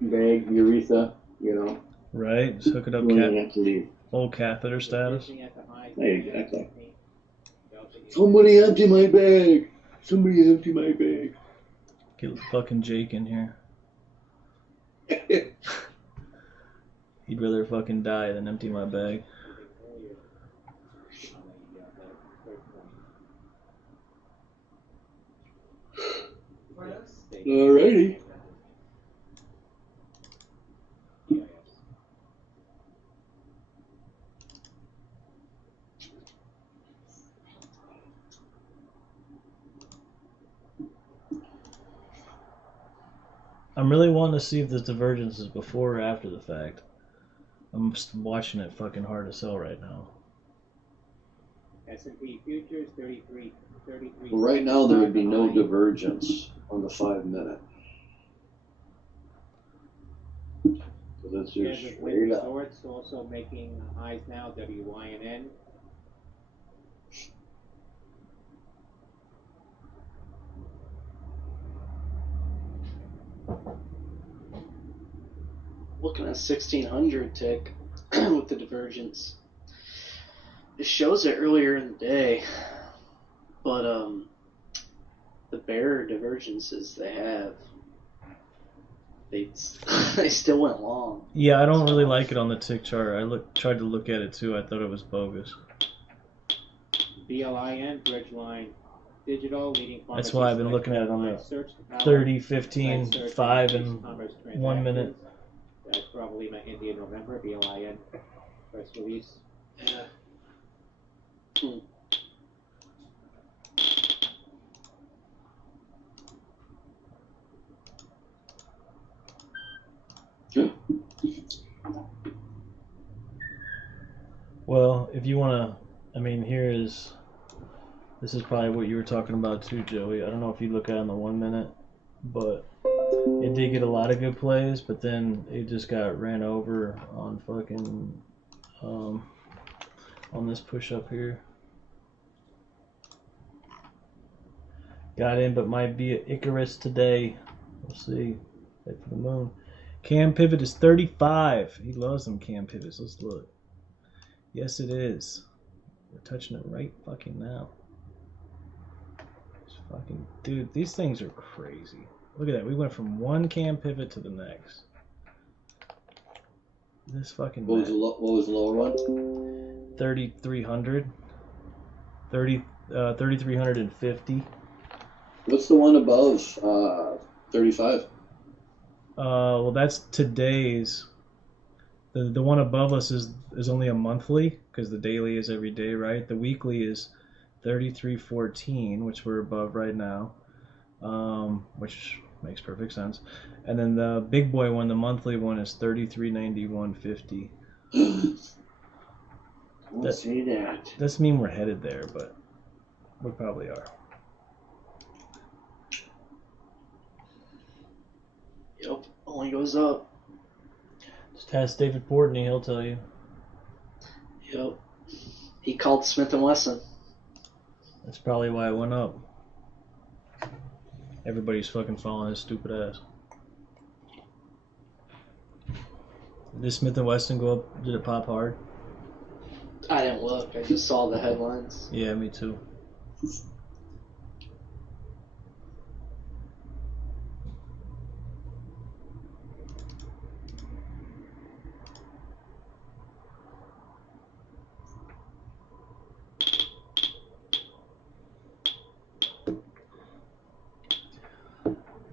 Bag, urethra, you know. Right, just hook it up. Have to leave. Old catheter status. Exactly. Somebody empty my bag. Somebody empty my bag. Get fucking Jake in here. He'd rather fucking die than empty my bag. Alrighty. I'm really wanting to see if this divergence is before or after the fact. I'm just watching it fucking hard to sell right now. S&P futures 33. Well, right now there would be no divergence on the 5 minute. So that's just straight up. Resorts also making highs now. WYNN. Looking at 1600 tick with the divergence. It shows it earlier in the day, but the bear divergences they have, they still went long. Yeah, I don't really like it on the tick chart. I tried to look at it too. I thought it was bogus. BLIN, Bridgeline Digital, leading. That's why I've been looking at it on the 30, 15, 5, and 1 minute. That's probably my India November, BLIN press release. Yeah. Well, if you want to, I mean, this is probably what you were talking about too, Joey. I don't know if you look at it in the 1 minute, but it did get a lot of good plays, but then it just got ran over on fucking, on this push up here. Got in, but might be an Icarus today. We'll see. Head for the moon. Cam pivot is 35. He loves them cam pivots. Let's look. Yes, it is. We're touching it right fucking now. It's fucking, dude, these things are crazy. Look at that. We went from one cam pivot to the next. This fucking. What was the lower one? 3,300. 3,350. What's the one above 35? Well, that's today's. The one above us is only a monthly because the daily is every day, right? The weekly is 33.14, which we're above right now, which makes perfect sense. And then the big boy one, the monthly one, is 33.91.50. Don't say that. Doesn't mean we're headed there, but we probably are. Yep, only goes up. Just ask David Portney, he'll tell you. Yep. He called Smith & Wesson. That's probably why it went up. Everybody's fucking following his stupid ass. Did Smith & Wesson go up? Did it pop hard? I didn't look. I just saw the headlines. Yeah, me too.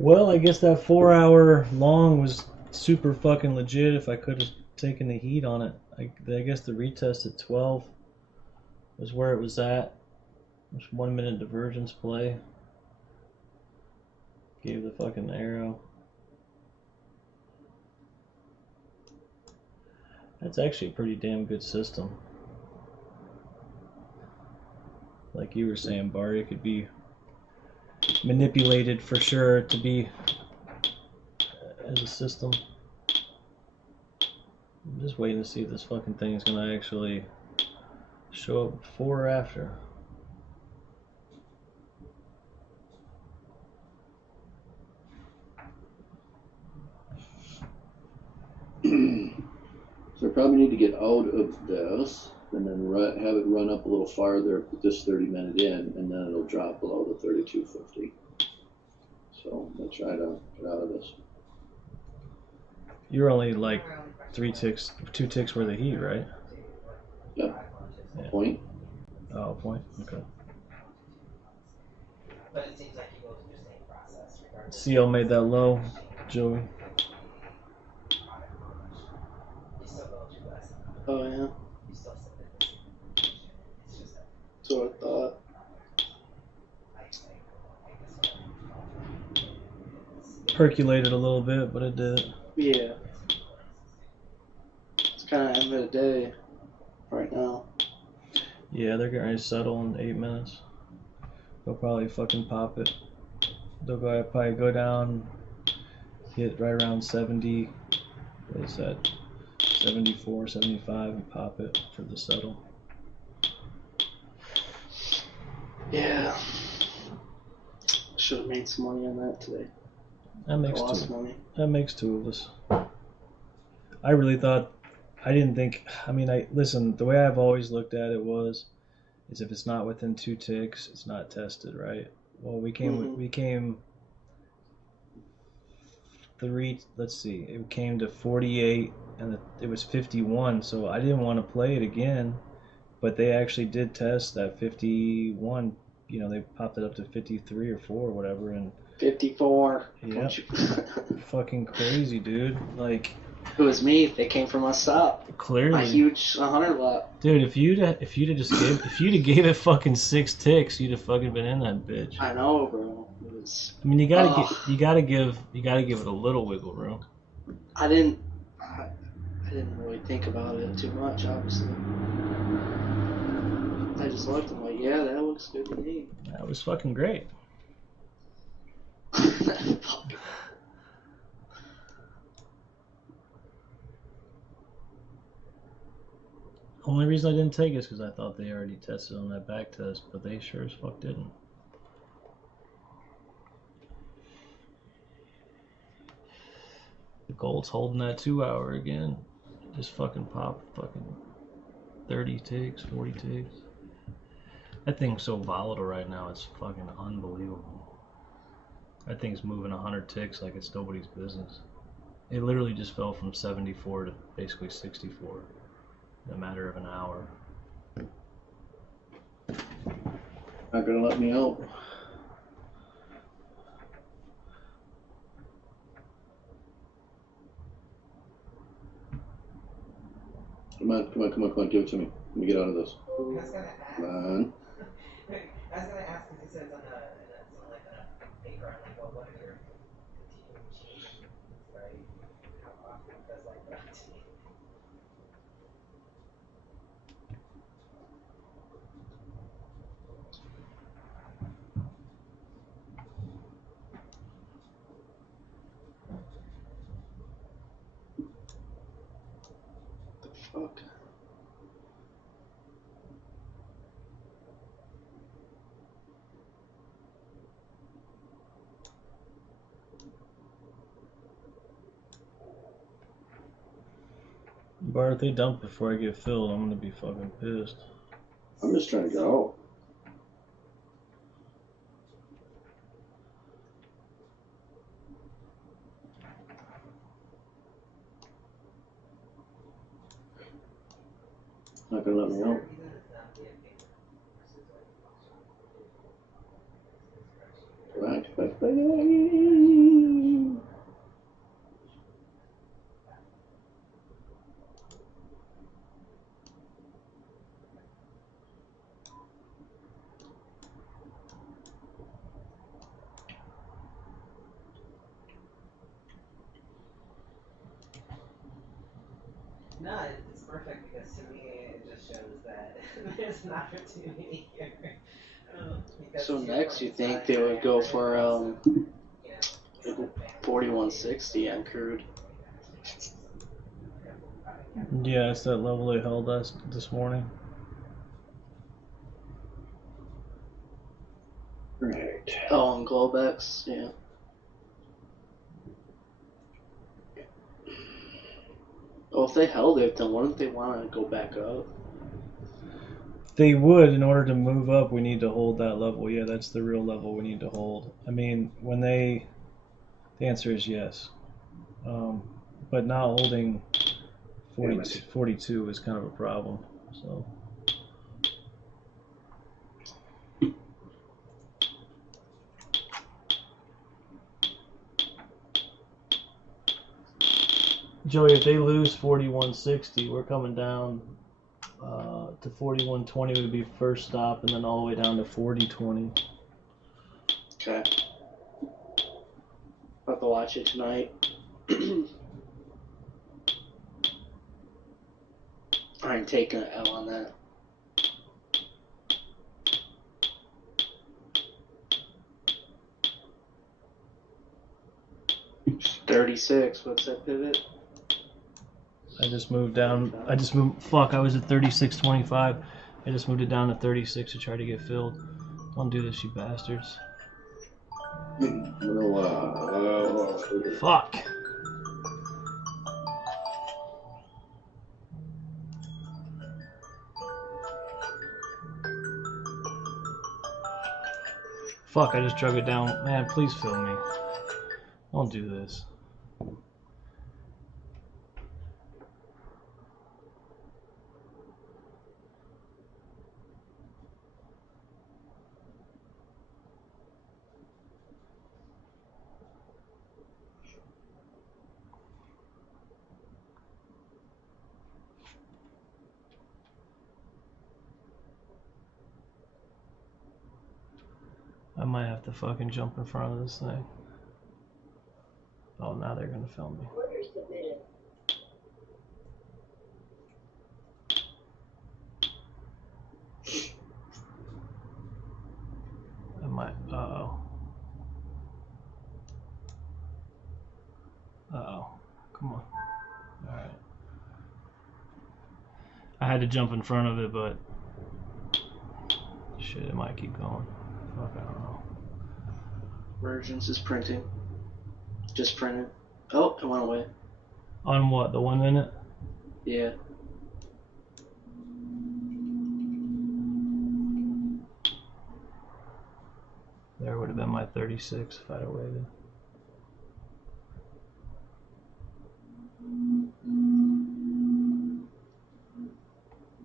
Well, I guess that 4 hour long was super fucking legit if I could have taken the heat on it. I guess the retest at 12 was where it was at. It was 1 minute divergence play. Gave the fucking arrow. That's actually a pretty damn good system. Like you were saying, Barry, it could be manipulated for sure to be as a system. I'm just waiting to see if this fucking thing is gonna actually show up before or after. So I probably need to get out of this and then have it run up a little farther with this 30-minute in, and then it'll drop below the 32.50. So I'll try to get out of this. You're only like 2 ticks worth of heat, right? Yep. Yeah. Point. Oh, point. Okay. But it seems like you go through the same process regardless. CL made that low, Joey. Oh, yeah. That's what I thought. Percolated a little bit, but it did. Yeah. It's kind of end of the day right now. Yeah, they're getting ready to settle in 8 minutes. They'll probably fucking pop it. They'll probably go down, hit right around 70. What is that? 74, 75, and pop it for the settle. Yeah. Should have made some money on that today. That makes lost two. money. That makes two of us. I really thought. I didn't think. I mean, listen. The way I've always looked at it is if it's not within 2 ticks, it's not tested, right? Well, we came. We came. Let's see. It came to 48, and it was 51. So I didn't want to play it again, but they actually did test that 51. You know, they popped it up to 53 or 4 or whatever, and 54. yeah, fucking crazy, dude. Like, it was me. They came from us up. Clearly, a huge 100 lot. Dude, if you'd have gave it fucking 6 ticks, you'd have fucking been in that bitch. I know, bro. It was. I mean, you gotta give it a little wiggle room. I didn't really think about it too much, obviously. I just looked. I'm like, yeah, that looks good to me. That was fucking great. Only reason I didn't take it is because I thought they already tested on that back test, but they sure as fuck didn't. The gold's holding that 2 hour again. Just fucking pop fucking 30 ticks, 40 ticks. That thing's so volatile right now, it's fucking unbelievable. That thing's moving 100 ticks like it's nobody's business. It literally just fell from 74 to basically 64 in a matter of an hour. Not gonna let me out. Come on, come on, come on, come on, give it to me. Let me get out of this. I was gonna ask. Come on. I was gonna ask because it says on a paper, I'm like, well, what are your continuing changes, right? How often does like that? Fuck. Bart, if they dump before I get filled, I'm gonna be fucking pissed. I'm just trying to get out. Not gonna let me out. Back, back, back. No, it's perfect because to me it just shows that there's an opportunity here. So next, you think they would go for 4160 on crude? Yeah, it's that level they held us this morning. Right. Oh, and Globex, yeah. Well, if they held it, then wouldn't they want to go back up? They would. In order to move up, we need to hold that level. Yeah, that's the real level we need to hold. I mean, when the answer is yes. But not holding 42 is kind of a problem. So. Joey, if they lose 4160, we're coming down to 4120 would be first stop, and then all the way down to 4020. Okay. I'll have to watch it tonight. I'm taking an L on that. 36, what's that pivot? I just moved down. Fuck, I was at 36.25. I just moved it down to 36 to try to get filled. Don't do this, you bastards. Fuck. Fuck, I just drug it down. Man, please fill me. Don't do this. I might have to fucking jump in front of this thing. Oh, now they're gonna film me. Order submitted. had to jump in front of it, but shit, it might keep going. Fuck, I don't know. Versions is printing. Just printed. Oh, it went away. On what? The 1 minute? Yeah. There would have been my 36 if I'd have waited.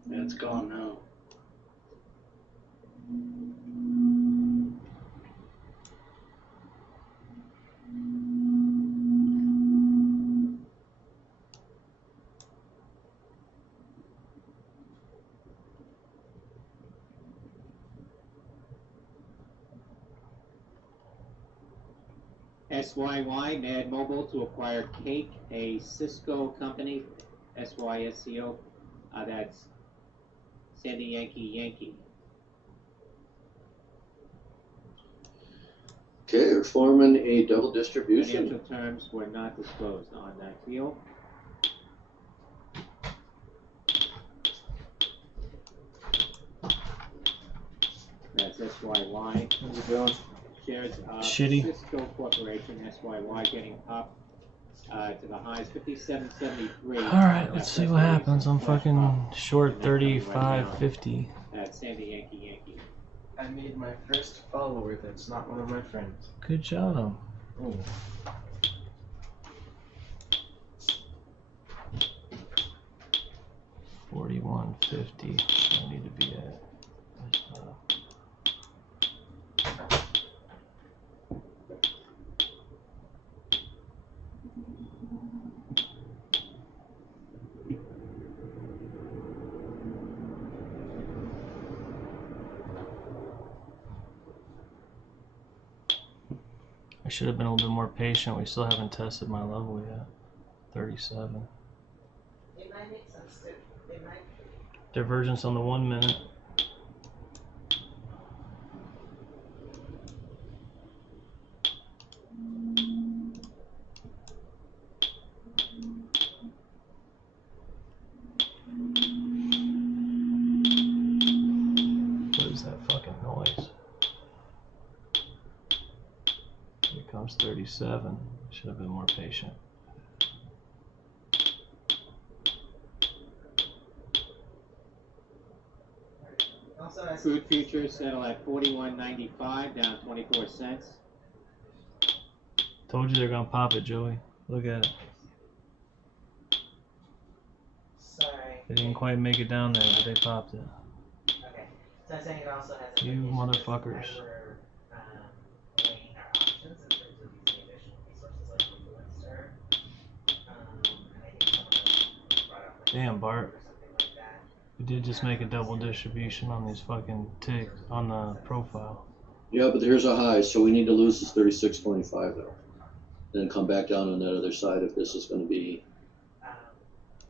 Yeah, it's gone now. SYY, Mad Mobile to acquire Cake, a Cisco company, SYSCO. That's Sandy Yankee Yankee. Okay, we're forming a double distribution. Financial terms were not disclosed on that deal. That's SYY. How's it going? Shares of Shitty. Cisco Corporation, SYY, getting up to the highs, 57.73. Alright, let's see what happens. I'm fucking short 35.50. That's Sandy Yankee Yankee. I made my first follower that's not one of my friends. Good job. Ooh. $41.50. I need to be at. I should have been a little bit more patient. We still haven't tested my level yet. 37. It might make sense to, it might. Divergence on the 1 minute. What is that fucking noise? Here comes 37. Should have been more patient. Food futures settle at 41.95, down 24 cents. Told you they're gonna pop it, Joey. Look at it. Sorry. They didn't quite make it down there, but they popped it. Okay. So I'm saying it also has You motherfuckers. we're weighing our options in terms of using additional resources like Influencer. And I think someone brought up like Damn, Bart. or something like that. We did just make a double distribution on these fucking ticks on the profile. Yeah, but here's a high, so we need to lose this 36.25 though. Then come back down on that other side if this is going to be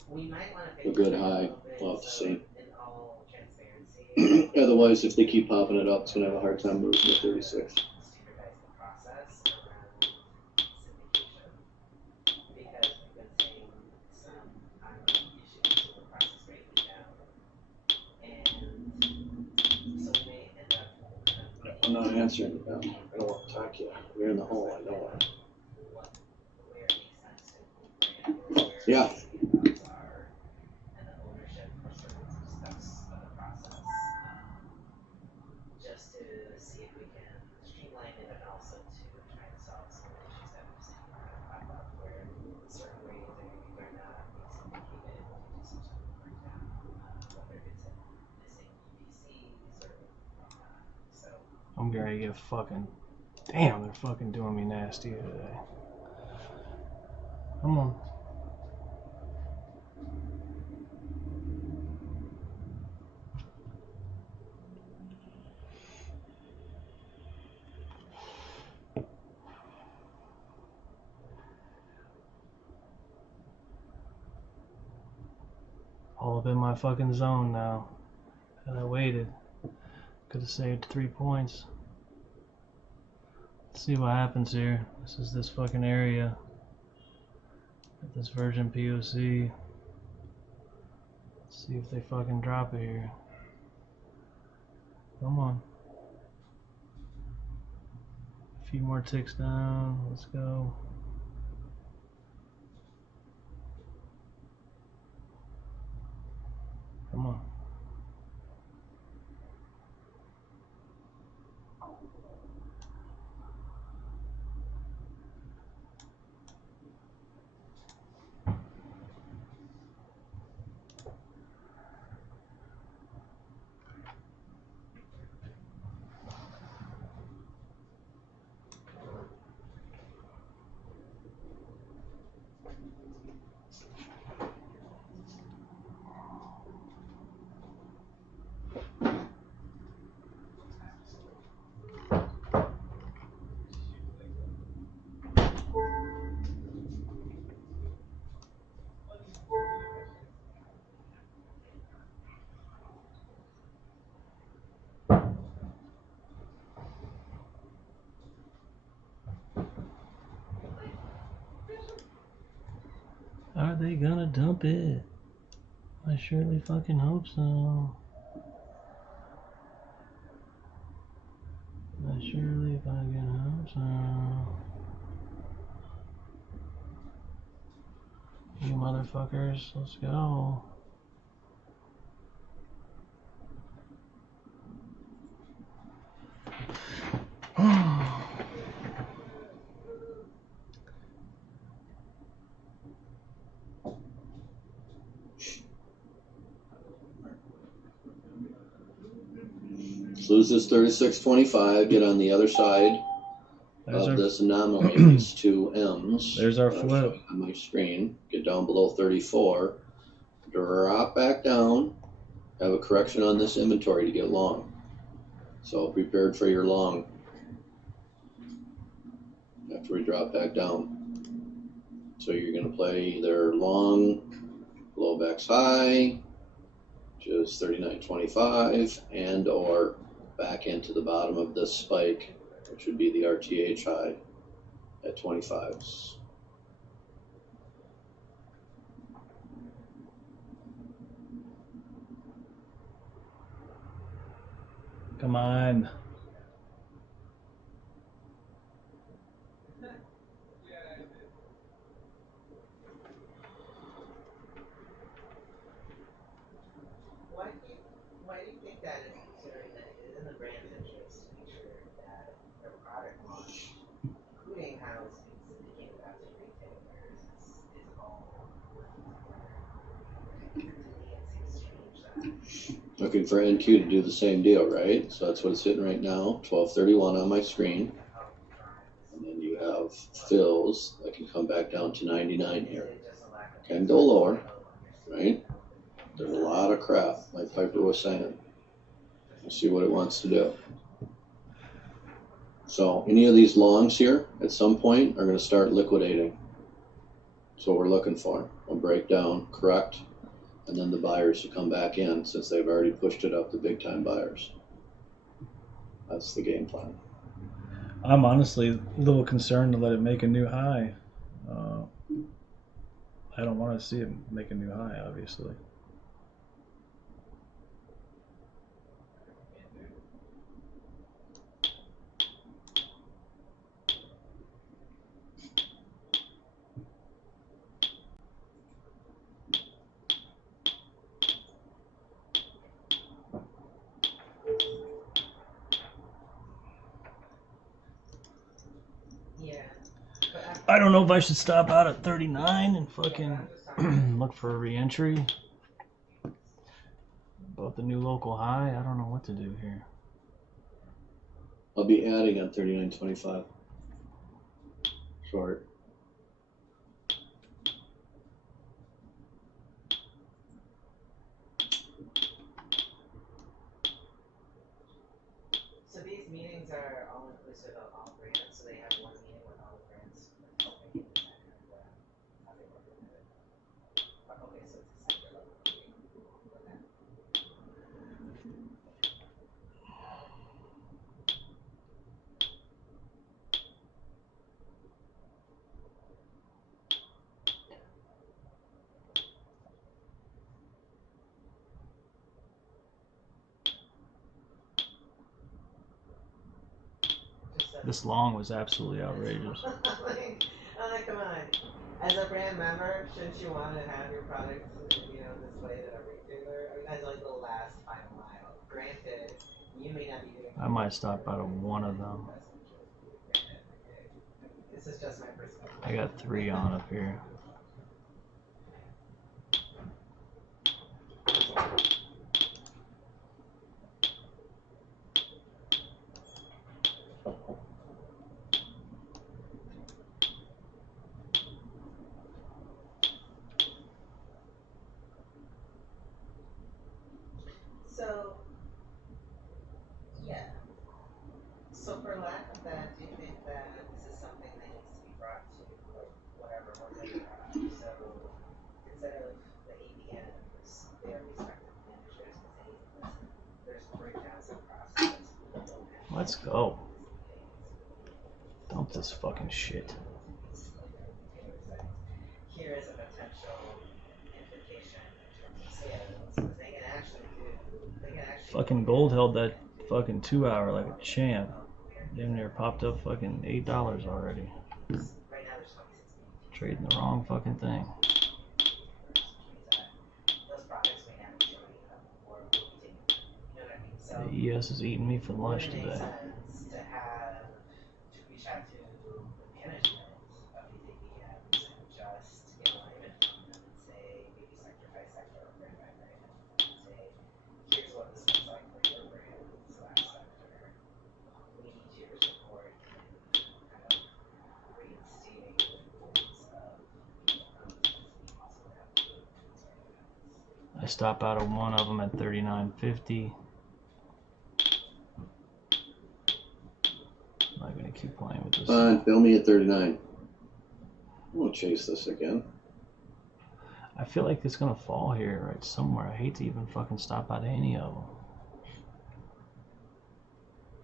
We might want to a good high. We'll have to see. in all transparency. Otherwise, if they keep popping it up, it's going to have a hard time losing the 36. Standardize the process around syndication because we've been seeing some issues with the process breaking down, and so we may end up. I'm not answering it now. I don't want to talk to you. You're in the hole, I know it. Where it makes sense to incorporate Yeah. and the ownership for certain steps of the process, just to see if we can streamline it and also to try to solve some of the issues that we've seen pop up where certain ways they're not being syndicated due to some sort of breakdown, whether it's missing UBCs or whatnot. So I'm gonna get fucking. Damn, they're fucking doing me nasty today. Come on. All up in my fucking zone now. And I waited. Could have saved 3 points. Let's see what happens here. This is this fucking area. Got this Virgin POC. See if they fucking drop it here. Come on. A few more ticks down. Let's go. Come on. Are they gonna dump it? I surely fucking hope so. I surely fucking hope so. You motherfuckers, let's go. Lose this 36.25, get on the other side of this anomaly, these two M's. There's our flip. On my screen, get down below 34, drop back down, have a correction on this inventory to get long. So prepared for your long after we drop back down. So you're going to play either long, low backs high, which is 39.25, and or back into the bottom of this spike, which would be the RTH high at 25s. Come on. Why do you think that is, considering that it is in the brand's interest to make sure that their product launch, including how it's being syndicated out to retailers, is all working together? To me, it seems strange that. Looking for NQ to do the same deal, right? So that's what it's hitting right now, 1231 on my screen. And then you have fills that can come back down to 99 here. Can go lower, right? There's a lot of crap, like Piper was saying. Let's see what it wants to do. So any of these longs here at some point are going to start liquidating. That's what we're looking for. A breakdown, correct, and then the buyers to come back in since they've already pushed it up, the big time buyers. That's the game plan. I'm honestly a little concerned to let it make a new high. I don't want to see it make a new high, obviously. I don't know if I should stop out at 39 and fucking look for a re-entry. About the new local high, I don't know what to do here. I'll be adding on 39.25. Short. So these meetings are all inclusive of all brands, so they have one meeting with all the brands. Okay, is that kind of how they work with it? Okay, so it's a separate level meeting. Okay. This long was absolutely outrageous. I'm like, come on. As a brand member, shouldn't you want to have your products, displayed at a retailer? I mean, that's like the last final mile. Granted, you may not be doing. I might stop out of one of them. This is just my perspective. I got 3 on up here. So, yeah. So for lack of that, do you think that this is something that needs to be brought to whatever we're So instead of the ABMs, their respective managers can say, listen, there's breakdowns in process. Let's go. Dump this fucking shit. Here is a potential implication in terms of sales, because they can actually Fucking gold held that fucking 2 hour like a champ. Damn near popped up fucking $8 already. Trading the wrong fucking thing. The ES is eating me for lunch today. to reach out to the management of these ABMs and just get alignment from them and say, maybe sector by sector or brand by brand, and say, here's what this looks like for your brand, this last sector. We need your support in kind of reinstating the importance of I stop out of one of them at 39.50. I'm not gonna keep playing with this. Fine, fill me at 39. I won't chase this again. I feel like it's gonna fall here right somewhere. I hate to even fucking stop out of any of them.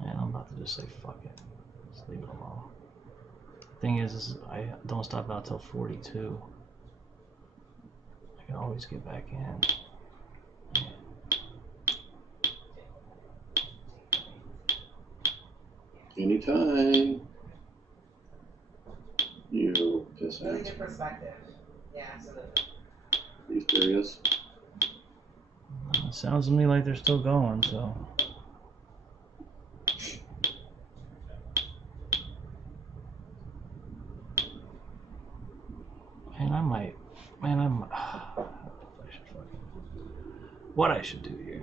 And I'm about to just say fuck it. Just leave it alone. Thing is I don't stop out till 42. I can always get back in. Anytime. You piss Really ass. good perspective. Yeah, absolutely. These curious. It sounds to me like they're still going, so. What I should do here.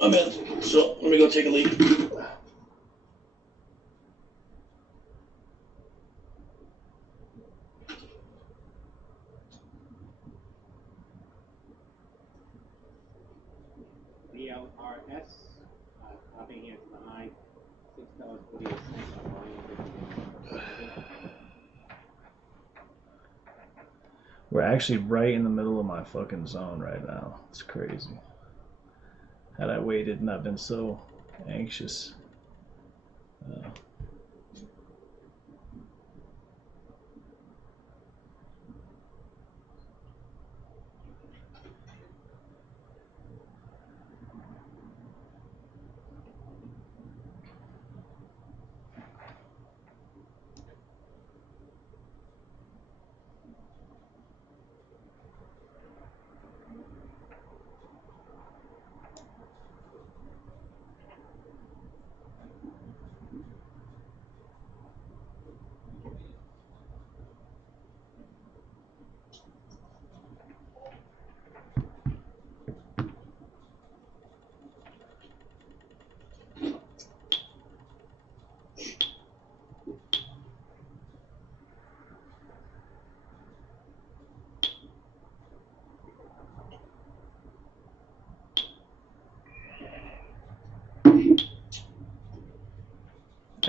I'm in. So let me go take a leak. Leo RS, popping into the high, $6.48 on volume. We're actually right in the middle of my fucking zone right now. It's crazy. Had I waited and not been so anxious.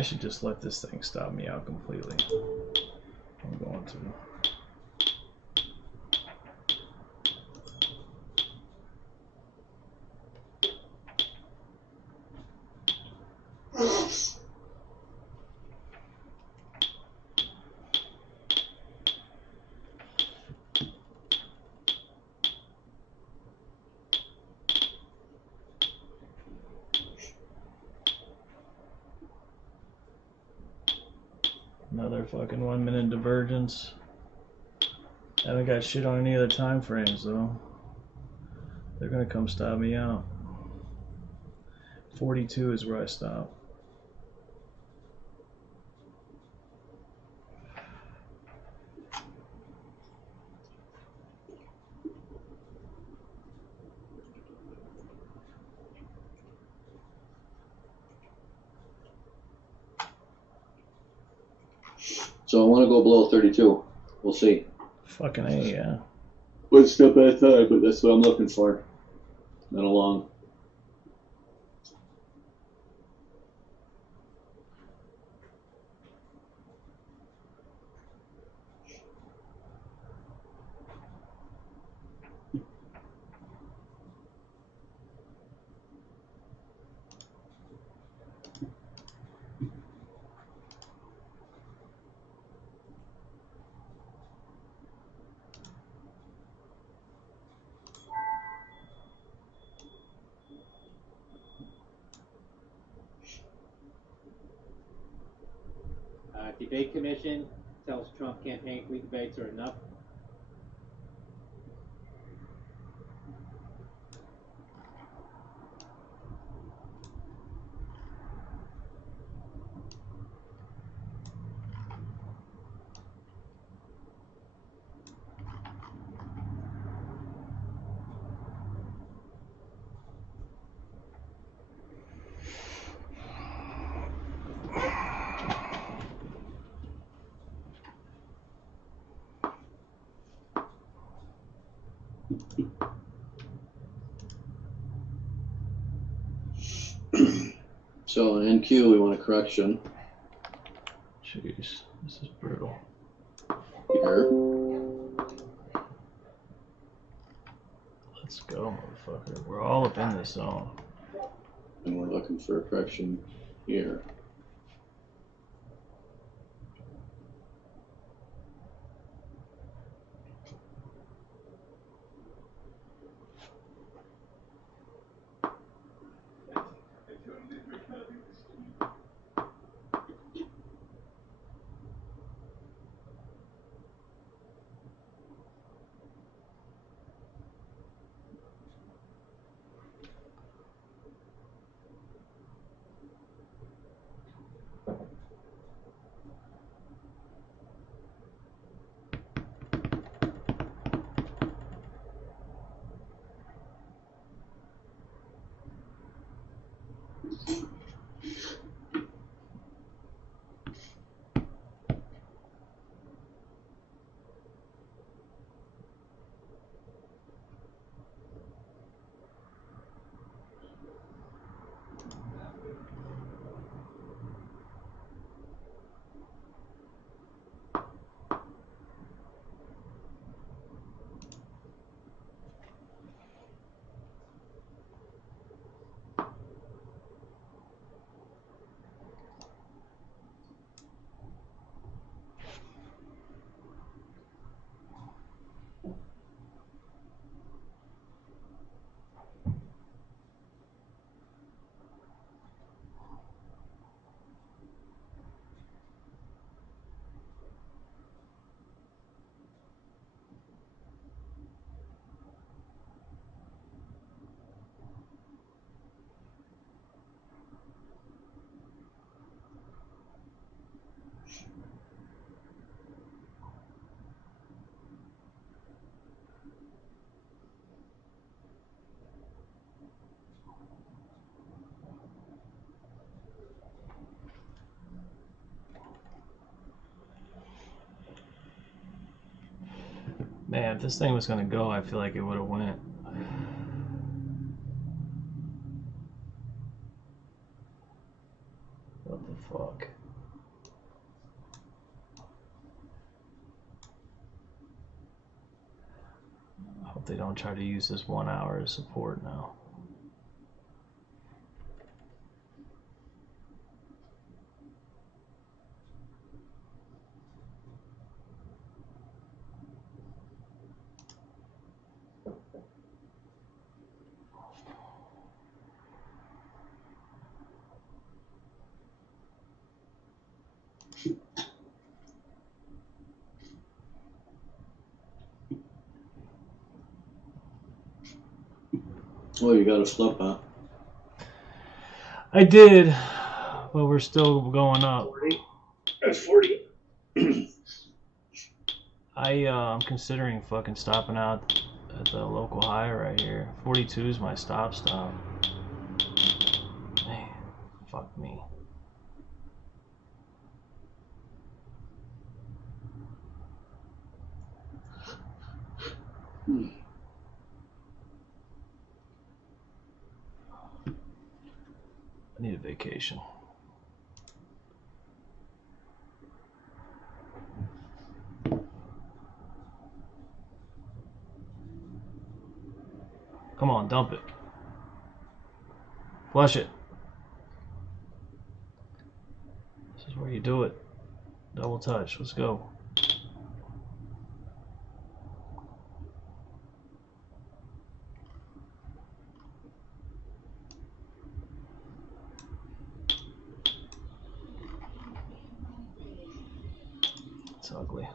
should just let this thing stop me out completely. I'm going to. Another fucking 1 minute divergence. Haven't got shit on any other time frames though. They're gonna come stop me out. 42 is where I stop. So I want to go below 32. We'll see. Fucking A, yeah. One step at a time, but that's what I'm looking for. Not along. Debate Commission tells Trump campaign free debates are enough. So in NQ, we want a correction. Jeez, this is brutal. Here. Let's go, motherfucker. We're all up in this zone. And we're looking for a correction here. Man, if this thing was gonna go, I feel like it would have went. What the fuck? I hope they don't try to use this 1 hour as support now. Oh, you got a flip, huh? I did, but we're still going up. 40. That's 40. I'm considering fucking stopping out at the local high right here. 42 is my stop. Man, fuck me. I need a vacation. Come on, dump it. Flush it. This is where you do it. Double touch. Let's go. It's ugly.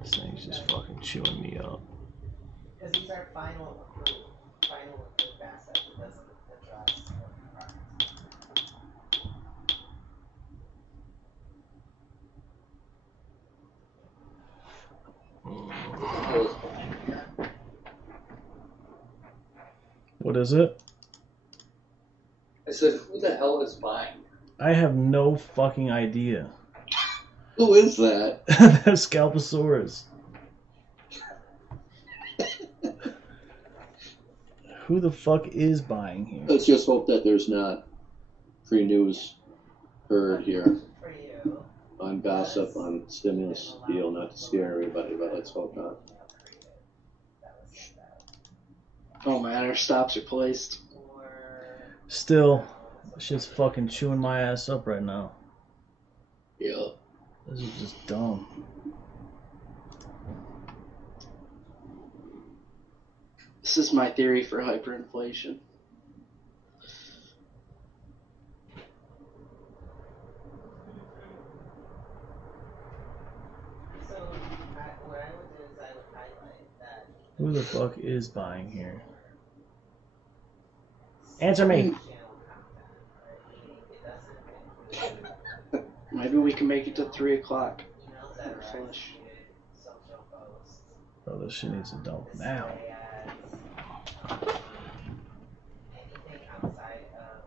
This thing's just fucking chewing me up. Because these are final approved assets. It doesn't address working products. What is it? I said, who the hell is buying? I have no fucking idea. Who is that? That's Scalposaurus. Who the fuck is buying here? Let's just hope that there's not free news heard here on gossip on stimulus deal, not to scare everybody, but let's hope not. Oh man, our stops are placed. Still, shit's fucking chewing my ass up right now. Yeah. This is just dumb. This is my theory for hyperinflation. So, what I would do is I would highlight that. Who the fuck is buying here? Answer me. Maybe we can make it to 3 o'clock. We're flush. Oh, this shit needs to dump now. Anything outside of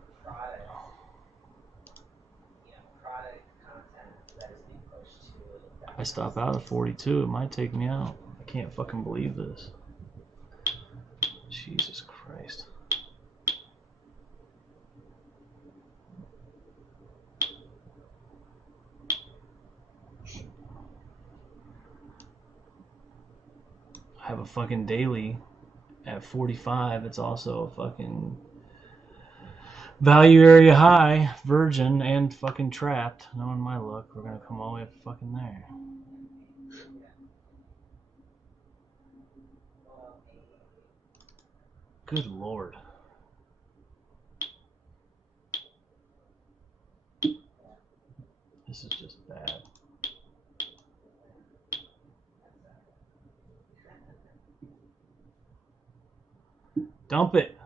product content that is being pushed to. I stop out at 42, it might take me out. I can't fucking believe this. Jesus Christ. I have a fucking daily at 45. It's also a fucking value area high, virgin, and fucking trapped. Knowing my luck, we're gonna come all the way up fucking there. Good lord. This is just bad. Dump it.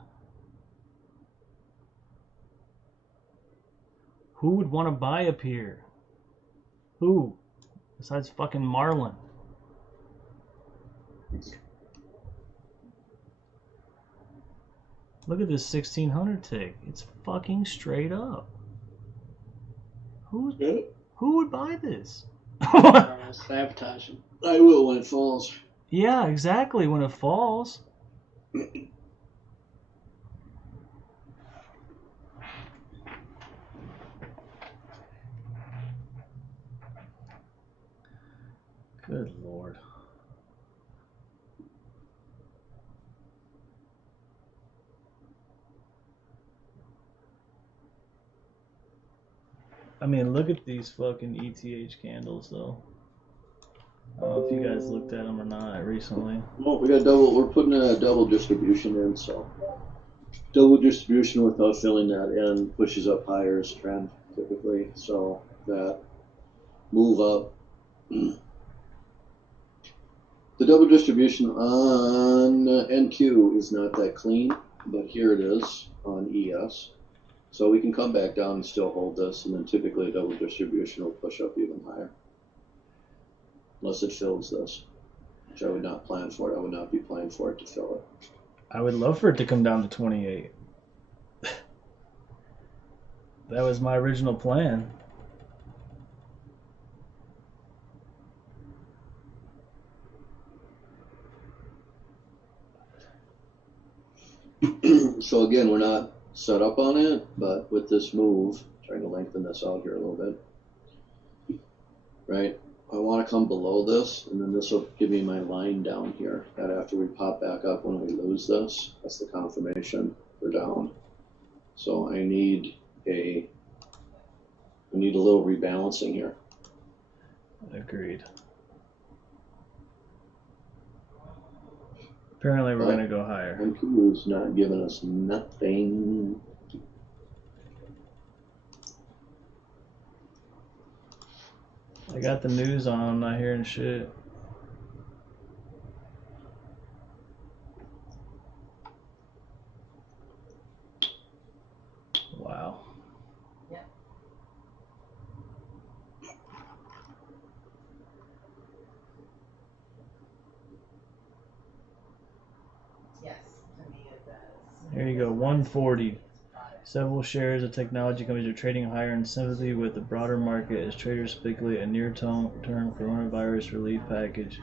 Who would want to buy up here? Who? Besides fucking Marlin. Look at this 1600 tick. It's fucking straight up. Who would buy this? Sabotaging. I will when it falls. Yeah, exactly. When it falls. Good Lord. I mean, look at these fucking ETH candles, though. I don't know if you guys looked at them or not recently. Well, we got double. We're putting a double distribution in, so double distribution without filling that in pushes up higher as trend typically. So that move up. The double distribution on NQ is not that clean, but here it is on ES. So we can come back down and still hold this, and then typically a double distribution will push up even higher. Unless it fills this, which I would not plan for it. I would not be planning for it to fill it. I would love for it to come down to 28. That was my original plan. So again, we're not set up on it, but with this move, trying to lengthen this out here a little bit, right? I want to come below this, and then this will give me my line down here. That after we pop back up when we lose this, that's the confirmation we're down. So I need a little rebalancing here. Agreed. Apparently we're going to go higher. NQ is not giving us nothing. I got the news on, I'm not hearing shit. Wow. Yes, to me it does. Here you go, 140. Several shares of technology companies are trading higher in sympathy with the broader market as traders speculate a near-term coronavirus relief package,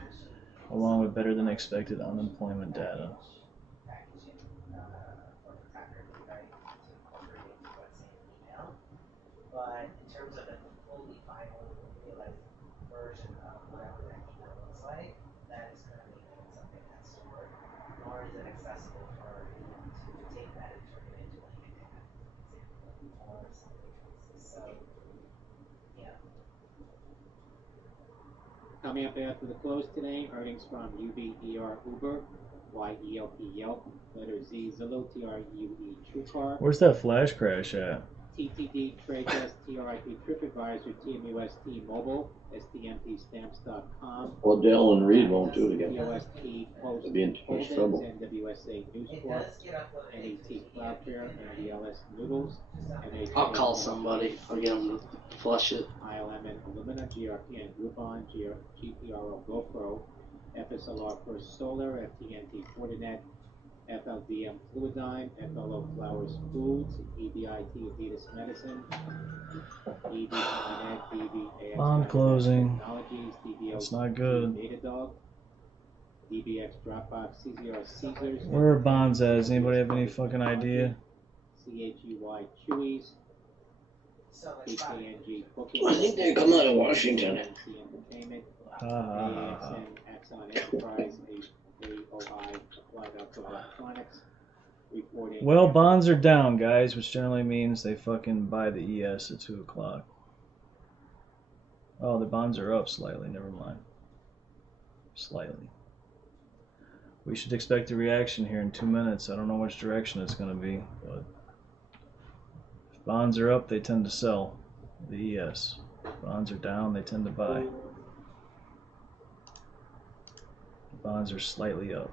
along with better than expected unemployment data. But in terms of a fully final realized version of whatever that email looks like, that is currently in something that's stored, nor is it accessible for anyone to take that and turn it into like a tab, or something else. So, yeah. Coming up after the close today, earnings from UBER Uber, YELP Yelp, letter Z Zillow, TRUE TrueCar, Where's that flash crash at? TTD Trade Desk, TRIP TripAdvisor, TMUS T-Mobile, STMPstamps.com. Well, Dale and Reed won't do it again. UST Post They'll be in too much trouble. NWSA News Corp, NET Cloudflare, NDLS Noodles, I'll call somebody. I'll get them to flush it. ILM and Illumina, GRPN Groupon, GPRO GoPro, FSLR First Solar, FTNT Fortinet, FLDM Fluidigm, FLO Flowers Foods, EBIT Adidas Medicine, EBInet, DBAX Bond closing. Technologies, DBO That's not good. Datadog, DBX Dropbox, CZR Caesars, Where are bonds at? Does anybody have any fucking idea? CHUY Chewies, PKNG Booking, I think they come out of Washington. NC Entertainment, Ha ha ha ha. AXN Axon Enterprise, AOI Applied Outdoor Electronics, reporting. Well, bonds are down, guys, which generally means they fucking buy the ES at 2 o'clock. Oh, the bonds are up slightly, never mind. Slightly. We should expect a reaction here in 2 minutes. I don't know which direction it's going to be, but if bonds are up, they tend to sell the ES. If bonds are down, they tend to buy. Bonds are slightly up.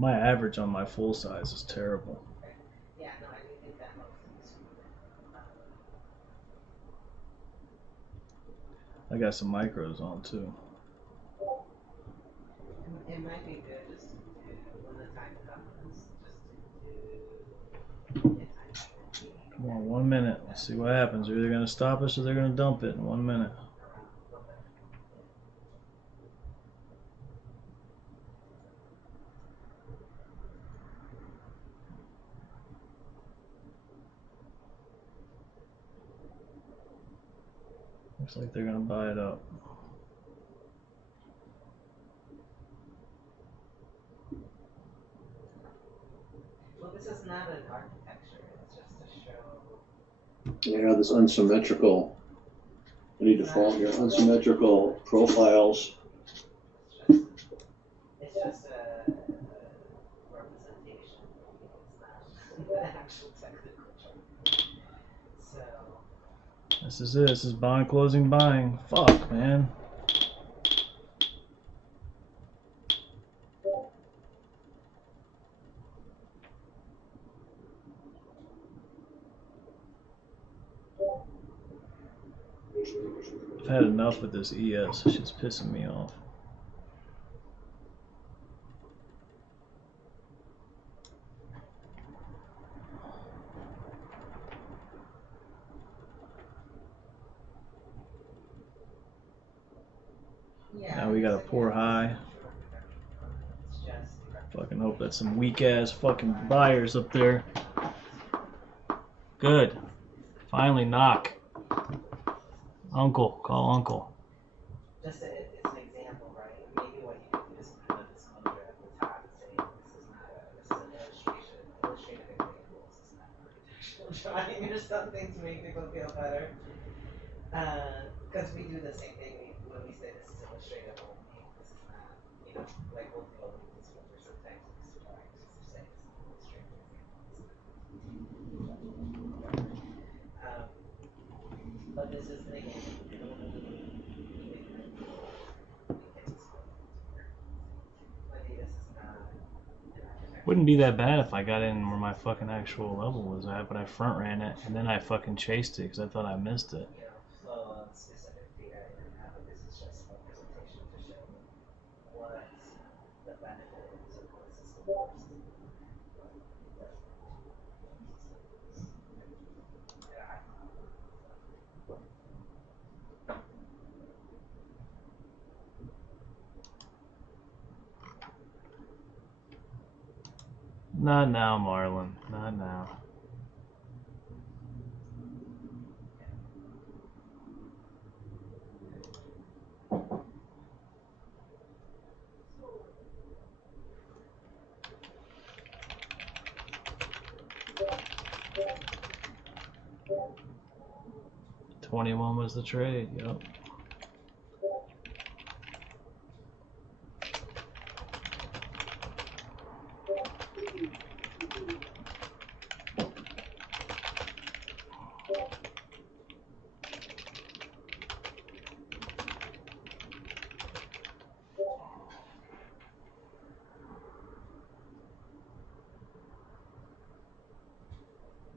My average on my full size is terrible. Yeah, no, I do think that most of this. I got some micros on too. It might be good just to do when the time comes, just to do it time. Come on, 1 minute. Let's see what happens. They're either gonna stop us or they're gonna dump it in 1 minute. Looks like they're gonna buy it up. Well, this is not an architecture, it's just a show. Yeah, this unsymmetrical. I need to follow here. Unsymmetrical profiles. It's just a representation. It's not an actual technical chart. So. This is it. This is buying, closing, buying. Fuck, man. I've had enough with this ES. This shit's pissing me off. Now we got a poor high. Fucking hope that's some weak ass fucking buyers up there. Good. Finally knock. Uncle, call uncle. Just it's an example, right? Maybe what you could do is put a disclosure at the top and say this is an illustration, illustrative example. This is not an architectural drawing or something to make people feel better. Because we do the same thing when we say this is illustrative only. This is not, you know, like we'll deal with this filter sometimes with this drawing just to say it's an illustrative example. But this is the game. Wouldn't be that bad if I got in where my fucking actual level was at, but I front ran it and then I fucking chased it because I thought I missed it. Specific data in and out. This is just a presentation to show what the benefit is of what system works. Not now, Marlon. Not now. $21 was the trade. Yep.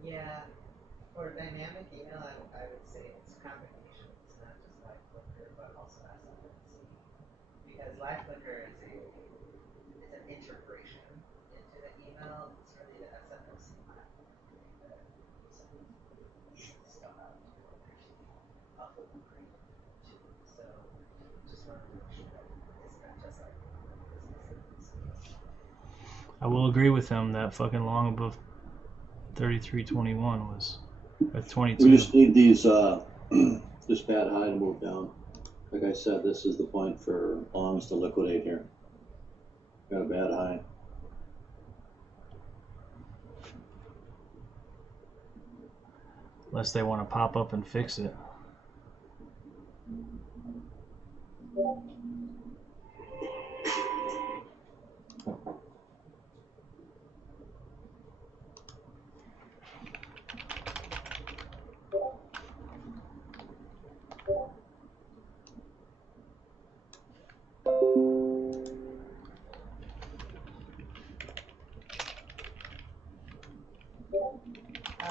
Yeah, for dynamic email, I would say it's a combination. It's not just live clicker, but also SFMC. Because live clicker is an integration into the email. It's really the SFMC platform that stuff out to actually upload the grade to. So just want to make sure that it's not just like I will agree with him that fucking long above 33.21 was, or 22. We just need these, this bad high to move down. Like I said, this is the point for longs to liquidate here. Got a bad high. Unless they want to pop up and fix it.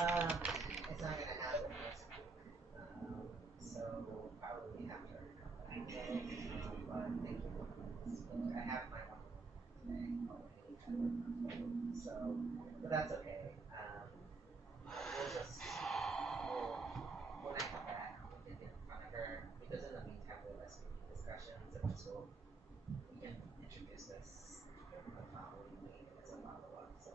It's not gonna happen this week. So probably after a couple of days. But thank you for this. I have my one today already. So that's okay. We'll just when I come back, we can get in front of her because in the meantime we'll SPP discussions and so we can introduce this the following week as a follow-up. So.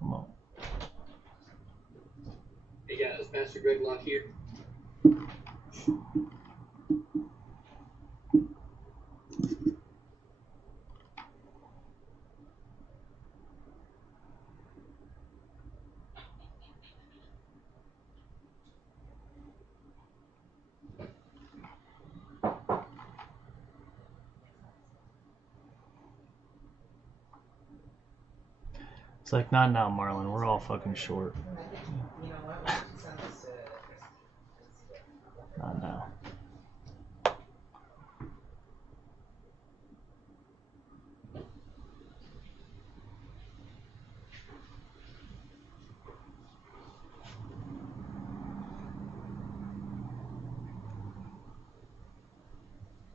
Come on. Hey guys, Master Gridlock here. It's like, not now, Marlon. We're all fucking short. You know what? We should send this to Christy. Not now.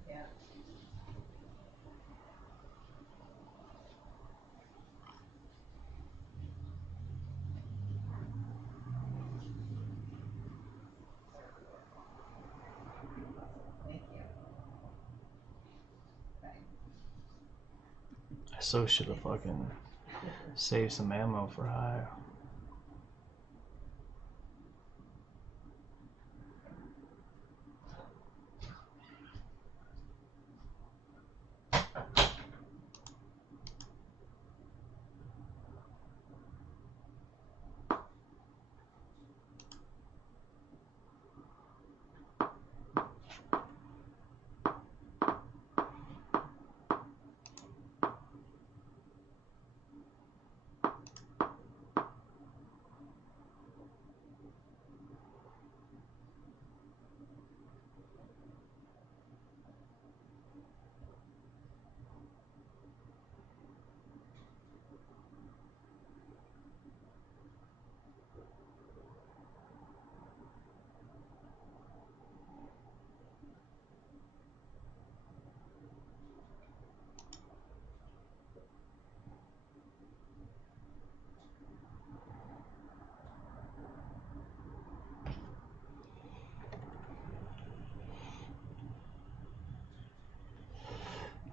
Yeah. Thank you. I so should have fucking saved some ammo for hire.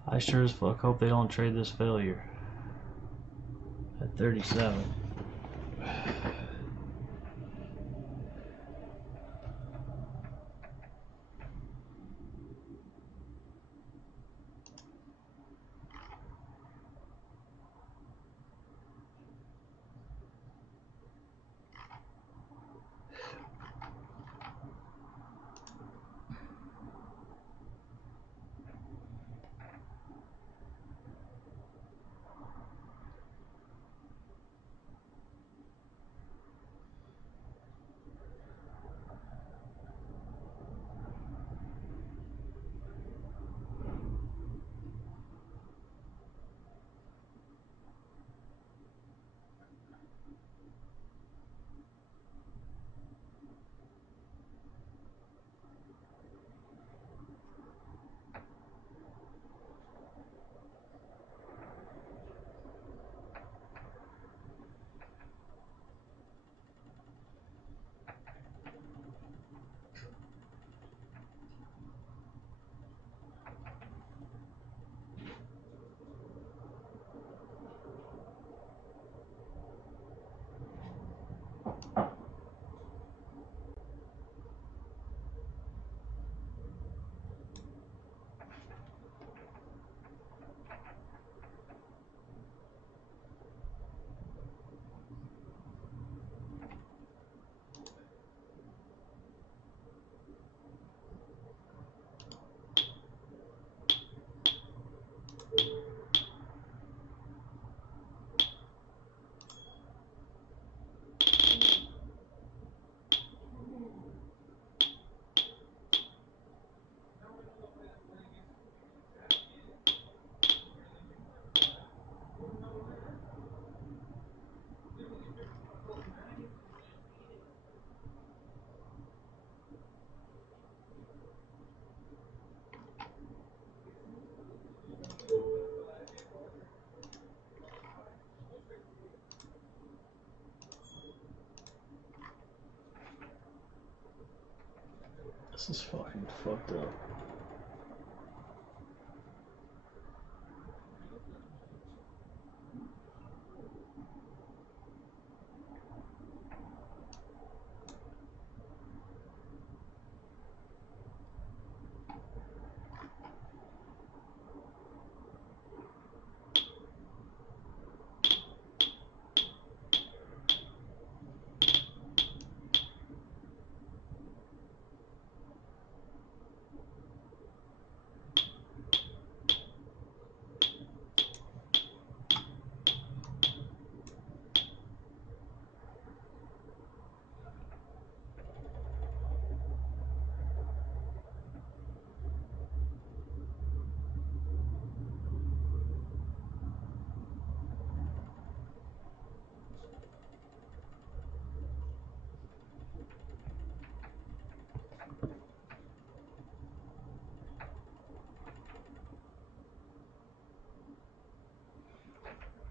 I sure as fuck hope they don't trade this failure at 37. This is fucking fucked up.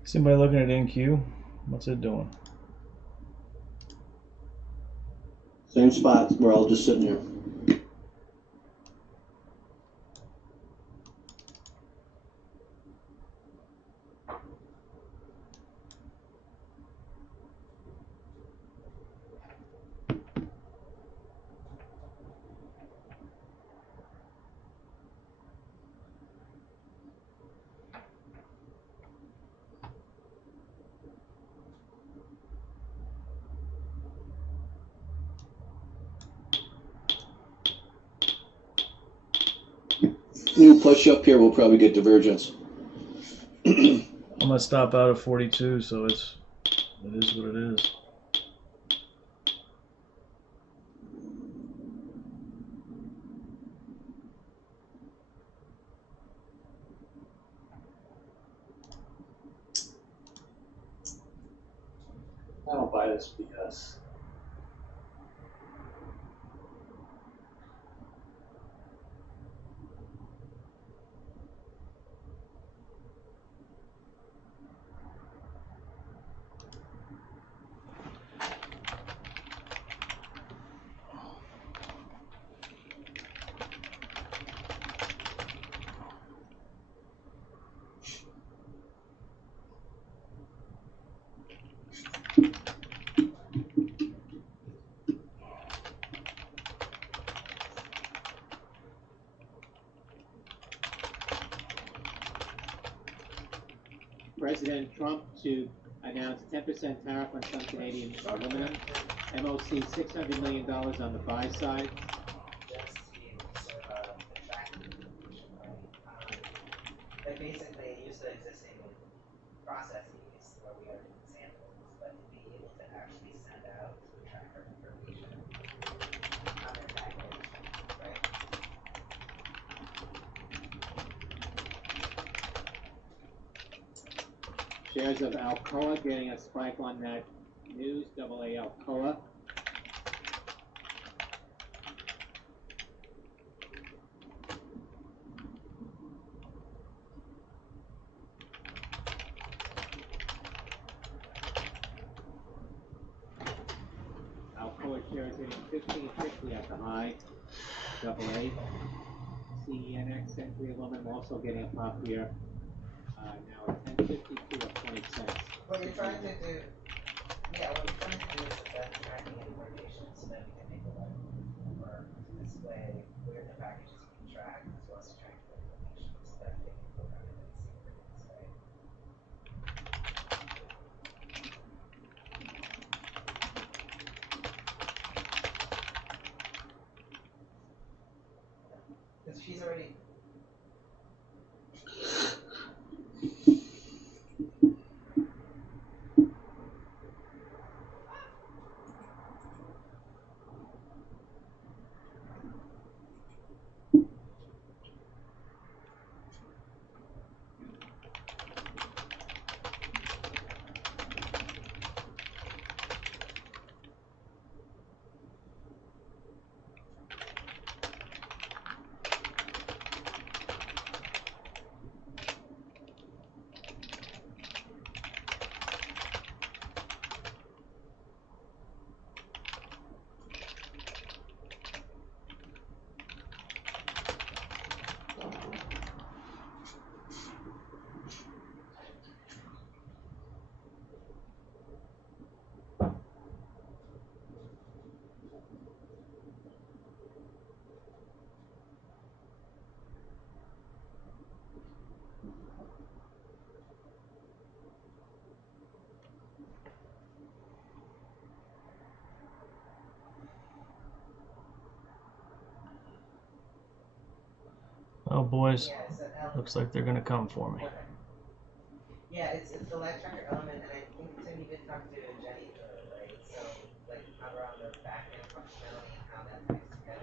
Is anybody looking at NQ? What's it doing? Same spot. We're all just sitting here. New push up here, we'll probably get divergence. I'm gonna stop out at 42, so it is what it is. I don't buy this BS. President Trump to announce 10% tariff on some Canadian aluminum. MOC $600 million on the buy side. Just to be able to sort of attract information, right? Like basically use the existing processes where we are doing samples, but to be able to actually send out to attract our information on their package, right? Shares of Alcoa getting a spike on that news, AA Alcoa. Alcoa shares hitting 15.50 at the high, AA. CENX Century Aluminum also getting a pop here. Now at 10.52 of 20 cents. What you're trying to do, yeah, what you're trying to do is set tracking information so that we can make a web or display where the package is being tracked as well as tracking information so that they can program it and see where it is, right? Because she's already. Oh, boys. Looks like they're gonna come for me. Yeah, it's the live tracker element, and I think Tim, you did talk to Jenny, right? So, like, around the back-end functionality and how that ties together.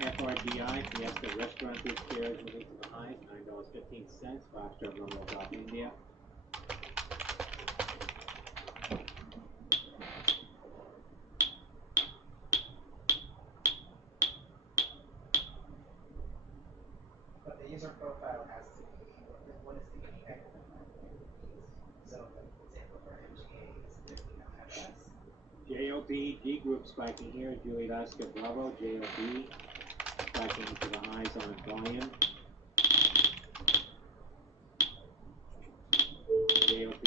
FRDI, Fiesta Restaurant Group shares moving to the highs, $9.15. Foxtrot Rumble Golf India. But the user profile has to be, what is the unique identifier? So, like, for example, for MGAs, there's the FS. JLB, G Group spiking here, Juliet Oscar Bravo, JLB spiking to the highs on volume. JLB.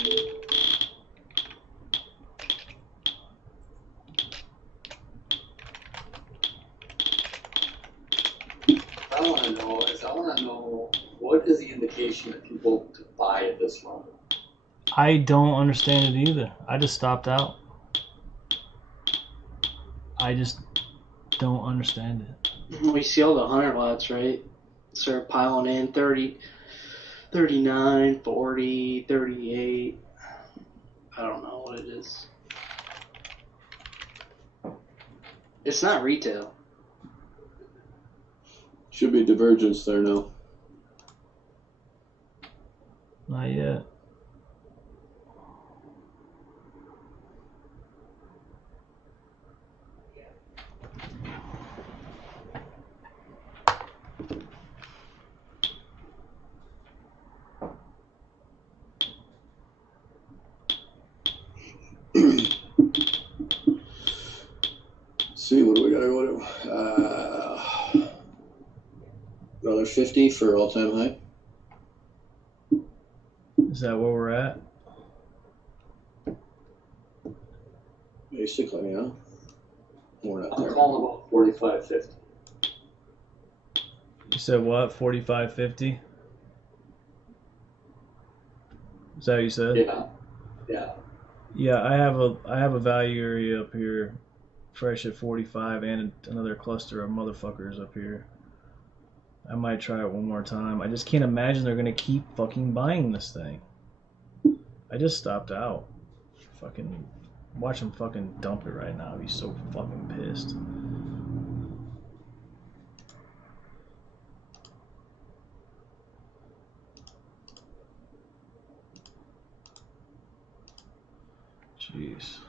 I want to know what is the indication that people to buy at this level? I don't understand it either. I just stopped out. I just don't understand it. We see all the 100 lots, right? Start piling in 30, 39, 40, 38. I don't know what it is. It's not retail. Should be divergence there now. Not yet. See, what do we gotta go to? Another 50 for all-time high. Is that where we're at? Basically, yeah. We're not I'm there. calling about 45.50. You said what? 45.50? Is that what you said? Yeah. Yeah. Yeah, I have a value area up here, fresh at 45, and another cluster of motherfuckers up here. I might try it one more time. I just can't imagine they're gonna keep fucking buying this thing. I just stopped out. Fucking watch him fucking dump it right now. He's so fucking pissed. Jeez.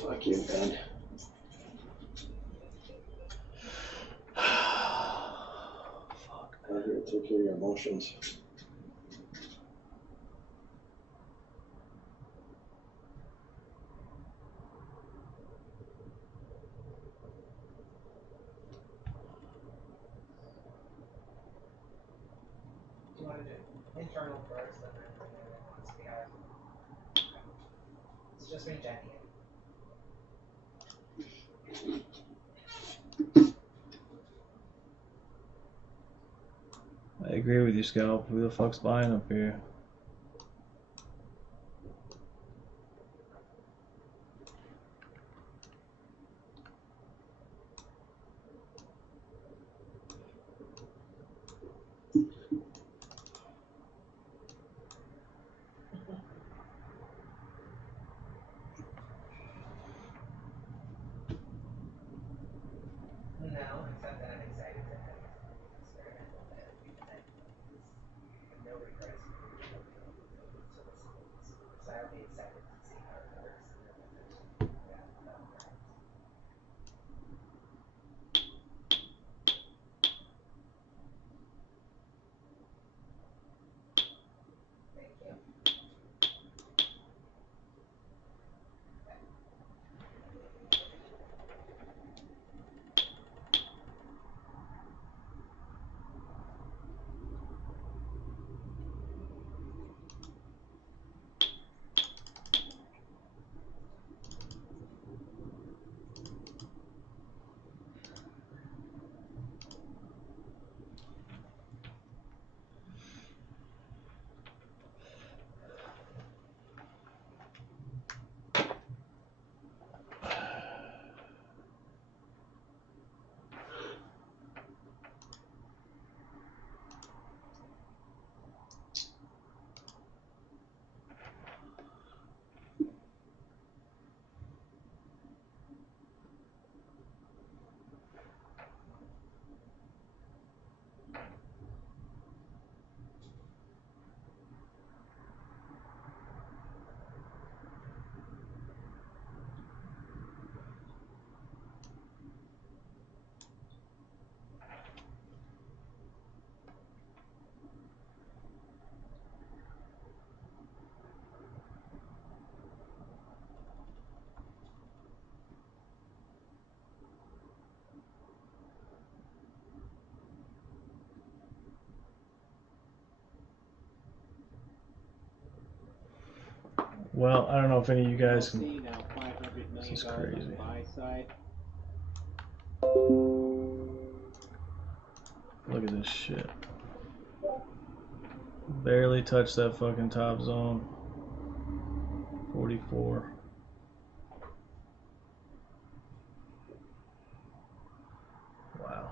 Fuck you, Ben. Fuck. I'm here to take care of your emotions. Do you want to do internal first, and then once we have, it's just me, Jenny. And- agree with you, Scalp. Who the fuck's buying up here? No, except that I'm excited to have experiment with it because I have no regrets for so I'll be excited to see how it works and then yeah, that'll be right. Thank you. Well, I don't know if any of you guys can. See now $500 million This is on crazy. the buy side. Look at this shit. Barely touched that fucking top zone. 44. Wow.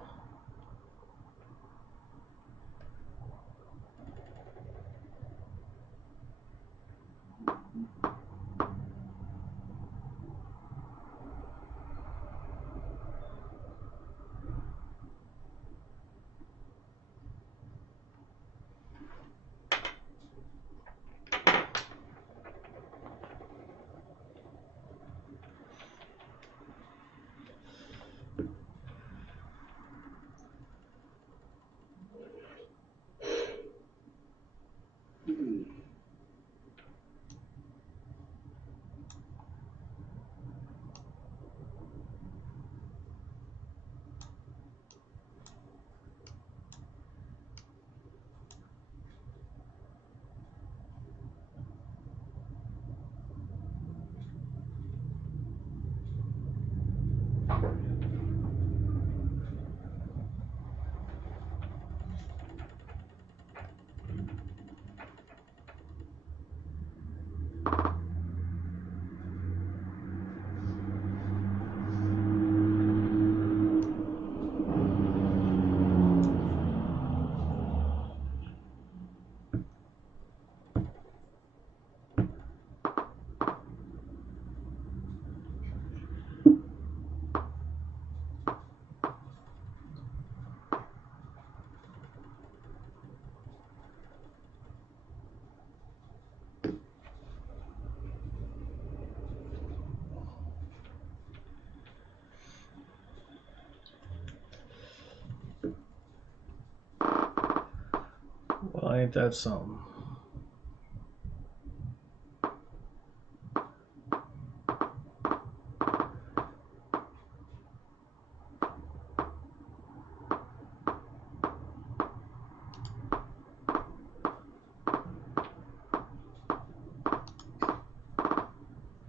Well, ain't that something?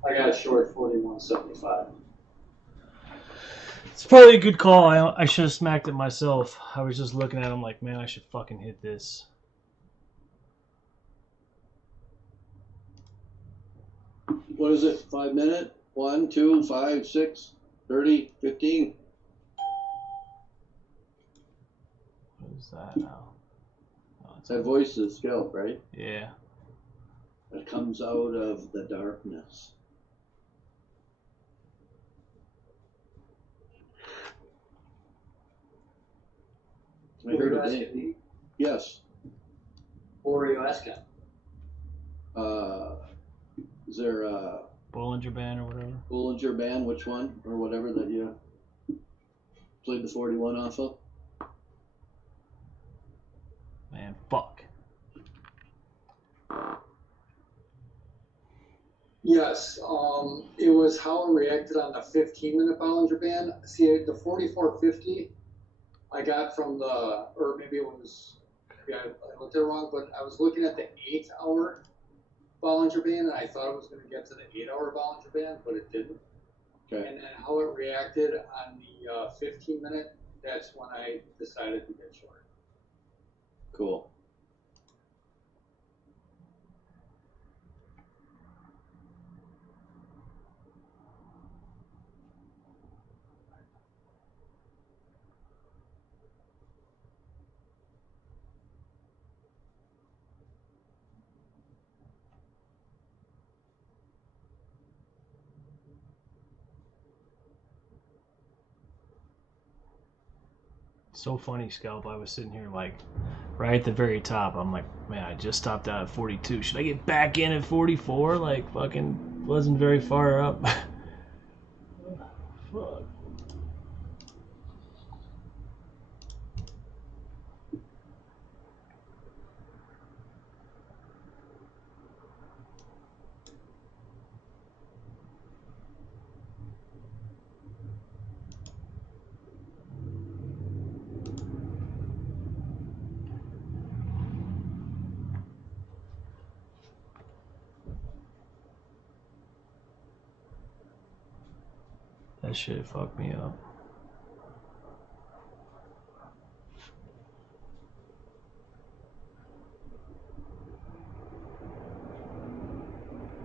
I got short 41.75. It's probably a good call. I should have smacked it myself. I was just looking at him like, man, I should fucking hit this. What is it? 5 minute? 1, 2, 5, 6, 30, 15. What is that now? Oh, That voice is scalp, right? yeah. That comes out of the darkness. I heard a name. Yes. What were you asking? Is there a Bollinger Band or whatever? Bollinger Band? Which one or whatever that you played the 41 off of? Man, fuck. Yes, it was how I reacted on the 15-minute Bollinger Band. See, the 4450 I got from the, or maybe it was, maybe I looked at it wrong, but I was looking at the 8-hour Bollinger Band, and I thought it was going to get to the 8-hour Bollinger Band, but it didn't. Okay. And then how it reacted on the 15-minute, that's when I decided to get short. Cool. So funny, Scalp. I was sitting here like right at the very top. I'm like, man, I just stopped out at 42. Should I get back in at 44? Like, fucking wasn't very far up. Fuck. That shit fucked me up.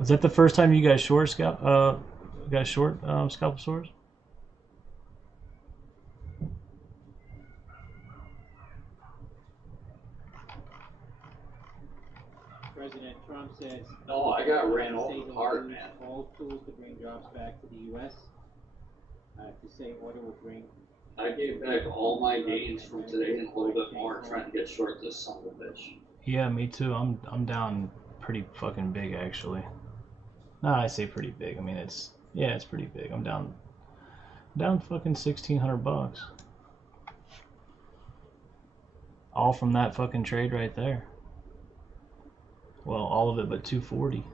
Was that the first time you guys short scalp? Scalposaurus? President Trump says, No, I got ran over hard, man. all tools to bring jobs back to the U.S. To say order will bring. I gave back all my gains from today and a little bit more, trying to get short this son of a bitch. Yeah, me too. I'm down pretty fucking big actually. Nah, I say pretty big. I mean it's pretty big. I'm down fucking $1,600. All from that fucking trade right there. Well, all of it but 240.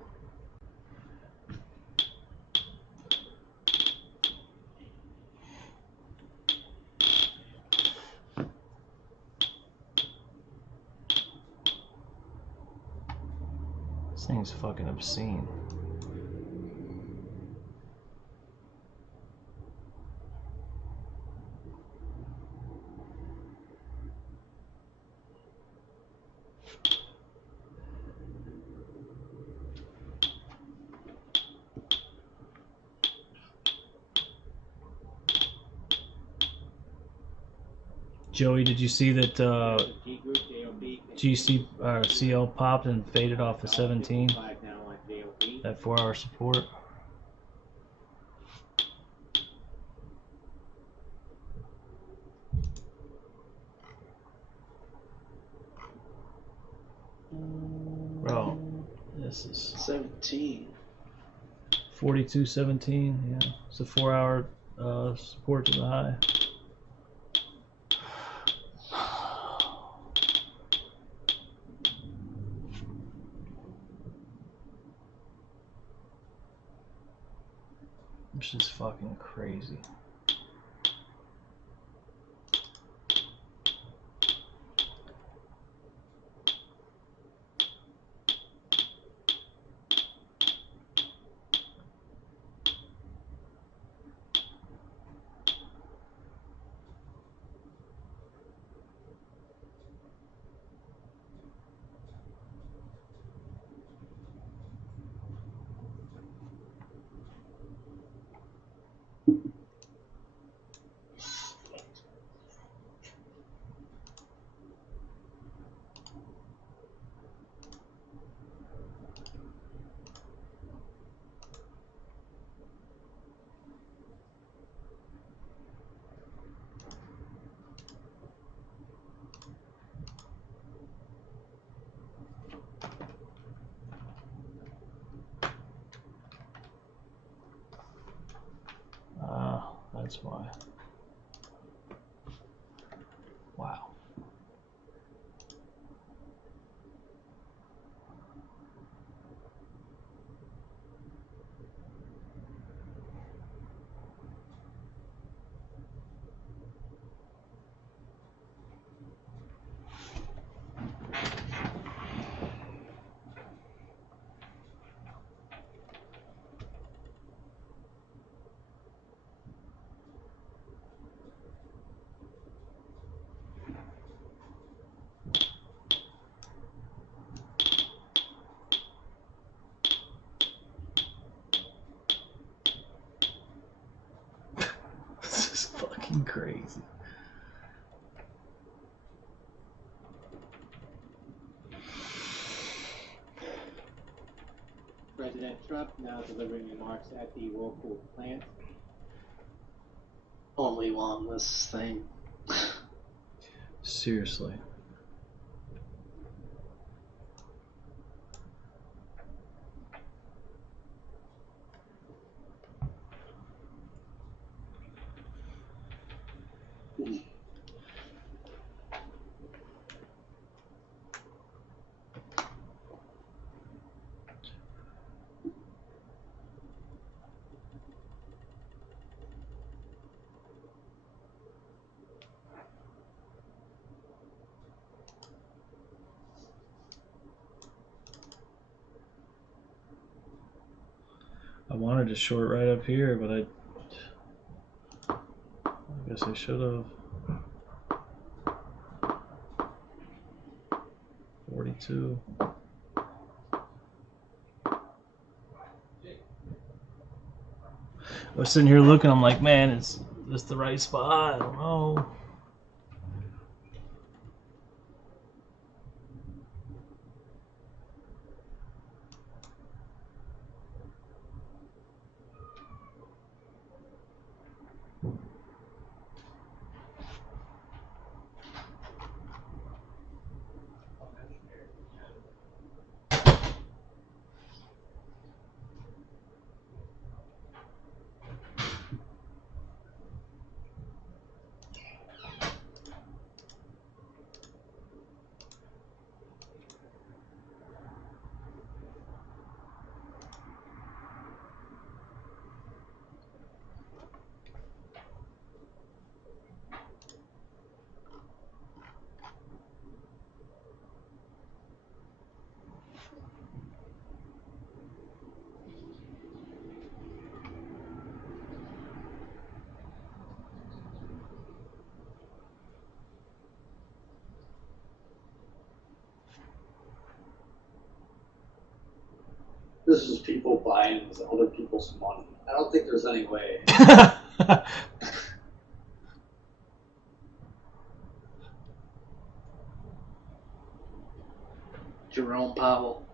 This thing's fucking obscene. Joey, did you see that CL popped and faded off the 17? That 4-hour support. Bro, this is 17. 42.17. Yeah, it's a 4-hour support to the high. Which is fucking crazy. That's why. Wow. This is fucking crazy. President Trump now delivering remarks at the Whirlpool plant. Only one this thing. Seriously. I wanted to short right up here, but I guess I should have. 42. I was sitting here looking, I'm like, man, is this the right spot? I don't know. This is people buying with other people's money. I don't think there's any way. Jerome Powell.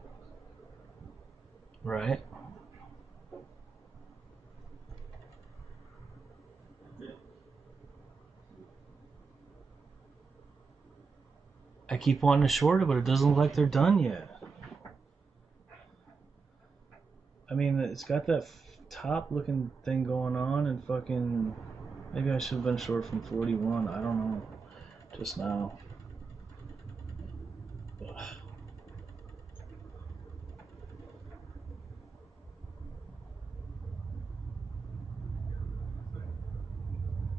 Right. I keep wanting to short it, but it doesn't look like they're done yet. I mean, it's got that top looking thing going on, and fucking maybe I should have been short from 41. I don't know. Just now. Ugh.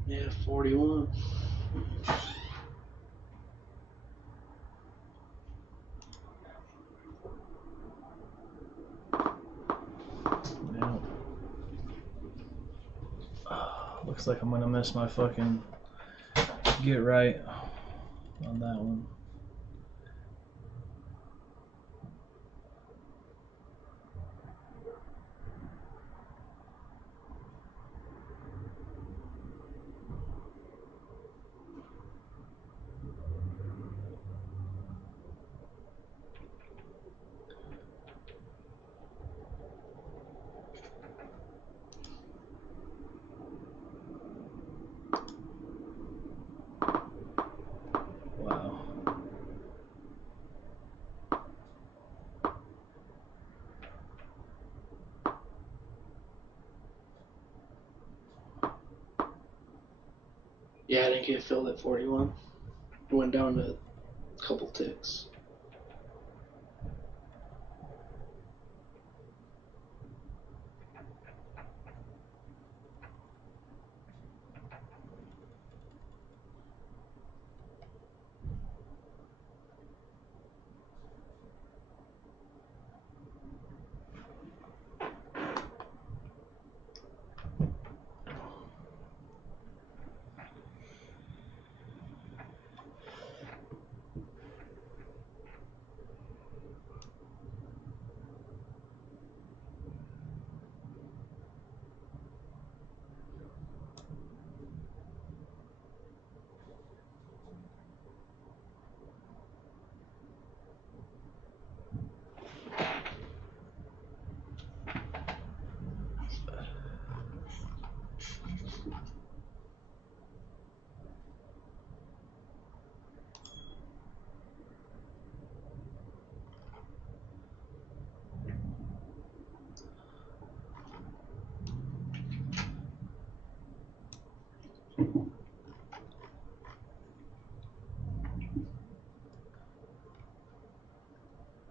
Yeah, 41. Yeah. Looks like I'm gonna miss my fucking get right on that one. Wow. Yeah, I didn't get filled at 41. It went down to a couple ticks.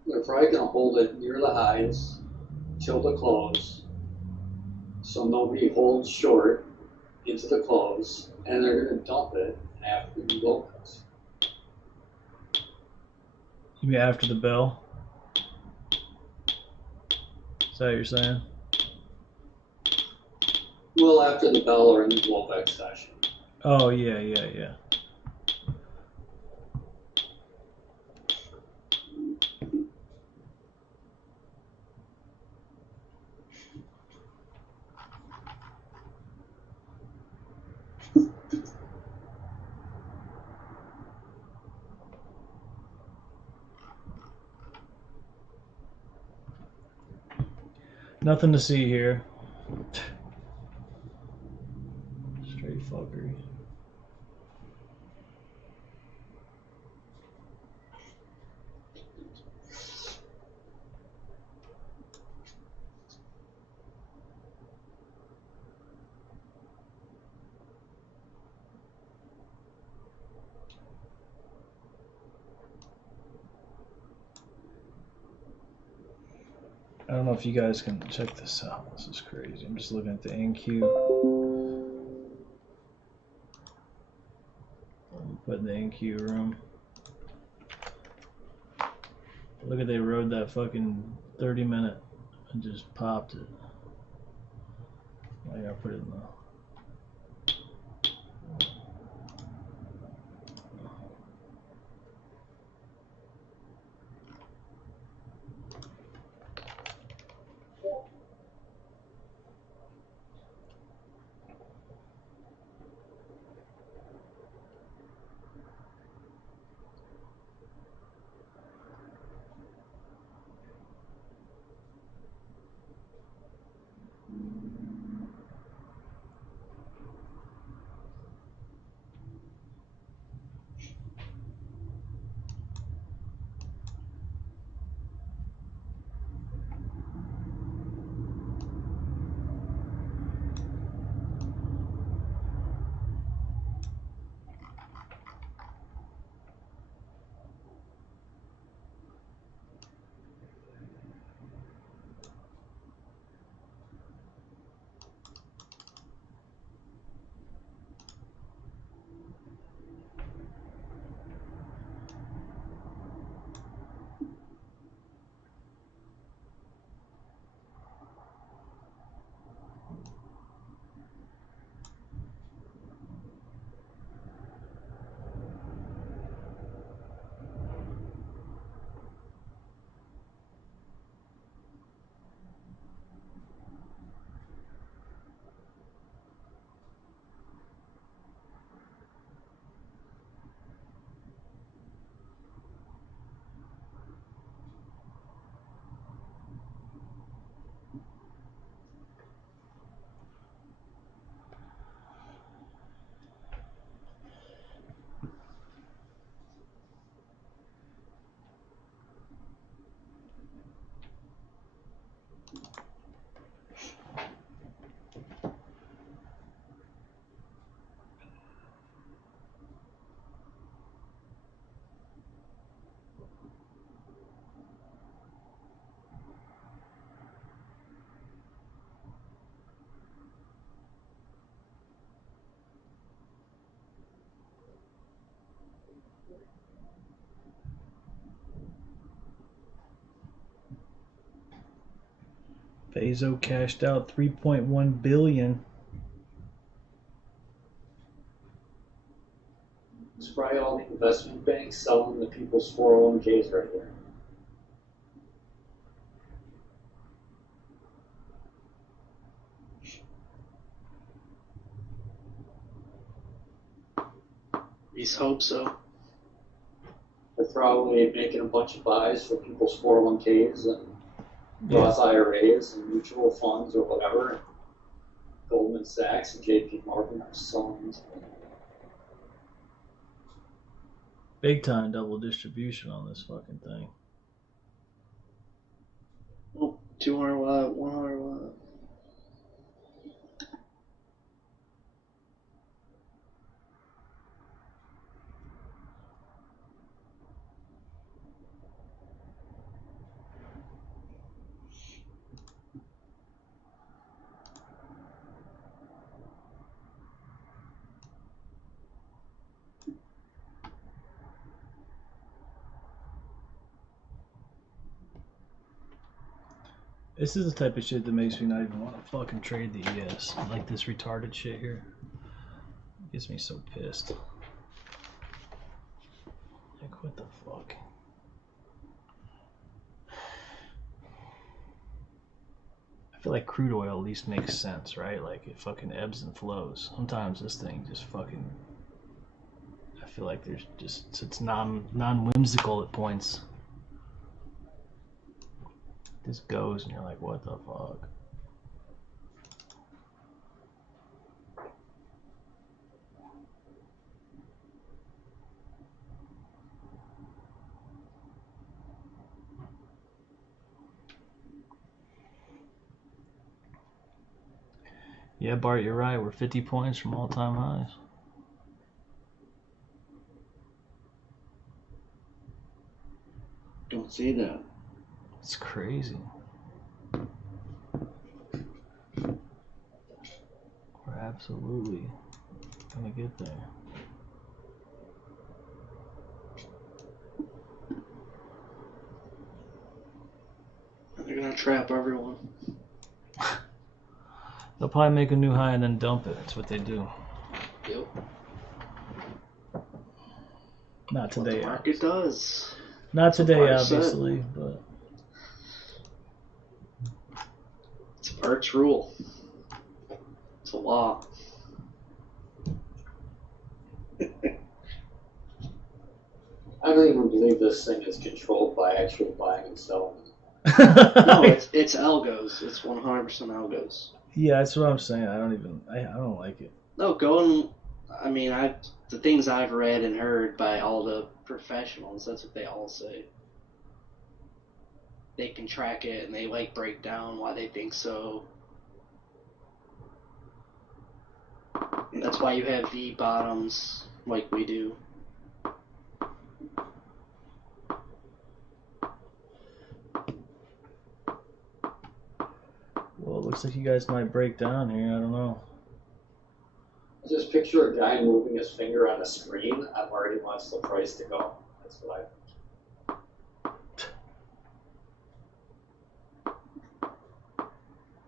They're probably gonna hold it near the highs till the close, so nobody holds short into the close, and they're gonna dump it after the low cuts. You mean after the bell? Is that what you're saying? Well, after the bell or in the blowback session. Oh, yeah. Nothing to see here. Straight fuckery. I don't know if you guys can check this out. This is crazy. I'm just looking at the NQ. Put in the NQ room. Look at they rode that fucking 30-minute and just popped it. I gotta put it in the. Bezos cashed out $3.1 billion. It's probably all the investment banks selling the people's 401ks right there. We hope so. They're probably making a bunch of buys for people's 401ks and Roth IRAs and mutual funds or whatever. Goldman Sachs and JP Morgan are selling. Big time double distribution on this fucking thing. Oh, 200 watt, 100 watt. This is the type of shit that makes me not even want to fucking trade the ES. Like this retarded shit here. It gets me so pissed. Like, what the fuck? I feel like crude oil at least makes sense, right? Like, it fucking ebbs and flows. Sometimes this thing just fucking... I feel like there's just... It's non-whimsical at points. Just goes and you're like, what the fuck? Yeah, Bart, you're right. We're 50 points from all-time highs. Don't say that. It's crazy. We're absolutely gonna get there. They're gonna trap everyone. They'll probably make a new high and then dump it. That's what they do. Yep. Not today. What the market does. Not today, Bart's obviously, but it's Bart's rule. It's a law. I don't even believe this thing is controlled by actual buying and selling. No, it's algos. It's 100% algos. yeah, that's what I'm saying. I don't like it. No, go and I mean, the things I've read and heard by all the professionals, that's what they all say. They can track it and they like break down why they think so. That's why you have V bottoms like we do. Well, it looks like you guys might break down here. I don't know. Just picture a guy moving his finger on a screen on where he wants the price to go. That's what I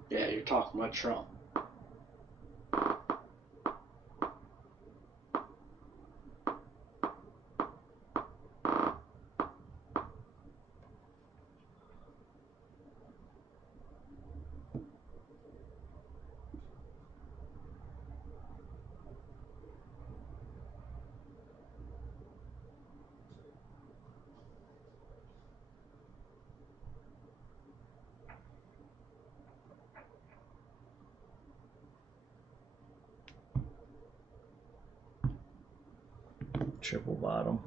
Yeah, you're talking about Trump. Triple bottom.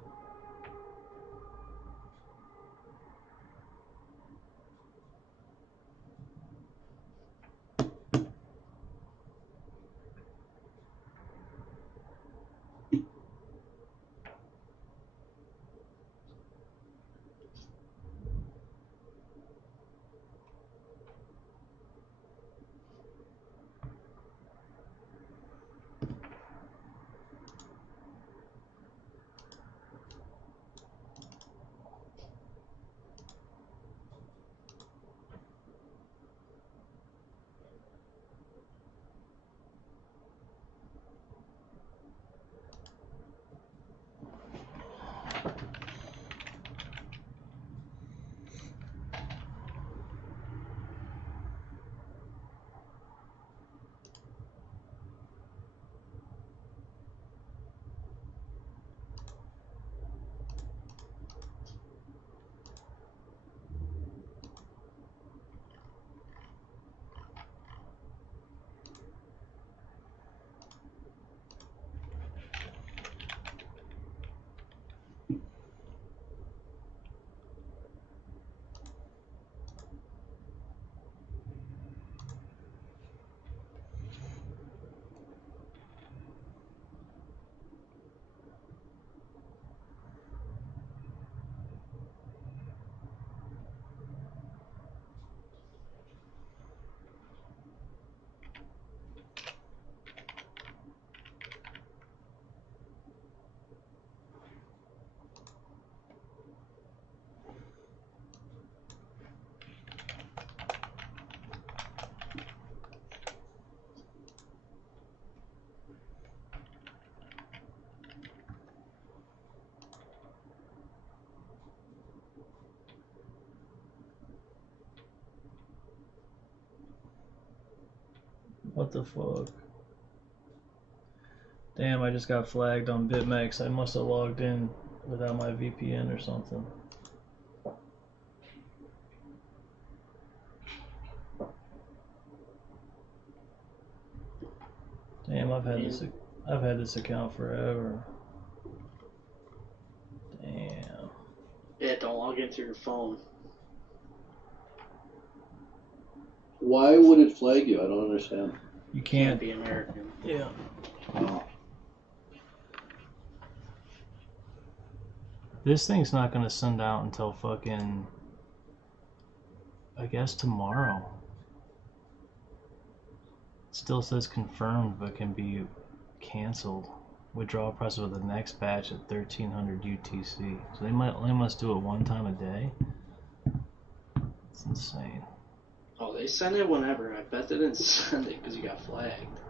What the fuck? Damn, I just got flagged on BitMEX. I must have logged in without my VPN or something. Damn, I've had this account forever. Damn. Yeah, don't log in through your phone. Why would it flag you? I don't understand. You can't be American. Yeah. This thing's not gonna send out until fucking, I guess, tomorrow. It still says confirmed, but can be canceled. Withdrawal process with the next batch at 1300 UTC. So they must do it one time a day. It's insane. Oh, they send it whenever. I bet they didn't send it because you got flagged.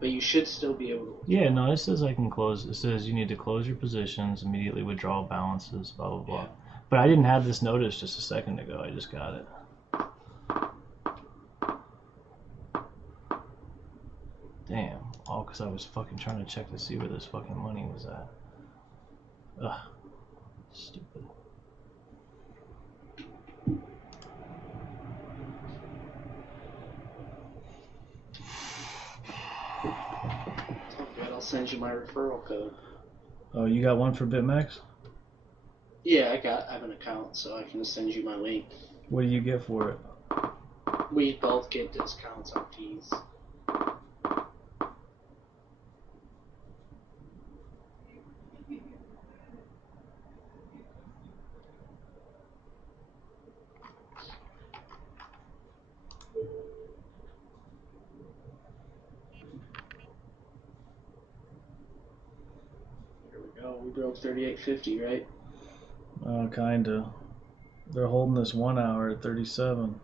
But you should still be able to. Yeah, no, it says I can close. It says you need to close your positions, immediately withdraw balances, blah, blah, blah. Yeah. But I didn't have this notice just a second ago. I just got it. Damn. All because I was fucking trying to check to see where this fucking money was at. Ugh. Stupid. I'll send you my referral code. Oh, you got one for BitMEX? Yeah, I have an account, so I can send you my link. What do you get for it? We both get discounts on fees. We broke 38.50, right? Kinda. They're holding this 1 hour at 37.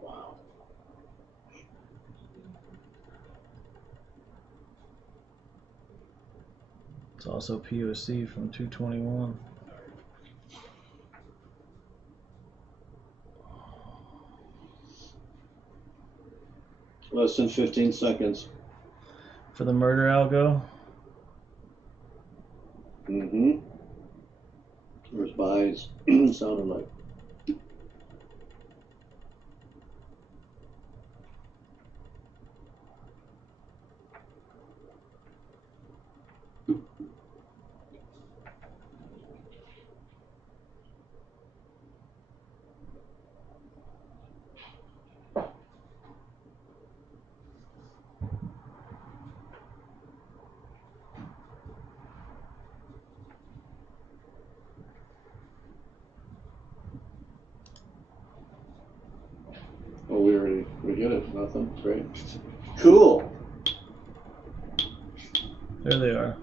Wow. It's also POC from 221. Less than 15 seconds. For the murder algo? Mm-hmm. There's buys. Sounded like. Oh, we hit it. Nothing. Great. Cool. There they are.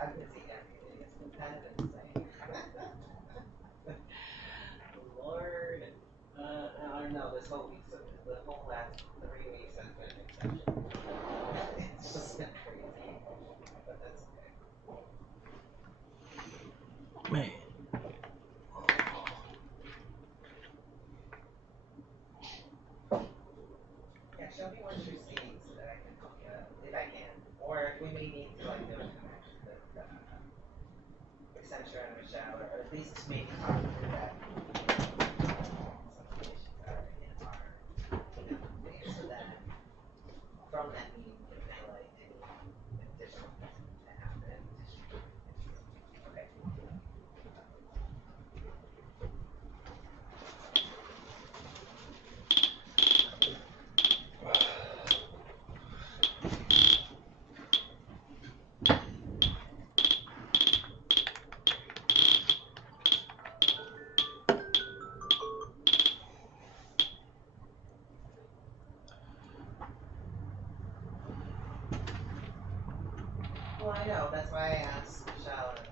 I'm gonna say it's kind of insane. Lord, I don't know. This whole week, the whole last 3 weeks has been exceptional. It's just been crazy, but that's okay. Man. Yeah, show me what you're seeing so that I can help you out, if I can. Or if we may need to like do a connection with Accenture and Michelle, or at least maybe talk through that. Some of the issues are in our update so that from that meeting we can highlight any additional things that happen. Okay. Well, I know. That's why I asked Michelle and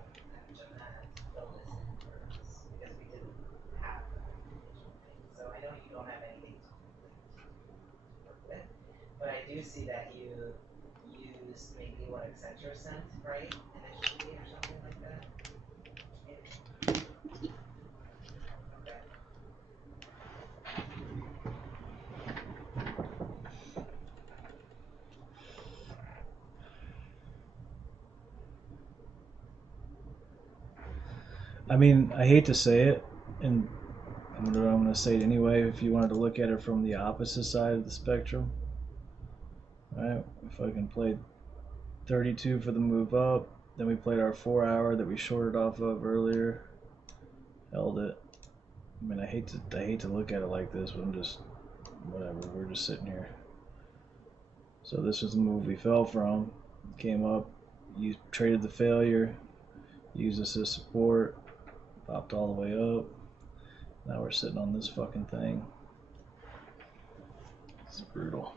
Jeanette to fill this in first, because we didn't have that individual thing. So I know you don't have anything to work with, but I do see that you used maybe what Accenture sent, right, initially, or something like that. Okay. I mean, I hate to say it, and I'm gonna say it anyway. If you wanted to look at it from the opposite side of the spectrum, right? If I can play 32 for the move up, then we played our 4 hour that we shorted off of earlier, held it. I mean, I hate to look at it like this, but I'm just whatever. We're just sitting here. So this was the move we fell from. Came up, you traded the failure, used this as support, popped all the way up. Now we're sitting on this fucking thing. It's brutal.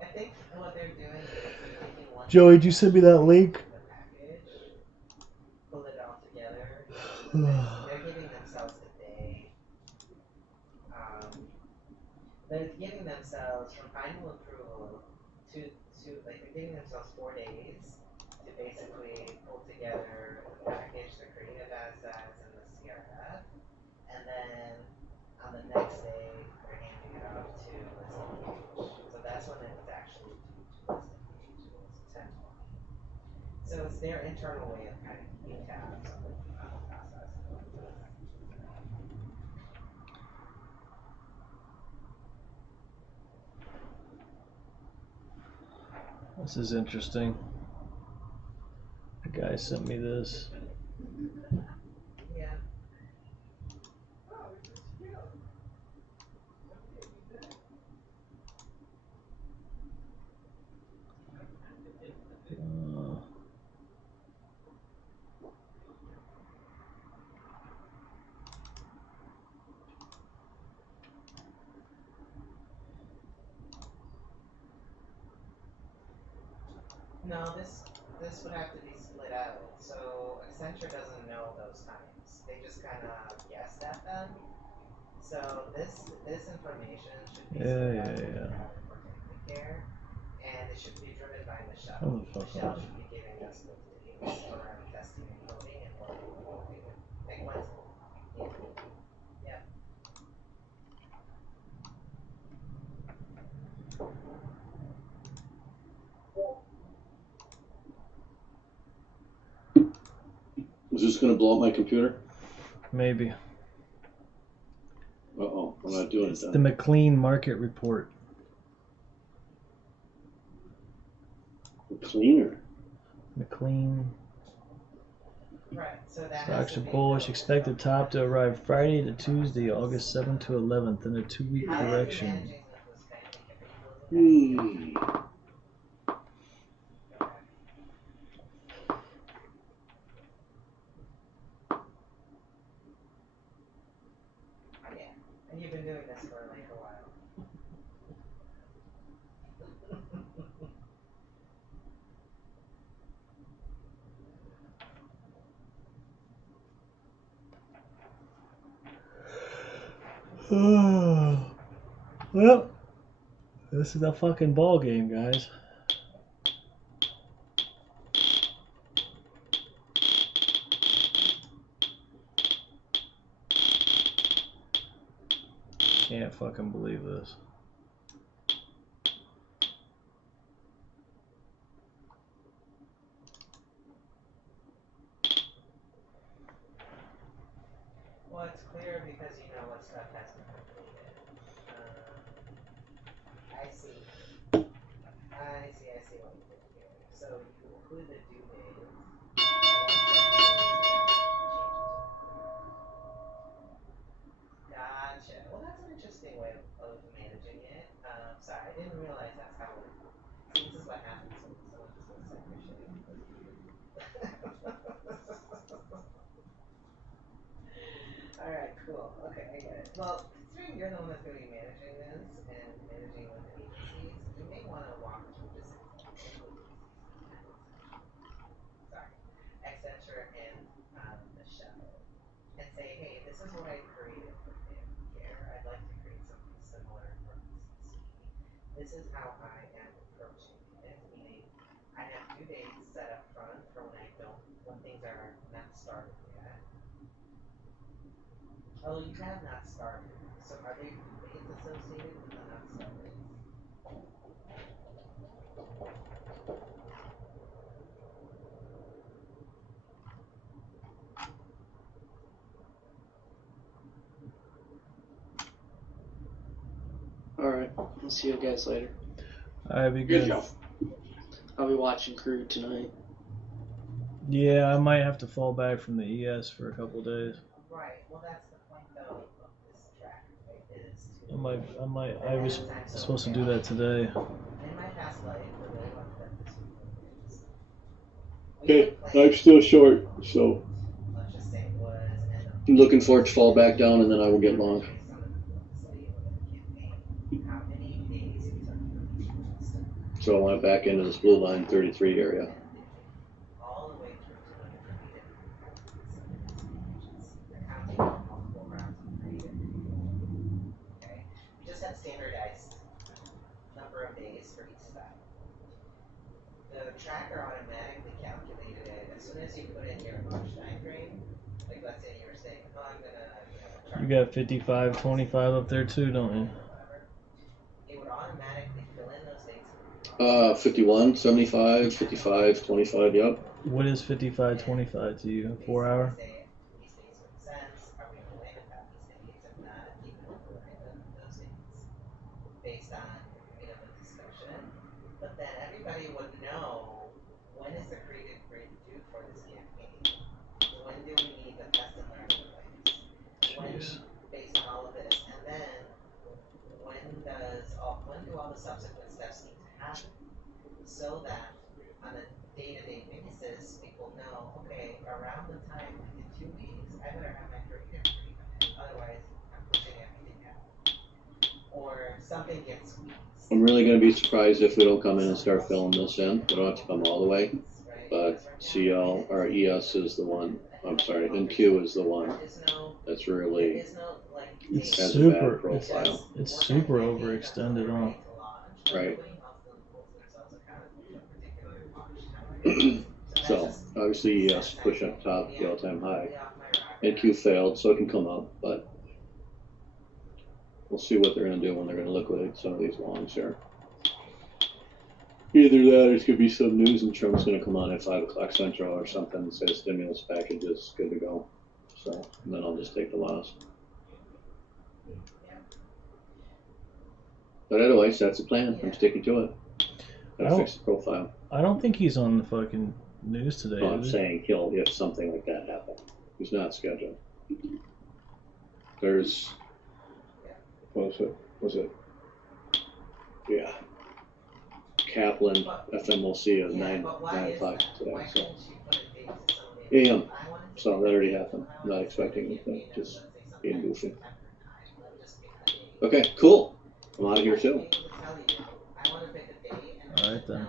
I think what they're doing is they're taking one. Joey, did you send me that link? Pull it all together. They're giving themselves a day. They're giving themselves from final approval to like they're giving themselves 4 days to basically pull together the package, the creative assets, and the CRF, and then on the next day they're handing it off to Listing Page. So that's when it's actually due to Listing Page. It was 10/20. So it's their internal way of kind of keeping tabs on the process. This is interesting. The guy sent me this. Yeah. No, this would have to be split out. So Accenture doesn't know those times. They just kind of guessed at them. So this information should be split out for technical care, and it should be driven by Michelle. Michelle should be giving us the dates around testing and coding and what we're doing. Like what's yeah. Is this going to blow up my computer? Maybe. Uh-oh, I'm not doing it It's then. the McLean Market Report. Cleaner. McLean. Right, so that Stocks are bullish. Expected top to arrive Friday to Tuesday, August 7th to 11th, in a 2-week correction. Well, this is a fucking ball game, guys. Can't fucking believe this. Well, it's clear because you know what stuff has been completed. I see. I see what you did here. So you include the due date. Gotcha. Well, that's an interesting way of managing it. Sorry, I didn't realize that's how it. See, this is what happens when someone just looks at your shit. Alright, cool. Okay, I get it. Well, considering you're the one that's going to be managing this and managing with the agencies, you may want to walk through this Accenture and Michelle and say, hey, this is what I created for them here. I'd like to create something similar for PCC. This is how I am approaching it, meaning I have due dates set up front for when things are not started yet. Oh, you have not started. So are there due dates associated with the not started? Alright, I'll see you guys later. Alright, be good. I'll be watching Crew tonight. Yeah, I might have to fall back from the ES for a couple days. Right. Well, that's the point though of this track, right? Is to I was supposed to do that today. in my past life, the way I've done this is Okay, I'm still short, so let's just say it was I'm looking for it to fall back down, and then I will get long. how many days it took for each system. So I went back into this blue line 33 area. All the way through to the completed accounting for multiple rounds of creative. Okay? We just had standardized number of days for each step. The tracker automatically calculated it as soon as you put in your launch time frame. Like let's say you were saying, oh, I'm gonna, You got 55, 25 up there too, don't you? it would automatically fill in those dates. 51, 75, 55, 25, yep. What is 55, 25 to you? 4 hour? Based on the discussion, but then everybody would know when is the creative grade due for this campaign. When do we need the test and learn plays? When, based on all of this, and then when do all the subsequent steps need to happen, so that on a day-to-day basis, people know, okay, around the time in 2 weeks, I better have my creative grade, otherwise I'm pushing everything out. Or something gets squeezed. I'm really going to be surprised if we don't come in and start filling this in. We don't have to come all the way, but CL or ES is the one. I'm sorry, NQ is the one that's really It's has super. a bad profile. It's super overextended, huh? Right. So obviously ES push up top, the all-time high. NQ failed, so it can come up, but we'll see what they're going to do when they're going to liquidate some of these longs here. Either that or there's going to be some news and Trump's going to come on at 5 o'clock Central or something and say the stimulus package is good to go. So, and then I'll just take the loss. But otherwise, that's the plan. I'm sticking to it. Gotta fix the profile. I don't think he's on the fucking news today. No, I'm saying he'll, if something like that happens. He's not scheduled. There's, what was it? Yeah. Kaplan, FMLC at 9 o'clock today, so. AM, so that already happened. I'm not expecting anything, just being goofy. Okay, cool. I'm out of here too. Alright then.